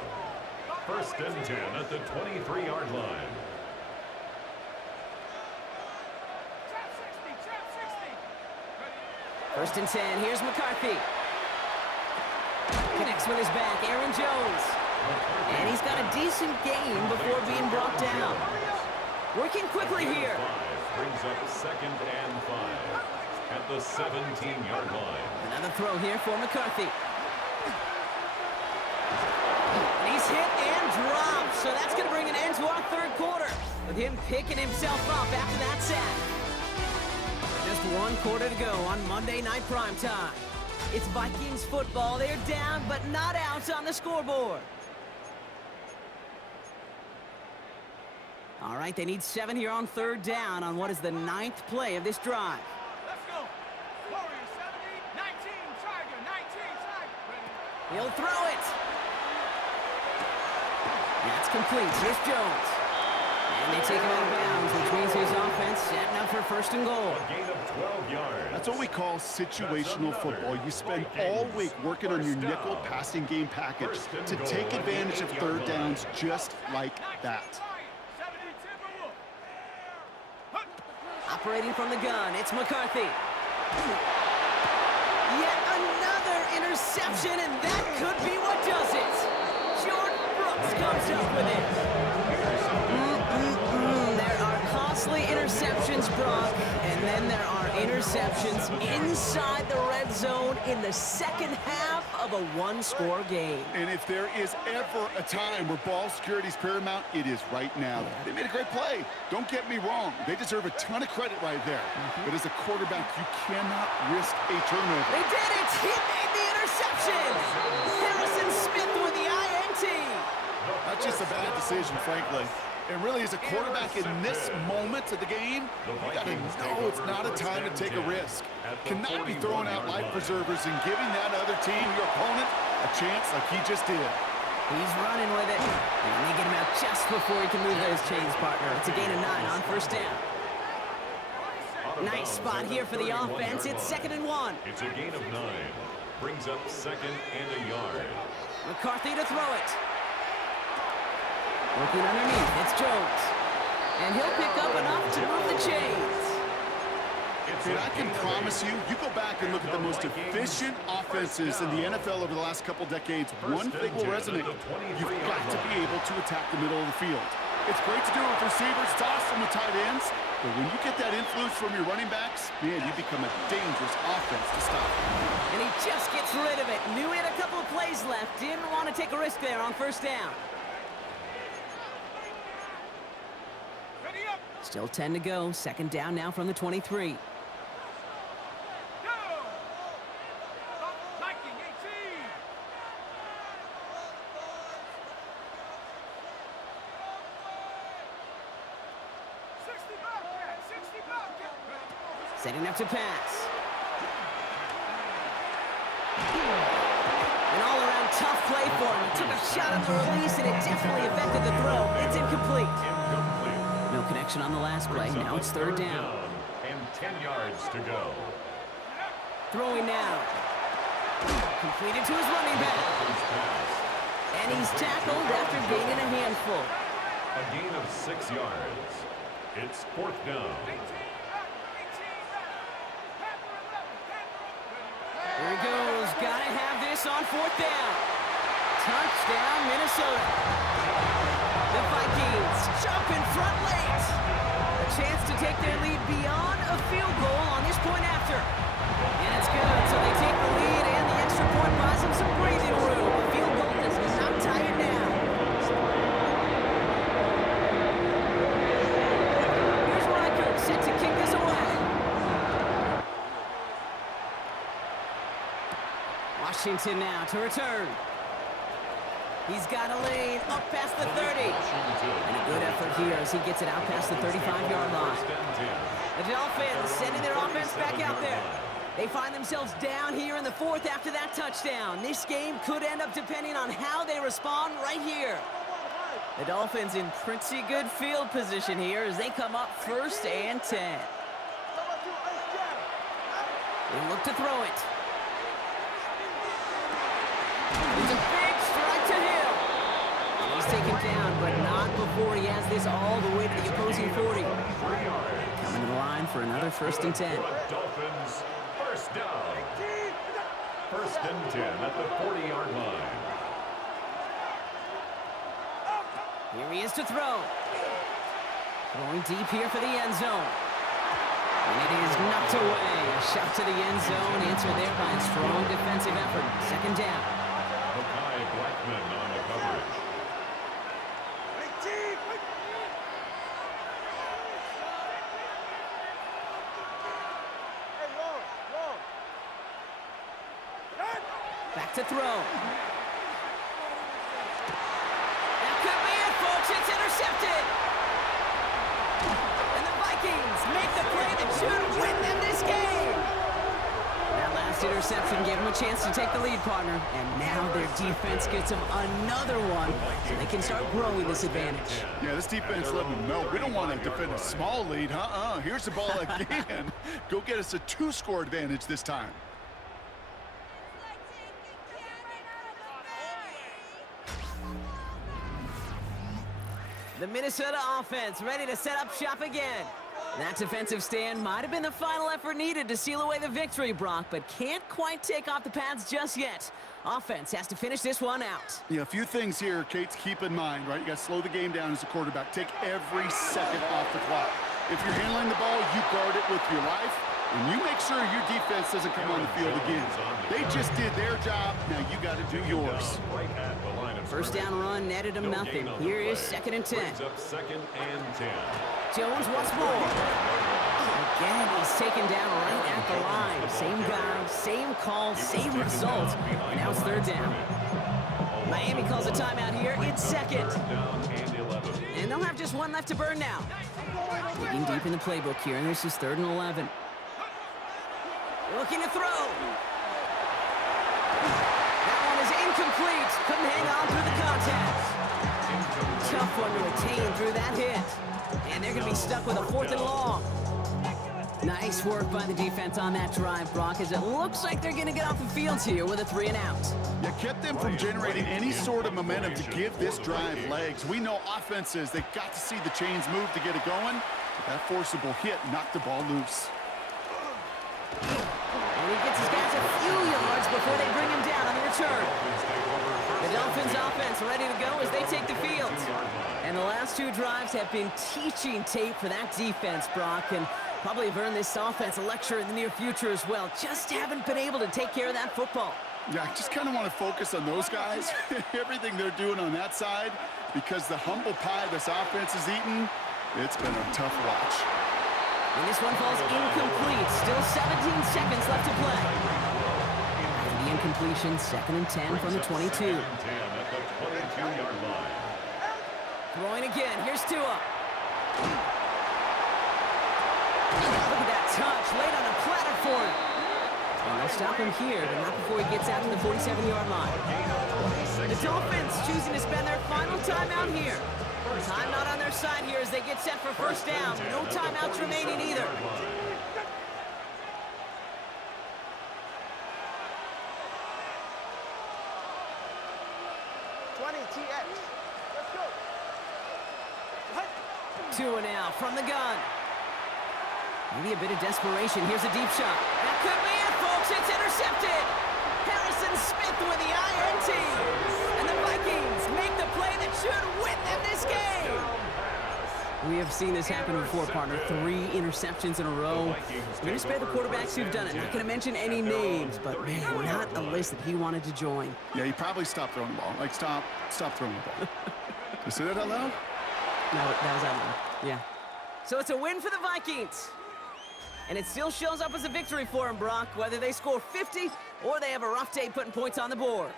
1st and 10 at the 23-yard line. First and 10, here's McCarthy. Connects with his back, Aaron Jones. And he's got a decent gain before being brought down. Working quickly here. Brings up 2nd and 5 at the 17-yard line. Another throw here for McCarthy. And he's hit and dropped, so that's going to bring an end to our 3rd quarter, with him picking himself up after that sack. Just 1 quarter to go on Monday Night Primetime. It's Vikings football. They're down, but not out on the scoreboard. All right, they need 7 here on 3rd down on what is the 9th play of this drive. Let's go. Warrior 70, 19, Tiger, 19, Tiger. Ready? He'll throw it. That's complete. Here's Jones. And they take him out of bounds, which means his offense setting up for 1st and goal. A gain of 12 yards. That's what we call situational football. You spend all week working on your nickel passing game package to take advantage of 3rd downs just like that. Operating from the gun, it's McCarthy. Yet another interception, and that could be what does it. Jordan Brooks comes up with it. There are costly interceptions, Brock, and then there are interceptions inside the red zone in the 2nd half of a 1-score game. And if there is ever a time where ball security is paramount, it is right now. They made a great play. Don't get me wrong. They deserve a ton of credit right there. But as a quarterback, you cannot risk a turnover. They did it! He made the interception! Harrison Smith with the INT! That's just a bad decision, frankly. And really, as a quarterback in this moment of the game, you got to know it's not a time to take a risk. Cannot be throwing out life preservers and giving that other team, your opponent, a chance like he just did. He's running with it. And they get him out just before he can move those chains, partner. It's a gain of 9 on 1st down. Nice spot here for the offense. It's 2nd and 1. It's a gain of 9. Brings up 2nd and a yard. McCarthy to throw it. Working underneath, it's Jones. And he'll pick up enough to move the chains. And I can promise you, you go back and look at the most efficient offenses in the NFL over the last couple decades, one thing will resonate. You've got to be able to attack the middle of the field. It's great to do it with receivers, it's awesome with tight ends, but when you get that influence from your running backs, man, you become a dangerous offense to stop. And he just gets rid of it. Knew he had a couple of plays left. Didn't want to take a risk there on 1st down. Still 10 to go. 2nd down now from the 23. Setting up to pass. An all-around tough play for him. He took a shot at the release, and it definitely affected the throw. It's incomplete. No connection on the last play. Now it's third down. And 10 yards to go. Throwing now. Completed to his running back. And he's tackled after gaining a handful. A gain of 6 yards. It's fourth down. Here he goes. Gotta have this on fourth down. Touchdown, Minnesota. The Vikings jump in front late. A chance to take their lead beyond a field goal on this point after. And it's good, so they take the lead, and the extra point buys them some breathing room. A field goal does not tie it down. Here's Riker, set to kick this away. Washington now to return. He's got a lane up past the 30. And a good effort here as he gets it out past the 35-yard line. The Dolphins sending their offense back out there. They find themselves down here in the fourth after that touchdown. This game could end up depending on how they respond right here. The Dolphins in pretty good field position here as they come up 1st and 10. They look to throw it. It's a big strike to him. And he's taken down, but not before he has this all the way to the opposing 40. Coming to the line for another 1st and 10. Dolphins, first down. 1st and 10 at the 40-yard line. Here he is to throw. Throwing deep here for the end zone. And it is knocked away. A shot to the end zone, answered there by a strong defensive effort. 2nd down. Mekhi Blackman on the coverage. Back to throw. That could be it, folks. It's intercepted. And the Vikings make the play that should win them this game. That last interception gave them a chance to take the lead, partner. And now their defense gets them another one so they can start growing this advantage. Yeah, this defense let them know we don't want to defend a small lead. Here's the ball again. Go get us a 2-score advantage this time. The Minnesota offense ready to set up shop again. That defensive stand might have been the final effort needed to seal away the victory, Brock, but can't quite take off the pads just yet. Offense has to finish this one out. Yeah, a few things here, Kate, to keep in mind, right? You got to slow the game down as a quarterback. Take every second off the clock. If you're handling the ball, you guard it with your life, and you make sure your defense doesn't come on the field again. They just did their job. Now you got to do yours. First down run netted him nothing. Here is 2nd and 10. Up 2nd and 10. Jones once more. Again, he's taken down right at the line. Same guy, same call, same result. And now it's 3rd down. Miami calls a timeout here. It's 2nd. And they'll have just one left to burn now. Digging deep in the playbook here, and this is 3rd and 11. Looking to throw. That one is incomplete. Couldn't hang on through the contact. Tough one to retain through that hit. And they're going to be stuck with a 4th and long. Nice work by the defense on that drive, Brock, as it looks like they're going to get off the field here with a 3 and out. You kept them from generating any sort of momentum to give this drive legs. We know offenses, they've got to see the chains move to get it going. That forcible hit knocked the ball loose. And he gets his guys a few yards before they bring him down on the return. The Dolphins offense ready to go as they take the field. And the last 2 drives have been teaching tape for that defense, Brock, and probably have earned this offense a lecture in the near future as well. Just haven't been able to take care of that football. Yeah, I just kind of want to focus on those guys, everything they're doing on that side, because the humble pie this offense is eating, it's been a tough watch. And this one falls incomplete. Still 17 seconds left to play. After the incompletion, 2nd and 10 from the 22. Throwing again. Here's Tua. Look at that touch. Laid on a platter for him. And they'll stop him here, but not before he gets out to the 47-yard line. The Dolphins choosing to spend their final timeout here. Time not on their side here as they get set for first down. No timeouts remaining either. 2 and out from the gun. Maybe a bit of desperation. Here's a deep shot. That could be it, folks. It's intercepted. Harrison Smith with the INT. And the Vikings make the play that should win them this game. We have seen this happen before, partner. 3 interceptions in a row. I'm going to spare the quarterbacks who've done it. Not going to mention any names, but man, not a list that he wanted to join. Yeah, he probably stopped throwing the ball. Like, stop throwing the ball. You say that out loud? No, that was out loud. Yeah. So it's a win for the Vikings. And it still shows up as a victory for them, Brock, whether they score 50 or they have a rough day putting points on the board.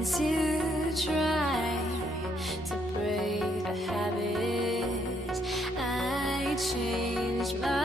To